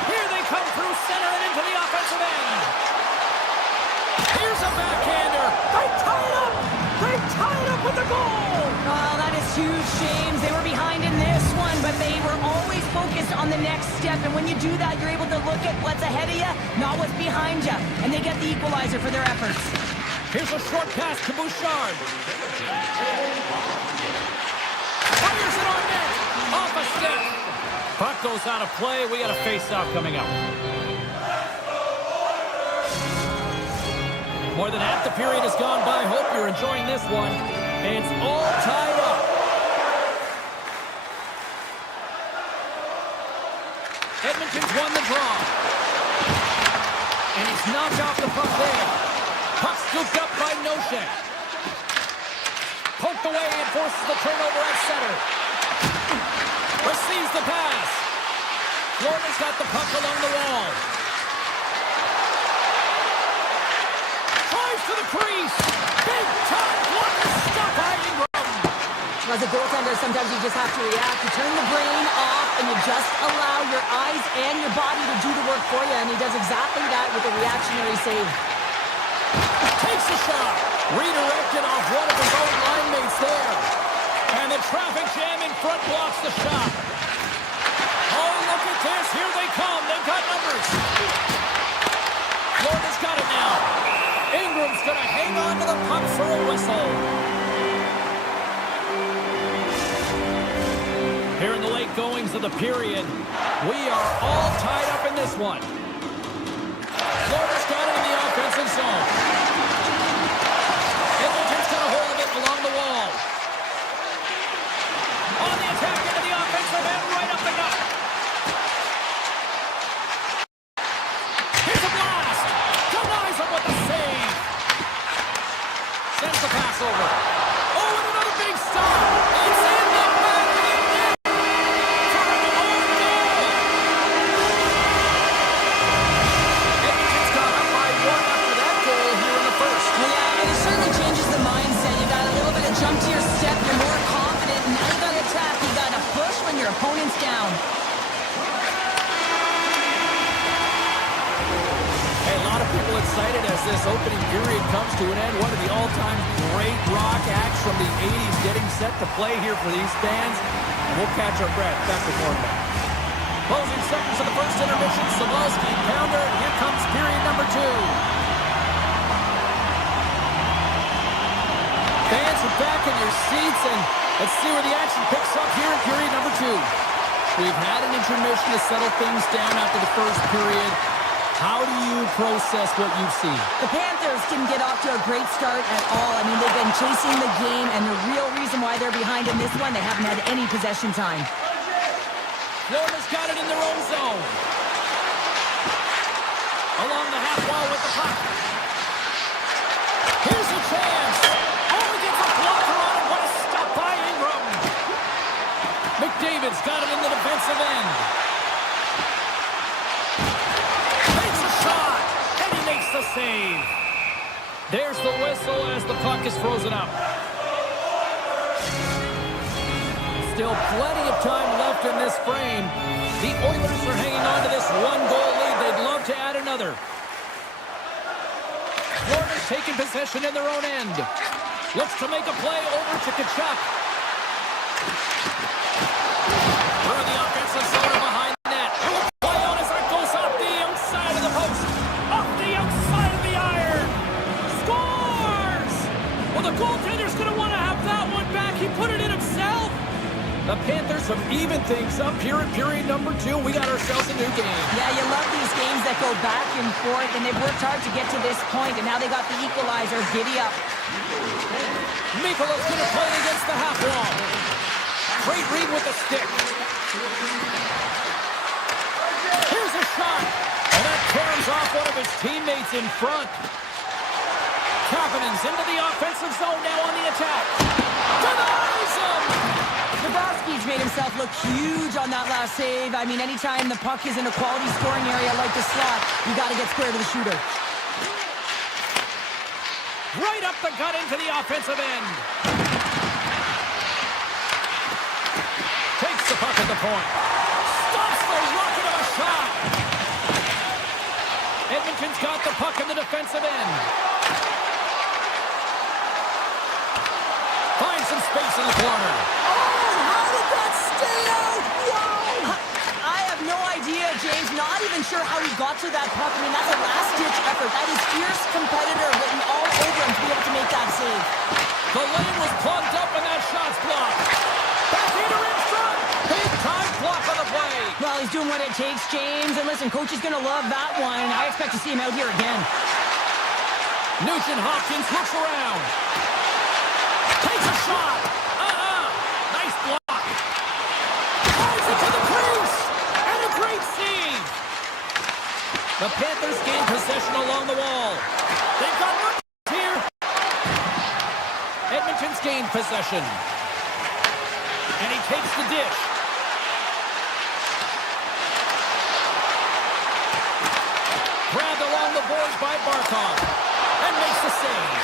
Here they come through center and into the offensive end. Here's a backhander. They tie it up! They tie it up with the goal! Oh, that is huge, James. They were behind in this one, but they were always focused on the next step. And when you do that, you're able to look at what's ahead of you, not what's behind you. And they get the equalizer for their efforts. Here's a short pass to Bouchard. Fires it on net. Off a stick. Puck goes out of play. We got a face-off coming up. More than half the period has gone by. Hope you're enjoying this one. It's all tied up. Edmonton's won the draw. And he's knocked off the puck there. Puck scooped up by Nosek. Poked away and forces the turnover at center. Receives the pass. Florida's got the puck along the wall. Drives to the crease. Big time blocker stop by Ingram. As a goaltender, sometimes you just have to react. You turn the brain off and you just allow your eyes and your body to do the work for you. And he does exactly that with a reactionary save. Takes a shot. Redirected off one of his own line mates there. And the traffic jam in front blocks the shot. Oh, look at this. Here they come. They've got numbers. Florida's got it now. Ingram's going to hang on to the puck for a whistle. Here in the late goings of the period, we are all tied up in this one. Florida's got it in the offensive zone. Edmonton's got a hold of it along the wall. On the attack into the offensive end, right up the gut. Here's a blast. Denies him with the save. Sends the pass over. Oh, and another big stop. It's in the back of the net. For an own goal. Edmonton's got up by one after that goal here in the first. Yeah, and it certainly changes the mindset. You got a little bit of jump to your step. You're more confident. And now you got to attack. You got to push when your opponent's down. Hey, a lot of people excited as this opening period comes to an end. One of the all-time great rock acts from the 80s getting set to play here for these fans. We'll catch our breath. Back with more of that. Closing seconds of the first intermission. Sabalski, pounder, and here comes period number 2. Fans are back in your their seats, and let's see where the action picks up here in period number 2. We've had an intermission to settle things down after the first period. How do you process what you've seen? The Panthers didn't get off to a great start at all. I mean, they've been chasing the game, and the real reason why they're behind in this one, they haven't had any possession time. Florida's got it in their own zone. Along the half wall with the puck. Here's a chance. Oh, he gets a blocker on it. What a stop by Ingram. McDavid's got it in the defensive end. Takes a shot, and he makes the save. There's the whistle as the puck is frozen up. Still plenty of time left in this frame. The Oilers are hanging on to this one-goal lead. They'd love to add another. Florida's taking possession in their own end. Looks to make a play over to Tkachuk. Through the offensive zone behind the net. Play on as that goes off the outside of the post. Off the outside of the iron. Scores! Well, the goaltender's going to want to have that one back. He put it in himself. The Panthers have evened things up here in period number 2. We got ourselves a new game. Yeah, you love these games that go back and forth, and they've worked hard to get to this point, and now they got the equalizer. Giddy up. Mikola's going to play it against the half wall. Great read with the stick. Here's a shot. And that tears off one of his teammates in front. Kapanen's into the offensive zone now on the attack. Denies him! Pavelski's made himself look huge on that last save. I mean, anytime the puck is in a quality scoring area like the slot, you got to get square to the shooter. Right up the gut into the offensive end. Takes the puck at the point. Stops the rocket of a shot. Edmonton's got the puck in the defensive end. Finds some space in the corner. James, not even sure how he got to that puck. I mean, that's a last-ditch effort. That is fierce competitor written all over him to be able to make that save. The lane was plugged up and that shot's blocked. Backhander in front. Big-time block on the play. Well, he's doing what it takes, James. And listen, coach is going to love that one. I expect to see him out here again. Nugent Hopkins looks around. Takes a shot. Nice block. Drives it to the crease. Great save! The Panthers gain possession along the wall. They've got one here. Edmonton's gained possession. And he takes the dish. Grabbed along the boards by Barkov. And makes the save.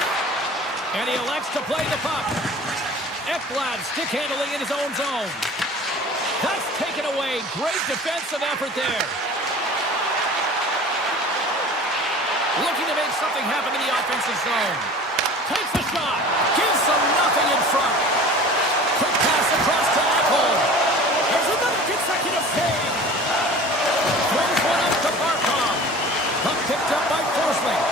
And he elects to play the puck. Ekblad stick handling in his own zone. That's taken away. Great defensive effort there. Looking to make something happen in the offensive zone. Takes the shot. Gives them nothing in front. Quick pass across to Ekholm. There's another consecutive save. Throws one up to Barkov. Puck picked up by Forsling.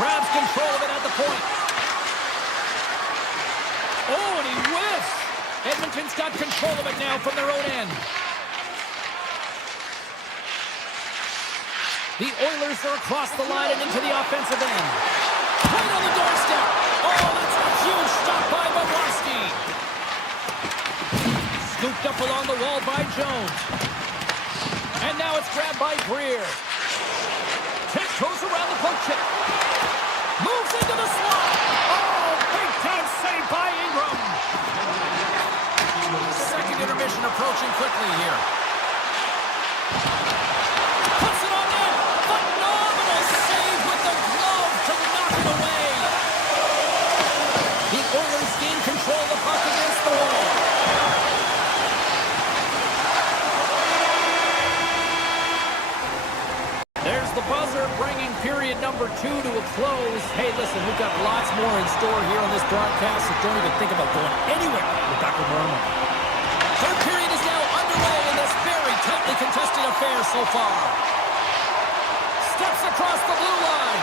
Grabs control of it at the point. Oh, and he whiffs. Edmonton's got control of it now from their own end. The Oilers are across the line and into the offensive end. Right on the doorstep. Oh, that's a huge stop by Bobrovsky. Scooped up along the wall by Jones. And now it's grabbed by Greer. Tiptoes around the poke check. Moves into the slot. Oh, big-time save by Ingram. Second intermission approaching quickly here. Puts it on net. Phenomenal save with the glove to knock it away. The Oilers gain control of the puck against the wall. There's the buzzer bringing period number 2 to a close. Hey, listen, we've got lots more in store here on this broadcast, so don't even think about going anywhere with Dr. Berman. Third period is now underway in this very tightly contested affair so far. Steps across the blue line.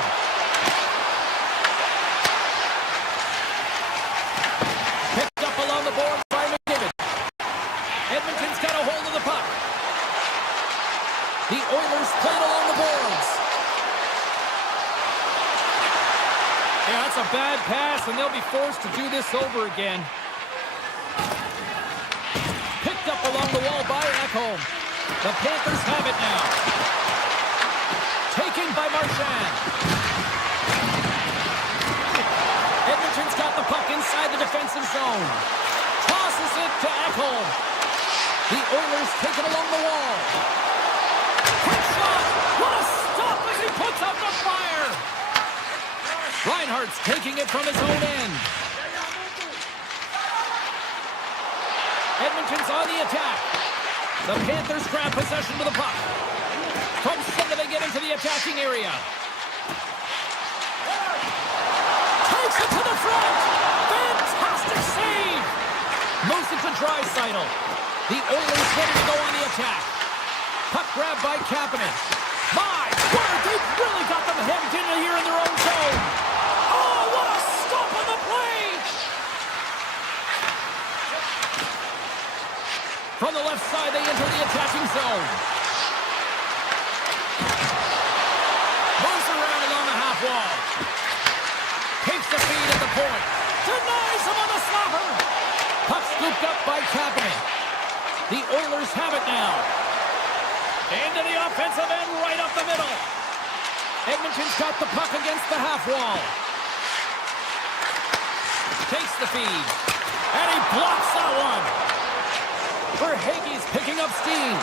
bad pass, and they'll be forced to do this over again. Picked up along the wall by Ekholm. The Panthers have it now. Taken by Marchand. Edmonton's got the puck inside the defensive zone. Tosses it to Ekholm. The Oilers take it along the wall. Quick shot! What a stop as he puts up the fire! Reinhardt's taking it from his own end. Edmonton's on the attack. The Panthers grab possession with the puck. From center they get into the attacking area. Takes it to the front. Fantastic save. Moves it to Draisaitl. The Oilers ready to go on the attack. Puck grabbed by Kapanen. My word, they've really got them hemmed in here in their own zone. Oh, what a stop on the play! From the left side, they enter the attacking zone. Moves around along the half wall. Takes the feed at the point. Denies him on the slapper. Puck scooped up by Kapanen. The Oilers have it now. Into the offensive end, right up the middle. Edmonton's got the puck against the half wall. Takes the feed. And he blocks that one. Verhaeghe's picking up steam.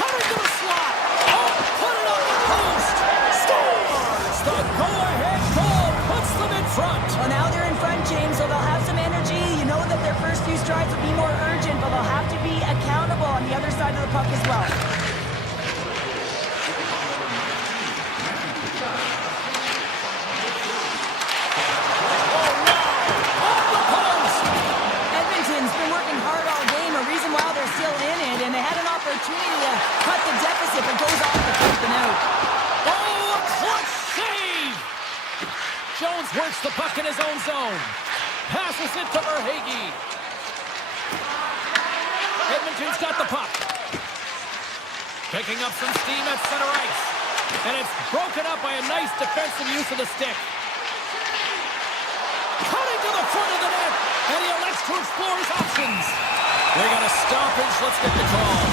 Cutting to the slot. Oh, put it on the post. Scores! The go-ahead goal puts them in front. Well, now they're in front, James, so they'll have some energy. You know that their first few strides will be more urgent, but they'll have to be accountable on the other side of the puck as well. Edmonton's been working hard all game, a reason why they're still in it, and they had an opportunity to cut the deficit, but goes off the keep and out. Oh, a clutch save! Jones works the puck in his own zone. Passes it to Verhaeghe. Edmonton's got the puck. Picking up some steam at center ice. And it's broken up by a nice defensive use of the stick. Cutting to the front of the net. And he elects to explore his options. They got a stoppage. Let's get the call.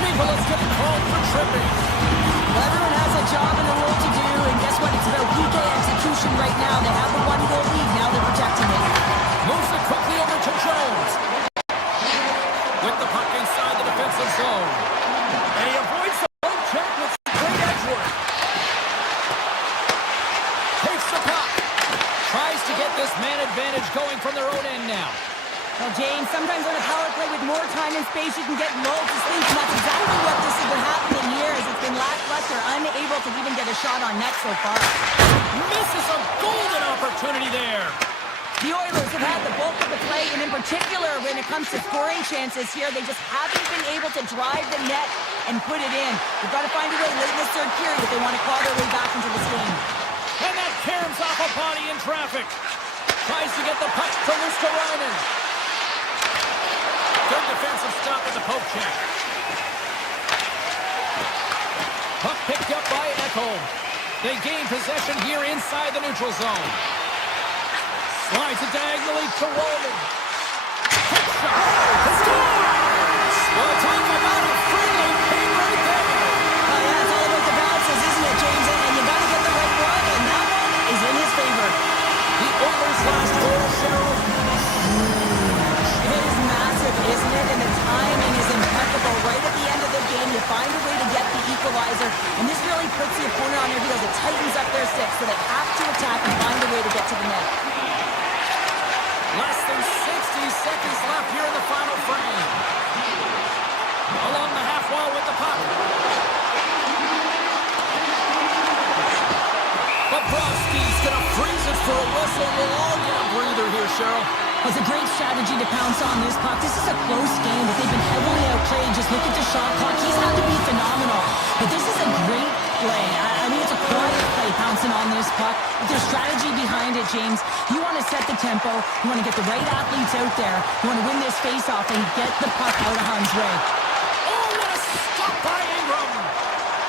Nicholas getting called for tripping. Well, everyone has a job and a role to do, and guess what? It's about PK execution right now. They have the one-goal lead. Now they're protecting it. Moves it quickly over to Jones. With the puck inside the defensive zone. And he avoids the poke check with some great edge work. Takes the puck. Tries to get this man advantage going from their own end now. Well, James, sometimes on a power play with more time and space, you can get lulled to sleep, and that's exactly what this has been happening here, as it's been lackluster, unable to even get a shot on net so far. Misses a golden opportunity there. The Oilers have had the bulk of the play, and in particular, when it comes to scoring chances here, they just haven't been able to drive the net and put it in. They've got to find a way late in the third period if they want to claw their way back into this game. And that caroms off a body in traffic. Tries to get the puck to Ristolainen. Good defensive stop at the poke check. Puck picked up by Ekholm. They gain possession here inside the neutral zone. Slides it diagonally to Roman. Quick shot. Scores! Well, talk about a friendly ping right there. Oh, yeah, it's all about the bounces, isn't it, James? And you got to get the right one, and that one is in his favor. The Oilers' last goal, Cheryl. It is massive, isn't it? And the timing is impeccable. Right at the end of the game, you find a way to get the equalizer, and this really puts the opponent on their heels. It tightens up their sticks, so they have to attack and find a way to get to the net. Less than 60 seconds left here in the final frame. Along the half wall with the puck. Bobrovsky's gonna freeze it for a whistle. We'll all get a breather here, Cheryl. Well, it's a great strategy to pounce on this puck. This is a close game, but they've been heavily outplayed. Just look at the shot clock. He's had to be phenomenal. But this is a great play. I mean, it's a quiet play pouncing on this puck. But there's strategy behind it, James. You want to set the tempo. You want to get the right athletes out there. You want to win this face-off and get the puck out of harm's way. Oh, what a stop by Ingram.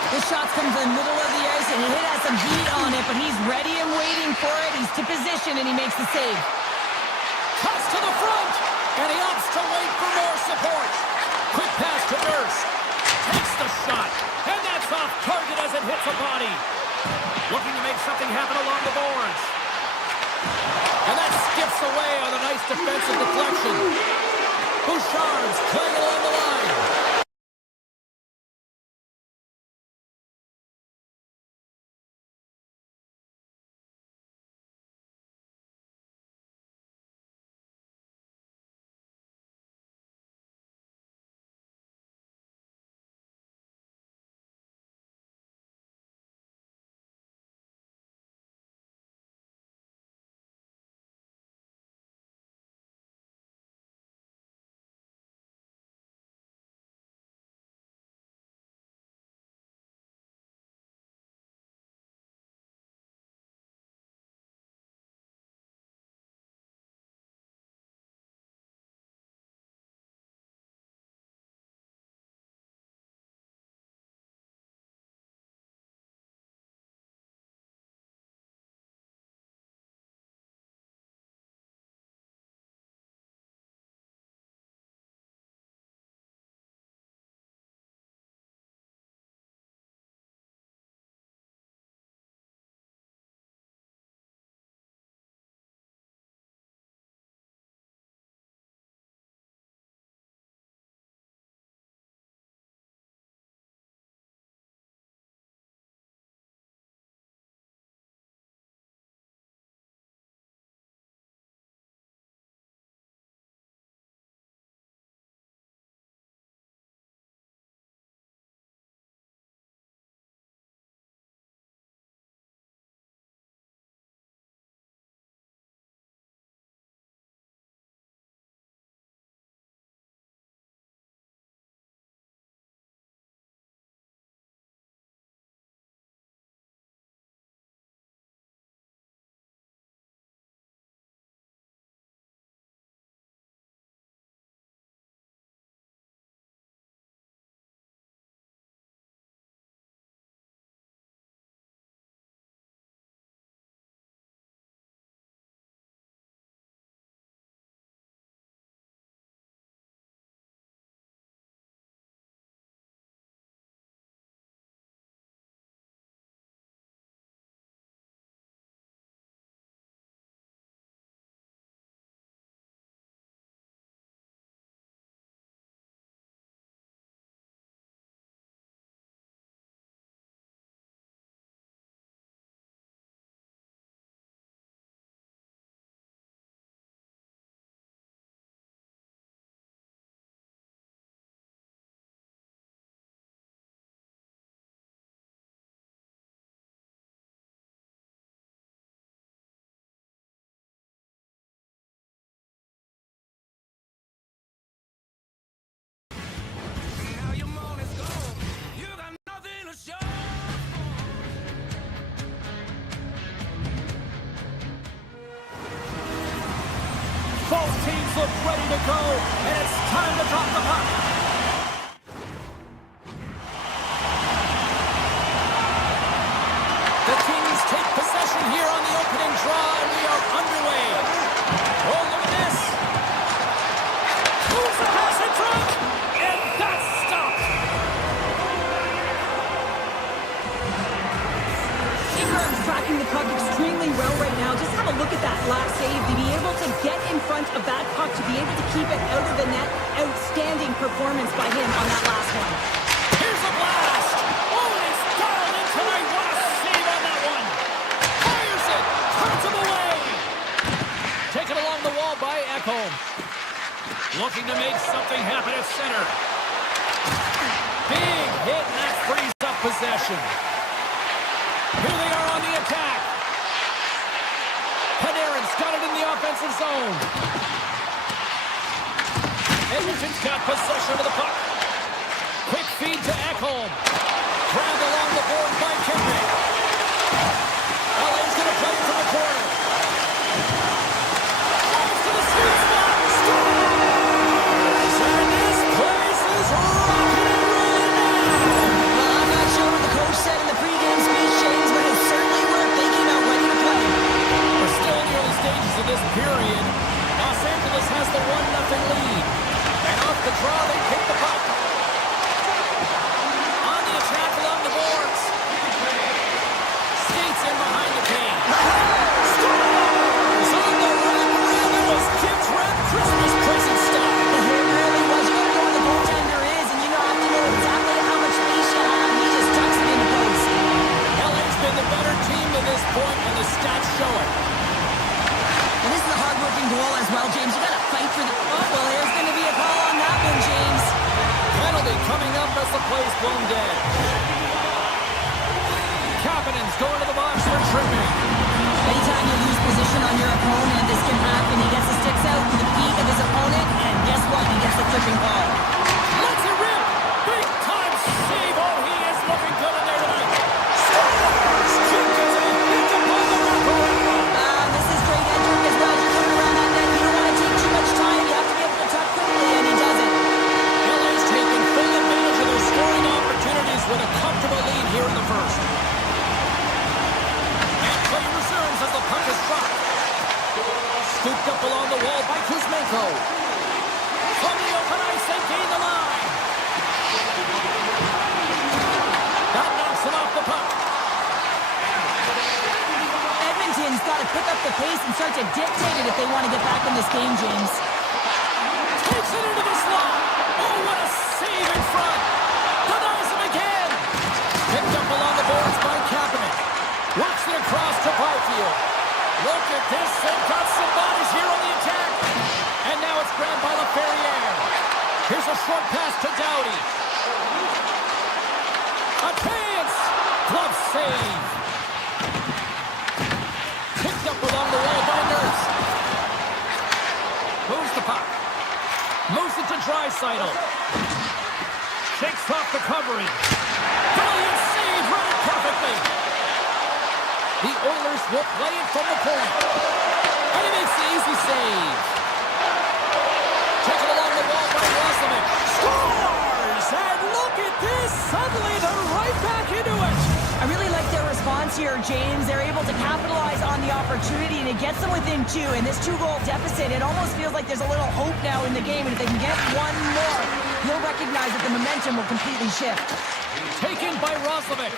This shot's coming from the middle of the ice, and it has some heat on it, but he's ready and waiting for it. He's to position, and he makes the save. Cuts to the front, and he opts to wait for more support. Quick pass to Nurse. Takes the shot, and that's off target as it hits a body. Looking to make something happen along the boards. And that skips away on a nice defensive deflection. Bouchard's playing along the line. Both teams look ready to go, and it's time to drop the puck. The Kings take possession here on the opening draw, and we are underway. Oh, look at this. Moves the pass in front, and that's stopped. Ingram's tracking the puck extremely well right now. Just have a look at that last save. To be able to get in front of that puck, to be able to keep it out of the net. Outstanding performance by him on that last one. Here's a blast. Oh, and it's dialed in tonight. What a save on that one. Fires it. Turns him away. Taken along the wall by Ekholm. Looking to make something happen at center. Big hit, and that frees up possession. Here they are on the attack. Panarin's got it in the offensive zone. Edmonton's got possession of the puck. Quick feed to Ekholm. Grabbed along the board by Kempe. LA's going to play it from the corner. Drives to the sweet spot. Scores! And this place is rocking and rolling now. Well, I'm not sure what the the play's blown dead. Kapanen's going to the box for tripping. Anytime you lose position on your opponent, this can happen. He gets the sticks out to the feet of his opponent, and guess what? He gets the tripping call. Let's it rip! Big time save! Oh, he is looking good in there tonight. This is great entering as well. You're coming around that net. You don't want to take too much time. You have to be able to tuck quickly, and he does it. LA's taking full advantage of their scoring opportunities with a comfortable lead here in the first. And play resumes as the puck is dropped. Scooped up along the wall by Kuzmenko. From the open ice, they gain the line. That knocks him off the puck. Edmonton's got to pick up the pace and start to dictate it if they want to get back in this game, James. Takes it into the slot. Oh, what a save in front. Denies him again. Picked up along the boards by Kapanen. Works it across to Byfield. Look at this. They've got some bodies here on the attack. And now it's grabbed by LaFerriere. Here's a short pass to Doughty. A chance. Glove save. Picked up along the wall by Nurse. Moves the puck. Moves it to Draisaitl. Shakes off the covering. Brilliant save, read it perfectly. The Oilers will play it from the point. And he makes the easy save. Taken along the wall by Roslovic. Scores! And look at this! Suddenly they're right back into it! I really like their response here, James. They're able to capitalize on the opportunity, and it gets them within two. And this two-goal deficit, it almost feels like there's a little hope now in the game. And if they can get one more, you'll recognize that the momentum will completely shift. Taken by Roslovic.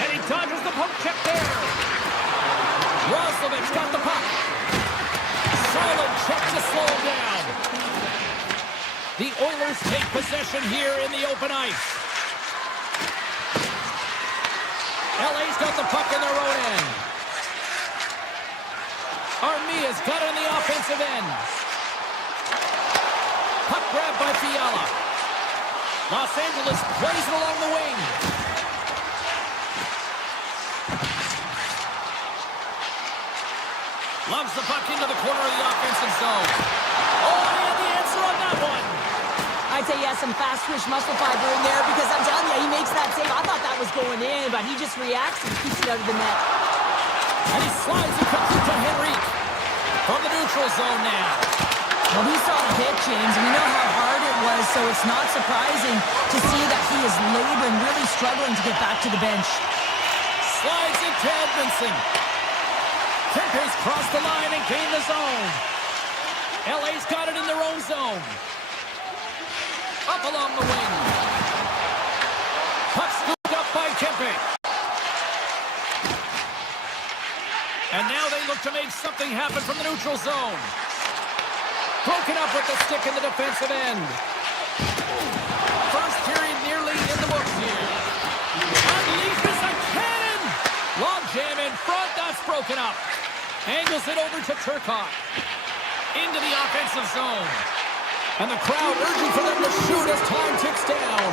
And he dodges the poke check there. Roslovic's got the puck. Solid check to slow him down. The Oilers take possession here in the open ice. LA's got the puck in their own end. Armia's got it in the offensive end. Puck grab by Fiala. Los Angeles plays it along the wing. Loves the puck into the corner of the offensive zone. Oh, he had the answer on that one. I'd say he has some fast twitch muscle fiber in there because I'm telling you, he makes that save. I thought that was going in, but he just reacts and keeps it out of the net. And he slides it quickly to Henrique. From the neutral zone now. Well, we saw the hit, James, and we know how hard it was, so it's not surprising to see that he is laboring, really struggling to get back to the bench. Slides it to Edmondson. Kempe's crossed the line and gained the zone. LA's got it in their own zone. Up along the wing. Puck scooped up by Kempe. And now they look to make something happen from the neutral zone. Broken up with the stick in the defensive end. First period nearly in the books here. Unleashes a cannon. Long jam in front. That's broken up. Angles it over to Turcotte. Into the offensive zone. And the crowd urging for them to shoot as time ticks down.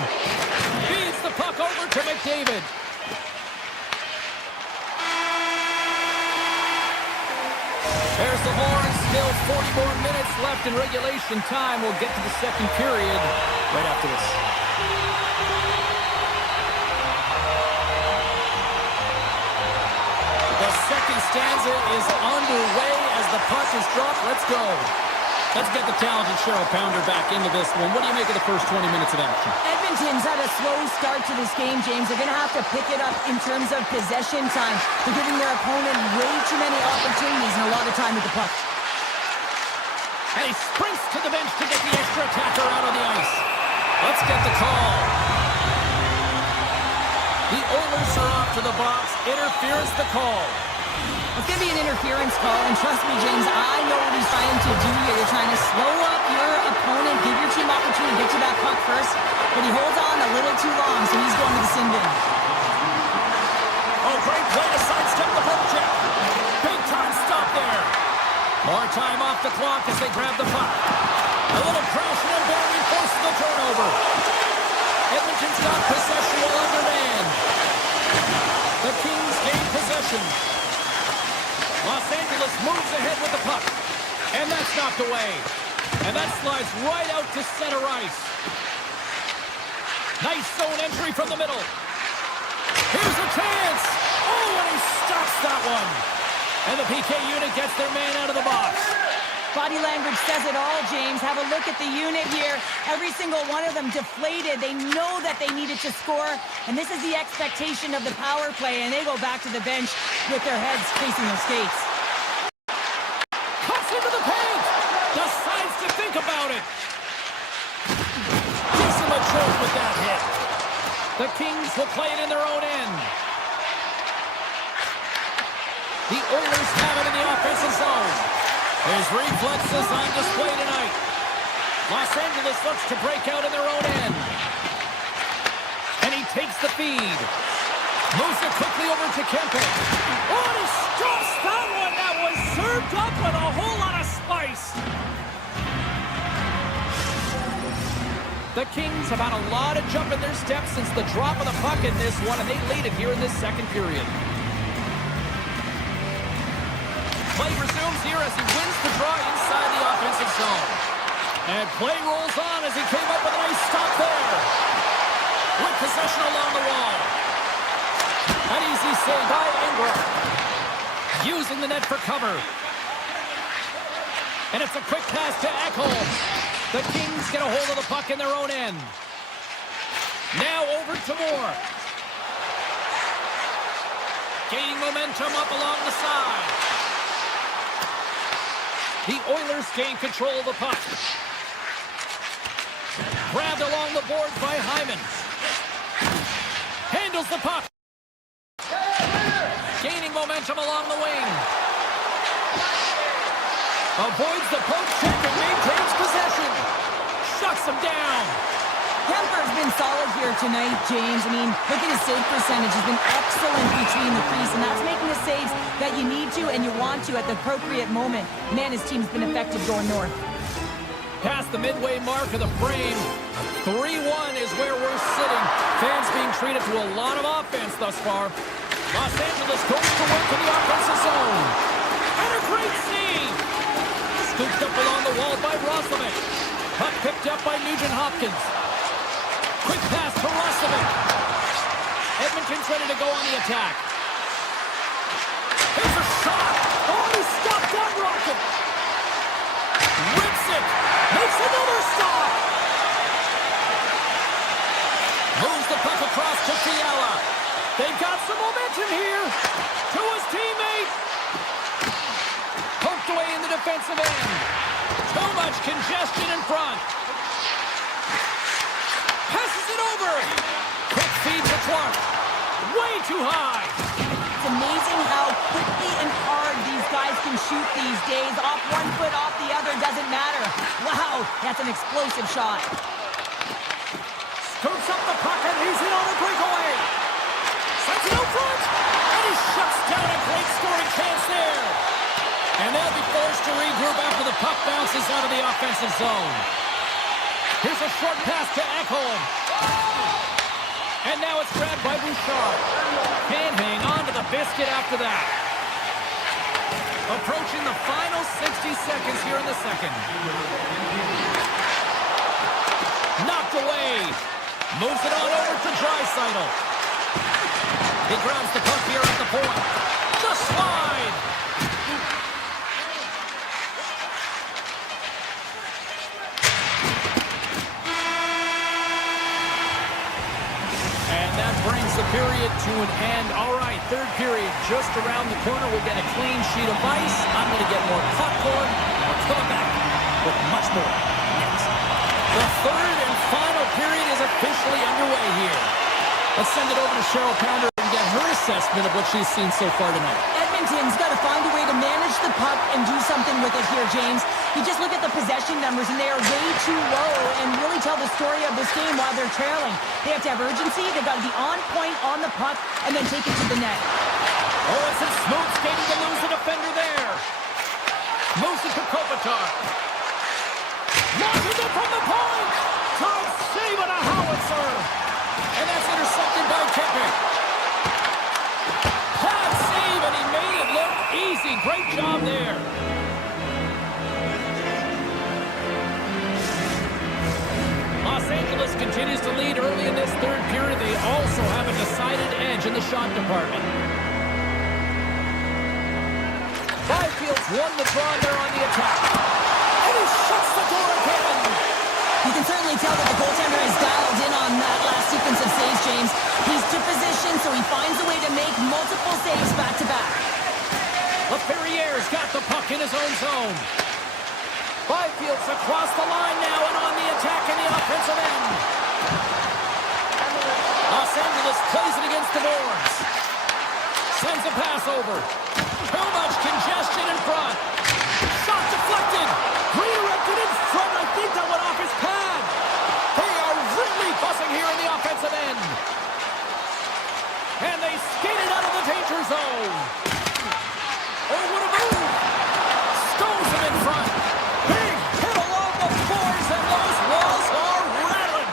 Feeds the puck over to McDavid. There's the horn. Still 40 more minutes left in regulation time. We'll get to the second period right after this. The second stanza is underway as the puck is dropped. Let's go. Let's get the talented Cheryl Pounder back into this one. What do you make of the first 20 minutes of action? Edmonton's had a slow start to this game, James. They're going to have to pick it up in terms of possession time. They're giving their opponent way too many opportunities and a lot of time with the puck. And he sprints to the bench to get the extra attacker out on the ice. Let's get the call. The Oilers are off to the box. Interference the call. It's going to be an interference call, and trust me, James, I know what he's trying to do here. You're trying to slow up your opponent, give your team opportunity to get to that puck first, but he holds on a little too long, so he's going to the sin bin. Oh, great play to sidestep the poke check. Big time stop there. More time off the clock as they grab the puck. A little crashing and Barry forces the turnover. Edmonton's Kings got possession while undermanned. The Kings gain possession. Los Angeles moves ahead with the puck. And that's knocked away. And that slides right out to center ice. Nice zone entry from the middle. Here's a chance. Oh, and he stops that one. And the PK unit gets their man out of the box. Body language says it all, James. Have a look at the unit here. Every single one of them deflated. They know that they needed to score, and this is the expectation of the power play, and they go back to the bench with their heads facing their skates. Cuts into the paint. Decides to think about it. Gives him a jolt with that hit. The Kings will play it in their own end. The Oilers have it in the offensive zone. His reflexes on display tonight. Los Angeles looks to break out in their own end. And he takes the feed. Moves it quickly over to Kempe. Oh, and he stops that one. That was served up with a whole lot of spice. The Kings have had a lot of jump in their steps since the drop of the puck in this one, and they lead it here in this second period. Play resumes here as he wins the draw inside the offensive zone. And play rolls on as he came up with a nice stop there. With possession along the wall. An easy save by Ingram. Using the net for cover. And it's a quick pass to Ekholm. The Kings get a hold of the puck in their own end. Now over to Moore. Gaining momentum up along the side. The Oilers gain control of the puck. Grabbed along the boards by Hyman. Handles the puck. Gaining momentum along the wing. Avoids the poke check and maintains possession. Shuts him down. Kemper's been solid here tonight, James. I mean, look at his save percentage. He's been excellent between the crease, and that's making the saves that you need to and you want to at the appropriate moment. Man, his team's been effective going north. Past the midway mark of the frame, 3-1 is where we're sitting. Fans being treated to a lot of offense thus far. Los Angeles goes to work in the offensive zone. And a great save! Scooped up along the wall by Roslovic. Puck picked up by Nugent-Hopkins. Quick pass to Roslovic. Edmonton's ready to go on the attack. Here's a shot! Oh, he stopped that rocket! Rips it! Makes another stop! Moves the puck across to Fiala. They've got some momentum here. To his teammate. Poked away in the defensive end. Too much congestion in front. Passes it over. Quick feed to Clark. Way too high. It's amazing how quickly and hard these guys can shoot these days. Off one foot, off the other, doesn't matter. Wow, that's an explosive shot. Scoops up the puck and he's in on a breakaway. Sends it out front. And he shuts down a great scoring chance there. And they'll be forced to regroup after the puck bounces out of the offensive zone. Here's a short pass to Ekholm. And now it's grabbed by Bouchard. Can't hang on to the biscuit after that. Approaching the final 60 seconds here in the second. Knocked away. Moves it on over to Draisaitl. He grabs the puck here at the point. The slide. And that brings the period to an end. All right, third period just around the corner. We'll get a clean sheet of ice. I'm going to get more popcorn. We're coming back with much more next. The third and final period is officially underway here. Let's send it over to Cheryl Pounder and get her assessment of what she's seen so far tonight. Edmonton's got to find a way to manage the puck and do something with it here, James. You just look at the possession numbers, and they are way too low and really tell the story of this game while they're trailing. They have to have urgency. They've got to be on point on the puck and then take it to the net. Oh, it's a smooth skating to lose the defender there. Moves it to Kopitar. Launches it from the point. Tight save on a howitzer. And that's intercepted by Kempe. Hot save, and he made it look easy. Great job there. Los Angeles continues to lead early in this third period. They also have a decided edge in the shot department. Byfield's won the draw there on the attack. And he shuts the door again. You can certainly tell that the goaltender is dialed in on that last sequence of saves, James. He's to position, so he finds a way to make multiple saves back-to-back. LaFerriere's got the puck in his own zone. Byfield's across the line now and on the attack in the offensive end. Los Angeles plays it against the boards. Sends a pass over. Too much congestion in front. Shot deflected. Redirected in front. I think that went off his pad. They are really buzzing here in the offensive end. And they skated out of the danger zone. Oh, what a move. Stones him in front. Big hit along the boards, and those walls are rattling.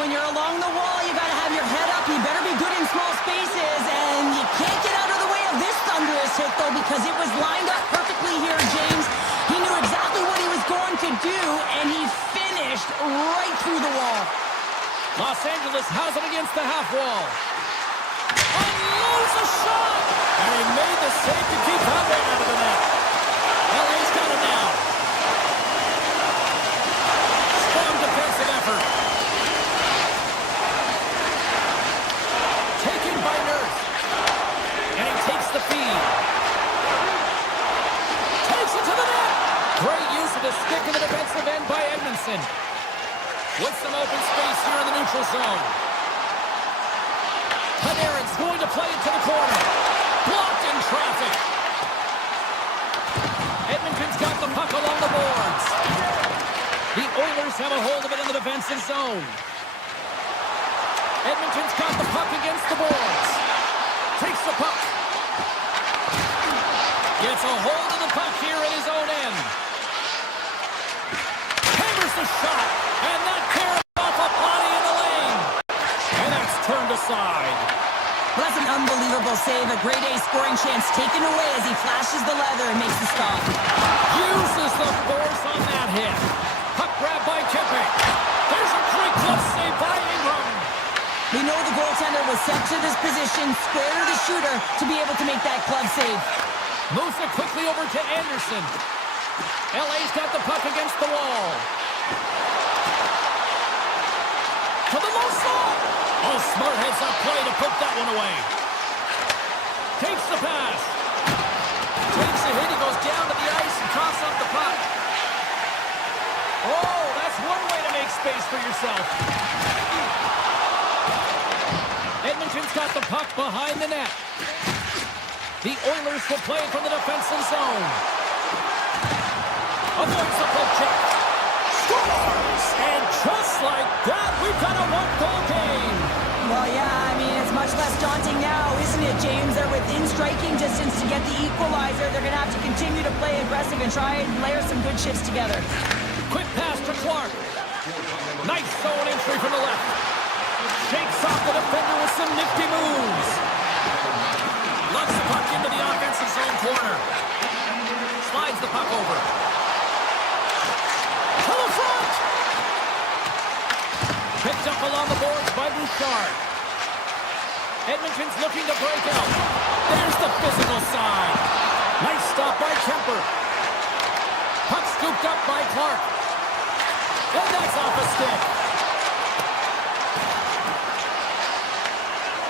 When you're along the wall, you got to have your head up. You better be good in small spaces, and you can't get out of the way of this thunderous hit, though, because it was lined up perfectly here, James. He knew exactly what he was going to do, and he finished right through the wall. Los Angeles has it against the half wall. Unloads a shot! And he made the save to keep that one out of the net. LA's got it now. Strong defensive effort. Taken by Nurse. And he takes the feed. Takes it to the net. Great use of the stick in the defensive end by Edmondson. With some open space here in the neutral zone. Panarin's going to play it to the corner. Blocked in traffic. Edmonton's got the puck along the boards. The Oilers have a hold of it in the defensive zone. Edmonton's got the puck against the boards. Takes the puck. Gets a hold of the puck here at his own end. Hammers the shot. And that carries off a body in the lane. And that's turned aside. Well, that's an unbelievable save. A grade A scoring chance taken away as he flashes the leather and makes the stop. Uses the force on that hit. Puck grab by Kempe. There's a great glove save by Ingram. We know the goaltender was set to this position, square to the shooter, to be able to make that glove save. Moves it quickly over to Anderson. LA's got the puck against the wall. To the low slot. Oh, smart heads-up play to put that one away. Takes the pass. Takes the hit. He goes down to the ice and coughs up the puck. Oh, that's one way to make space for yourself. Edmonton's got the puck behind the net. The Oilers will play from the defensive zone. Avoids the poke check. Scores! And just like that, we've got a one-goal game. Well, yeah, I mean, it's much less daunting now, isn't it, James? They're within striking distance to get the equalizer. They're going to have to continue to play aggressive and try and layer some good shifts together. Quick pass to Clark. Nice zone entry from the left. Shakes off the defender with some nifty moves. Lugs the puck into the offensive zone corner. Slides the puck over. To the front! Picked up along the boards by Bouchard. Edmonton's looking to break out. There's the physical side. Nice stop by Kemper. Puck scooped up by Clark. And that's off a stick.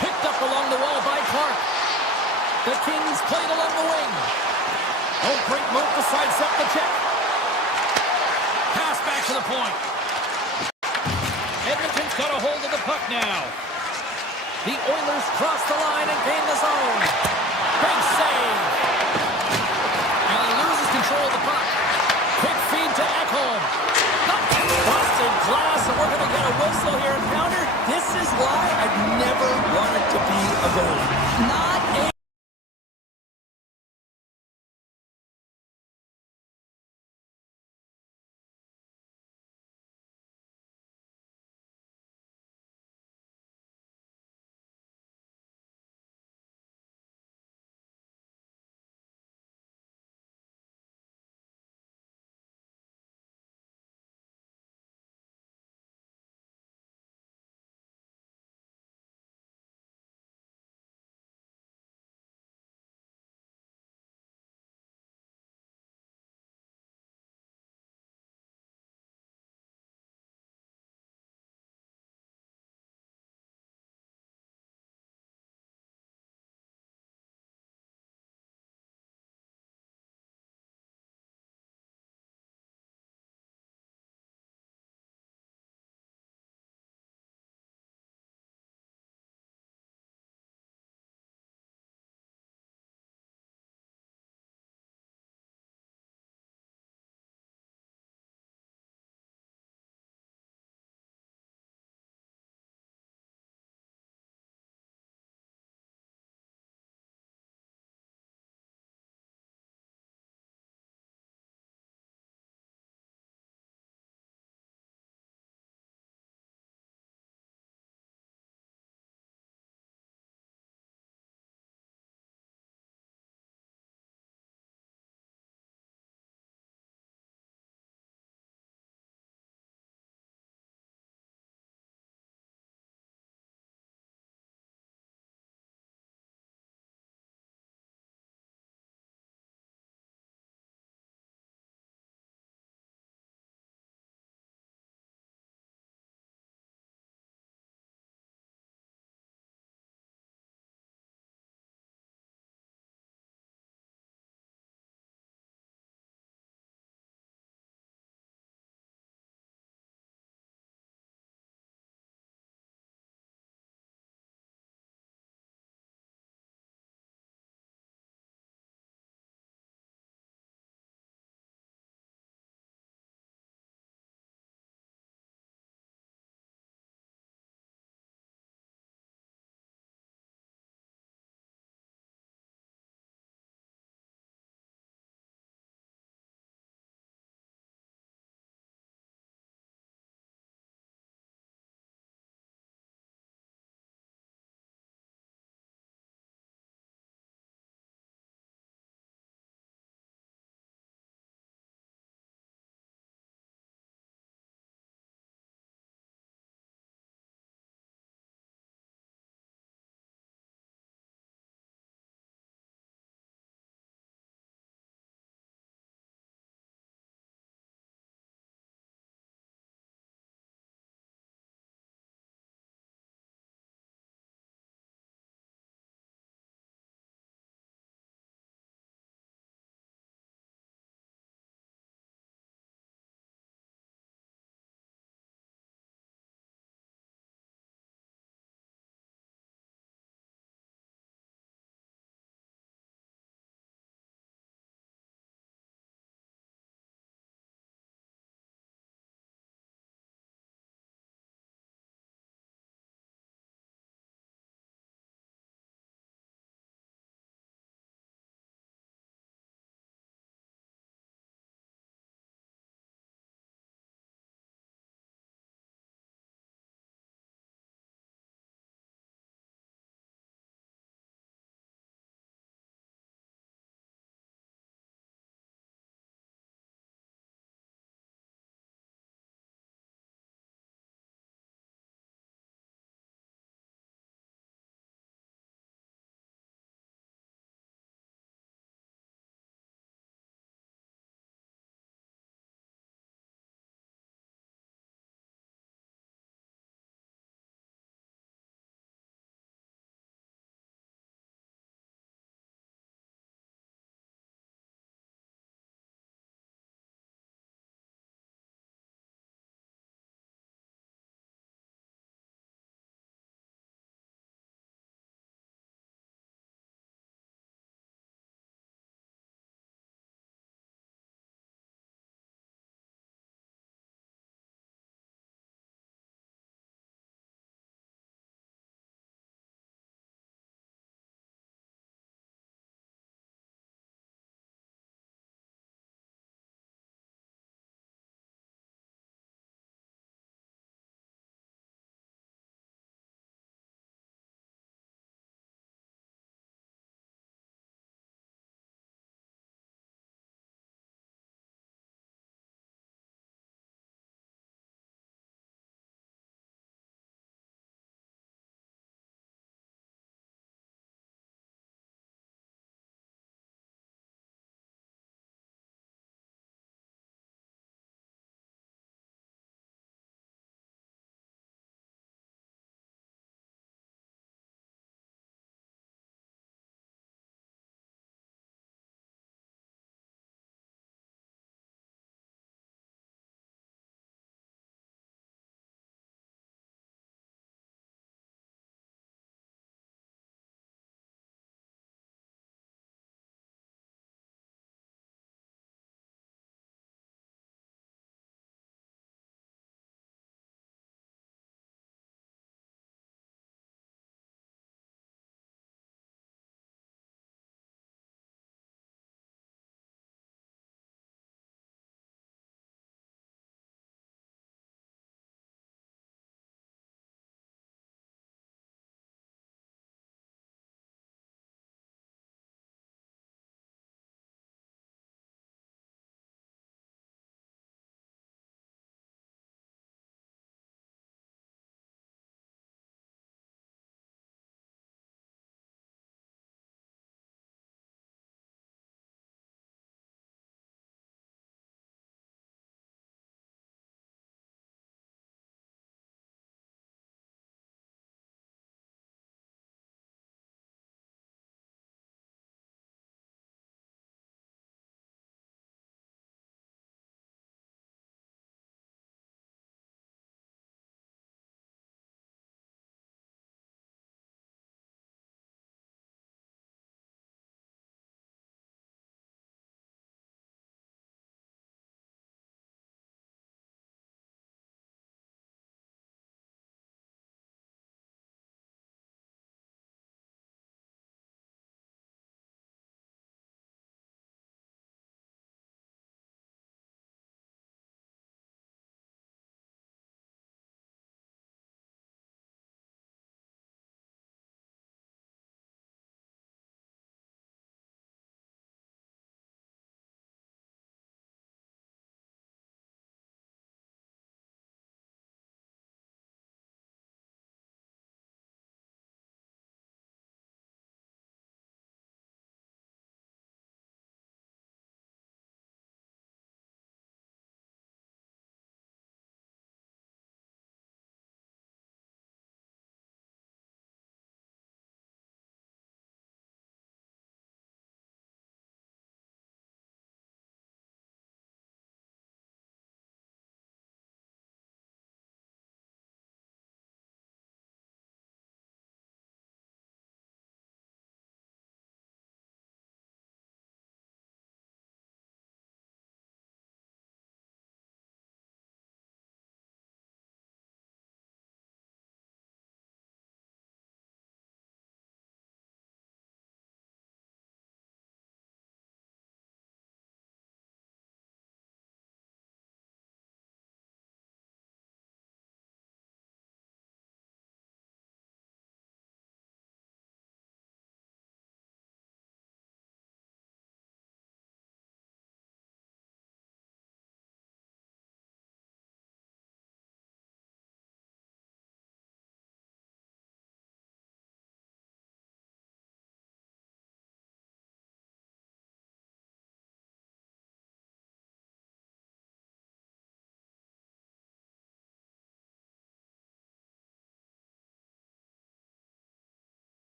Picked up along the wall by Clark. The Kings played along the wing. Oh, great move to sidestep the check. Pass back to the point. Edmonton's got a hold of the puck now. The Oilers cross the line and gain the zone. Big save. And he loses control of the puck. Quick feed to Ekholm. Busted glass, and we're going to get a whistle here. Counter, this is why I've never wanted to be a goalie. Not a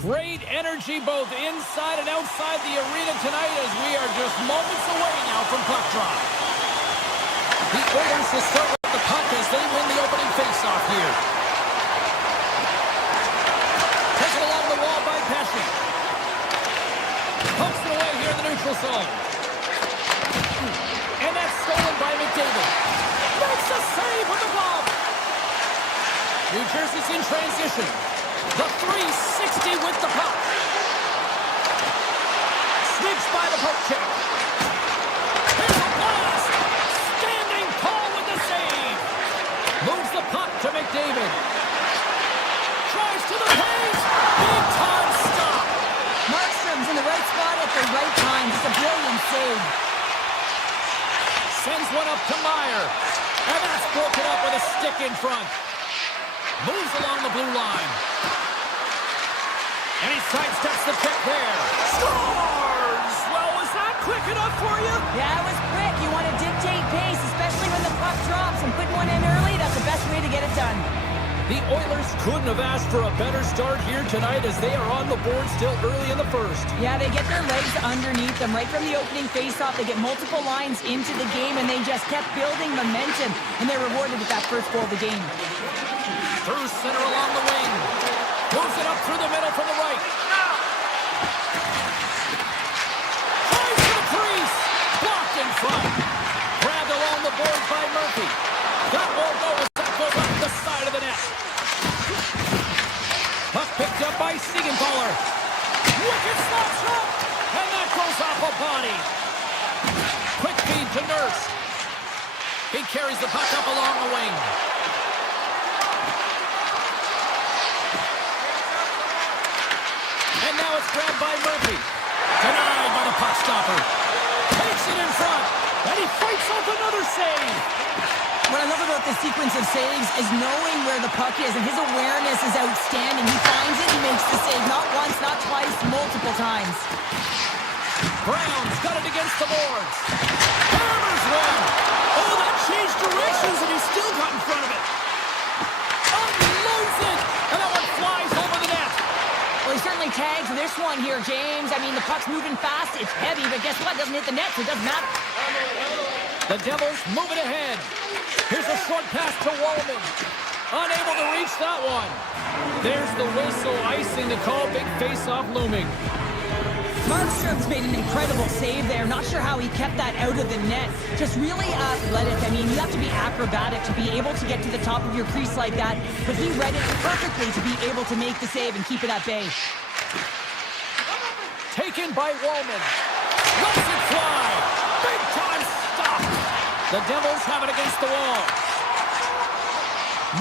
Great energy both inside and outside the arena tonight as we are just moments away now from puck drop. The Oilers will start with the puck as they win the opening faceoff here. Taken along the wall by Pesci. Pumps it away here in the neutral zone. And that's stolen by McDavid. Makes a save with the glove. New Jersey's in transition. The 360 with the puck. Snips by the poke check. Here's a blast. Standing tall with the save. Moves the puck to McDavid. Tries to the paint. Big time stop. Markstrom's in the right spot at the right time. Just a brilliant save. Sends one up to Meyer. And that's broken up with a stick in front. Moves along the blue line. And he sidesteps the check there. Scores! Well, was that quick enough for you? Yeah, it was quick. You want to dictate pace, especially when the puck drops, and putting one in early, that's the best way to get it done. The Oilers couldn't have asked for a better start here tonight as they are on the board still early in the first. Yeah, they get their legs underneath them right from the opening faceoff. They get multiple lines into the game, and they just kept building momentum, and they're rewarded with that first goal of the game. Through center along the wing. Moves it up through the middle from the right. Tries to the crease. Blocked in front. Grabbed along the boards by Murphy. Got more goals. That goes up the side of the net. Puck picked up by Siegenthaler. Wicked slap shot. And that goes off a body. Quick feed to Nurse. He carries the puck up along the wing. And now it's grabbed by Murphy. Denied by the puck stopper. Takes it in front. And he fights off another save. What I love about this sequence of saves is knowing where the puck is, and his awareness is outstanding. He finds it, he makes the save not once, not twice, multiple times. Brown's got it against the boards. Hammers one. Oh, that changed directions, and he still got in front of it. Unloads it. And that one flies over the net. Well, he certainly tags this one here, James. I mean, the puck's moving fast, it's heavy, but guess what? It doesn't hit the net, so it doesn't matter. The Devils moving ahead. Here's a short pass to Wallman. Unable to reach that one. There's the whistle, icing the call. Big face-off looming. Markstrom's made an incredible save there. Not sure how he kept that out of the net. Just really athletic. I mean, you have to be acrobatic to be able to get to the top of your crease like that. But he read it perfectly to be able to make the save and keep it at bay. Taken by Wallman. Lets it fly. Big time stop. The Devils have it against the wall.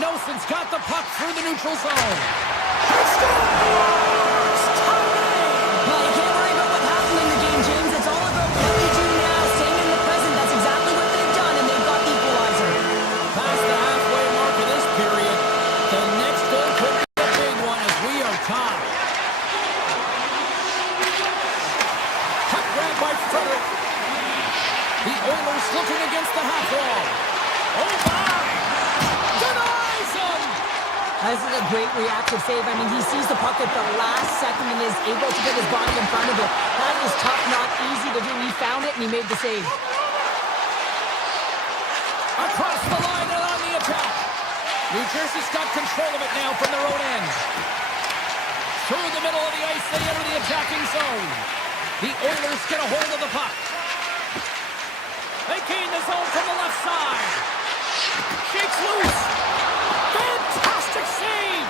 Nelson's got the puck through the neutral zone. He scores! Well, you can't worry about what happened in the game, James. It's all about what we do now, staying in the present. That's exactly what they've done, and they've got the equalizer. Past the halfway mark of this period, the next goal could be a big one as we are tied. Puck grabbed by Frederick. The Oilers looking against the half wall. Oh, my! Denies him! This is a great reactive save. I mean, he sees the puck at the last second and is able to get his body in front of it. That is tough, not easy to do. He found it and he made the save. Across the line and on the attack. New Jersey's got control of it now from their own end. Through the middle of the ice, they enter the attacking zone. The Oilers get a hold of the puck. They gain the zone from the left side. Shakes loose. Fantastic save.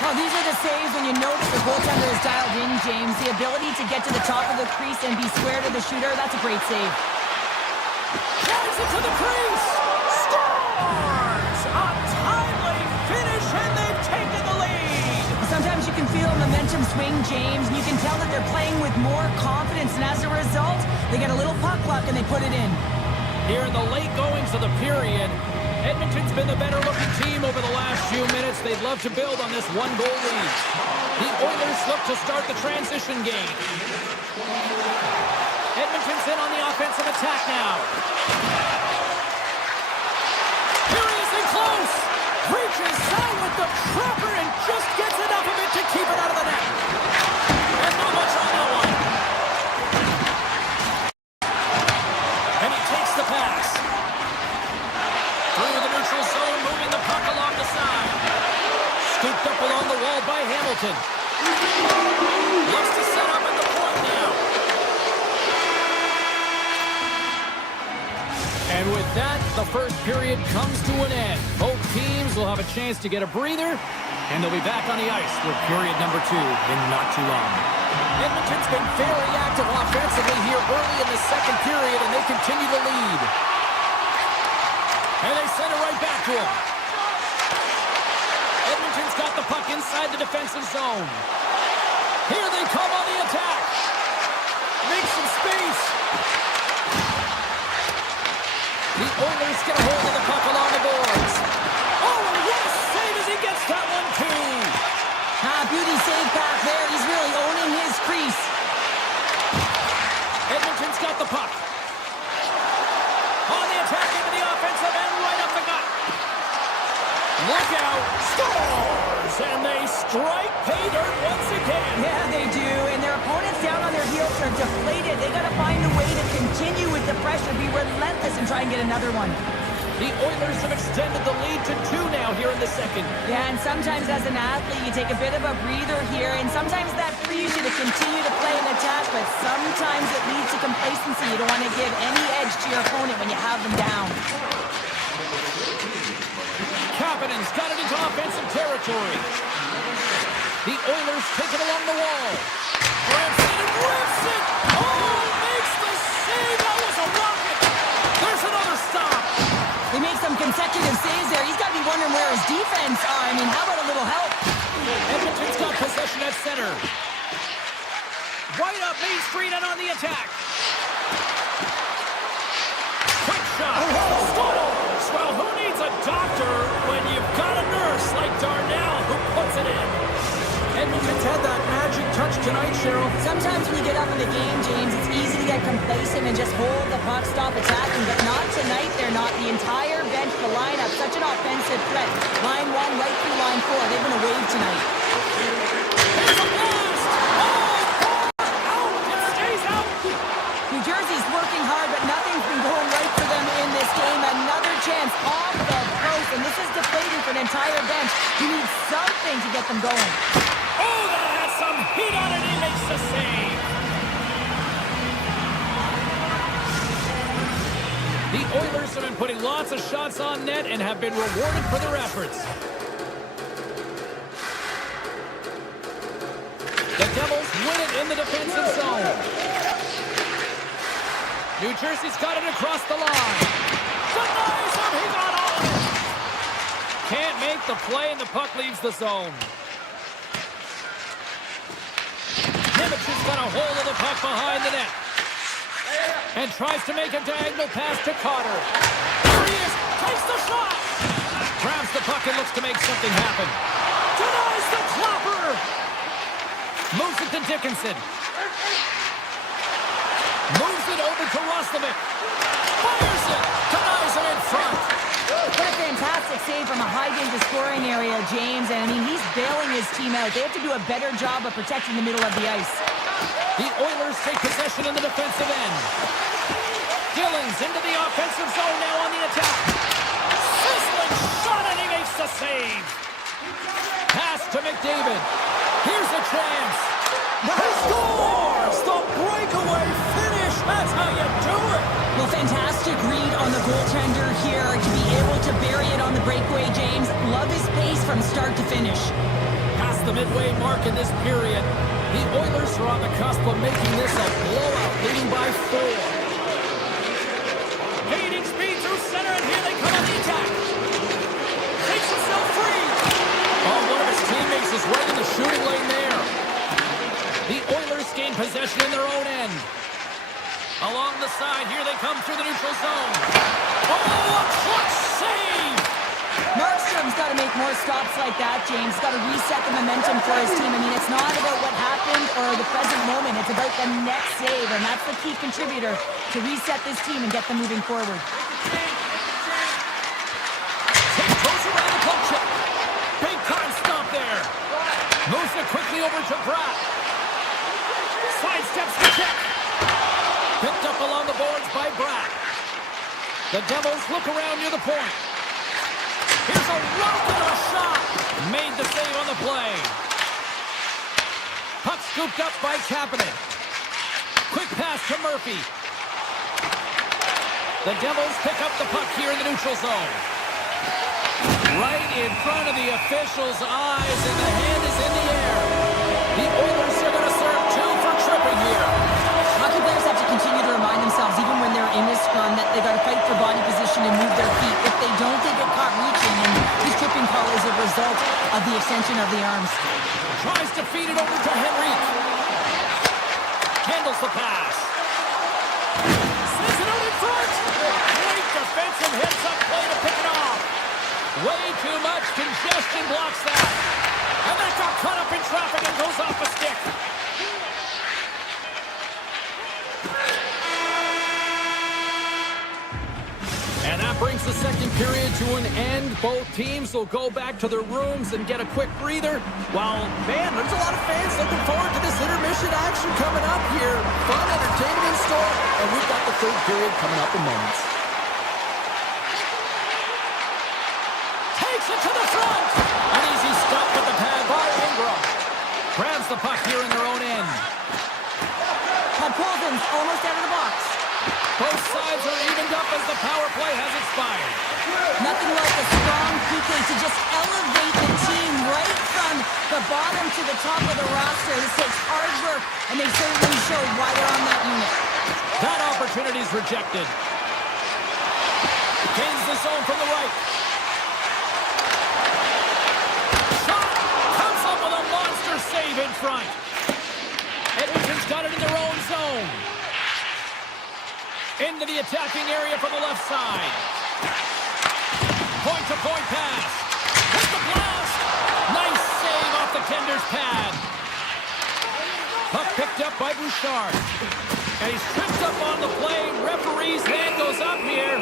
Well, these are the saves when you know that the goaltender is dialed in, James. The ability to get to the top of the crease and be square to the shooter, that's a great save. Drives it to the crease. Scores! A timely finish, and they've taken the lead. Sometimes you can feel a momentum swing, James, and you can tell that they're playing with more confidence, and as a result, they get a little puck luck and they put it in. Here in the late goings of the period, Edmonton's been the better-looking team over the last few minutes. They'd love to build on this one-goal lead. The Oilers look to start the transition game. Edmonton's in on the offensive attack now. Here he is in close. Reaches out with the trapper and just gets enough of it to keep it out of the net. Middleton. Looks to set up at the point now. And with that, the first period comes to an end. Both teams will have a chance to get a breather, and they'll be back on the ice with period number 2 in not too long. Edmonton's been very active offensively here early in the second period, and they continue to lead. And they send it right back to him. Edmonton's got the puck inside the defensive zone. Here they come on the attack. Make some space. The Oilers get a hold of the puck along the boards. Oh, and what a save as he gets that one, too. Beauty save back there. He's really owning his crease. Edmonton's got the puck. On the attack into the offensive end, right up the gut. Look out. Scores! And they strike pay dirt once again. Yeah, they do. And their opponents down on their heels are deflated. They got to find a way to continue with the pressure, be relentless, and try and get another one. The Oilers have extended the lead to 2 now here in the second. Yeah, and sometimes as an athlete, you take a bit of a breather here, and sometimes that frees you to continue to play and attack, but sometimes it leads to complacency. You don't want to give any edge to your opponent when you have them down. Kapanen's got it into offensive territory. The Oilers take it along the wall. Branson and rips it! Oh, makes the save! That was a rocket! There's another stop! They make some consecutive saves there. He's got to be wondering where his defense are. I mean, how about a little help? Edmonton's got possession at center. Right up Main Street and on the attack. Quick shot. Scores! Well, who needs a doctor when you've got a nurse like Darnell who puts it in? Edmonton's had that magic touch tonight, Cheryl. Sometimes when you get up in the game, James, it's easy to get complacent and just hold the puck, stop attacking, but not tonight. They're not. The entire bench, the lineup, such an offensive threat. Line 1 right through line 4. They've been a wave tonight. Here's a blast! Oh, out! It stays out! New Jersey's working hard, but nothing's been going right for them in this game. Another chance off the post, and this is deflating for an entire bench. You need something to get them going. Oh, that has some heat on it. He makes the save. The Oilers have been putting lots of shots on net and have been rewarded for their efforts. The Devils win it in the defensive zone. New Jersey's got it across the line. Denies him. He got all of it. Can't make the play, and the puck leaves the zone. Nimitz got a hold of the puck behind the net. And tries to make a diagonal pass to Carter. There he is. Takes the shot. Grabs the puck and looks to make something happen. Denies the clopper. Moves it to Dickinson. Moves it over to Roslovic. Fires it. Denies him in front. What a fantastic save from a high-danger scoring area, James. And, I mean, he's bailing his team out. They have to do a better job of protecting the middle of the ice. The Oilers take possession in the defensive end. Gillings into the offensive zone now on the attack. Sizzling shot, and he makes the save. Pass to McDavid. Here's a chance. He scores! The breakaway finish. That's how you do it. Well, fantastic read on the goaltender here to be able to bury it on the breakaway, James. Love his pace from start to finish. Past the midway mark in this period, the Oilers are on the cusp of making this a blowout, leading by 4. Gaining speed through center, and here they come on the attack. Takes himself free. Oh, one of his teammates is right in the shooting lane there. The Oilers gain possession in their own end. Along the side, here they come through the neutral zone. Oh, a clutch save! Markstrom's got to make more stops like that, James. He's got to reset the momentum for his team. I mean, it's not about what happened or the present moment. It's about the next save, and that's the key contributor to reset this team and get them moving forward. He goes around the poke check. Big time stop there. Moves it quickly over to Pratt. Sidesteps the check. Picked up along the boards by Bratt. The Devils look around near the point. Here's a rocket of a shot. Made the save on the play. scooped up by Kapanen. Quick pass to Murphy. The Devils pick up the puck here in the neutral zone. Right in front of the officials' eyes, and the hand is in the air. The Oilers are going to serve 2 for tripping here. Hockey players have to continue to remind themselves, even when they're in this scrum, that they got to fight for body position and move their feet. If they don't, they get caught reaching, and this tripping call is a result of the extension of the arms. Tries to feed it over to Henrique. Handles the pass. Sends it out in front. Great defensive heads-up play to pick it off. Way too much congestion blocks that. And that got caught up in traffic and goes off a stick. And that brings the second period to an end. Both teams will go back to their rooms and get a quick breather. While, man, there's a lot of fans looking forward to this intermission action coming up here. Fun entertainment in store, and we've got the third period coming up in moments. Takes it to the front. An easy stop with the pad by Ingram. Grabs the puck here in their own end. Colton's almost out of the box. Both sides are evened up as the power play has expired. Nothing like a strong PK to just elevate the team right from the bottom to the top of the roster. This takes hard work, and they certainly showed why they're on that unit. That opportunity is rejected. Gains the zone from the right. Shot! Comes up with a monster save in front. Edmonton's got it in their own zone. Into the attacking area from the left side. Point-to-point pass. With the blast. Nice save off the tender's pad. Puck picked up by Bouchard. And he's tripped up on the play. Referee's hand goes up here.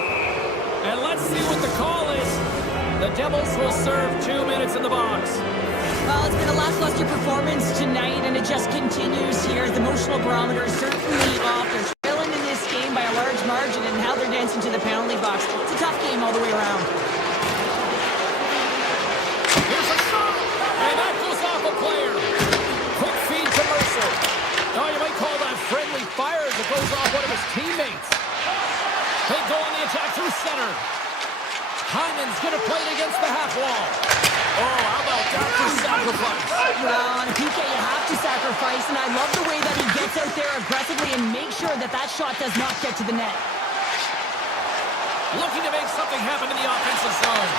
And let's see what the call is. The Devils will serve 2 minutes in the box. Well, it's been a lackluster performance tonight, and it just continues here. The emotional barometer is certainly off. They're trailing in this game by a large margin, and how they're dancing to the penalty box. It's a tough game all the way around. Here's a shot, and that goes off a player. Quick feed to Mercer. Oh, you might call that friendly fire as it goes off one of his teammates. They go on the attack through center. Hyman's going to play it against the half wall. Oh, how about that for sacrifice? Well, on a PK, you have to sacrifice, and I love the way that he gets out there aggressively and makes sure that that shot does not get to the net. Looking to make something happen in the offensive zone.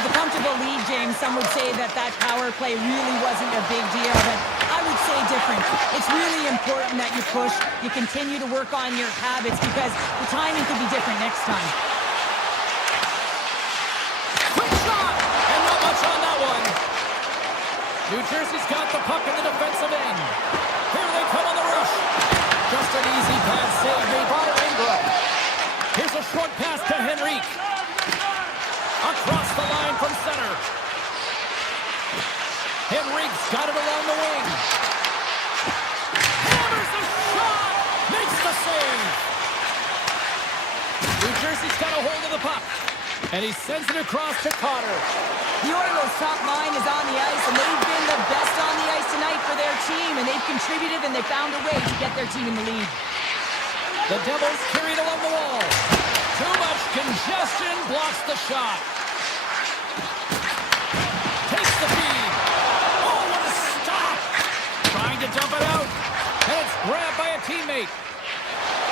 With a comfortable lead, James, some would say that that power play really wasn't a big deal, but I would say different. It's really important that you push, you continue to work on your habits, because the timing could be different next time. Quick shot, and not much on that one. New Jersey's got the puck in the defensive end. Here they come on the rush. Just an easy pass save made by Ingram. Here's a short pass to Henrique. Across the line from center. Henrique's got it along the wing. Hammers the shot! Makes the save! New Jersey's got a hold of the puck. And he sends it across to Cotter. The Oilers' top line is on the ice, and they've been the best on the ice tonight for their team, and they've contributed, and they found a way to get their team in the lead. The Devils carried along the wall. Too much congestion blocks the shot. Takes the feed. Oh, what a stop. Trying to dump it out. And it's grabbed by a teammate.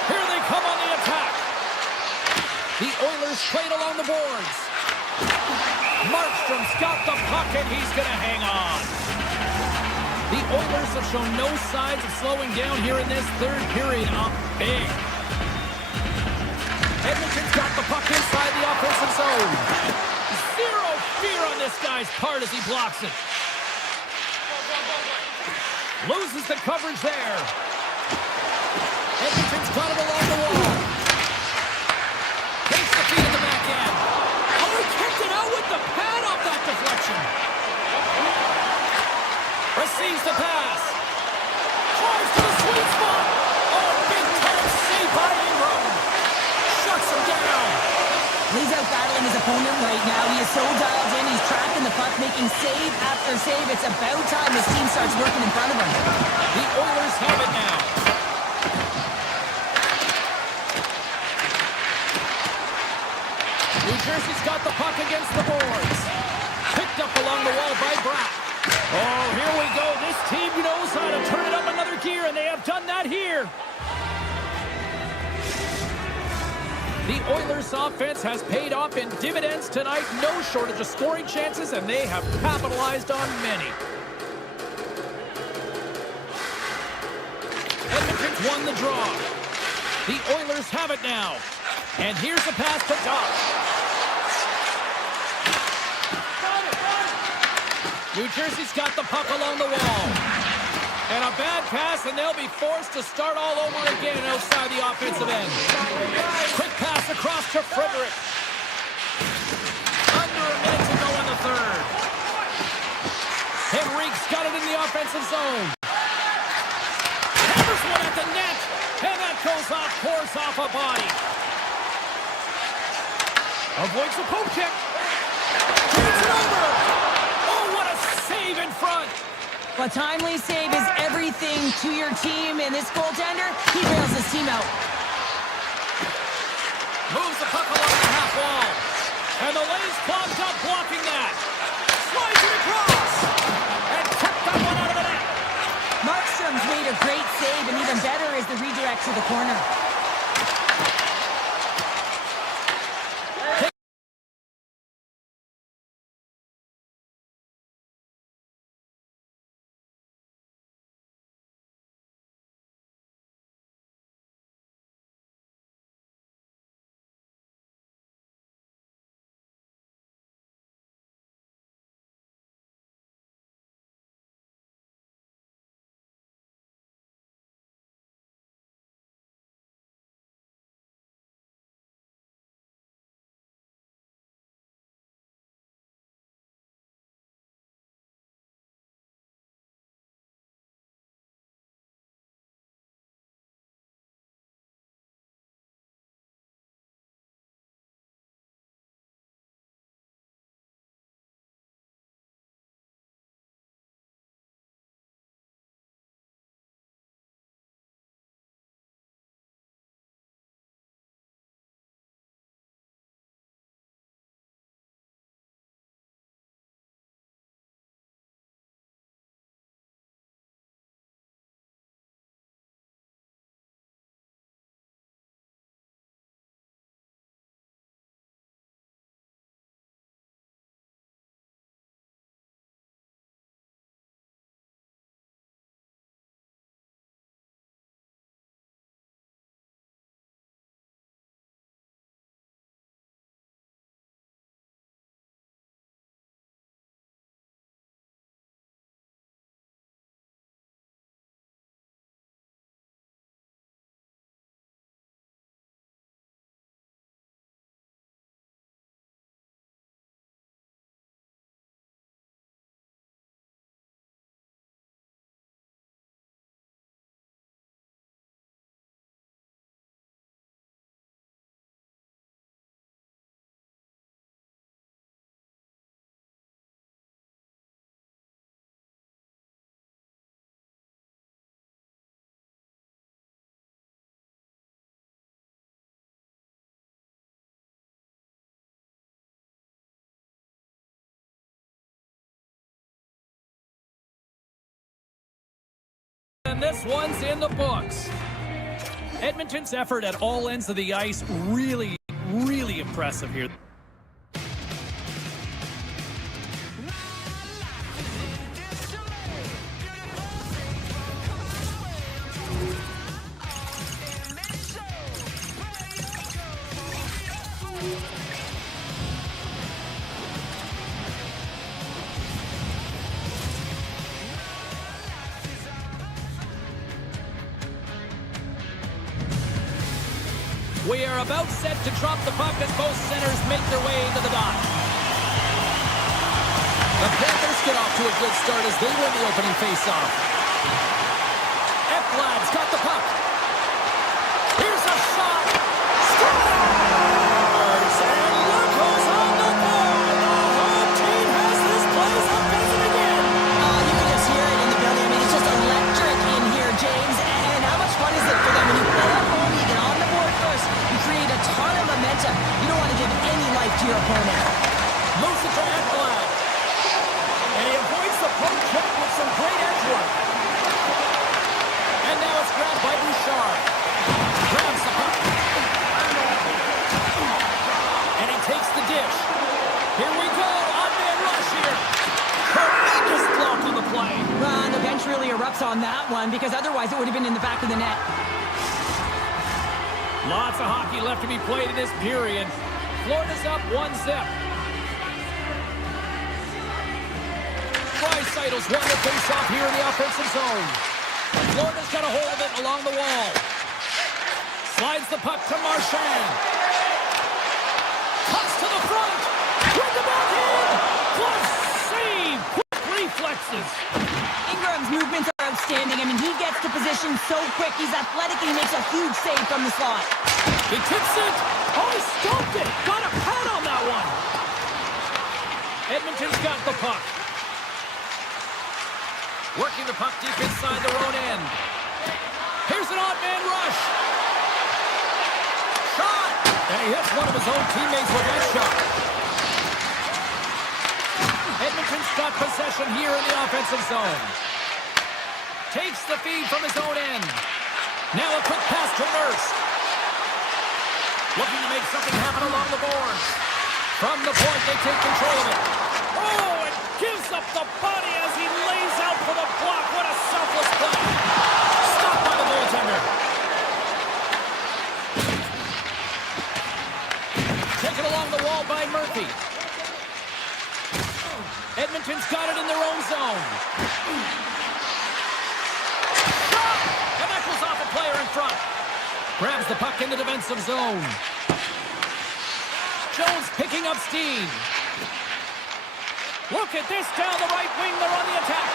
Here they come on the attack. The Oilers played along the boards. Markstrom's got the puck, and he's going to hang on. The Oilers have shown no signs of slowing down here in this third period. Up big. Edmonton's got the puck inside the offensive zone. Zero fear on this guy's part as he blocks it. Loses the coverage there. Edmonton's got it along the wall. Takes the feed in the back end. Oh, he kicked it out with the pad off that deflection. Receives the pass. Drives to the sweet spot. Oh, big time save by Ingram. Shuts him down. He's out battling his opponent right now. He is so dialed in. He's tracking the puck, making save after save. It's about time his team starts working in front of him. The Oilers have it now. New Jersey's got the puck against the boards. Picked up along the wall by Bratt. Oh, here we go. This team knows how to turn it up another gear, and they have done that here. The Oilers' offense has paid off in dividends tonight. No shortage of scoring chances, and they have capitalized on many. Edmonton's won the draw. The Oilers have it now. And here's the pass to Dock. New Jersey's got the puck along the wall. And a bad pass, and they'll be forced to start all over again outside the offensive end. Quick pass across to Frederick. Under a minute to go in the third. Henrique's got it in the offensive zone. Hammers one at the net, and that goes off, pours off a body. Avoids the poke check. Turns it over. Oh, what a save in front. A timely save is everything to your team, and this goaltender, he bails his team out. Moves the puck along the half wall. And the lane's clogged up, blocking that. Slides it across. And tipped that one out of the net. Markstrom's made a great save, and even better is the redirect to the corner. And this one's in the books. Edmonton's effort at all ends of the ice, really impressive here. We are about set to drop the puck as both centers make their way into the dot. The Panthers get off to a good start as they win the opening faceoff. Ekblad's got the puck. Here's a shot. Scores! And look who's on the board. The home team has this place up again. You can just hear it in the building. I mean, it's just electric in erupts on that one because otherwise it would have been in the back of the net. Lots of hockey left to be played in this period. Florida's up 1-0. Dreisaitl's won the face-off here in the offensive zone. Florida's got a hold of it along the wall. Slides the puck to Marchand. Cuts to the front. With the back in. Close save. Quick reflexes. Ingram's movements are outstanding. I mean, he gets to position so quick. He's athletic and he makes a huge save from the slot. He tips it. Oh, he stopped it. Got a pad on that one. Edmonton's got the puck. Working the puck deep inside their own end. Here's an odd man rush. Shot. And he hits one of his own teammates with that shot. Edmonton's got possession here in the offensive zone. Takes the feed from his own end. Now a quick pass to Nurse. Looking to make something happen along the boards. From the point, they take control of it. Oh, it gives up the body as he lays out for the block. What a selfless play. Stopped by the goaltender. Taken along the wall by Murphy. Edmonton's got it in their own zone. Shot! And that goes off a player in front. Grabs the puck in the defensive zone. Jones picking up steam. Look at this down the right wing. They're on the attack.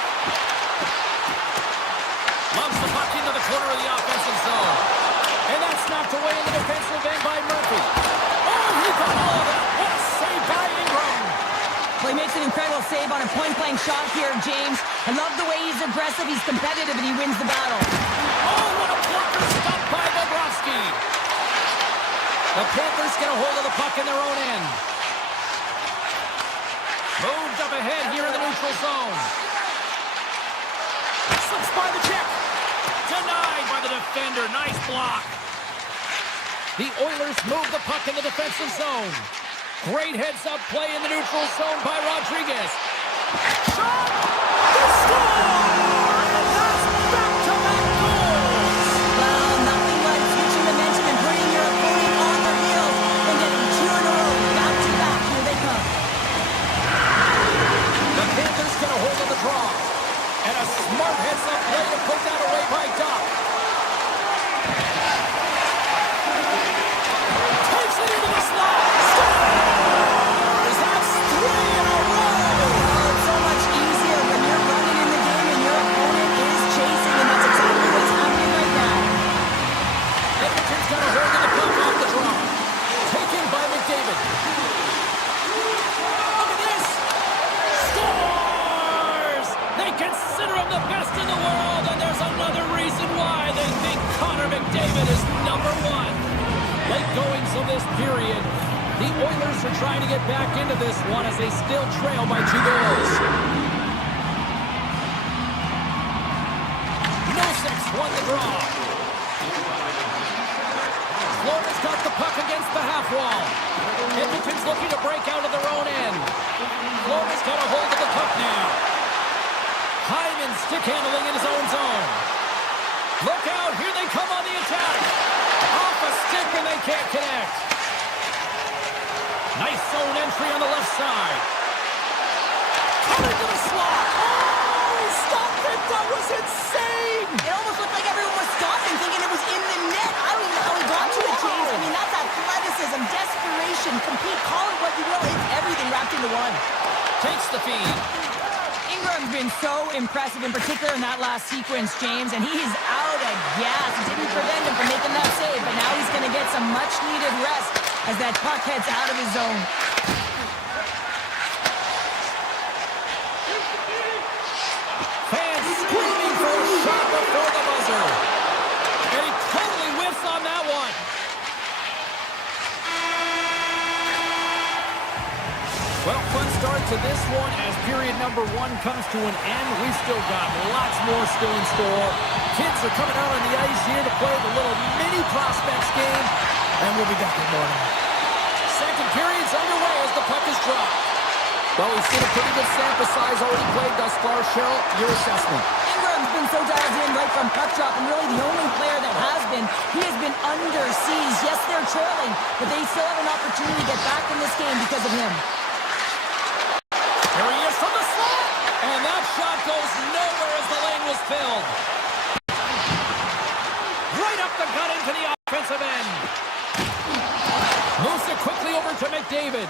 Loves the puck into the corner of the offensive zone. And that's knocked away in the defensive end by Murphy. Oh, he got all of that. What a save by Ingram. Well, he makes an incredible save on a point-blank shot here, James. I love the way he's aggressive, he's competitive, and he wins the battle. Oh, what a blocker stop by Bobrovsky. The Panthers get a hold of the puck in their own end. Moved up ahead here in the neutral zone. Slips by the check. Denied by the defender. Nice block. The Oilers move the puck in the defensive zone. Great heads-up play in the neutral zone by Rodriguez. Shot! The score! And that's back-to-back goals! Well, nothing like switching momentum and putting your opponent on their heels and getting two in a row. Back-to-back. Here they come. The Panthers get a hold of the draw. And a smart heads-up play to put that away by Doc. Takes it into the slot. Scores! That's 3 in a row. Oh, it's so much easier when you're running in the game and your opponent is chasing, and that's exactly what's happening right now. Edmonton's got a hold of the puck off the draw. Taken by McDavid. Look at this. Scores! They consider him the best in the world, and there's another reason why they think Connor McDavid is number one. Late goings of this period. The Oilers are trying to get back into this one as they still trail by 2 goals. Nosek won the draw. Florida's got the puck against the half wall. Edmonton's looking to break out of their own end. Florida's got a hold of the puck now. Hyman stick handling in his own zone. Look out, here they come on the attack. Off a stick and they can't connect. Nice zone entry on the left side. Coming to the slot. Oh, he stopped it. That was insane. It almost looked like everyone was stopping, thinking it was in the net. I don't even know how he got to it, James. I mean, that's athleticism, desperation, compete, call it what you will. It's everything wrapped into one. Takes the feed. Ingram's been so impressive, in particular in that last sequence, James, and he is out of gas. It didn't prevent him from making that save, but now he's going to get some much-needed rest as that puck heads out of his zone. Fans screaming for a shot before the buzzer. And he totally whiffs on that one. Well, fun start to this one as period number 1 comes to an end. We've still got lots more still in store. Kids are coming out on the ice here to play the little mini prospects game, and we'll be back in the morning. Second period's underway as the puck is dropped. Well, we've seen a pretty good sample size already played thus far. Cheryl, your assessment. Ingram's been so on puck drop, and really the only player that has been. He has been under siege. Yes, they're trailing, but they still have an opportunity to get back in this game because of him. Here he is from the slot, and that shot goes nowhere as the lane was filled. Right up the gut into the offensive end. Moves it quickly over to McDavid.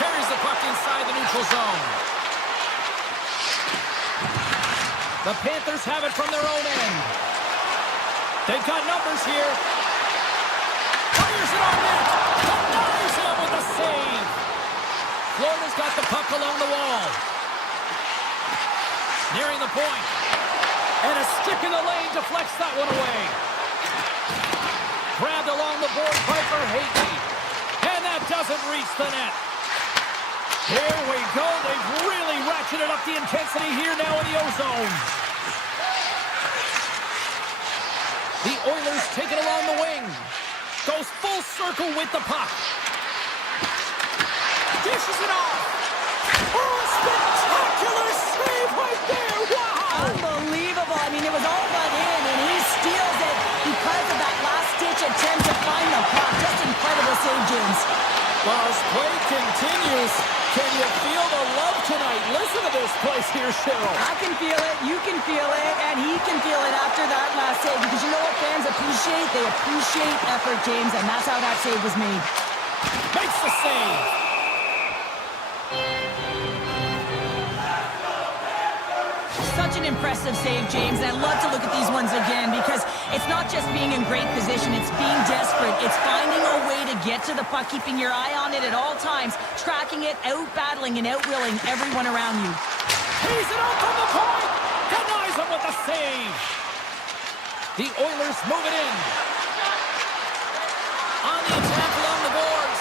Carries the puck inside the neutral zone. The Panthers have it from their own end. They've got numbers here. Fires it on net. Denies him with a save. Florida's got the puck along the wall. Nearing the point. And a stick in the lane deflects that one away. Grabbed along the board by Verhaeghe. And that doesn't reach the net. Here we go. They've really ratcheted up the intensity here now in the O-zone. The Oilers take it along the wing. Goes full circle with the puck. Dishes it off. Oh, spectacular save right there. Wow. Unbelievable. I mean, it was all but in, and he steals it because of that last-ditch attempt to find the puck. Just incredible save, James. Well, as play continues, can you feel the love tonight? Listen to this place here, Cheryl. I can feel it, you can feel it, and he can feel it after that last save. Because you know what fans appreciate? They appreciate effort, James, and that's how that save was made. Makes the save. Such an impressive save, James, and I love to look at these ones again because it's not just being in great position, it's being desperate. It's finding a way to get to the puck, keeping your eye on it at all times, tracking it, out-battling and out-willing everyone around you. He's it out from the point. Denies him with a save. The Oilers move it in. On the attack along the boards.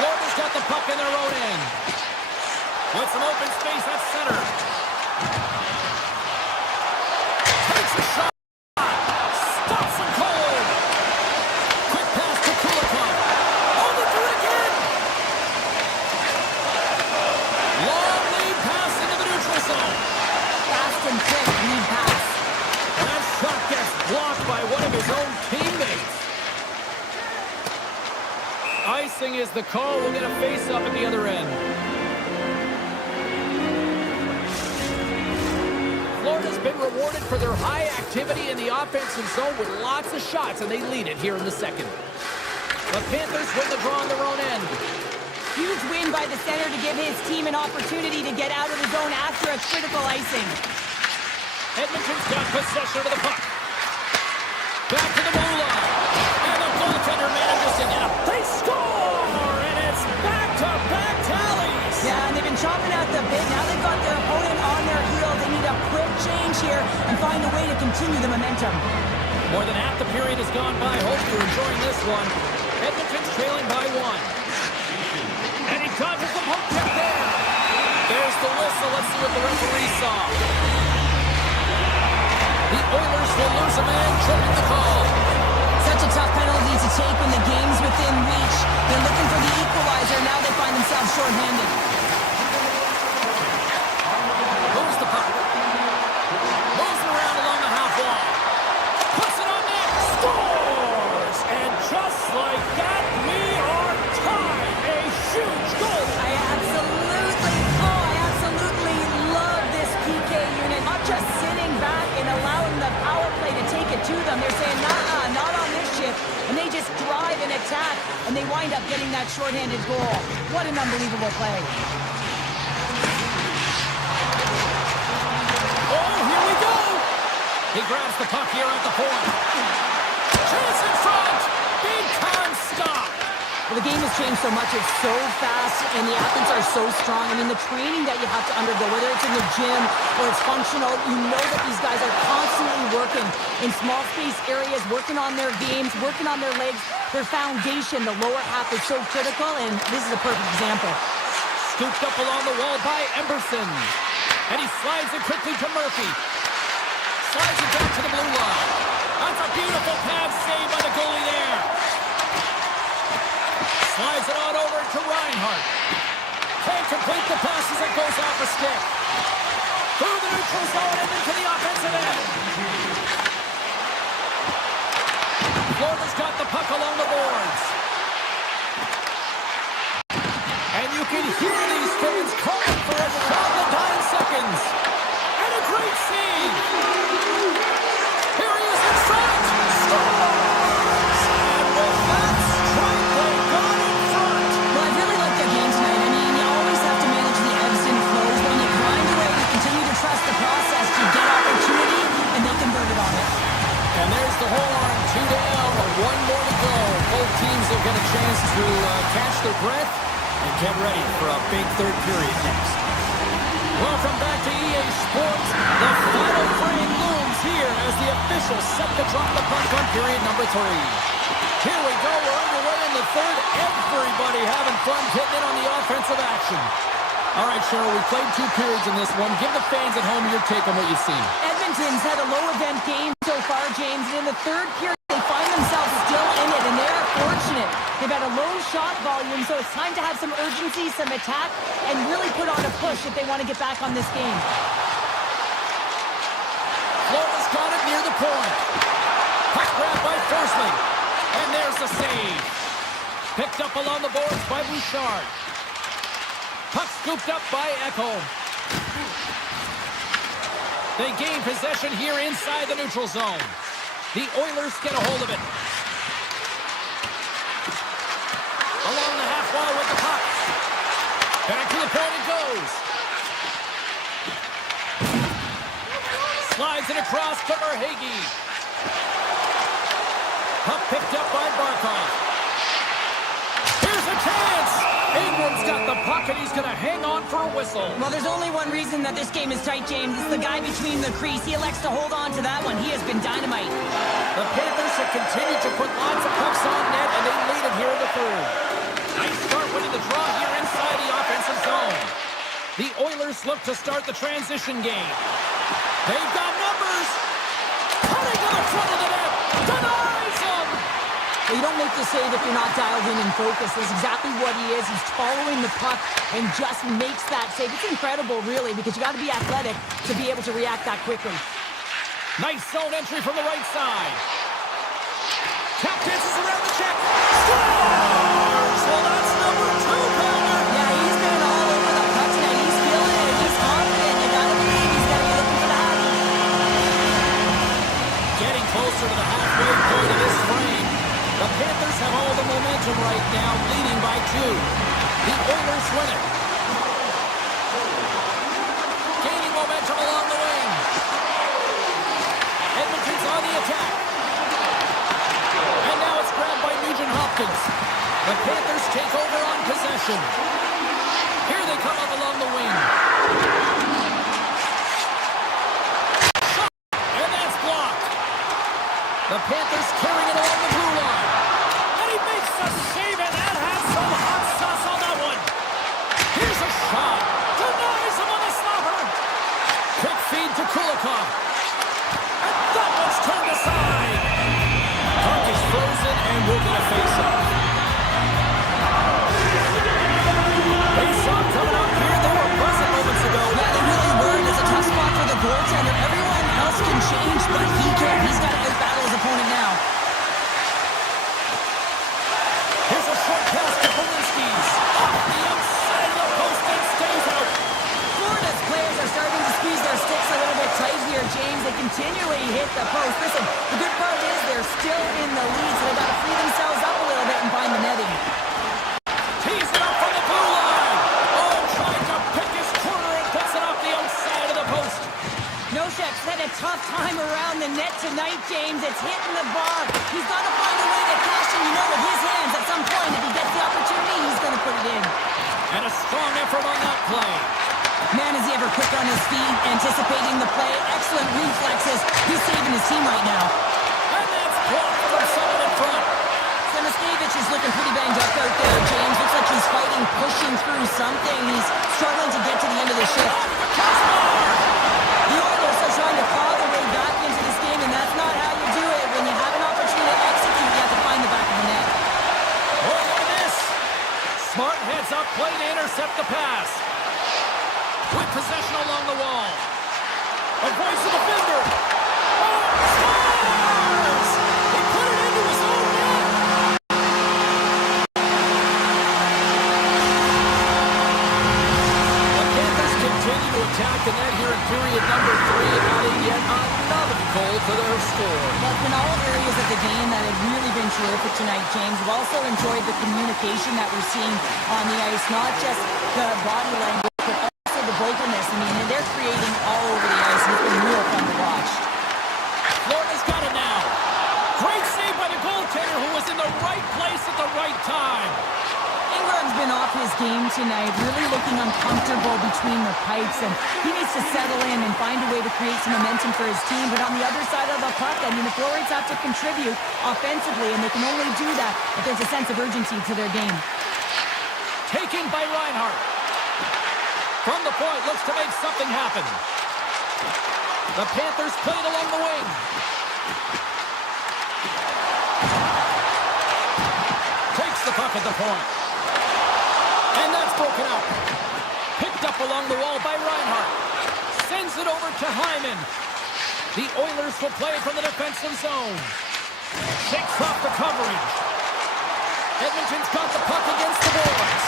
Florida's got the puck in their own end. With some open space at center. Takes a shot. Stops him cold. Quick pass to Kulikov. Over to it again. Long lead pass into the neutral zone. Fast and quick lead pass. And that shot gets blocked by one of his own teammates. Icing is the call. We'll get a face-up at the other end. Florida's been rewarded for their high activity in the offensive zone with lots of shots, and they lead it here in the second. The Panthers win the draw on their own end. Huge win by the center to give his team an opportunity to get out of the zone after a critical icing. Edmonton's got possession of the puck. Back to the blue line. And the goaltender manages to get up. They score! And it's back-to-back tallies! Yeah, and they've been chopping at the bit. Now they've got their opponent on their heels. They need a quick change here and find a way to continue the momentum. More than half the period has gone by. Hope you're enjoying this one. Edmonton's trailing by one. And he dodges the puck check there. There's the whistle. Let's see what the referee saw. The Oilers will lose a man, tripping the call. Such a tough penalty to take when the game's within reach. They're looking for the equalizer. Now they find themselves shorthanded. Moves the puck. Moves it around along the half wall. Puts it on net. Scores! And just like that, we are tied. A huge goal. I absolutely love this PK unit. Not just sitting back and allowing the power play to take it to them. They're saying, nah, not on this shift. And they just drive and attack, and they wind up getting that shorthanded goal. What an unbelievable play. Oh, here we go. He grabs the puck here at the point. Chance in front. Big time stop. Well, the game has changed so much. It's so fast, and the athletes are so strong. I mean, the training that you have to undergo, whether it's in the gym or it's functional, you know that these guys are constantly working in small space areas, working on their games, working on their legs. Their foundation, the lower half, is so critical, and this is a perfect example. Scooped up along the wall by Emberson. And he slides it quickly to Murphy. Slides it back to the blue line. That's a beautiful pad save by the goalie there. Slides it on over to Reinhart. Can't complete the pass as it goes off a stick. neutral zone and into the offensive end. Florida's got the puck along the boards. And you can hear these fans calling for a shot in 9 seconds. And a great save. Here he is in front. Scores! And with that strike, they got in front. Well, I really like their game tonight. I mean, you always have to manage the ebbs and flows, but when you grind away, you continue to trust the process. You get opportunity, and they converted on it. And there's the horn. 2 down, 1 more to go. Both teams will get a chance to catch their breath and get ready for a big third period next. Welcome back to EA Sports. The final frame looms here as the officials set to drop the puck on period number 3. Here we go. We're underway in the third. Everybody having fun getting in on the offensive action. All right, Cheryl, we played 2 periods in this one. Give the fans at home your take on what you've seen. Edmonton's had a low-event game so far, James, and in the third period, they find themselves still in it, and they're fortunate. They've had a low shot volume, so it's time to have some urgency, some attack, and really put on a push if they want to get back on this game. Florida's got it near the point. Puck grab by Forsling. And there's the save. Picked up along the boards by Bouchard. Puck scooped up by Ekholm. They gain possession here inside the neutral zone. The Oilers get a hold of it. Along the half wall with the puck. Back to the point it goes. Slides it across to Verhaeghe. Puck picked up by Barkov. Here's a chance! Ingram's got the puck, and he's going to hang on for a whistle. Well, there's only one reason that this game is tight, James. It's the guy between the crease. He elects to hold on to that one. He has been dynamite. The Panthers have continued to put lots of pucks on net, and they lead it here in the third. Nice start winning the draw here inside the offensive zone. The Oilers look to start the transition game. They've got numbers. Cutting to the front of the net. Denies him. Well, you don't make the save if you're not dialed in and focused. That's exactly what he is. He's following the puck and just makes that save. It's incredible, really, because you got to be athletic to be able to react that quickly. Nice zone entry from the right side. Tap dances around the check. Scores! Well, that's number 2, Palmer. Yeah, he's been all over the puck tonight. He's feeling it. He's confident. You got to believe he's got to be looking for that. Getting closer to the halfway point of this frame. The Panthers have all the momentum right now, leading by 2. The Oilers win it. Gaining momentum along the wing. Edmonton's on the attack. And now it's grabbed by Nugent-Hopkins. The Panthers take over on possession. Here they come up along the wing. Shot! And that's blocked. The Panthers carrying it along the blue line. And he makes the save, and that has some hot sauce on that one. Here's a shot. Denies him on the stopper. Quick feed to Kulikov. And that one's turned aside. Puck is frozen, and we'll get a face-off. Face-off coming up here. They were buzzing moments ago. Yeah, they really were. It's a tough spot for the goaltender. Everyone else can change, but he can't. He's got to out-battle his opponent now. Here's a short pass to Polinskis. Off the outside of the post and stays out. Florida's players are starting to squeeze their sticks a little bit tight here, James. They continually hit the post. Listen, the good part is they're still in the lead, so they've got to free themselves up a little bit and find the netting. Tees it up from the blue line. Oh, trying to pick his corner and puts it off the outside of the post. Noshek's had a tough time around the net tonight, James. It's hitting the bar. He's got to find a way to cash in, with his hands at some point. If he gets the opportunity, he's going to put it in. And a strong effort on that play. Man, is he ever quick on his feet, anticipating the play. Excellent reflexes. He's saving his team right now. And that's blocked from someone in front. Semiskevich is looking pretty banged up out there, James. Looks like he's fighting, pushing through something. He's struggling to get to the end of the shift. The Oilers are trying to claw their way back into this game, and that's not how you do it. When you have an opportunity to execute, you have to find the back of the net. Oh, look at this. Smart heads up play to intercept the pass. With possession along the wall. Avoids the defender. Oh, scores! He put it into his own net. The Panthers continue to attack the net here in period number 3, adding yet another goal to their score. Well, in all areas of the game that have really been terrific tonight, James. We've also enjoyed the communication that we're seeing on the ice, not just the body language, but also the vocalness. I mean, they're creating all over the ice, and it's been real fun to watch. Florida's got it now. Great save by the goaltender who was in the right place at the right time. Ingram's been off his game tonight, really looking uncomfortable between the pipes, and he needs to settle in and find a way to create some momentum for his team. But on the other side of the puck, I mean, the forwards have to contribute offensively, and they can only do that if there's a sense of urgency to their game. Taken by Reinhart. From the point, looks to make something happen. The Panthers played along the wing. Takes the puck at the point. And that's broken up. Picked up along the wall by Reinhart. Sends it over to Hyman. The Oilers will play from the defensive zone. Shakes off the coverage. Edmonton's got the puck against the boards.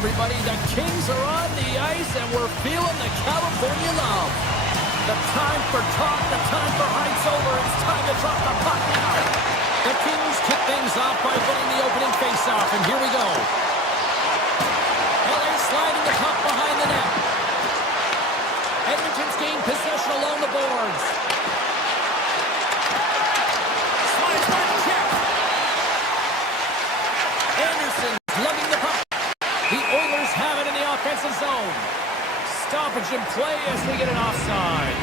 everybody. The Kings are on the ice, and we're feeling the California love. The time for talk, the time for heights over. It's time to drop the puck now. The Kings kick things off by winning the opening faceoff, and here we go. LA sliding the puck behind the net. Edmonton's gained possession along the boards. Slides by the check. Anderson's lugging the puck. The Oilers have it in the offensive zone. Stoppage in play as we get an offside.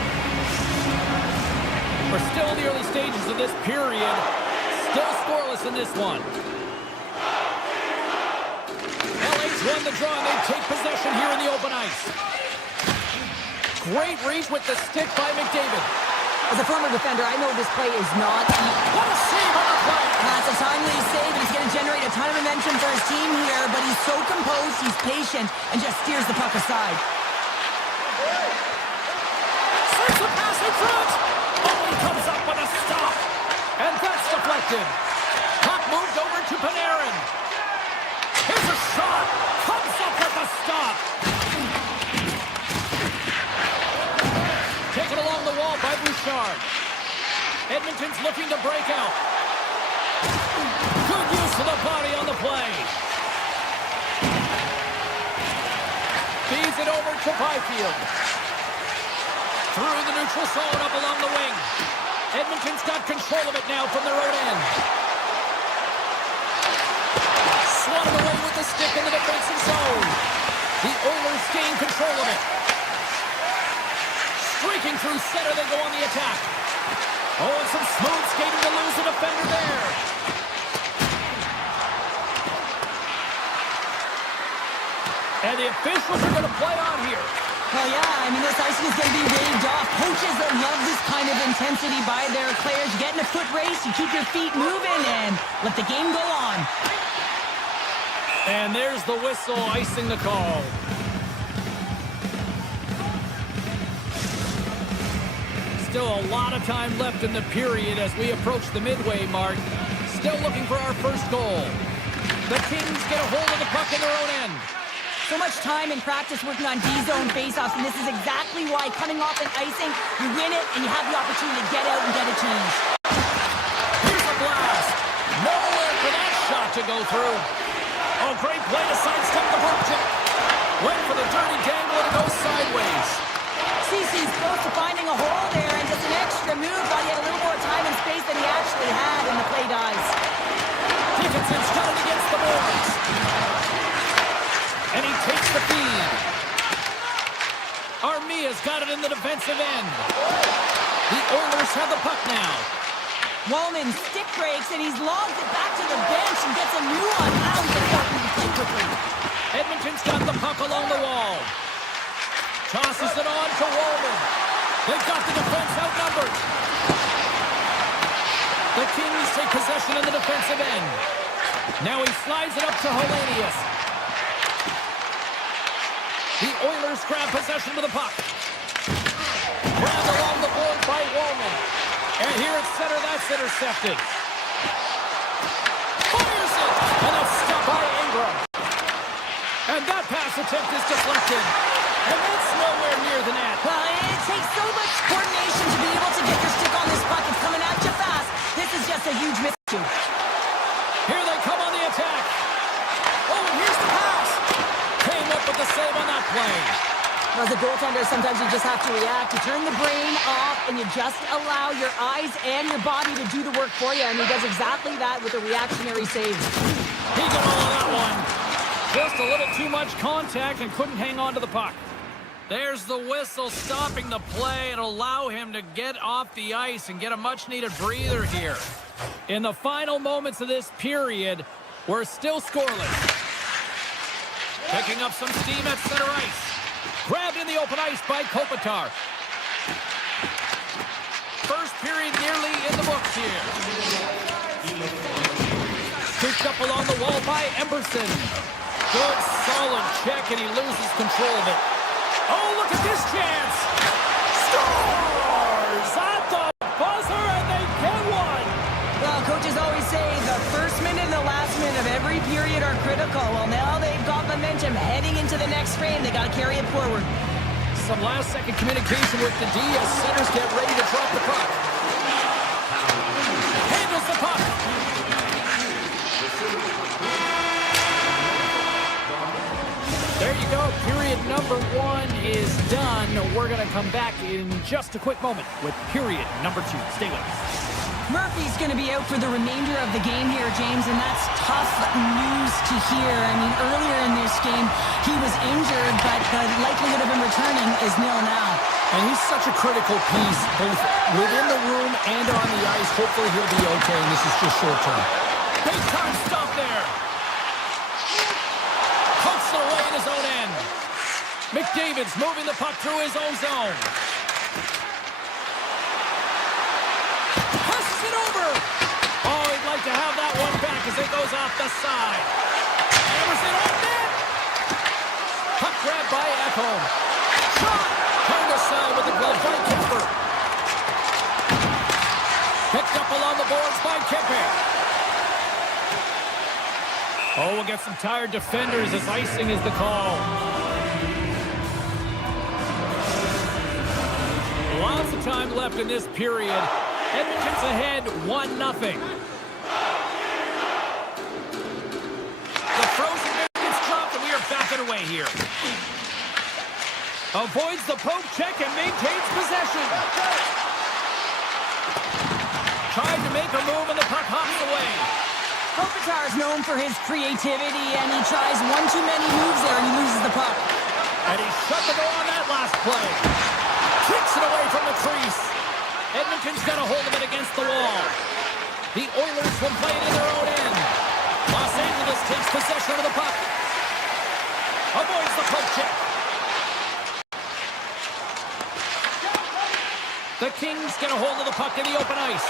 We're still in the early stages of this period. Still scoreless in this one. LA's won the draw, and they take possession here in the open ice. Great reach with the stick by McDavid. As a former defender, I know this play is not easy. What a save on the play! That's a timely save. He's going to generate a ton of momentum for his team here, but he's so composed, he's patient, and just steers the puck aside. Sends the pass in front! Oh, he comes up with a stop! And that's deflected. Puck moved over to Panarin. Here's a shot! Comes up with a stop! Taken along the wall by Bouchard. Edmonton's looking to break out. Good use of the body on the play. Feeds it over to Byfield. Through the neutral zone, up along the wing. Edmonton's got control of it now from their own end. Swatted away with the stick in the defensive zone. The Oilers gain control of it. Streaking through center, they go on the attack. Oh, and some smooth skating to lose a defender there. And the officials are going to play on here. Well, yeah, I mean, this icing is going to be waved off. Coaches that love this kind of intensity by their players. You get in a foot race, you keep your feet moving, and let the game go on. And there's the whistle, icing the call. Still a lot of time left in the period as we approach the midway mark. Still looking for our first goal. The Kings get a hold of the puck in their own end. So much time in practice working on D-zone faceoffs, and this is exactly why coming off an icing, you win it, and you have the opportunity to get out and get a change. Here's a blast. Nowhere for that shot to go through. Oh, great play to sidestep the puck check. Went for the dirty dangle and it goes sideways. CC's close to finding a hole there, and just an extra move. Thought he had a little more time and space than he actually had, and the play dies. Dickinson's got it against the boards. And he takes the feed. Armia's got it in the defensive end. The Oilers have the puck now. Wallman stick breaks, and he's logged it back to the bench and gets a new one. Wow, he gets out and play quickly. Edmonton's got the puck along the wall. Tosses it on to Wallman. They've got the defense outnumbered. The Kings take possession in the defensive end. Now he slides it up to Hellenius. The Oilers grab possession with the puck. Grabbed along the board by Wallman. And here at center, that's intercepted. Fires it! And that's stopped by Ingram. And that pass attempt is deflected. And that's nowhere near the net. Well, it takes so much coordination to be able to get your stick on this puck. It's coming at you fast. This is just a huge miscue. Here they come on the attack. Oh, and here's the pass. Came up with the save on that play. As a goaltender, sometimes you just have to react. You turn the brain off, and you just allow your eyes and your body to do the work for you. And he does exactly that with a reactionary save. He got all of that one. Just a little too much contact and couldn't hang on to the puck. There's the whistle stopping the play and allow him to get off the ice and get a much-needed breather here. In the final moments of this period, we're still scoreless. Picking up some steam at center ice. Grabbed in the open ice by Kopitar. First period nearly in the books here. Scooped up along the wall by Emberson. Good, solid check, and he loses control of it. Oh, look at this chance! Scores at the buzzer, and they get one! Well, coaches always say the first minute and the last minute of every period are critical. Well, now they've got the momentum heading into the next frame. They got to carry it forward. Some last-second communication with the D as centers get ready to drop the puck. Handles the puck. There you go. Period number 1 is done. We're going to come back in just a quick moment with period number 2. Stay with us. Murphy's going to be out for the remainder of the game here, James, and that's tough news to hear. I mean, earlier in this game, he was injured, but the likelihood of him returning is nil now. And he's such a critical piece, both within the room and on the ice. Hopefully he'll be okay, and this is just short term. Big time stop there. Pokes it away in his own end. McDavid's moving the puck through his own zone. Passes it over. Oh, he'd like to have that one back as it goes off the side. Hammers it on net. Puck grabbed by Ekholm. Shot. Turned aside with the glove by Kemper. Picked up along the boards by Kemper. Oh, we'll get some tired defenders as icing is the call. Lots of time left in this period. Edmonton's ahead 1-0. The frozen man gets dropped and we are backing away here. Avoids the poke check and maintains possession. Tried to make a move and the puck hops away. Kopitar is known for his creativity, and he tries one too many moves there, and he loses the puck. And he shut the door on that last play. Kicks it away from the crease. Edmonton's got a hold of it against the wall. The Oilers will play it in their own end. Los Angeles takes possession of the puck. Avoids the poke check. The Kings get a hold of the puck in the open ice.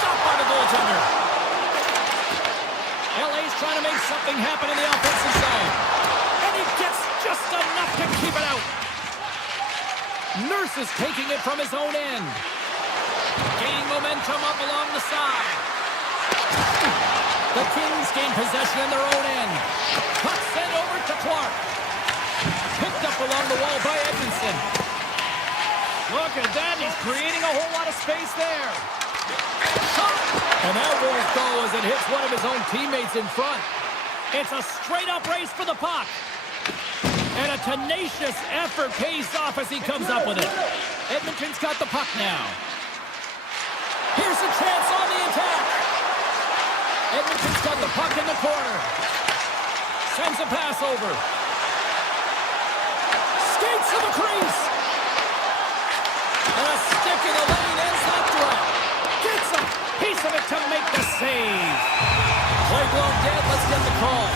Stopped by the goaltender. LA's trying to make something happen in the offensive zone. And he gets just enough to keep it out. Nurse is taking it from his own end. Gaining momentum up along the side. The Kings gain possession in their own end. Puck sent over to Clark. Picked up along the wall by Edmondson. Look at that. He's creating a whole lot of space there. Shot. And that won't go as it hits one of his own teammates in front. It's a straight-up race for the puck. And a tenacious effort pays off as he comes up with it. Edmonton's got the puck now. Here's a chance on the attack. Edmonton's got the puck in the corner. Sends a pass over. Skates to the crease. And a stick in the lane ends that threat. Gets a piece of it to make the save. Play blown dead. Let's get the call.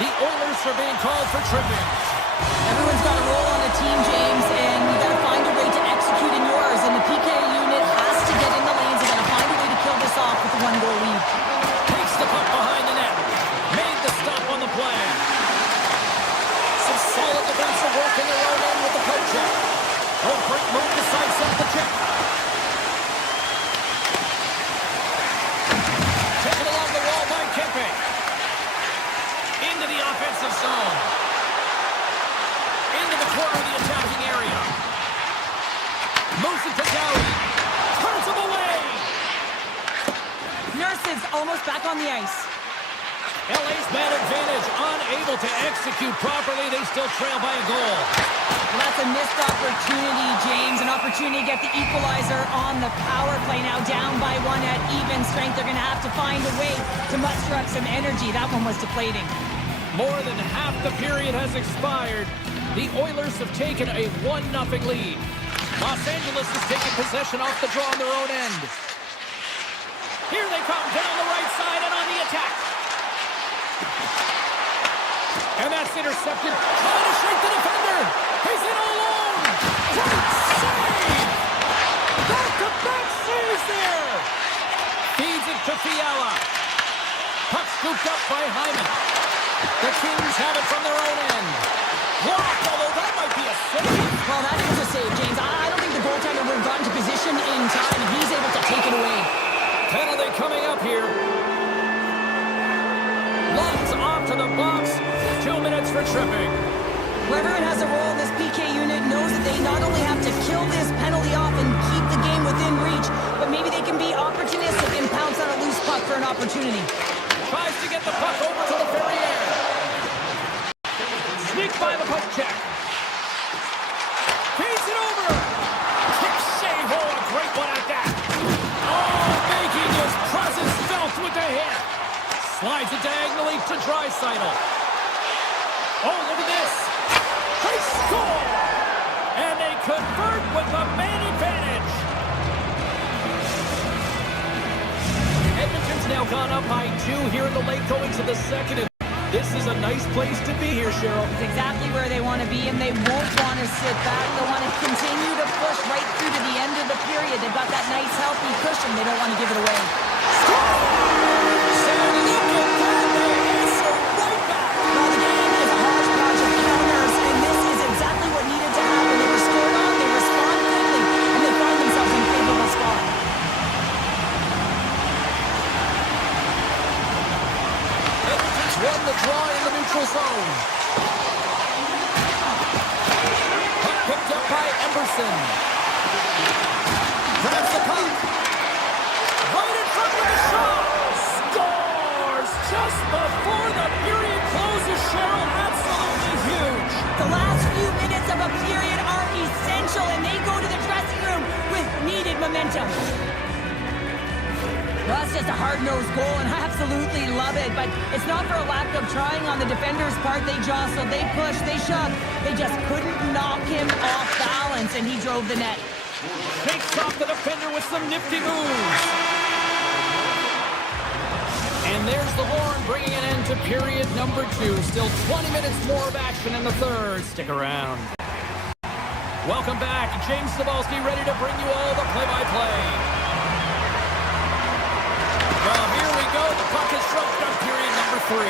The Oilers are being called for tripping. Everyone's got a role on the team, James, and you got to find a way to execute in yours. And the PK unit has to get in the lanes. They got to find a way to kill this off with a 1-goal lead. Takes the puck behind the net. Made the stop on the play. Some solid defensive work in their own end with the poke check. Oh, great move to sidestep the check. Taken along the wall by Kempe. Into the offensive zone. Into the corner of the attacking area. Moves it to Dowie. Turns him away. Nurse is almost back on the ice. LA's man advantage, unable to execute properly. They still trail by a goal. Well, that's a missed opportunity, James. An opportunity to get the equalizer on the power play. Now down by 1 at even strength. They're going to have to find a way to muster up some energy. That one was deflating. More than half the period has expired. The Oilers have taken a 1-0 lead. Los Angeles is taking possession off the draw on their own end. Here they come down the right side and on the attack. And that's intercepted. Trying to shake the defender. He's in all alone. Great save. Back-to-back saves there. Feeds it to Fiala. Puck scooped up by Hyman. The Kings have it from their own end. Blocked, although that might be a save. Well, that is a save, James. I don't think the goaltender would have gotten to position in time, and he's able to take it away. Penalty coming up here. Lungs the box. 2 minutes for tripping. Whoever has a role in this PK unit knows that they not only have to kill this penalty off and keep the game within reach, but maybe they can be opportunistic and pounce on a loose puck for an opportunity. Tries to get the puck over to the very end. Sneak by the puck check. Feeds it over. Kick save. Oh, a great one at that. Oh, making his presence felt with the hit. Slides it diagonally to Draisaitl. Oh, look at this. They score! And they convert with the man advantage. Edmonton's now gone up by 2 here in the late going to the second. This is a nice place to be here, Cheryl. It's exactly where they want to be, and they won't want to sit back. They want to continue to push right through to the end of the period. They've got that nice, healthy cushion. They don't want to give it away. Won the draw in the neutral zone. Puck picked up by Emberson. Grabs the puck. Right in front of the shot. Scores just before the period closes, Cheryl. Absolutely huge. The last few minutes of a period are essential, and they go to the dressing room with needed momentum. Well, that's just a hard-nosed goal, and I absolutely love it. But it's not for a lack of trying on the defender's part. They jostled, they pushed, they shoved. They just couldn't knock him off balance, and he drove the net. Takes off the defender with some nifty moves. And there's the horn, bringing an end to period number 2. Still 20 minutes more of action in the third. Stick around. Welcome back. James Cybulski ready to bring you all the play-by-play. Well, here we go. The puck is shoved on period number 3.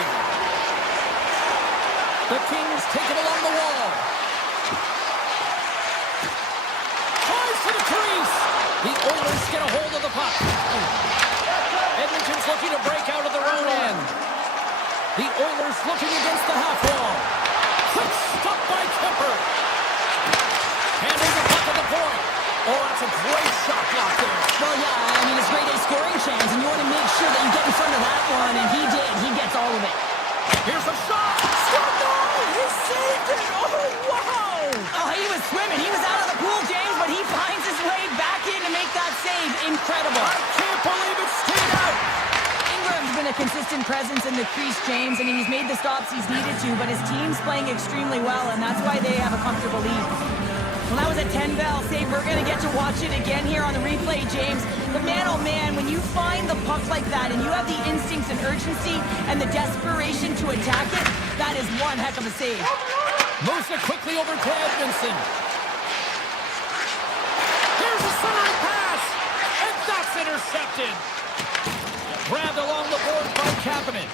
The Kings take it along the wall. Tries to the crease. The Oilers get a hold of the puck. Edmonton's looking to break out of their own end. The Oilers looking against the half wall. Quick stop by Kemper. Handles the puck at the point. Oh, that's a great shot block there. Well, yeah, I mean, it's great a scoring chance, and you want to make sure that you get in front of that one, and he did. He gets all of it. Here's a shot. He saved it. Oh, wow. Oh, he was swimming. He was out of the pool, James, but he finds his way back in to make that save. Incredible. I can't believe it stayed out. Ingram's been a consistent presence in the crease, James. I mean, he's made the stops he's needed to, but his team's playing extremely well, and that's why they have a comfortable lead. Well, that was a 10-bell save. We're going to get to watch it again here on the replay, James. But man, oh man, when you find the puck like that and you have the instincts and urgency and the desperation to attack it, that is one heck of a save. Moves it quickly over to Edmondson. Here's a centering pass, and that's intercepted. Grabbed along the board by Kapanen.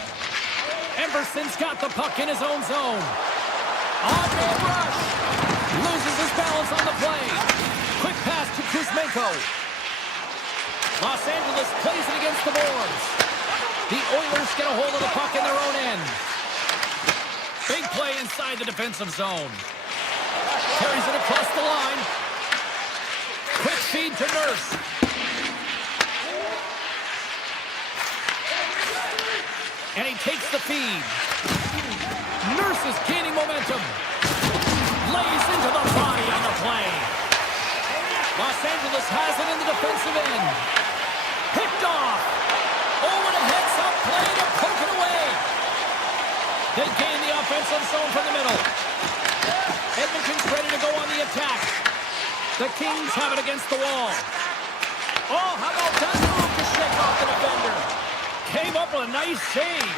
Emberson's got the puck in his own zone. On-man rush. Loses his balance on the play. Quick pass to Kuzmenko. Los Angeles plays it against the boards. The Oilers get a hold of the puck in their own end. Big play inside the defensive zone. Carries it across the line. Quick feed to Nurse. And he takes the feed. Nurse is gaining momentum. Lays into the body on the play. Los Angeles has it in the defensive end. Picked off. Over the heads-up play to poke it away. They gain the offensive zone from the middle. Edmonton's ready to go on the attack. The Kings have it against the wall. Oh, how about that move to shake off the defender? Came up with a nice save.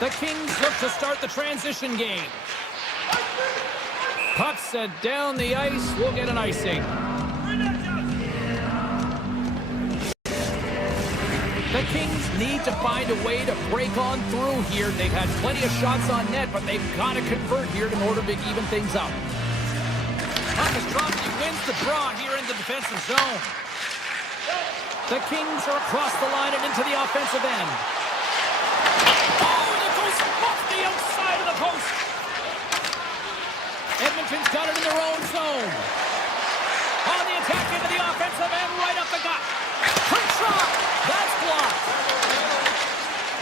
The Kings look to start the transition game. Puck set down the ice. We'll get an icing. The Kings need to find a way to break on through here. They've had plenty of shots on net, but they've got to convert here in order to even things up. Puck is dropped. He wins the draw here in the defensive zone. The Kings are across the line and into the offensive end. Oh, and it goes off the outside of the post. Edmonton's got it in their own zone. On the attack into the offensive end, right up the gut. Quick shot. That's blocked.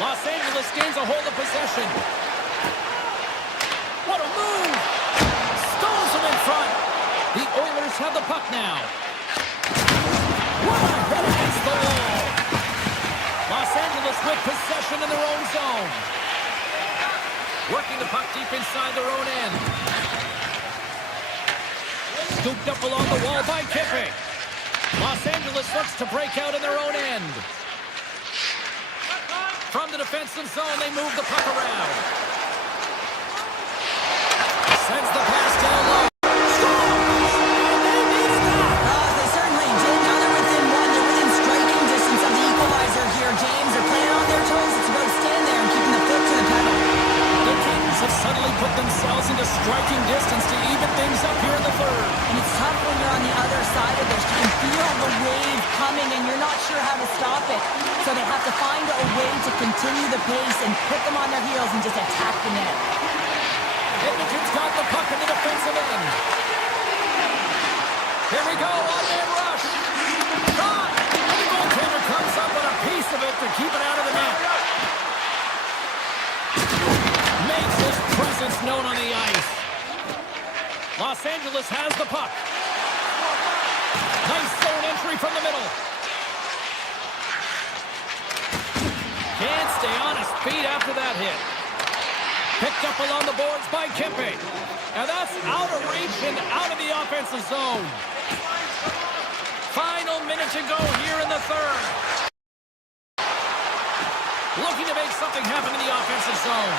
Los Angeles gains a hold of possession. What a move. Stones him in front. The Oilers have the puck now. What a hit against the wall. Los Angeles with possession in their own zone. Working the puck deep inside their own end. Scooped up along the wall by Kipping. Los Angeles looks to break out in their own end. From the defensive zone, they move the puck around. Sends the pass down low. Scores! And they needed that! They certainly did. Now they're within one. They're within striking distance of the equalizer here, James. They're playing on their toes. It's about staying there and keeping the foot to the pedal. The Kings have suddenly put themselves into striking distance to even things up here in the third. And it's tough when you're on the other side of this. You can feel the wave coming and you're not sure how to stop it. So they have to find a way to continue the pace and put them on their heels and just attack the net. Edmonton's got the puck in the defensive end. Here we go, on-man rush. Shot! And the goaltender comes up with a piece of it to keep it out of the net. Makes his presence known on the ice. Los Angeles has the puck. Nice zone entry from the middle. Can't stay on his feet after that hit. Picked up along the boards by Kipping. And that's out of reach and out of the offensive zone. Final minute to go here in the third. Looking to make something happen in the offensive zone.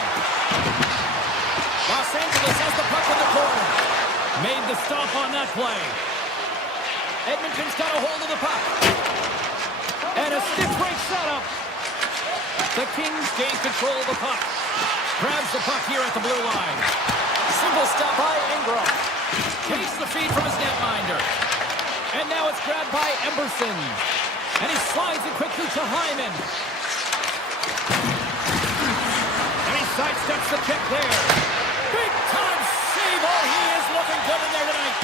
Los Angeles has the puck in the corner. Made the stop on that play. Edmonton's got a hold of the puck. And a stick break setup. The Kings gain control of the puck. Grabs the puck here at the blue line. Simple stop by Ingram. Takes the feed from his netminder. And now it's grabbed by Emberson. And he slides it quickly to Hyman. And he sidesteps the check there. Big time save. Oh, he is looking good in there tonight.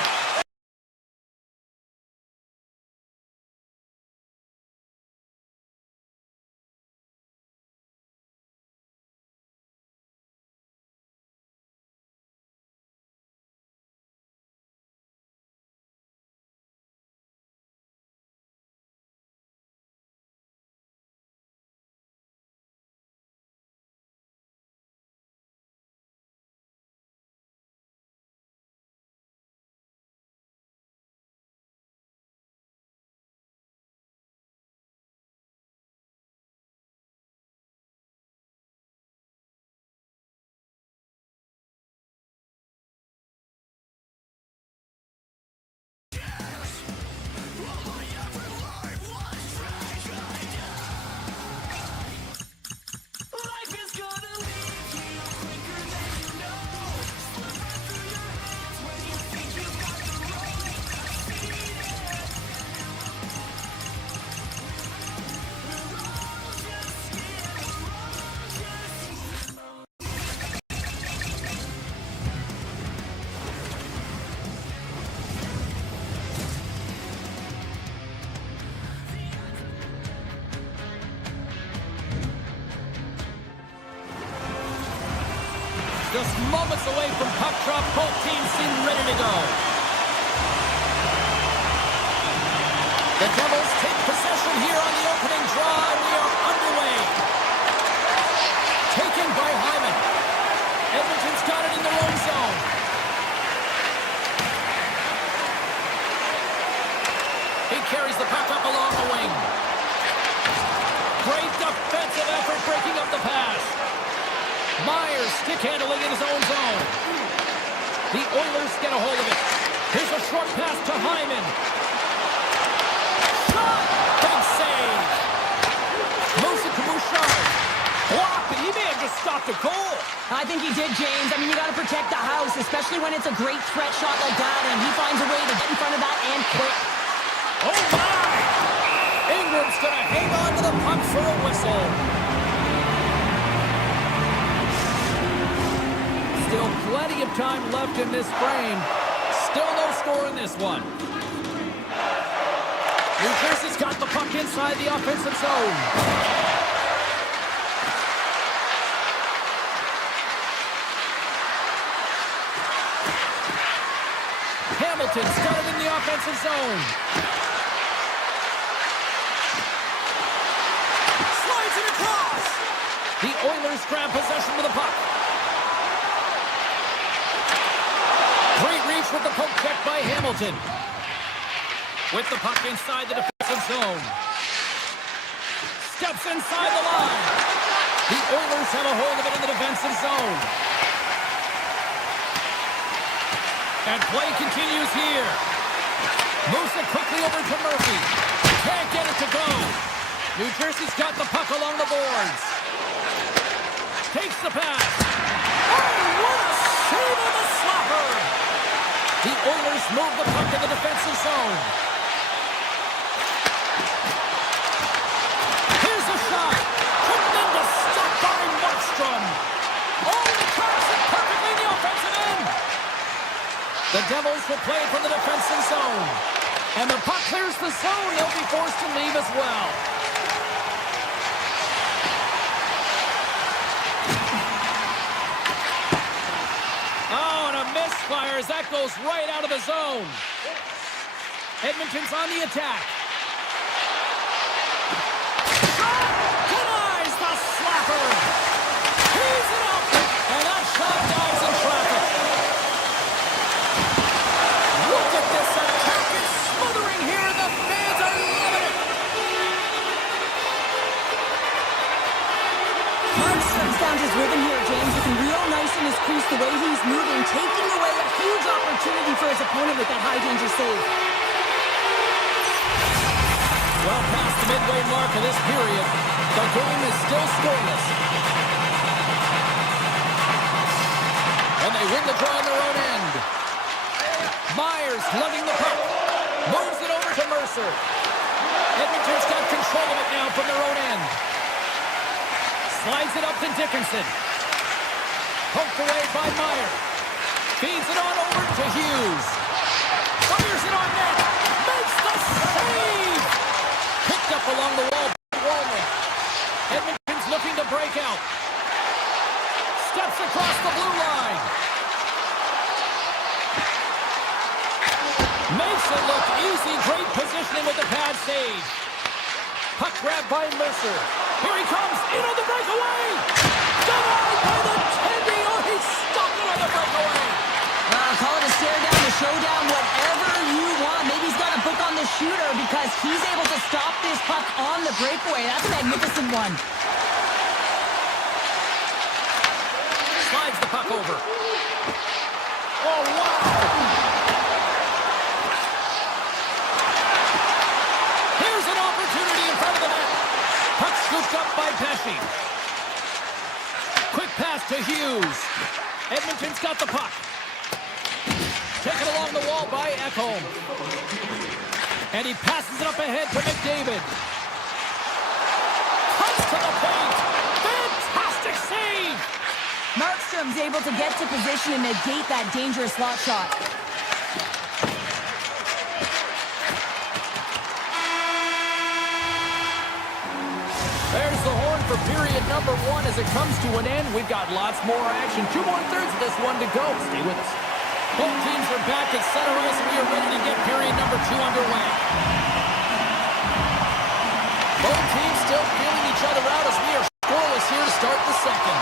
Just moments away from puck drop, both teams seem ready to go. The Devils take possession here on the opening draw, and we are underway. Taken by Hyman. Edmonton's got it in their own zone. He carries the puck up along the wing. Great defensive effort breaking up the pass. Myers stick handling in his own zone. The Oilers get a hold of it. Here's a short pass to Hyman. Shot! Big save. Moves it to Bouchard. Blocked, and he may have just stopped a goal. I think he did, James. I mean, you got to protect the house, especially when it's a great threat shot like that, and he finds a way to get in front of that and quick. Oh, my! Ingram's going to hang on to the puck for a whistle. Still plenty of time left in this frame. Still no score in this one. New Jersey's got the puck inside the offensive zone. Hamilton's got it in the offensive zone. Slides it across. The Oilers grab possession with the puck. Great reach with the poke check by Hamilton. With the puck inside the defensive zone. Steps inside the line. The Oilers have a hold of it in the defensive zone. And play continues here. Moves it quickly over to Murphy. Can't get it to go. New Jersey's got the puck along the boards. Takes the pass. Oh, what a save on the slapper. The Oilers move the puck in the defensive zone. Here's a shot. Tremendous stop by Markstrom. Oh, the tracks it perfectly in the offensive end. The Devils will play it from the defensive zone. And the puck clears the zone. They'll be forced to leave as well. Oh, and a misfire as that goes right out of the zone. Edmonton's on the attack. Denies the slapper. He's it up. And that shot dives in traffic. Look at this attack. It's smothering here, and the fans are loving it. Markstrom's found his rhythm here, James, looking real nice in his crease, the way he's moving, taking away a huge opportunity for his opponent with that high-danger save. Well past the midway mark of this period, the game is still scoreless. And they win the draw on their own end. Myers lugging the puck. Moves it over to Mercer. Edmonton's got control of it now from their own end. Slides it up to Dickinson. Poked away by Meyer. Feeds it on over to Hughes. Fires it on net. Makes the save. Picked up along the wall by Wallman. Edmonton's looking to break out. Steps across the blue line. Makes it look easy. Great positioning with the pad save. Puck grab by Mercer. Here he comes. In on the breakaway. Denied by the Tendy. Oh, he stopped it on the breakaway. Call it a stare down, a showdown, whatever you want. Maybe he's got a book on the shooter because he's able to stop this puck on the breakaway. That's a magnificent one. Slides the puck over. Oh, wow. Here's an opportunity in front of the net. Puck scooped up by Pesci. Quick pass to Hughes. Edmonton's got the puck. Taken along the wall by Ekholm. And he passes it up ahead to McDavid. Comes to the point. Fantastic save. Markstrom's able to get to position and negate that dangerous slot shot. There's the horn for period number 1 as it comes to an end. We've got lots more action. 2 more thirds of this one to go. Stay with us. Both teams are back at center ice, and we are ready to get period number 2 underway. Both teams still feeling each other out as we are scoreless here to start the second.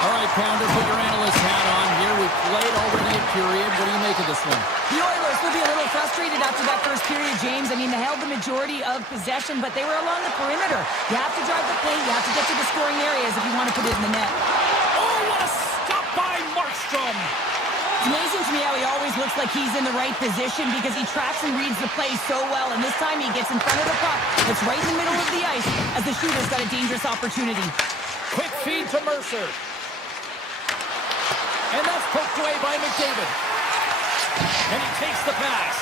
All right, Pounder, put your analyst hat on here. We've played already a period. What do you make of this one? The Oilers will be a little frustrated after that first period, James. I mean, they held the majority of possession, but they were along the perimeter. You have to drive the play. You have to get to the scoring areas if you want to put it in the net. Oh, what a stop by Markstrom. It's amazing to me how he always looks like he's in the right position because he tracks and reads the play so well. And this time he gets in front of the puck. It's right in the middle of the ice as the shooter's got a dangerous opportunity. Quick feed to Mercer. And that's poked away by McDavid. And he takes the pass.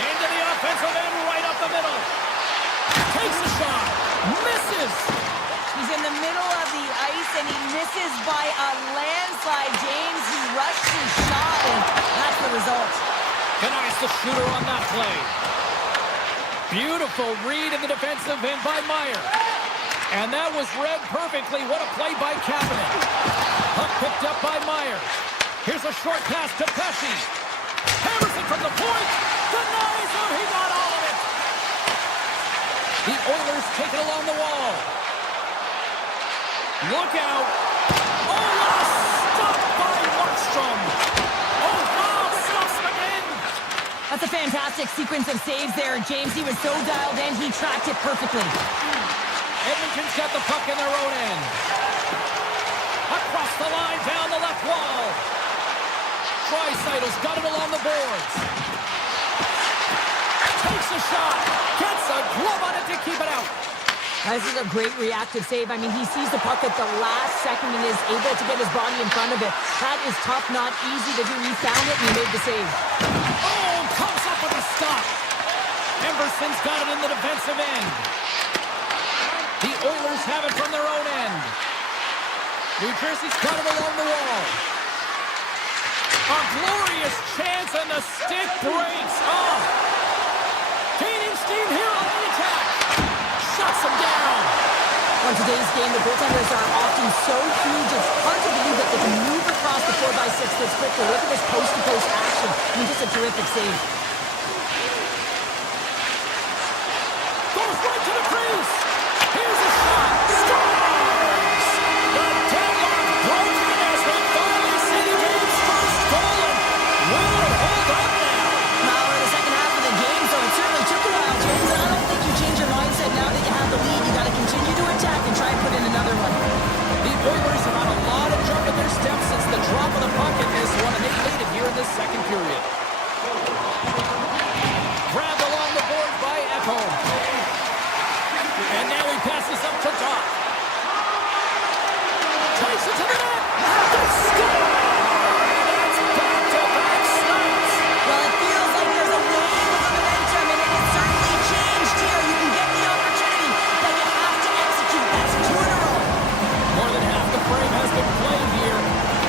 Into the defensive end right up the middle. Takes a shot. Misses. He's in the middle of the ice, and he misses by a landslide. James, he rushed his shot, and that's the result. Denies the shooter on that play. Beautiful read in the defensive end by Meyer. And that was read perfectly. What a play by Kapanen. Puck picked up by Meyer. Here's a short pass to Pesce. Hammers it from the point. Denies him. He got all of it. The Oilers take it along the wall. Look out. Oh, what a stop by Markstrom. Oh, wow, stops him again. That's a fantastic sequence of saves there. James, he was so dialed in, he tracked it perfectly. Edmonton's got the puck in their own end. Across the line, down the left wall. Draisaitl's got it along the boards. Takes a shot. Gets a glove on it to keep it out. This is a great reactive save. I mean, he sees the puck at the last second and is able to get his body in front of it. That is tough, not easy to do. He found it and he made the save. Oh, comes up with a stop. Emberson's got it in the defensive end. The Oilers have it from their own end. New Jersey's got it along the wall. A glorious chance and the stick breaks. Oh! Gaining steam here on the attack. Shuts him down. On today's game, the goaltenders are often so huge, it's hard to believe that they can move across the 4x6 this quickly. Look at this post-to-post action. I mean, just a terrific save. Goes right to the crease. Here's a shot. Scores! The deadlock broken as we finally see the game's first goal. And will it hold up now? Now, in the second half of the game, so it certainly took a while, James. And I don't think you change your mindset now that you have the lead. You got to continue to attack and try and put in another one. The Oilers have had a lot of jump in their steps since the drop of the puck in this one, and they lead it here in this second period. Grabbed along the board by Ekholm. And now he passes up to Top. Takes it to the net. They score! That's back-to-back snaps. Well, it feels like there's a wave of momentum, and it has certainly changed here. You can get the opportunity, but you have to execute. That's 2 in a row. More than half the frame has been played here.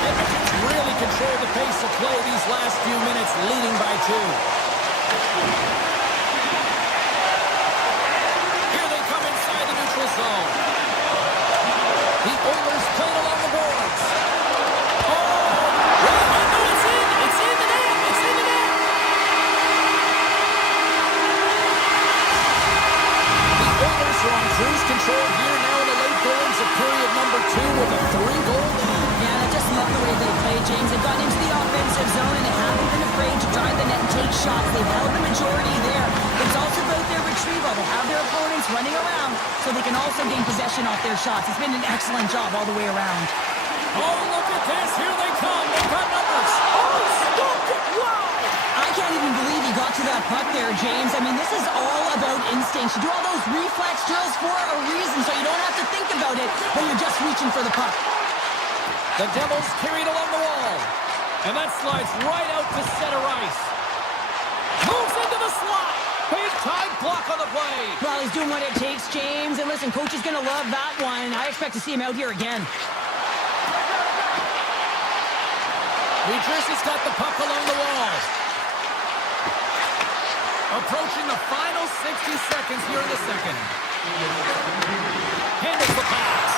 Edmonton's really controlled the pace of play these last few minutes, leading by 2. Here they come inside the neutral zone. The Oilers playing along the boards. Oh! No, it's in! It's in the net! It's in the net! The Oilers are on cruise control here now in the late goings of period number 2 with a 3-goal lead. Yeah, I just love the way they play, James. They've gotten into the offensive zone, and they haven't been afraid to drive the net and take shots. They've held the majority there. It's also about their retrieval. They have their opponents running around, so they can also gain possession off their shots. It's been an excellent job all the way around. Oh, look at this. Here they come. They've got numbers. Oh, stopped it. Wow. I can't even believe he got to that puck there, James. I mean, this is all about instinct. You do all those reflex drills for a reason, so you don't have to think about it when you're just reaching for the puck. The Devils carried along the wall. And that slides right out to center ice. Moves into the slot. Big time block on the play. Well, he's doing what it takes, James. And listen, coach is going to love that one. I expect to see him out here again. New Jersey's got the puck along the wall. Approaching the final 60 seconds here in the second. Handles the pass.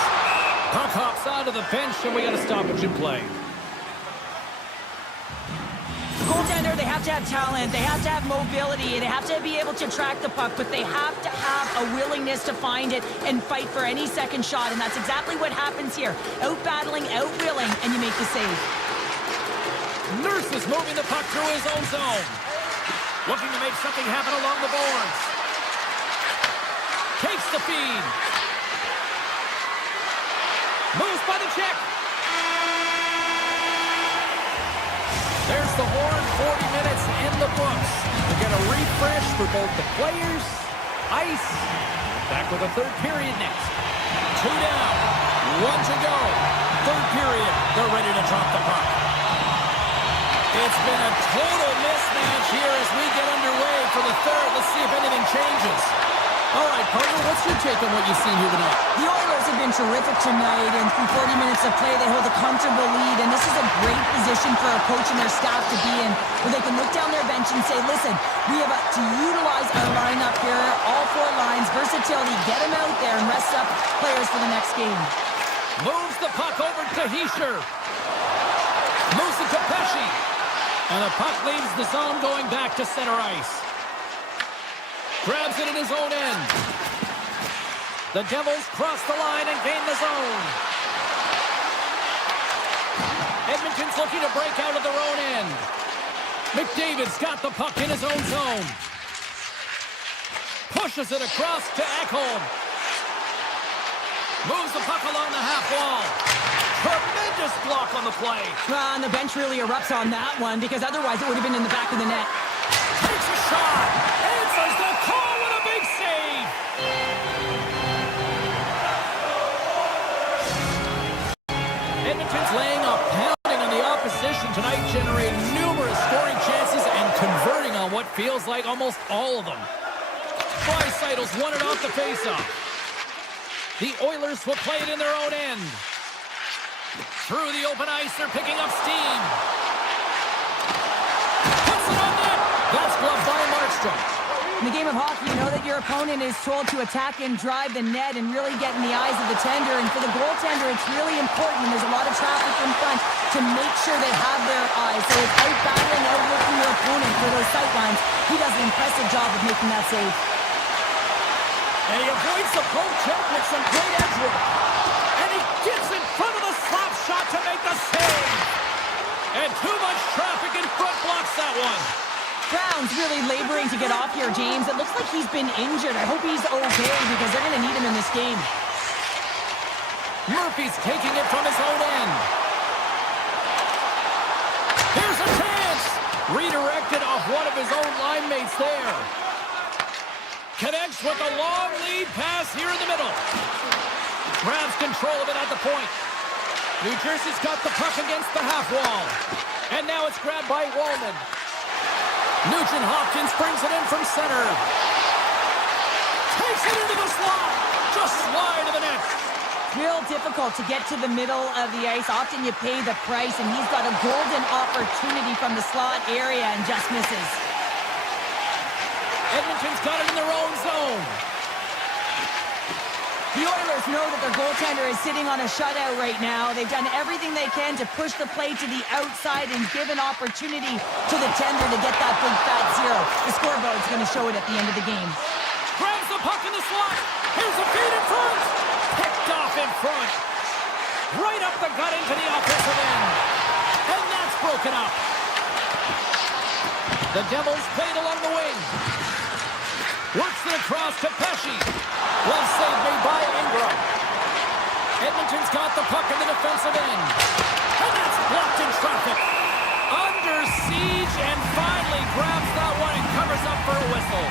Puck hops out of the bench, and we got a stoppage in play. Goaltender, they have to have talent, they have to have mobility, they have to be able to track the puck, but they have to have a willingness to find it and fight for any second shot, and that's exactly what happens here. Out-battling, out-willing, and you make the save. Nurse is moving the puck through his own zone. Looking to make something happen along the boards. Takes the feed. Moves by the check. There's the horn. 40 minutes in the books. We're going to refresh for both the players, ice. Back with a third period next. 2 down. 1 to go. Third period. They're ready to drop the puck. It's been a total mismatch here as we get underway for the third. Let's see if anything changes. All right, partner, what's your take on what you've seen here tonight? The Oilers have been terrific tonight, and through 40 minutes of play, they hold a comfortable lead, and this is a great position for a coach and their staff to be in, where they can look down their bench and say, listen, we have to utilize our lineup here, all four lines, versatility, get them out there and rest up players for the next game. Moves the puck over to Hischier. Moves it to Pesce. And the puck leaves the zone going back to center ice. Grabs it in his own end. The Devils cross the line and gain the zone. Edmonton's looking to break out of their own end. McDavid's got the puck in his own zone. Pushes it across to Ekholm. Moves the puck along the half wall. Tremendous block on the play. Well, and the bench really erupts on that one, because otherwise it would have been in the back of the net. Takes a shot. Answers the call with a big save. Edmonton's laying a pounding on the opposition tonight, generating numerous scoring chances and converting on what feels like almost all of them. Draisaitl's won it off the faceoff. The Oilers will play it in their own end. Through the open ice, they're picking up steam. Puts it on net. That's gloved by Markstrom. In the game of hockey, you know that your opponent is told to attack and drive the net and really get in the eyes of the tender. And for the goaltender, it's really important, and there's a lot of traffic in front, to make sure they have their eyes. So it's out-battling, outworking your opponent for those sight lines. He does an impressive job of making that save. And he avoids the poke check with some great edge work. And he gets in front of the slap shot to make the save. And too much traffic in front blocks that one. Brown's really laboring to get off here, James. It looks like he's been injured. I hope he's okay, because they're going to need him in this game. Murphy's taking it from his own end. Here's a chance. Redirected off one of his own line mates there. Connects with a long lead pass here in the middle. Grabs control of it at the point. New Jersey's got the puck against the half wall. And now it's grabbed by Wallman. Nugent-Hopkins brings it in from center. Takes it into the slot. Just slide to the net. Real difficult to get to the middle of the ice. Often you pay the price, and he's got a golden opportunity from the slot area and just misses. Edmonton's got it in their own zone. The Oilers know that their goaltender is sitting on a shutout right now. They've done everything they can to push the play to the outside and give an opportunity to the tender to get that big fat zero. The scoreboard's going to show it at the end of the game. Grabs the puck in the slot. Here's a feed in front. Picked off in front. Right up the gut into the offensive end. And that's broken up. The Devils played along the wing. Works it across to Pesce. Glove save made by Ingram. Edmonton's got the puck in the defensive end. And that's blocked in traffic. Under siege and finally grabs that one and covers up for a whistle.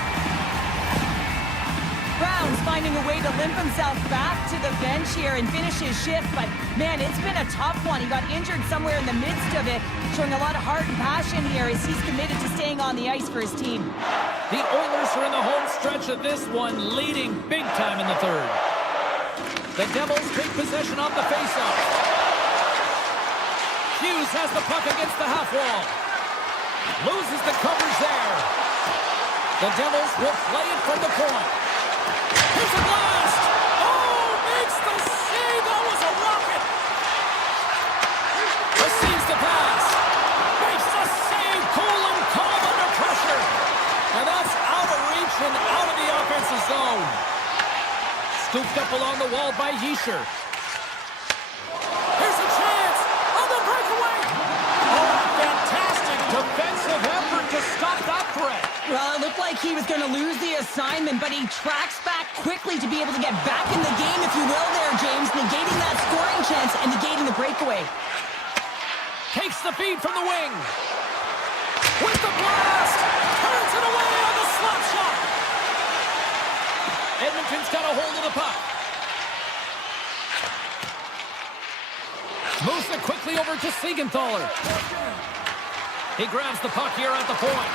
Brown's finding a way to limp himself back to the bench here and finish his shift, but man, it's been a tough one. He got injured somewhere in the midst of it, showing a lot of heart and passion here as he's committed to staying on the ice for his team. The Oilers are in the home stretch of this one, leading big time in the third. The Devils take possession off the faceoff. Hughes has the puck against the half wall. Loses the coverage there. The Devils will play it from the point. Here's a blast! Oh, makes the save! That was a rocket! Receives the pass. Makes the save! Cool and calm under pressure. And that's out of reach and out of the offensive zone. Scooped up along the wall by Hischier. Here's a chance! On the breakaway! Oh, fantastic defensive effort to stop that threat. Well, it looked like he was going to lose the assignment, but he tracks back quickly to be able to get back in the game, if you will there, James, negating that scoring chance and negating the breakaway. Takes the feed from the wing. With the blast! Turns it away on the slap shot! Edmonton's got a hold of the puck. Moves it quickly over to Siegenthaler. He grabs the puck here at the point.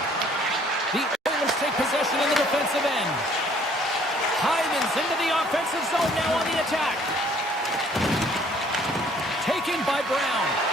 The Oilers take possession in the defensive end. Hyman's into the offensive zone now on the attack. Taken by Brown.